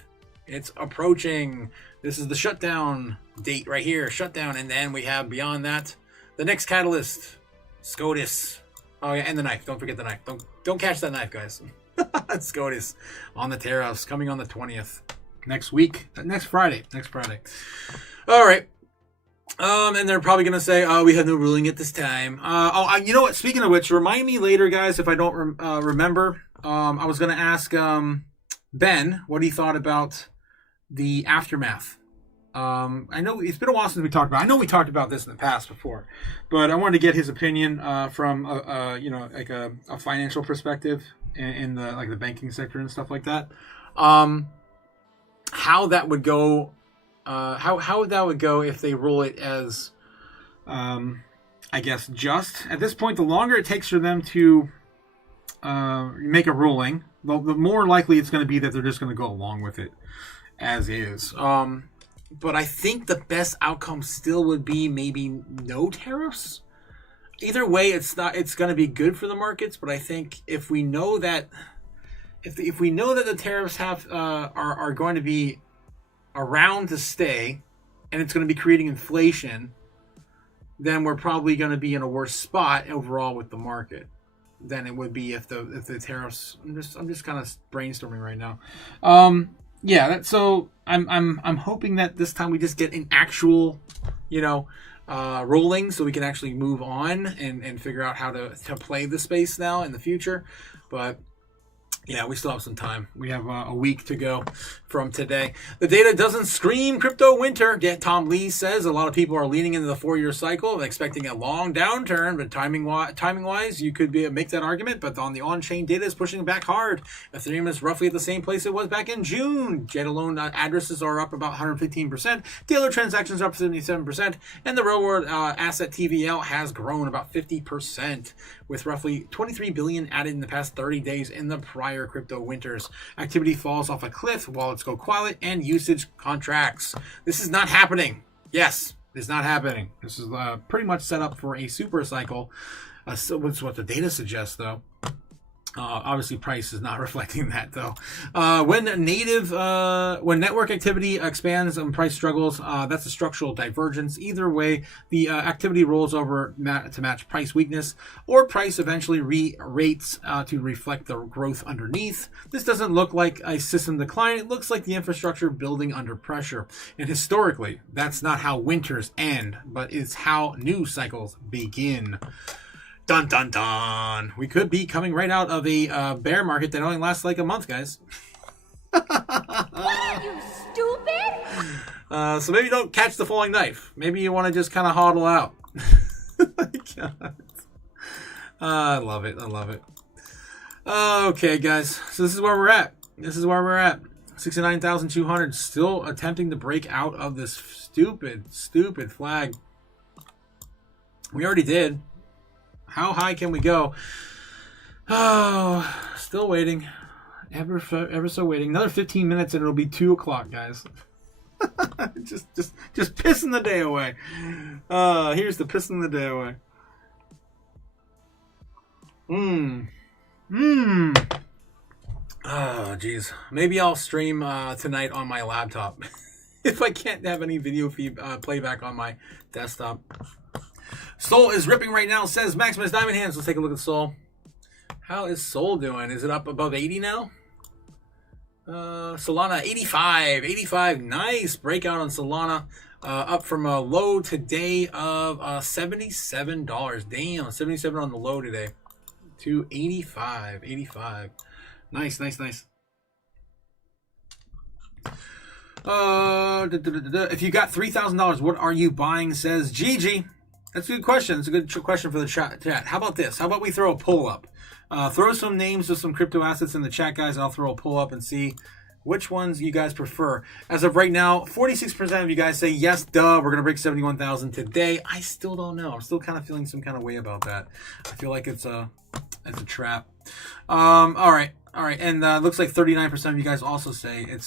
It's approaching. This is the shutdown date right here. Shutdown. And then we have beyond that, the next catalyst, SCOTUS. Oh, yeah, and the knife. Don't forget the knife. Don't catch that knife, guys. SCOTUS on the tariffs coming on the 20th. Next week. Next Friday. All right. And they're probably going to say, oh, we have no ruling at this time. You know what? Speaking of which, remind me later, guys, if I don't remember. I was going to ask Ben what he thought about the aftermath. I know it's been a while since we talked about it. I know we talked about this in the past before, but I wanted to get his opinion from a financial perspective in the the banking sector and stuff like that. How that would go. How that would go if they rule it as, I guess, just. At this point, the longer it takes for them to make a ruling, the more likely it's going to be that they're just going to go along with it as is. But I think the best outcome still would be maybe no tariffs. Either way, it's going to be good for the markets. But I think if we know that if we know that the tariffs are going to be around to stay, and it's going to be creating inflation, then we're probably going to be in a worse spot overall with the market than it would be if the tariffs. I'm just kind of brainstorming right now. So I'm hoping that this time we just get an actual, ruling, so we can actually move on and figure out how to play the space now in the future, but. Yeah, we still have some time. We have a week to go from today. The data doesn't scream crypto winter. Yet Tom Lee says a lot of people are leaning into the 4-year cycle and expecting a long downturn. But timing-wise, you could make that argument. But on the on-chain data is pushing back hard. Ethereum is roughly at the same place it was back in June. Jet alone addresses are up about 115%. Dealer transactions are up 77%. And the real-world asset TVL has grown about 50%, with roughly 23 billion added in the past 30 days in the prior crypto winters. Activity falls off a cliff, wallets go quiet, and usage contracts. This is not happening. Yes, it's not happening. This is pretty much set up for a super cycle. So that's what the data suggests, though. Obviously, price is not reflecting that, though. When network activity expands and price struggles, that's a structural divergence. Either way, the activity rolls over to match price weakness, or price eventually re-rates to reflect the growth underneath. This doesn't look like a system decline. It looks like the infrastructure building under pressure. And historically, that's not how winters end, but it's how new cycles begin. Dun dun dun. We could be coming right out of a bear market that only lasts like a month, guys. What are you, stupid? So maybe don't catch the falling knife. Maybe you want to just kind of hodl out. I love it. I love it. Okay, guys. So this is where we're at. 69,200. Still attempting to break out of this stupid flag. We already did. How high can we go? Oh, still waiting. Ever so waiting. Another 15 minutes and it'll be 2 o'clock, guys. just pissing the day away. Here's the pissing the day away. Oh, geez. Maybe I'll stream tonight on my laptop if I can't have any video feed playback on my desktop. Soul is ripping right now, says Maximus Diamond Hands. Let's take a look at Soul. How is Soul doing? Is it up above 80 now? Solana, 85. 85, nice breakout on Solana. Up from a low today of $77. Damn, 77 on the low today. To 85. 85. Nice. If you got $3,000, what are you buying, says Gigi. That's a good question. It's a good question for the chat. How about this? How about we throw a poll up? Throw some names of some crypto assets in the chat, guys, and I'll throw a poll up and see which ones you guys prefer. As of right now, 46% of you guys say, yes, duh, we're going to break 71,000 today. I still don't know. I'm still kind of feeling some kind of way about that. I feel like it's a trap. All right. And it looks like 39% of you guys also say it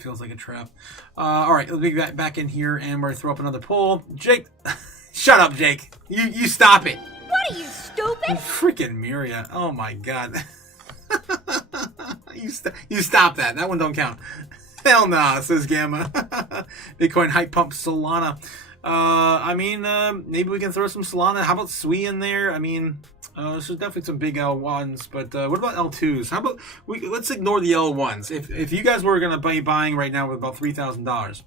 feels like a trap. All right, let's be back in here, and we're going to throw up another poll. Jake... Shut up, Jake. You stop it. What are you, stupid? Freaking Miria. Oh, my God. You stop that. That one don't count. Hell nah, says Gamma. Bitcoin hype pump Solana. Maybe we can throw some Solana. How about Sui in there? There's definitely some big L1s, but what about L2s? How about let's ignore the L1s. If you guys were going to be buying right now with about $3,000,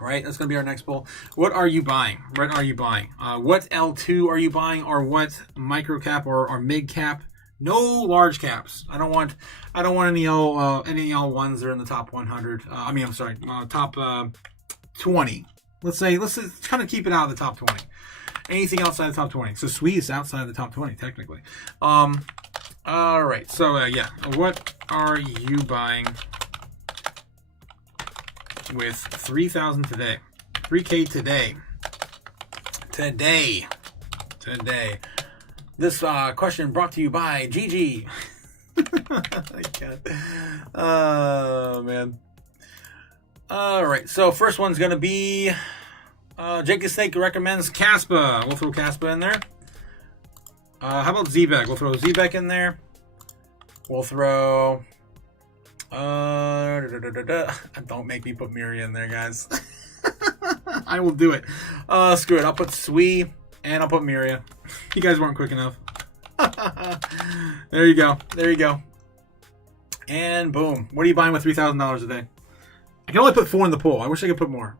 All right, that's going to be our next poll. What are you buying? What are you buying? What L2 are you buying, or what micro cap or mid cap? No large caps. I don't want any L1s that are in the top 100. Top 20. Let's kind of keep it out of the top 20. Anything outside the top 20. So Sweet is outside of the top 20 technically. All right. So yeah, what are you buying with 3,000 today? 3K today. Today. This question brought to you by GG. I can't. Oh man. All right. So first one's gonna be Jake the Snake recommends Caspa. We'll throw Caspa in there. How about Zbeck? We'll throw Zbeck in there. We'll throw. Don't make me put Miri in there, guys. I will do it. Screw it. I'll put Sui and I'll put Miria. You guys weren't quick enough. There you go. And boom. What are you buying with $3,000 a day? I can only put 4 in the pool. I wish I could put more.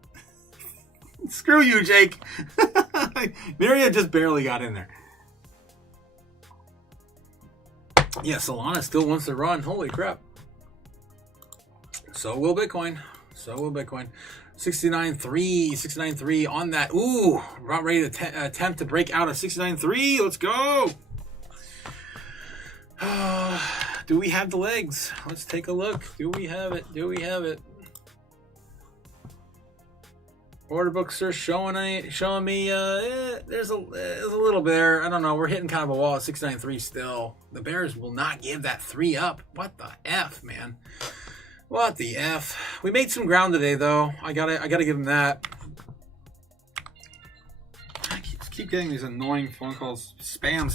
Screw you, Jake. Miria just barely got in there. Yeah, Solana still wants to run. Holy crap. So will Bitcoin. 69.3 on that. Ooh, about ready to attempt to break out of 69.3. Let's go. Do we have the legs? Let's take a look. Do we have it? Order books are showing me there's a little bear. I don't know. We're hitting kind of a wall at 69.3 still. The bears will not give that 3 up. What the F, man? What the F? We made some ground today, though. I gotta give them that. I keep getting these annoying phone calls. Spam.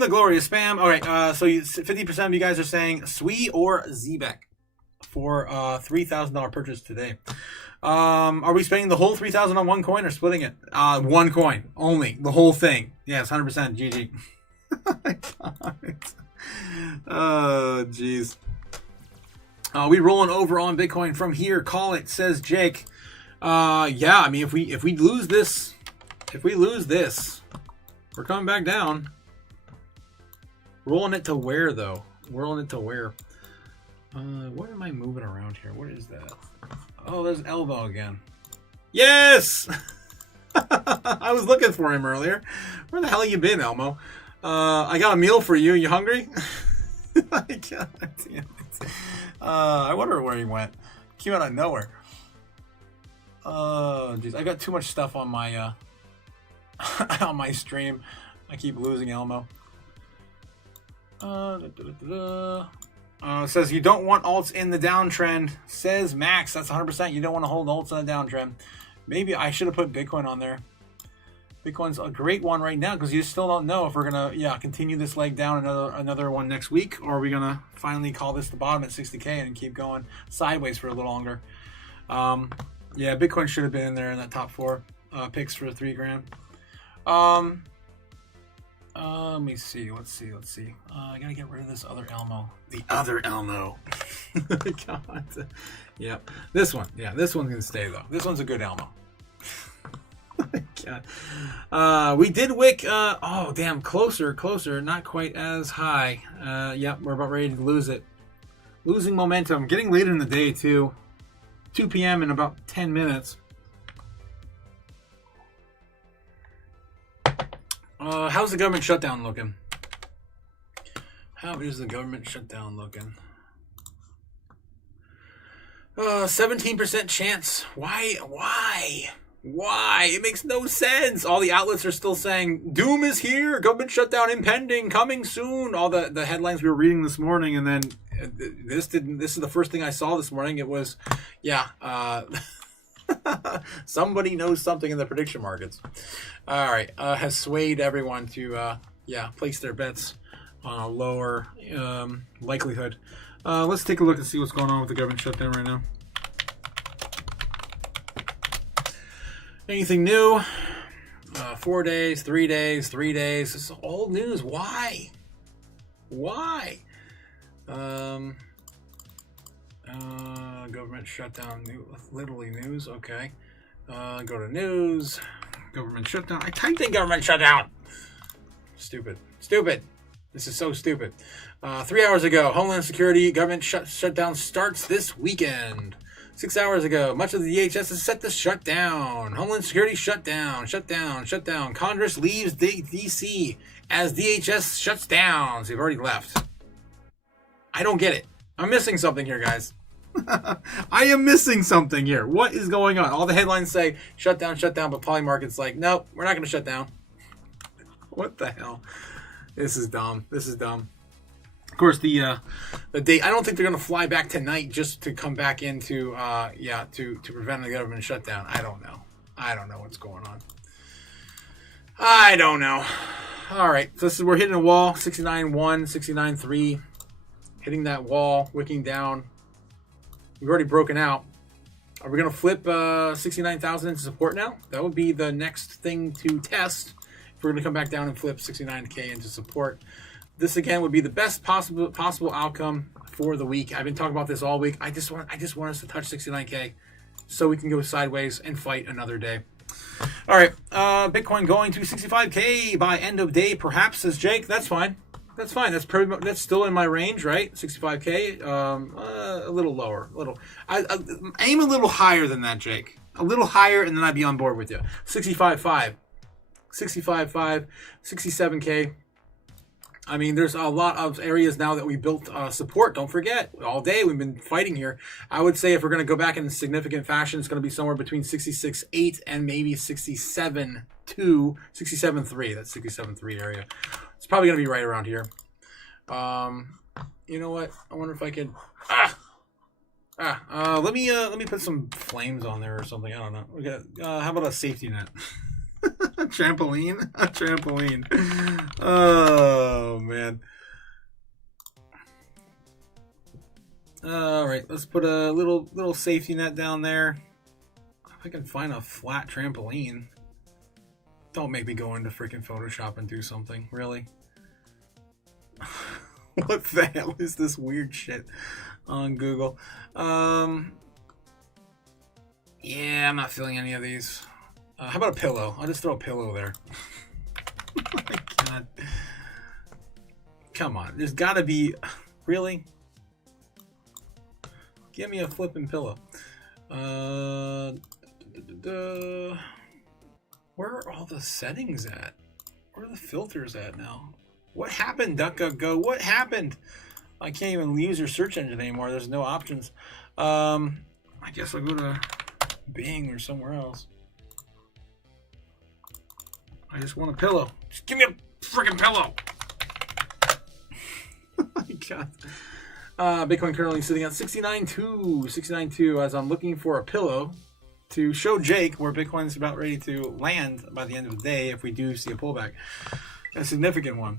The glorious spam. All right. So 50% of you guys are saying Sui or Zbeck for $3,000 purchase today. Are we spending the whole $3,000 on one coin or splitting it? One coin only. The whole thing. Yes, 100%. GG. Oh, jeez. We rolling over on Bitcoin from here. Call it, says Jake. Yeah, I mean, if we lose this, we're coming back down. Rolling it to where, though? What am I moving around here? What is that? Oh, there's Elbow again. Yes! I was looking for him earlier. Where the hell you been, Elmo? I got a meal for you. You hungry? God damn it. I wonder where he went. Came out of nowhere. Oh, jeez. I got too much stuff on my on my stream. I keep losing Elmo. Says you don't want alts in the downtrend. Says Max. That's 100%. You don't want to hold alts in the downtrend. Maybe I should have put Bitcoin on there. Bitcoin's a great one right now because you still don't know if we're gonna continue this leg down another one next week, or are we gonna finally call this the bottom at 60K and keep going sideways for a little longer. Yeah, Bitcoin should have been in there in that top 4 picks for $3,000. Let me see. Let's see. I gotta get rid of this other Elmo. The other Elmo. God. Yep. This one. Yeah, this one's gonna stay though. This one's a good Elmo. God. We did wick. Oh damn, closer. Not quite as high. Yep, we're about ready to lose it. Losing momentum. Getting late in the day too. 2 p.m. in about 10 minutes. How's the government shutdown looking? How is the government shutdown looking? 17% chance. Why? It makes no sense. All the outlets are still saying doom is here, government shutdown impending, coming soon. All the headlines we were reading this morning, and then this is the first thing I saw this morning. It was, somebody knows something in the prediction markets. All right, has swayed everyone to place their bets on a lower likelihood. Let's take a look and see what's going on with the government shutdown right now. Anything new? 4 days, 3 days, 3 days. This is old news. Why? Government shutdown. Literally news. Okay. Go to news. Government shutdown. I typed in government shutdown. Stupid. Stupid. This is so stupid. 3 hours ago, Homeland Security government shutdown starts this weekend. 6 hours ago, much of the DHS is set to shut down. Homeland Security shutdown. Congress leaves D.C. as DHS shuts down. So they've already left. I don't get it. I'm missing something here, guys. I am missing something here. What is going on? All the headlines say shut down, but Polymarket's like, nope, we're not going to shut down. What the hell? This is dumb. Of course, the date. I don't think they're going to fly back tonight just to come back into to prevent a government shutdown. I don't know. I don't know what's going on. I don't know. All right, so we're hitting a wall. 69.1, 69.3, hitting that wall, wicking down. We've already broken out. Are we going to flip 69,000 into support now? That would be the next thing to test. If we're going to come back down and flip 69K into support. This again would be the best possible outcome for the week. I've been talking about this all week. I just want us to touch 69K so we can go sideways and fight another day. All right, Bitcoin going to 65K by end of day, perhaps, says Jake. That's fine. That's fine. That's still in my range, right? 65K. A little lower. I aim a little higher than that, Jake. A little higher, and then I'd be on board with you. 65.5, 65.5, 67K. I mean, there's a lot of areas now that we built support. Don't forget, all day we've been fighting here. I would say if we're going to go back in significant fashion, it's going to be somewhere between 66.8 and maybe 67.2, 67.3. That's 67.3 area. It's probably going to be right around here. You know what? I wonder if I could. Let me put some flames on there or something. I don't know. We got. How about a safety net? A trampoline. Oh man. All right, let's put a little safety net down there. If I can find a flat trampoline. Don't make me go into freaking Photoshop and do something. Really? What the hell is this weird shit on Google? Yeah, I'm not feeling any of these. How about a pillow? I'll just throw a pillow there. Oh my God. Come on. There's got to be... Really? Give me a flipping pillow. Where are all the settings at? Where are the filters at now? What happened, DuckDuckGo? What happened? I can't even use your search engine anymore. There's no options. I guess I'll go to Bing or somewhere else. I just want a pillow. Just give me a freaking pillow. Oh my God. Bitcoin currently sitting at 69.2 as I'm looking for a pillow to show Jake where Bitcoin's about ready to land by the end of the day if we do see a pullback. A significant one.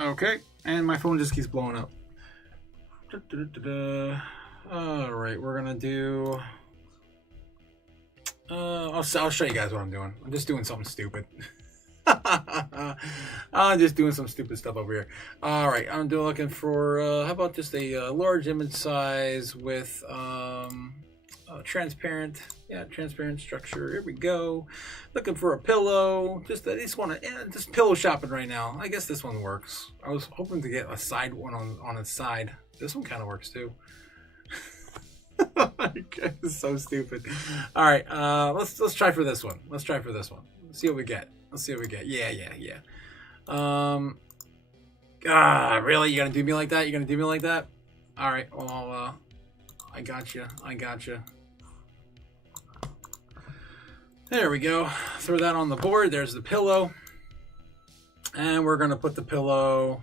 Okay, and my phone just keeps blowing up. All right, we're gonna do... I'll show you guys what I'm doing. I'm just doing something stupid. I'm just doing some stupid stuff over here. All right, I'm looking for how about just a large image size with transparent, transparent structure. Here we go. Looking for a pillow. I just want to just pillow shopping right now. I guess this one works. I was hoping to get a side one on its side. This one kind of works too. Oh my God, this is so stupid. All right, let's try for this one. Let's try for this one. Let's see what we get. Yeah. Really? You gonna do me like that? All right. Well, I got you. There we go. Throw that on the board. There's the pillow, and we're gonna put the pillow.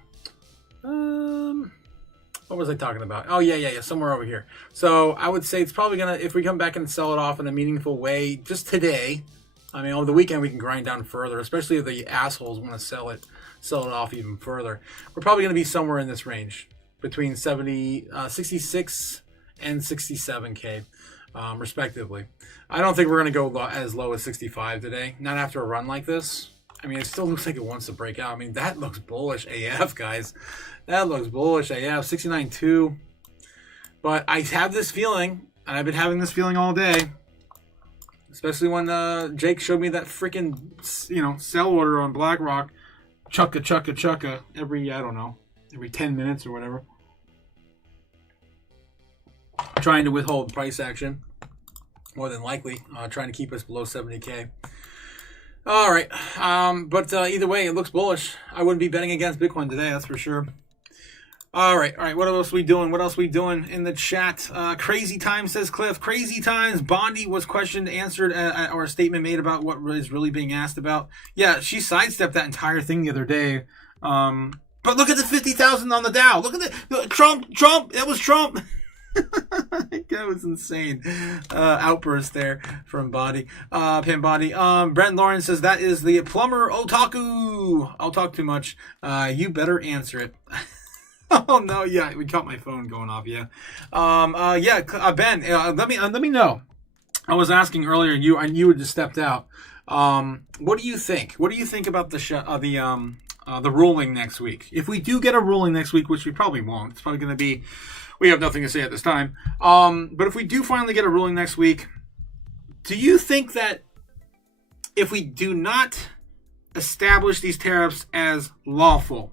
What was I talking about? Oh, yeah. Somewhere over here. So I would say it's probably going to, if we come back and sell it off in a meaningful way, just today, I mean, over the weekend we can grind down further, especially if the assholes want to sell it off even further. We're probably going to be somewhere in this range between 66 and 67K, respectively. I don't think we're going to go as low as 65 today, not after a run like this. I mean, it still looks like it wants to break out. I mean, that looks bullish AF, guys. That looks bullish AF. 69.2. But I have this feeling, and I've been having this feeling all day, especially when Jake showed me that freaking, sell order on BlackRock, chukka, every 10 minutes or whatever. Trying to withhold price action, more than likely, trying to keep us below 70K. All right, but either way, it looks bullish. I wouldn't be betting against Bitcoin today, that's for sure. All right. What else we doing? In the chat? Crazy Times says Cliff. Crazy Times. Bondi was questioned, answered, or a statement made about what is really being asked about. Yeah, she sidestepped that entire thing the other day. But look at the 50,000 on the Dow. Look at the Trump. That was Trump. That was insane. Outburst there from Body. Pin Body. Brent Lawrence says that is the plumber otaku. I'll talk too much. You better answer it. Oh no, yeah, we caught my phone going off. Yeah, Ben, let me know. I was asking earlier, you had just stepped out. What do you think? What do you think about the ruling next week? If we do get a ruling next week, which we probably won't, it's probably going to be, we have nothing to say at this time. But if we do finally get a ruling next week, do you think that if we do not establish these tariffs as lawful,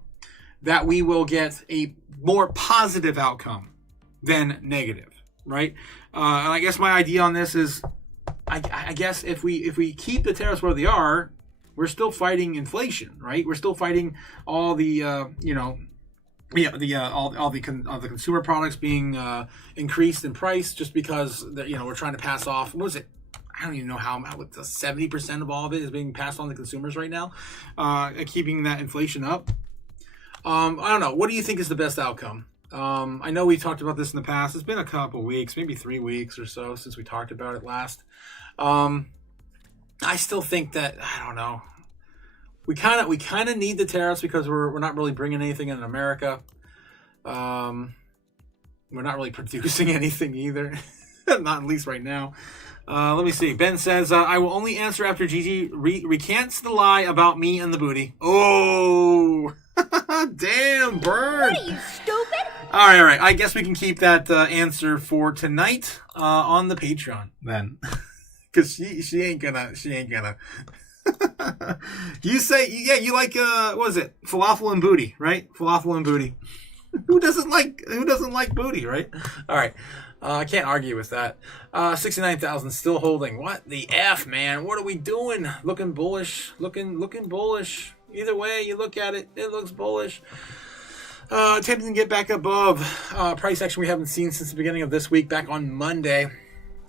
that we will get a more positive outcome than negative, right? And I guess my idea on this is, I guess if we keep the tariffs where they are, we're still fighting inflation, right? We're still fighting all the all the consumer products being increased in price just because we're trying to pass off. What was it? I don't even know how 70% of all of it is being passed on to consumers right now, keeping that inflation up. I don't know. What do you think is the best outcome? I know we talked about this in the past. It's been a couple weeks, maybe 3 weeks or so since we talked about it last. I still think that, I don't know. We kind of need the tariffs because we're not really bringing anything in America. We're not really producing anything either. Not at least right now. Let me see. Ben says, I will only answer after Gigi recants the lie about me and the booty. Oh, damn, burn. What are you, stupid? All right. I guess we can keep that answer for tonight on the Patreon then. Because she ain't gonna. You say, yeah, you like, what is it? Falafel and booty, right? Falafel and booty. Who doesn't like booty, right? All right. I can't argue with that. 69,000 still holding. What the F, man? What are we doing? Looking bullish. Looking bullish. Either way you look at it, it looks bullish. Attempting to get back above price action we haven't seen since the beginning of this week, back on Monday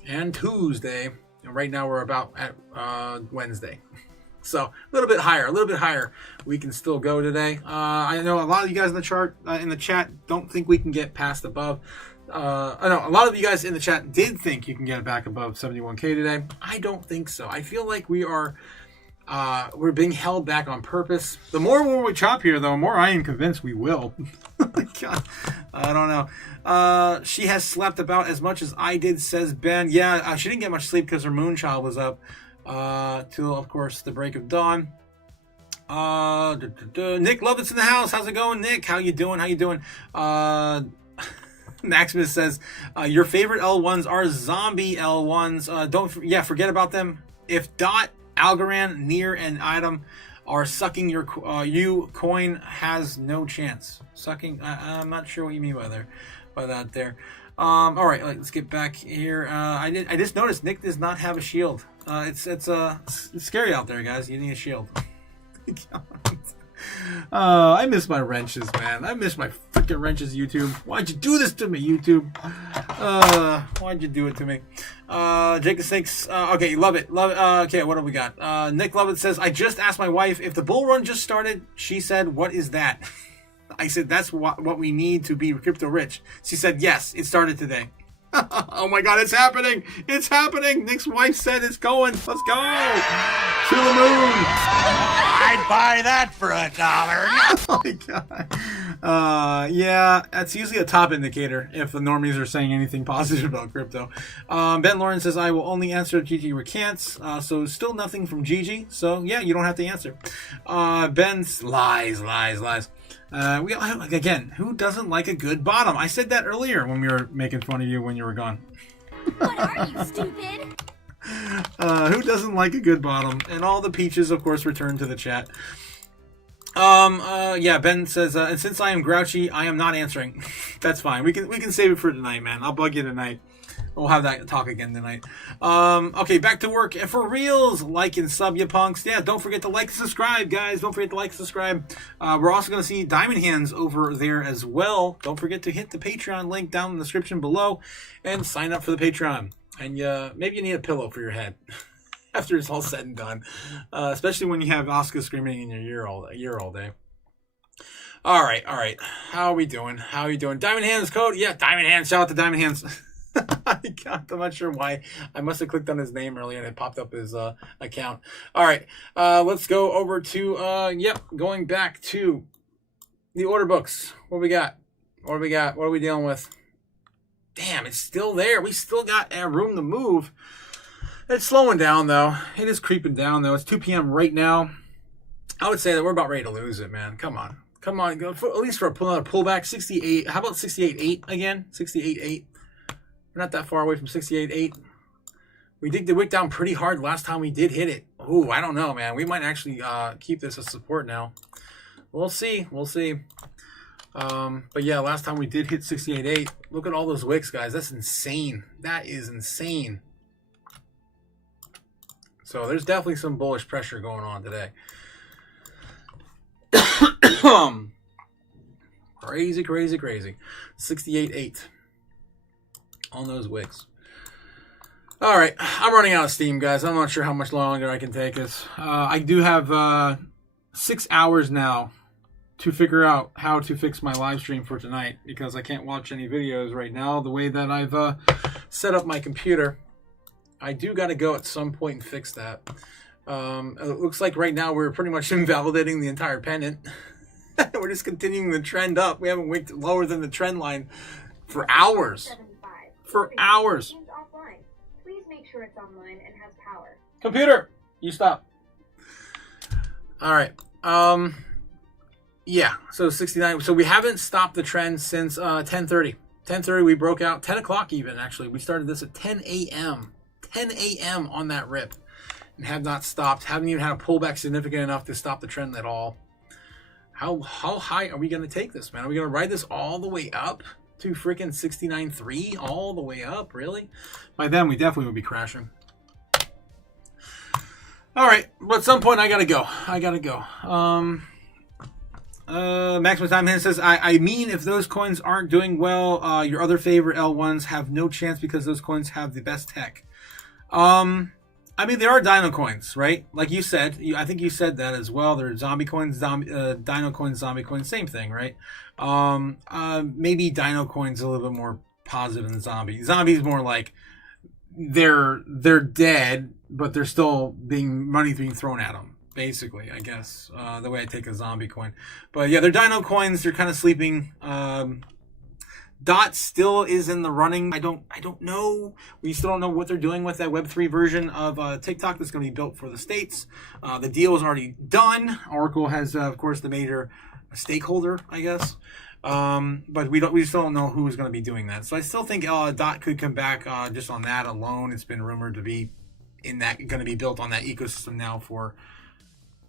and Tuesday. And right now we're about at Wednesday. So a little bit higher. We can still go today. I know a lot of you guys in the chat don't think we can get past above. I know a lot of you guys in the chat did think you can get it back above 71K today. I don't think so. I feel like we're being held back on purpose. The more we chop here, though, the more I am convinced we will. God, I don't know. She has slept about as much as I did, says Ben. Yeah, she didn't get much sleep because her moonchild was up till, of course, the break of dawn. Nick Lovett's in the house. How's it going, Nick? How you doing? Maximus says, your favorite L1s are zombie L1s. Forget about them. If Dot, Algorand, Near, and Item are sucking your coin has no chance. Sucking, I'm not sure what you mean by that there. All right, let's get back here. I just noticed Nick does not have a shield. It's scary out there, guys. You need a shield. I miss my wrenches, man. I miss my freaking wrenches, YouTube. Why'd you do this to me, YouTube? Why'd you do it to me? Jacob Snakes. Okay, love it. Okay, what do we got? Nick Lovett says, I just asked my wife if the bull run just started. She said, what is that? I said, that's what we need to be crypto rich. She said, yes, it started today. Oh my God, it's happening. It's happening. Nick's wife said it's going. Let's go. To the moon. I'd buy that for $1. Oh my God. Yeah, that's usually a top indicator if the normies are saying anything positive about crypto. Ben Lawrence says, I will only answer if Gigi recants. So still nothing from Gigi. So yeah, you don't have to answer. Ben's lies. Again, who doesn't like a good bottom? I said that earlier when we were making fun of you when you were gone. What are you, stupid? Who doesn't like a good bottom? And all the peaches, of course, return to the chat. Yeah, Ben says, and since I am grouchy, I am not answering. That's fine. We can save it for tonight, man. I'll bug you tonight. We'll have that talk again tonight. Okay, back to work. And for reals, like and sub, you punks. Yeah, don't forget to like and subscribe, guys. Don't forget to like and subscribe. We're also going to see Diamond Hands over there as well. Don't forget to hit the Patreon link down in the description below and sign up for the Patreon. And maybe you need a pillow for your head after it's all said and done. Especially when you have Oscar screaming in your ear all day. All right. How are we doing? Diamond Hands code? Yeah, Diamond Hands. Shout out to Diamond Hands. I'm not sure why. I must have clicked on his name earlier and it popped up his account. All right, let's go over to going back to the order books. What we got? What are we dealing with? Damn, it's still there. We still got room to move. It's slowing down though. It is creeping down though. It's 2 p.m. right now. I would say that we're about ready to lose it, man. Come on, go for, at least for another pullback. 68. How about 68.8 again? 68.8. We're not that far away from 68.8. We dig the wick down pretty hard last time we did hit it. Ooh, I don't know, man. We might actually keep this as support now. We'll see. But yeah, last time we did hit 68.8. Look at all those wicks, guys. That's insane. That is insane. So there's definitely some bullish pressure going on today. Crazy. 68.8. On those wicks. All right, I'm running out of steam, guys. I'm not sure how much longer I can take this. I do have 6 hours now to figure out how to fix my live stream for tonight because I can't watch any videos right now the way that I've set up my computer. I do got to go at some point and fix that. It looks like right now we're pretty much invalidating the entire pennant. We're just continuing the trend up. We haven't wicked lower than the trend line for hours. Please make sure it's online and has power. Computer, you stop. All right. Yeah. So 69. So we haven't stopped the trend since 10:30. 10:30 we broke out. 10 o'clock even actually. We started this at 10 a.m. 10 a.m. on that rip, and have not stopped. Haven't even had a pullback significant enough to stop the trend at all. How high are we going to take this, man? Are we going to ride this all the way up to freaking 69.3 all the way up? Really? By then we definitely would be crashing. All right, but at some point I gotta go. Maximus Time Hand says, I mean, if those coins aren't doing well, your other favorite L1s have no chance because those coins have the best tech. I mean, there are dino coins, right? Like you said, I think you said that as well. There are zombie coins, dino coins, zombie coins, same thing, right? Maybe dino coins a little bit more positive than zombie. Zombie is more like they're dead, but they're still money being thrown at them. Basically, I guess the way I take a zombie coin. But yeah, they're dino coins. They're kind of sleeping. Dot still is in the running. I don't know. We still don't know what they're doing with that Web3 version of TikTok that's going to be built for the States. The deal is already done. Oracle has, of course, the major stakeholder, I guess. But we still don't know who is going to be doing that. So I still think Dot could come back just on that alone. It's been rumored to be going to be built on that ecosystem now for.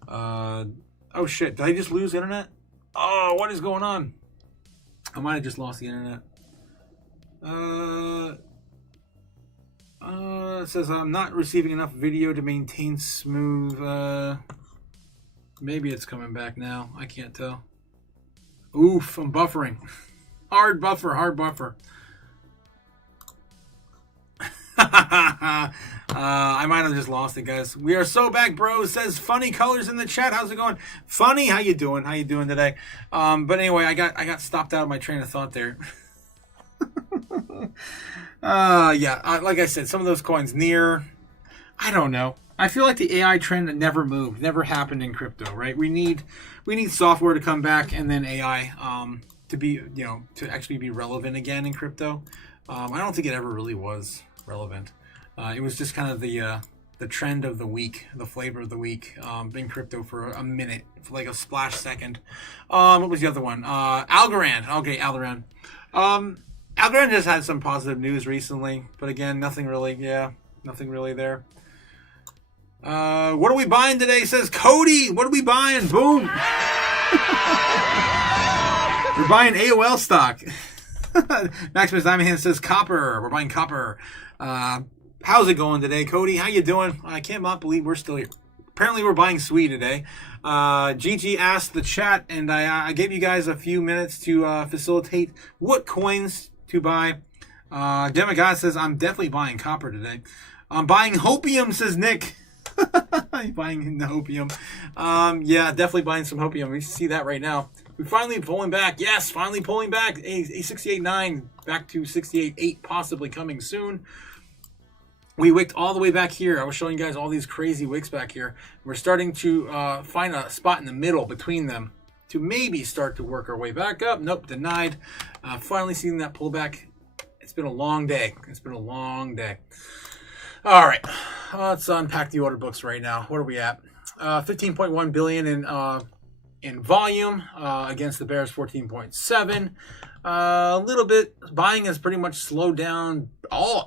Oh shit! Did I just lose internet? Oh, what is going on? I might have just lost the internet. It says I'm not receiving enough video to maintain smooth. Maybe it's coming back now. I can't tell. Oof! I'm buffering. Hard buffer. I might have just lost it, guys. We are so back, bro. Says funny colors in the chat. How's it going? Funny, how you doing? How you doing today? But anyway, I got stopped out of my train of thought there. Yeah, like I said, some of those coins near. I don't know. I feel like the AI trend never moved, never happened in crypto, right? We need software to come back and then AI to be, to actually be relevant again in crypto. I don't think it ever really was relevant. It was just kind of the the trend of the week, the flavor of the week. Been crypto for a minute, for like a splash second. What was the other one? Algorand. Okay, Algorand. Algorand has had some positive news recently, but again, nothing really. Yeah, nothing really there. What are we buying today? Says Cody. What are we buying? Boom. We're buying AOL stock. Maximus Diamond Hand says copper. We're buying copper. How's it going today, Cody? How you doing? I cannot believe we're still here. Apparently, we're buying SWE today. Gigi asked the chat, and I gave you guys a few minutes to facilitate what coins to buy. Demigod says, I'm definitely buying copper today. I'm buying hopium, says Nick. Buying the hopium. Yeah, definitely buying some hopium. We see that right now. We're finally pulling back. Yes, finally pulling back. A 68.9 back to 68.8, possibly coming soon. We wicked all the way back here. I was showing you guys all these crazy wicks back here. We're starting to find a spot in the middle between them to maybe start to work our way back up. Nope, denied. Finally seeing that pullback. It's been a long day. It's been a long day. All right, let's unpack the order books right now. What are we at? 15.1 billion in volume against the bears. 14.7. A little bit. Buying has pretty much slowed down.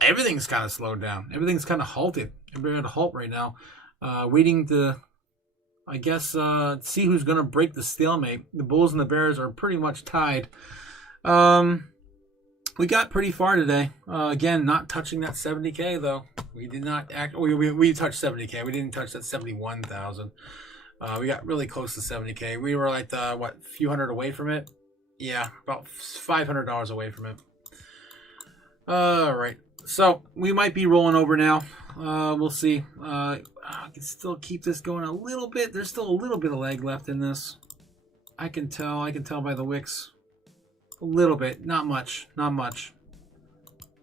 Everything's kind of slowed down. Everything's kind of halted. Everybody's at a halt right now, waiting to, I guess, see who's going to break the stalemate. The Bulls and the Bears are pretty much tied. We got pretty far today. Again, not touching that 70K though. We did not act. We touched 70K. We didn't touch that 71,000. We got really close to 70K. We were like what, a few hundred away from it. Yeah, about $500 away from it. All right, so we might be rolling over now. We'll see. I can still keep this going a little bit. There's still a little bit of leg left in this. I can tell. I can tell by the wicks. A little bit, not much, not much.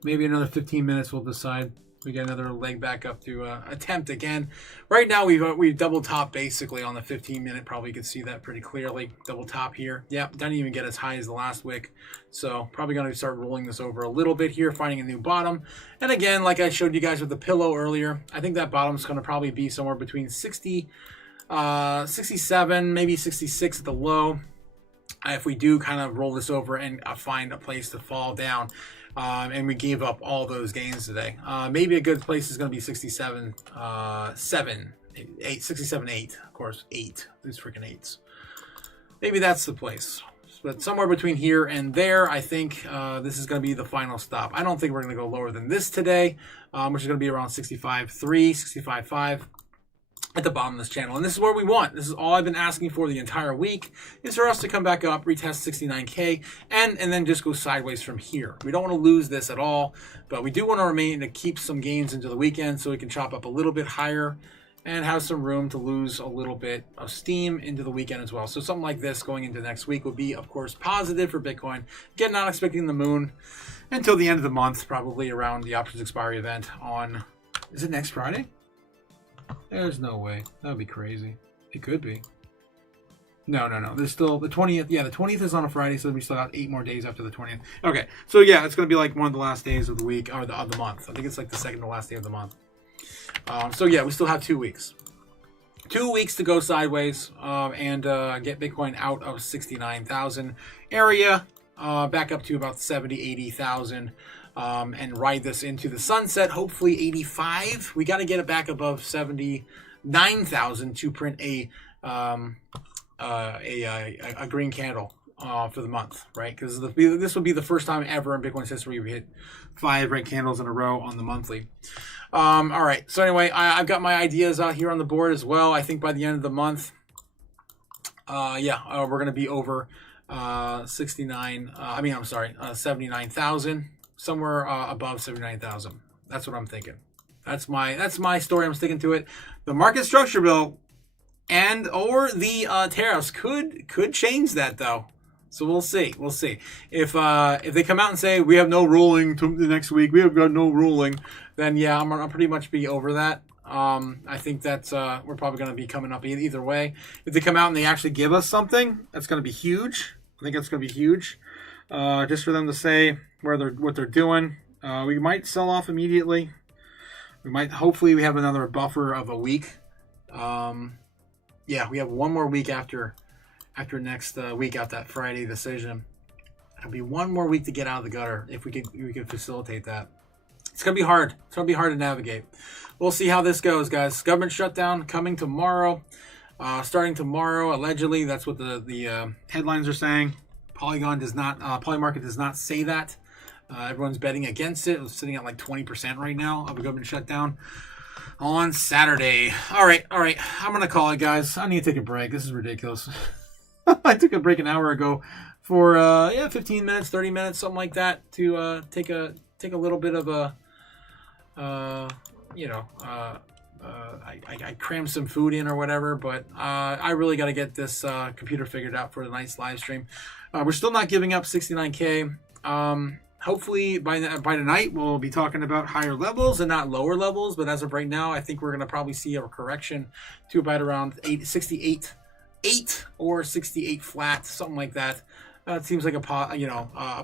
Maybe another 15 minutes we'll decide. We get another leg back up to attempt again. Right now we've double top basically on the 15-minute. Probably you can see that pretty clearly. Double top here. Yep, doesn't even get as high as the last wick. So probably going to start rolling this over a little bit here, finding a new bottom. And again, like I showed you guys with the pillow earlier, I think that bottom's going to probably be somewhere between 60, 67, maybe 66 at the low. If we do kind of roll this over and find a place to fall down, and we gave up all those gains today, maybe a good place is going to be 67, 8, of course, 8. These freaking 8s. Maybe that's the place. But somewhere between here and there, I think this is going to be the final stop. I don't think we're going to go lower than this today, which is going to be around 65.3, 65.5. At the bottom of this channel, and this is what we want. This is all I've been asking for the entire week, is for us to come back up, retest 69K, and then just go sideways from here. We don't want to lose this at all, but we do want to remain to keep some gains into the weekend so we can chop up a little bit higher and have some room to lose a little bit of steam into the weekend as well. So something like this going into next week would be, of course, positive for Bitcoin. Again, not expecting the moon until the end of the month, probably around the options expiry event on, is it next Friday? There's no way. That would be crazy. It could be. No. There's still the 20th. Yeah, the 20th is on a Friday, so we still got 8 more days after the 20th. Okay, so yeah, it's going to be like one of the last days of the week, or of the month. I think it's like the second to last day of the month. So yeah, we still have 2 weeks. 2 weeks to go sideways and get Bitcoin out of 69,000 area, back up to about 70, 80,000. And ride this into the sunset, hopefully 85. We got to get it back above 79,000 to print a green candle for the month, right? Because this would be the first time ever in Bitcoin's history we hit 5 red candles in a row on the monthly. All right, so anyway, I've got my ideas out here on the board as well. I think by the end of the month, we're going to be over 79,000. Somewhere above 79,000. That's what I'm thinking. That's my story. I'm sticking to it. The market structure bill and or the tariffs could change that though. So we'll see. We'll see if they come out and say we have no ruling to the next week. We have got no ruling. Then yeah, I'll pretty much be over that. I think that's we're probably going to be coming up either way. If they come out and they actually give us something, that's going to be huge. I think that's going to be huge. Just for them to say what they're doing. We might sell off immediately. Hopefully we have another buffer of a week. Yeah, we have one more week after next week out that Friday decision. It'll be one more week to get out of the gutter if we could facilitate that. It's gonna be hard. It's gonna be hard to navigate. We'll see how this goes, guys. Government shutdown coming tomorrow. Starting tomorrow, allegedly. That's what the headlines are saying. Polygon does not. Polymarket does not say that. Everyone's betting against it. It's sitting at like 20% right now of a government shutdown on Saturday. All right. I'm gonna call it, guys. I need to take a break. This is ridiculous. I took a break an hour ago for 15 minutes, 30 minutes, something like that, to take a little bit of a I crammed some food in or whatever, but I really got to get this computer figured out for the night's live stream. We're still not giving up 69K. Hopefully by tonight we'll be talking about higher levels and not lower levels, but as of right now, I think we're going to probably see a correction to about around 68 or 68 flat, something like that. It seems like a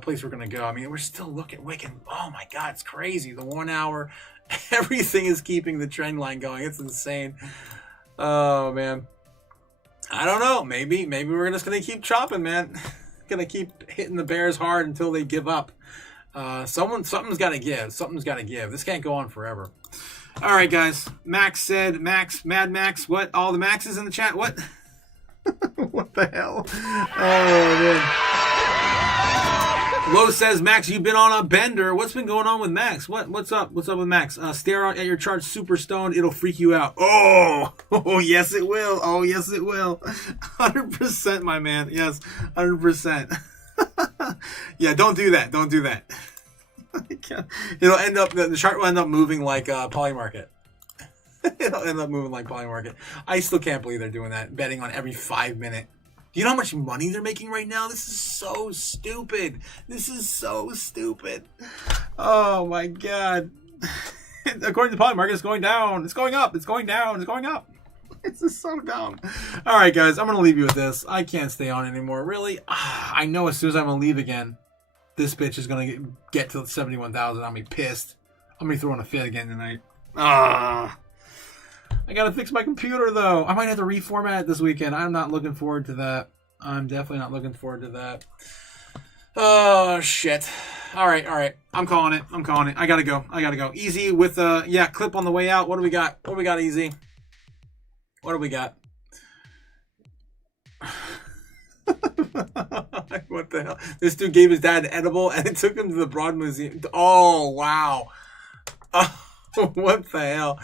place we're going to go. I mean, we're still looking. Oh my God, it's crazy. The 1 hour, everything is keeping the trend line going. It's insane. Oh man, I don't know. Maybe we're just going to keep chopping, man. Going to keep hitting the bears hard until they give up. Something's got to give. Something's got to give. This can't go on forever. All right, guys. Max said, Mad Max. What? All the Maxes in the chat? What? What the hell? Oh man. Lo says, Max, you've been on a bender. What's been going on with Max? What's up? What's up with Max? Stare out at your chart super stoned. It'll freak you out. Oh, yes it will. Oh, yes it will. 100%, my man. Yes, 100%. Yeah, don't do that. Don't do that. It'll end up, the chart will end up moving like Polymarket. It'll end up moving like Polymarket. I still can't believe they're doing that, betting on every 5 minute. Do you know how much money they're making right now? This is so stupid. This is so stupid. Oh my God. According to Polymarket, it's going down. It's going up. It's going down. It's going up. This is so dumb. All right, guys. I'm going to leave you with this. I can't stay on anymore. Really? I know as soon as I'm going to leave again, this bitch is going to get to 71,000. I'll be pissed. I'm going to be throwing a fit again tonight. I gotta fix my computer though. I might have to reformat it this weekend. I'm not looking forward to that. I'm definitely not looking forward to that. Oh shit. All right. I'm calling it. I gotta go. Easy with clip on the way out. What do we got? Easy? What do we got? What the hell? This dude gave his dad an edible and it took him to the Broad Museum. Oh wow. Oh, what the hell?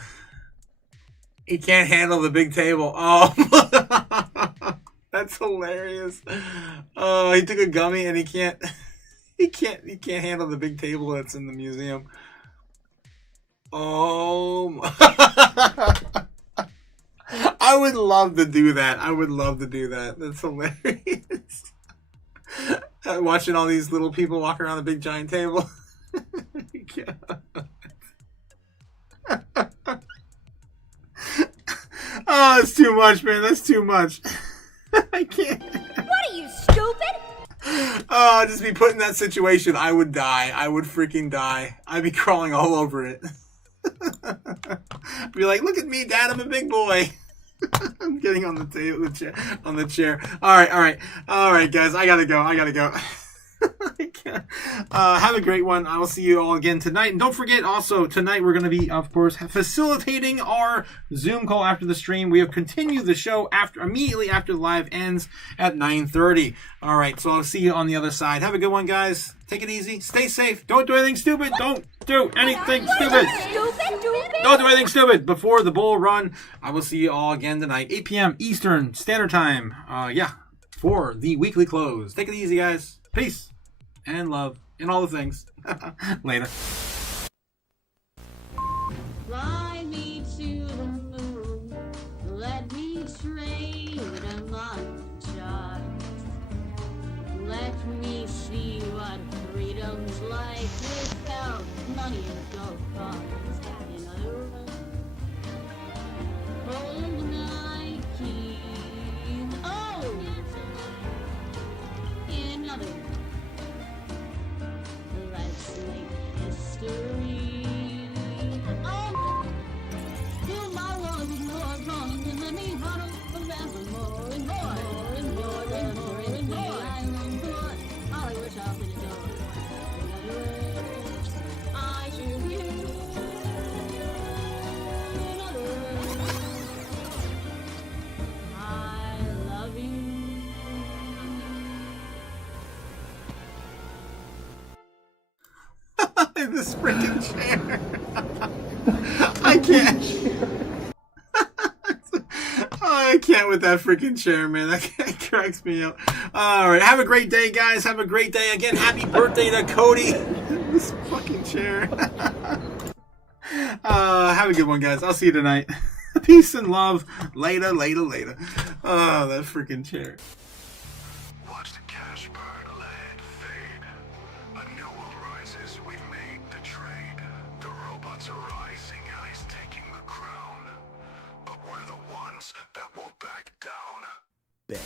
He can't handle the big table. Oh, that's hilarious. Oh, he took a gummy and he can't handle the big table that's in the museum. Oh, I would love to do that. That's hilarious. Watching all these little people walk around the big giant table. Oh, that's too much, man. That's too much. I can't. What are you, stupid? Oh, just be put in that situation. I would die. I would freaking die. I'd be crawling all over it. Be like, look at me, Dad. I'm a big boy. I'm getting on the table, on the chair. All right, guys. I gotta go. Have a great one. I will see you all again tonight. And don't forget, also, tonight we're going to be, of course, facilitating our Zoom call after the stream. We have continued the show immediately after the live ends at 9:30. All right, so I'll see you on the other side. Have a good one, guys. Take it easy. Stay safe. Don't do anything stupid. Don't do anything stupid. Don't do anything stupid before the bull run. I will see you all again tonight, 8 p.m. Eastern Standard Time. For the weekly close. Take it easy, guys. Peace and love and all the things. Later. Fly me to the moon. Let me trade among the stars. Let me see what freedom's like without money and gold bars. In other words, hold my keys. Oh! In other words, let's make history. Oh! this freaking chair. I can't. I can't with that freaking chair, man. That cracks me up. All right, have a great day, guys. Have a great day. Again, happy birthday to Cody. This fucking chair. Have a good one, guys. I'll see you tonight. Peace and love. Later, later, later. Oh, that freaking chair. Watch the cash burn, land fade. A new world rises, we've made the trade. The robots are rising, ICE taking the crown. But we're the ones that won't back down. Bet.